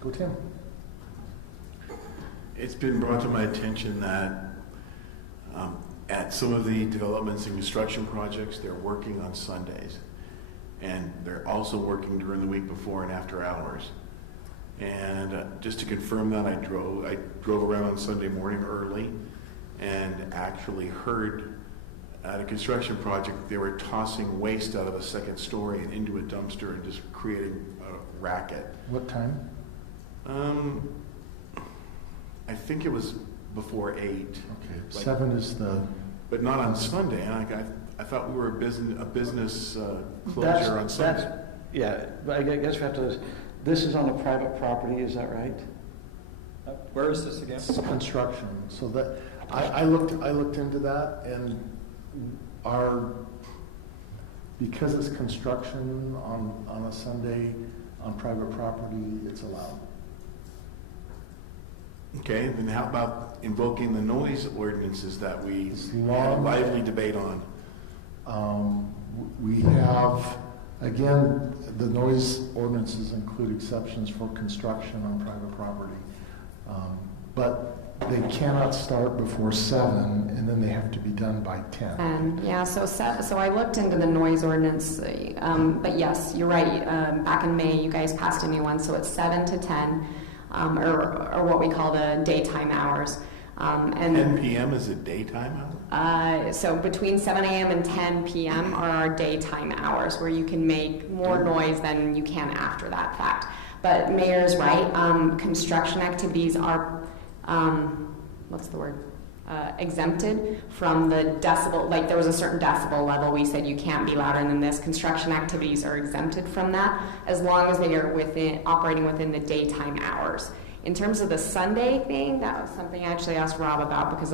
go Tim. It's been brought to my attention that at some of the developments and construction projects, they're working on Sundays. And they're also working during the week before and after hours. And just to confirm that, I drove around on Sunday morning early and actually heard at a construction project they were tossing waste out of a second story and into a dumpster and just creating a racket. What time? I think it was before 8. Okay, Like, 7 is the... But not on Sunday. And I thought we were a business closure on Sunday. Yeah, but I guess we have to, this is on a private property, is that right? Where is this again? It's construction. So that I looked into that, and because it's construction on a Sunday on private property, it's allowed. Okay, then how about invoking the noise ordinances that we had a lively debate on? We have, again, the noise ordinances include exceptions for construction on private property. But they cannot start before 7, and then they have to be done by 10. And yeah, so I looked into the noise ordinance, but yes, you're right. Back in May, you guys passed a new one, so it's 7 to 10, or what we call the daytime hours. And 10 p.m. is it daytime hour? So between 7 a.m. and 10 p.m. are our daytime hours, where you can make more noise than you can after that fact. But Mayor's right. Construction activities are, what's the word? Exempted from the decibel. Like there was a certain decibel level. We said you can't be louder than this. Construction activities are exempted from that as long as they are operating within the daytime hours. In terms of the Sunday thing, that was something I actually asked Rob about because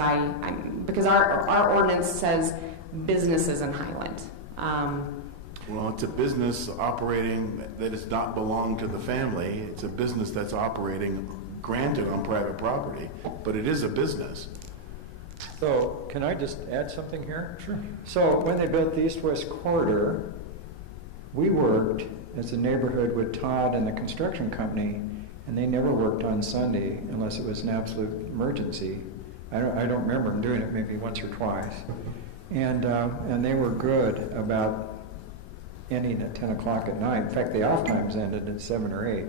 because our ordinance says businesses in Highland. Well, it's a business operating that does not belong to the family. It's a business that's operating, granted, on private property, but it is a business. So can I just add something here? Sure. So when they built the east-west corridor, we worked as a neighborhood with Todd and the construction company, and they never worked on Sunday unless it was an absolute emergency. I don't remember them doing it, maybe once or twice. And they were good about ending at 10 o'clock at night. In fact, the off times ended at 7 or 8.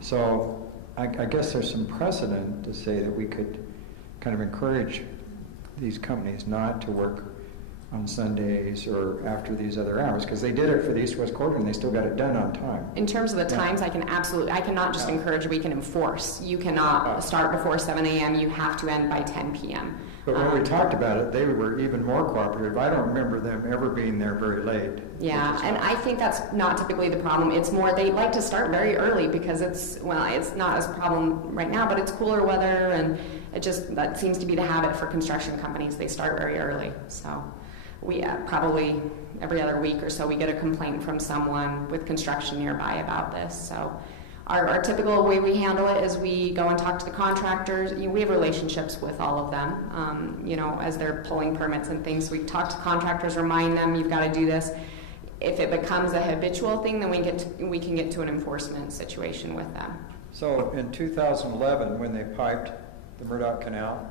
So I guess there's some precedent to say that we could kind of encourage these companies not to work on Sundays or after these other hours, because they did it for the East-West Corridor and they still got it done on time. In terms of the times, I cannot just encourage, we can enforce. You cannot start before 7 a.m., you have to end by 10 p.m. But when we talked about it, they were even more cooperative. I don't remember them ever being there very late. Yeah, and I think that's not typically the problem. It's more they like to start very early because it's not as a problem right now, but it's cooler weather, and that seems to be the habit for construction companies. They start very early. So we probably every other week or so we get a complaint from someone with construction nearby about this. So our typical way we handle it is we go and talk to the contractors. We have relationships with all of them, as they're pulling permits and things. We talk to contractors, remind them, you've got to do this. If it becomes a habitual thing, then we can get to an enforcement situation with them. So in 2011, when they piped the Murdoch Canal,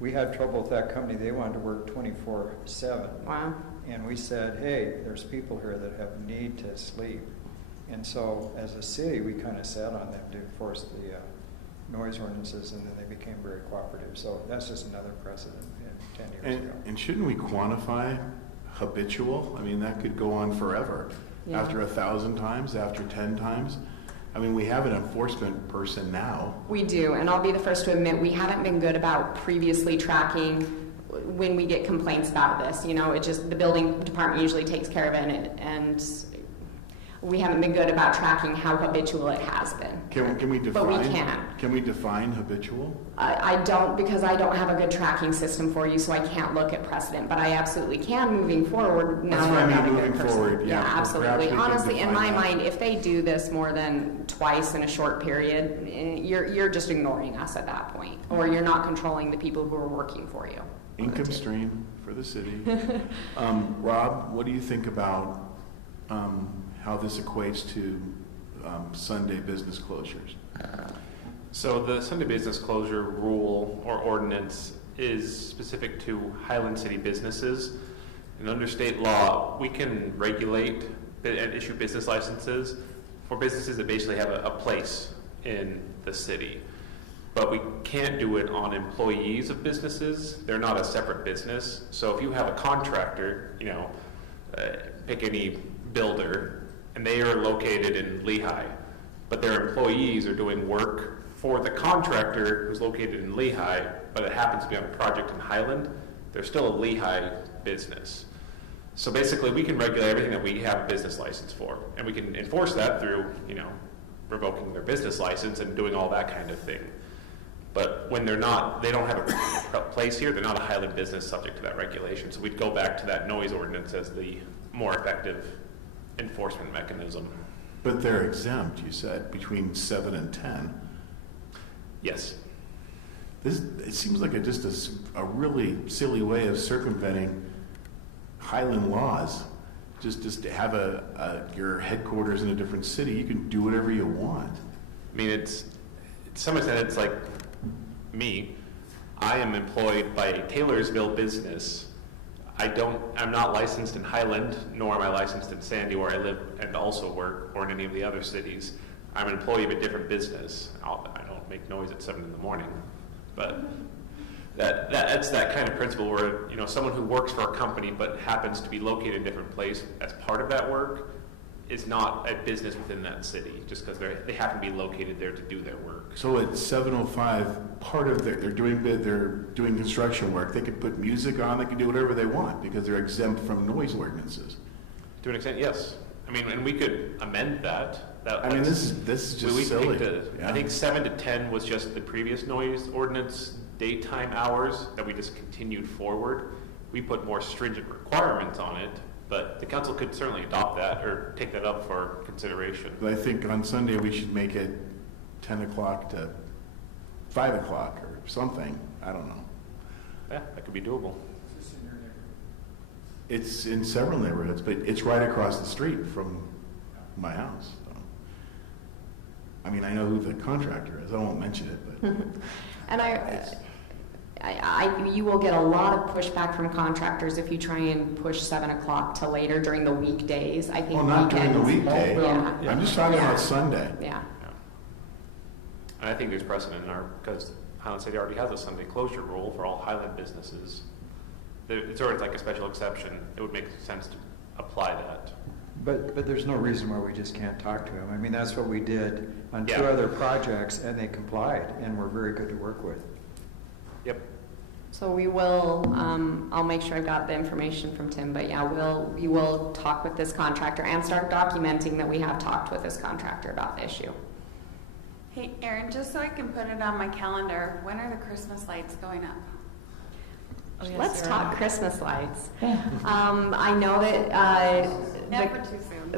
we had trouble with that company. They wanted to work 24/7. Wow. And we said, hey, there's people here that have need to sleep. And so as a city, we kind of sat on them to enforce the noise ordinances, and then they became very cooperative. So that's just another precedent 10 years ago. And shouldn't we quantify habitual? I mean, that could go on forever. Yeah. After 1,000 times, after 10 times. I mean, we have an enforcement person now. We do, and I'll be the first to admit we haven't been good about previously tracking when we get complaints about this. It just the building department usually takes care of it, and we haven't been good about tracking how habitual it has been. Can we define? But we can. Can we define habitual? I don't, because I don't have a good tracking system for you, so I can't look at precedent. But I absolutely can moving forward. Now That's what I mean, have a good moving person. forward. Yeah, Perhaps absolutely. we can Honestly, in my define that. mind, if they do this more than twice in a short period, you're just ignoring us at that point, or you're not controlling the people who are working for you. income stream for the city. Rob, what do you think about how this equates to Sunday business closures? So the Sunday business closure rule or ordinance is specific to Highland City businesses. And under state law, we can regulate and issue business licenses for businesses that basically have a place in the city. But we can't do it on employees of businesses. They're not a separate business. So if you have a contractor, pick any builder, and they are located in Lehigh, but their employees are doing work for the contractor who's located in Lehigh, but it happens to be on a project in Highland, they're still a Lehigh business. So basically, we can regulate everything that we have a business license for, and we can enforce that through, revoking their business license and doing all that kind of thing. But when they don't have a place here, they're not a Highland business subject to that regulation. So we'd go back to that noise ordinance as the more effective enforcement mechanism. But they're exempt, you said, between 7 and 10. Yes. It seems like just a really silly way of circumventing Highland laws. Just to have your headquarters in a different city, you can do whatever you want. I mean, to some extent, it's like me. I am employed by a Taylorsville business. I'm not licensed in Highland, nor am I licensed in Sandy, where I live and also work, or in any of the other cities. I'm an employee of a different business. I don't make noise at 7 in the morning, but that's that kind of principle where someone who works for a company but happens to be located in a different place as part of that work is not a business within that city, just because they happen to be located there to do their work. So at 7:05, part of they're doing construction work. They could put music on. They can do whatever they want because they're exempt from noise ordinances. To an extent, yes. I mean, and we could amend that. This is just silly. I think 7 to 10 was just the previous noise ordinance daytime hours that we just continued forward. We put more stringent requirements on it, but the council could certainly adopt that or take that up for consideration. But I think on Sunday we should make it 10 o'clock to 5 o'clock or something. I don't know. Yeah, that could be doable. It's in several neighborhoods, but it's right across the street from my house. So. I mean, I know who the contractor is. I won't mention it, but. And you will get a lot of pushback from contractors if you try and push 7 o'clock to later during the weekdays. I think not during the weekday. Yeah. I'm just talking about Sunday. Yeah. And I think there's precedent because Highland City already has a Sunday closure rule for all Highland businesses. It's already like a special exception. It would make sense to apply that. But there's no reason why we just can't talk to them. I mean, that's what we did on 2 other projects, and they complied, and were very good to work with. Yep. So we will, I'll make sure I've got the information from Tim, but yeah, we will talk with this contractor and start documenting that we have talked with this contractor about the issue. Hey, Erin, just so I can put it on my calendar, when are the Christmas lights going up? Oh, yes, let's talk Christmas lights. I know that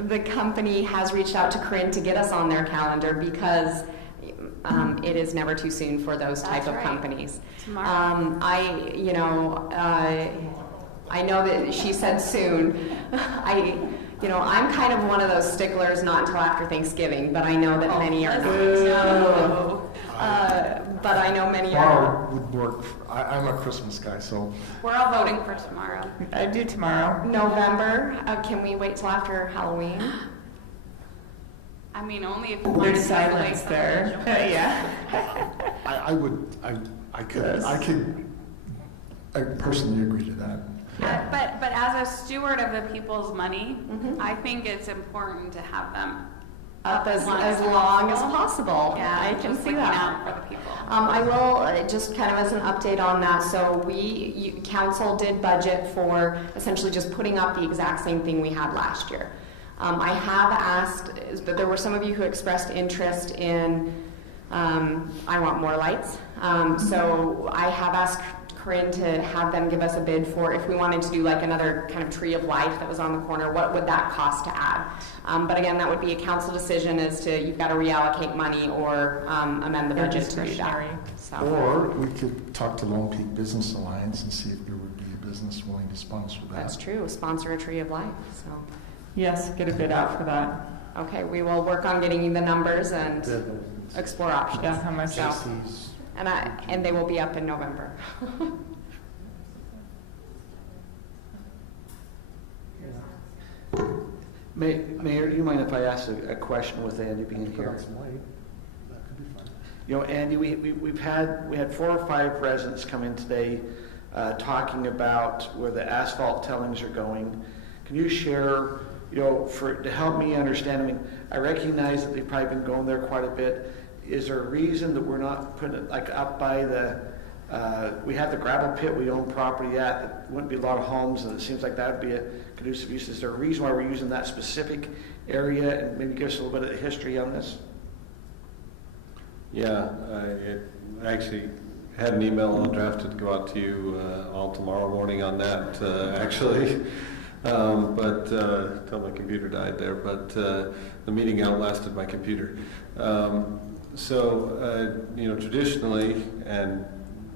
the company has reached out to Corinne to get us on their calendar because it is never too soon for those type of companies. Tomorrow. I know that she said soon. I'm kind of one of those sticklers, not until after Thanksgiving, but I know that many are not. But I know many are. Would work. I'm a Christmas guy, so. We're all voting for tomorrow. I do tomorrow. November. Can we wait till after Halloween? I mean, only if you want to silence there. Yeah. I personally agree to that. But as a steward of the people's money, I think it's important to have them up as long as possible. Yeah, I can see that. Out for the people. I will just kind of as an update on that. So council did budget for essentially just putting up the exact same thing we had last year. I have asked, but there were some of you who expressed interest in, I want more lights. So I have asked Corinne to have them give us a bid for if we wanted to do like another kind of tree of life that was on the corner, what would that cost to add? But again, that would be a council decision as to you've got to reallocate money or amend the budget to do that. So. Or we could talk to Lone Peak Business Alliance and see if they're business willing to sponsor that. That's true, sponsor a Tree of Life, so. Yes, get a bid out for that. Okay, we will work on getting you the numbers and explore options. Yeah, how myself. And they will be up in November. Mayor, do you mind if I ask a question with Andy being here? That could be fun. You know, Andy, we had 4 or 5 residents come in today talking about where the asphalt tellings are going. Can you share, you know, to help me understand? I mean, I recognize that they've probably been going there quite a bit. Is there a reason that we're not putting it like up by the? We have the gravel pit we own property at. That wouldn't be a lot of homes, and it seems like that would be a conducive use. Is there a reason why we're using that specific area? And maybe give us a little bit of history on this. Yeah, I actually had an email drafted to go out to you all tomorrow morning on that, actually. But until my computer died there, but the meeting outlasted my computer. You know, traditionally, and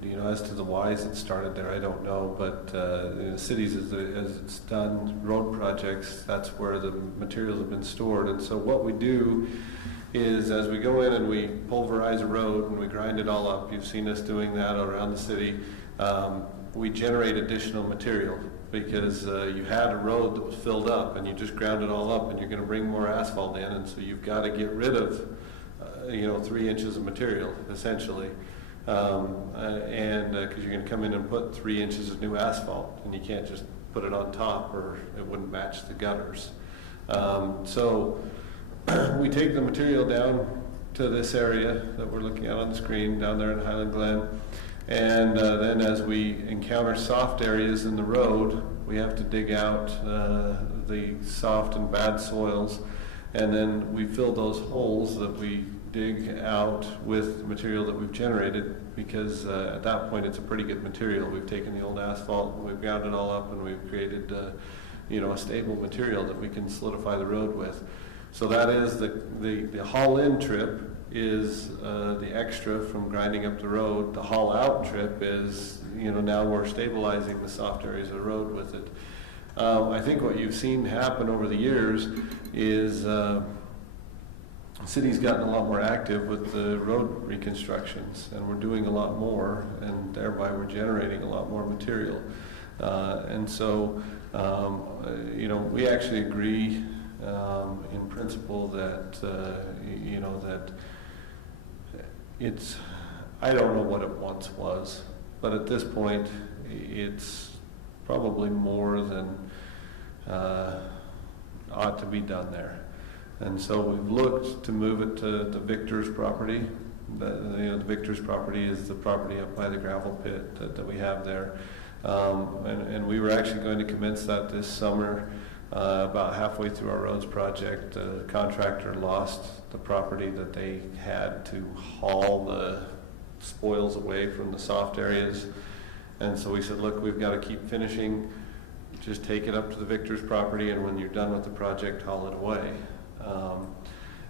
you know, as to the whys it started there, I don't know, but in the cities, as it's done road projects, that's where the materials have been stored. And so what we do is, as we go in and we pulverize a road and we grind it all up, you've seen us doing that around the city, we generate additional material, because you had a road that was filled up and you just ground it all up, and you're going to bring more asphalt in, and so you've got to get rid of you know, 3 inches of material essentially, and because you're going to come in and put 3 inches of new asphalt, and you can't just put it on top or it wouldn't match the gutters. So we take the material down to this area that we're looking at on the screen down there in Highland Glen. And then as we encounter soft areas in the road, we have to dig out the soft and bad soils. And then we fill those holes that we dig out with material that we've generated, because at that point it's a pretty good material. We've taken the old asphalt and we've ground it all up, and we've created you know, a stable material that we can solidify the road with. So that is the haul-in trip is the extra from grinding up the road. The haul-out trip is, you know, now we're stabilizing the soft areas of the road with it. I think what you've seen happen over the years is the city's gotten a lot more active with the road reconstructions, and we're doing a lot more, and thereby we're generating a lot more material. And so, you know, we actually agree in principle that, you know, that it's, I don't know what it once was, but at this point it's probably more than ought to be done there. And so we've looked to move it to the Victor's property. You know, the Victor's property is the property up by the gravel pit that we have there. And we were actually going to commence that this summer. About halfway through our roads project, the contractor lost the property that they had to haul the spoils away from the soft areas. And so we said, look, we've got to keep finishing. Just take it up to the Victor's property, and when you're done with the project, haul it away.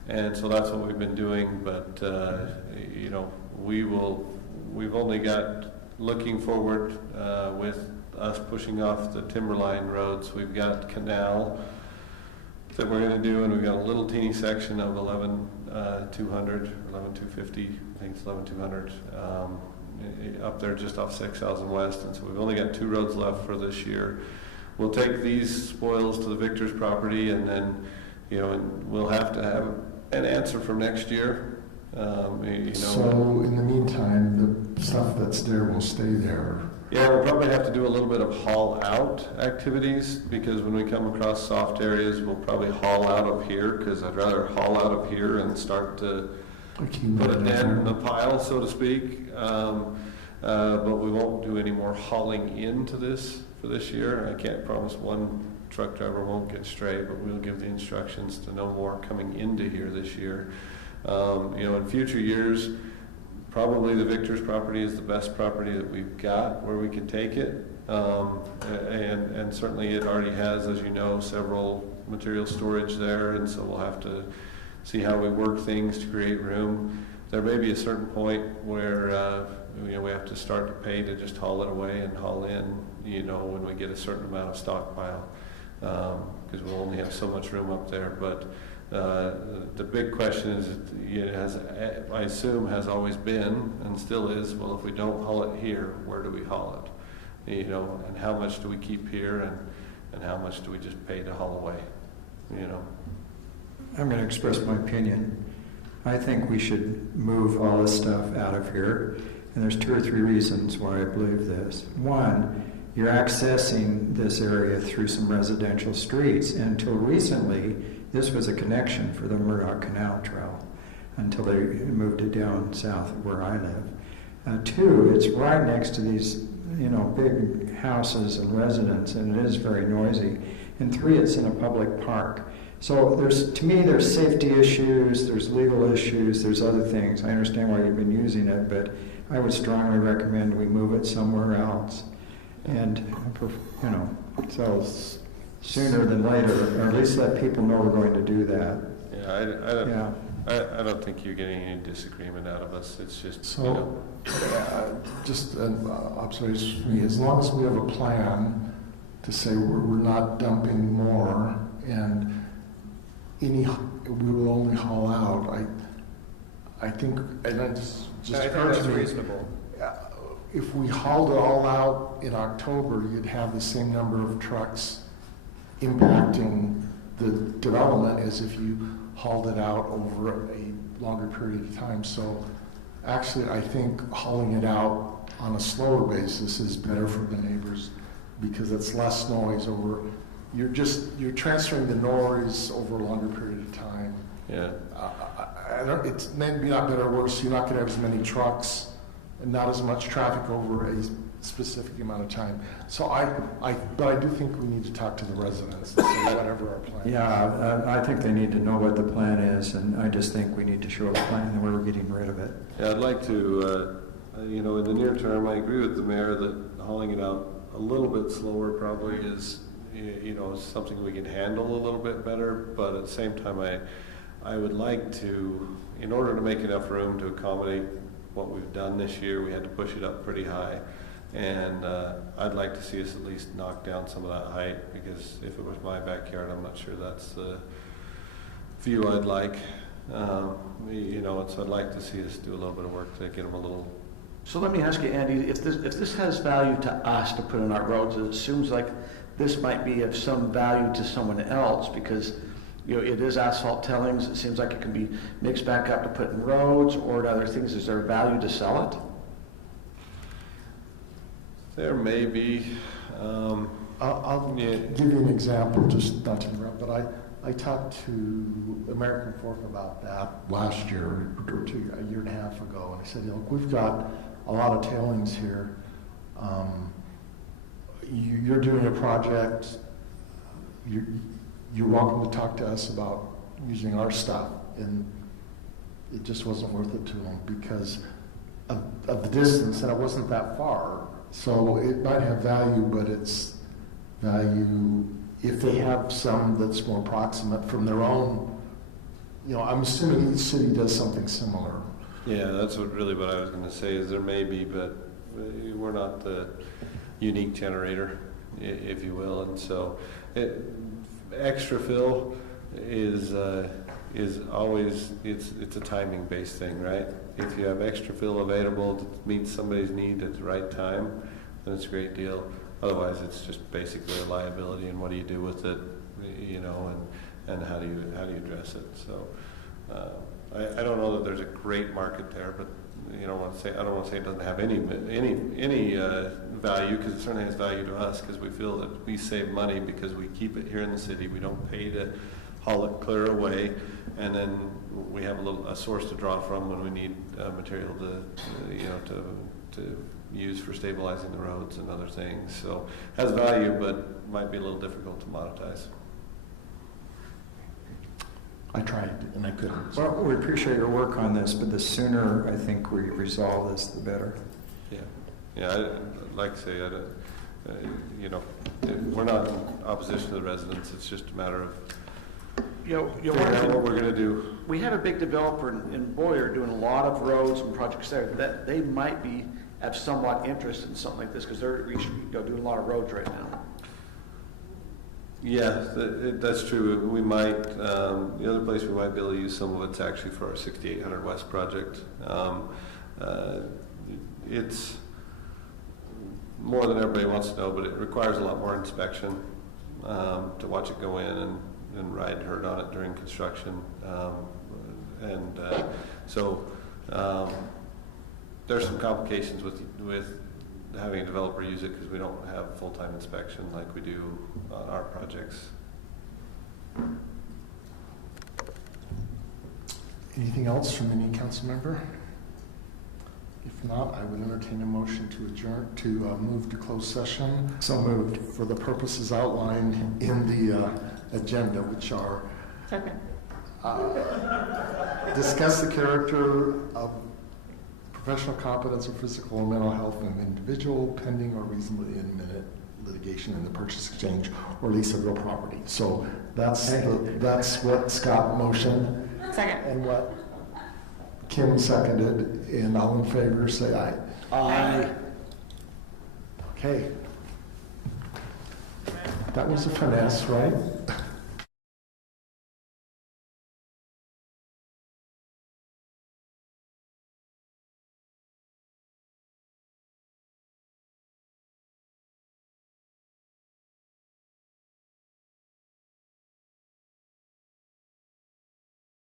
And so that's what we've been doing, but you know, we've only got, looking forward with us pushing off the timberline roads, we've got canal that we're going to do, and we've got a little teeny section of 11,200, 11,250, I think it's 11,200, up there just off 6,000 West, and so we've only got 2 roads left for this year. We'll take these spoils to the Victor's property, and then, you know, and we'll have to have an answer for next year. You know, so in the meantime, the stuff that's there will stay there. Yeah, we'll probably have to do a little bit of haul out activities, because when we come across soft areas, we'll probably haul out of here, because I'd rather haul out of here and start to put a dent in the pile, so to speak. But we won't do any more hauling into this for this year. I can't promise one truck driver won't get stray, but we'll give the instructions to no more coming into here this year. You know, in future years, probably the Victor's property is the best property that we've got where we can take it. And certainly it already has, as you know, several material storage there, and so we'll have to see how we work things to create room. There may be a certain point where you know, we have to start to pay to just haul it away and haul in, you know, when we get a certain amount of stockpile, because we'll only have so much room up there. But the big question is, it has, I assume, has always been and still is, well, if we don't haul it here, where do we haul it? You know, and how much do we keep here, and how much do we just pay to haul away? You know. I'm going to express my opinion. I think we should move all this stuff out of here, and there's 2 or 3 reasons why I believe this. One, you're accessing this area through some residential streets. Until recently, this was a connection for the Murdoch Canal Trail until they moved it down south of where I live. 2, it's right next to these, you know, big houses and residences, and it is very noisy. And 3, it's in a public park. So to me, there's safety issues, there's legal issues, there's other things. I understand why you've been using it, but I would strongly recommend we move it somewhere else. And, you know, so sooner than later, or at least let people know we're going to do that. Yeah, I don't think you're getting any disagreement out of us. It's just, So, you know. just an observation for me, as long as we have a plan to say we're not dumping more, and we will only haul out, I think, and that just I think that's reasonable. If we hauled it all out in October, you'd have the same number of trucks impacting the development as if you hauled it out over a longer period of time. So actually, I think hauling it out on a slower basis is better for the neighbors, because it's less noise over, you're transferring the noise over a longer period of time. Yeah. It's maybe not better or worse, you're not going to have as many trucks and not as much traffic over a specific amount of time. So but I do think we need to talk to the residents and say whatever our plan is. Yeah, I think they need to know what the plan is, and I just think we need to show a plan and where we're getting rid of it. Yeah, I'd like to, you know, in the near term, I agree with the mayor that hauling it out a little bit slower probably is, you know, something we can handle a little bit better. But at the same time, I would like to, in order to make enough room to accommodate what we've done this year, we had to push it up pretty high. And I'd like to see us at least knock down some of that height, because if it was my backyard, I'm not sure that's the view I'd like. You know, so I'd like to see us do a little bit of work to get them a little. So let me ask you, Andy, if this has value to us to put in our roads, it seems like this might be of some value to someone else, because, you know, it is asphalt tillings. It seems like it can be mixed back up to put in roads or to other things. Is there value to sell it? There may be. I'll give you an example, just not to interrupt, but I talked to American Fork about that last year, or a year and a half ago, and I said, look, we've got a lot of tailings here. You're doing a project, you're welcome to talk to us about using our stuff. And it just wasn't worth it to them because of the distance, and it wasn't that far. So it might have value, but it's value if they have some that's more proximate from their own. You know, I'm assuming each city does something similar. Yeah, that's what I was going to say, is there may be, but we're not the unique generator, if you will. And so extra fill is always, it's a timing based thing, right? If you have extra fill available to meet somebody's need at the right time, then it's a great deal. Otherwise, it's just basically a liability, and what do you do with it, you know, and how do you address it? So I don't know that there's a great market there, but I don't want to say it doesn't have any value, because it certainly has value to us, because we feel that we save money because we keep it here in the city. We don't pay to haul it clear away, and then we have a source to draw from when we need material to use for stabilizing the roads and other things. So it has value, but might be a little difficult to monetize. I tried and I couldn't. Well, we appreciate your work on this, but the sooner I think we resolve this, the better. Yeah. I'd like to say, you know, we're not in opposition to the residents. It's just a matter of figuring out what we're going to do. We have a big developer in Boyer doing a lot of roads and projects there. That they might be have somewhat interest in something like this, because they're doing a lot of roads right now. Yeah, that's true. We might, the other place we might be able to use some of it's actually for our 6800 West project. It's more than everybody wants to know, but it requires a lot more inspection to watch it go in and ride herd on it during construction. So there's some complications with having a developer use it because we don't have full-time inspection like we do on our projects. Anything else from any council member? If not, I would entertain a motion to adjourn, to move to closed session. So moved. For the purposes outlined in the agenda, which are Second. Discuss the character of professional competence or physical or mental health of an individual pending or reasonably imminent litigation in the purchase, exchange, or lease of real property. So that's what Scott motioned. Second. And what Kim seconded. And all in favor, say aye. Aye. Okay. That was a finesse, right?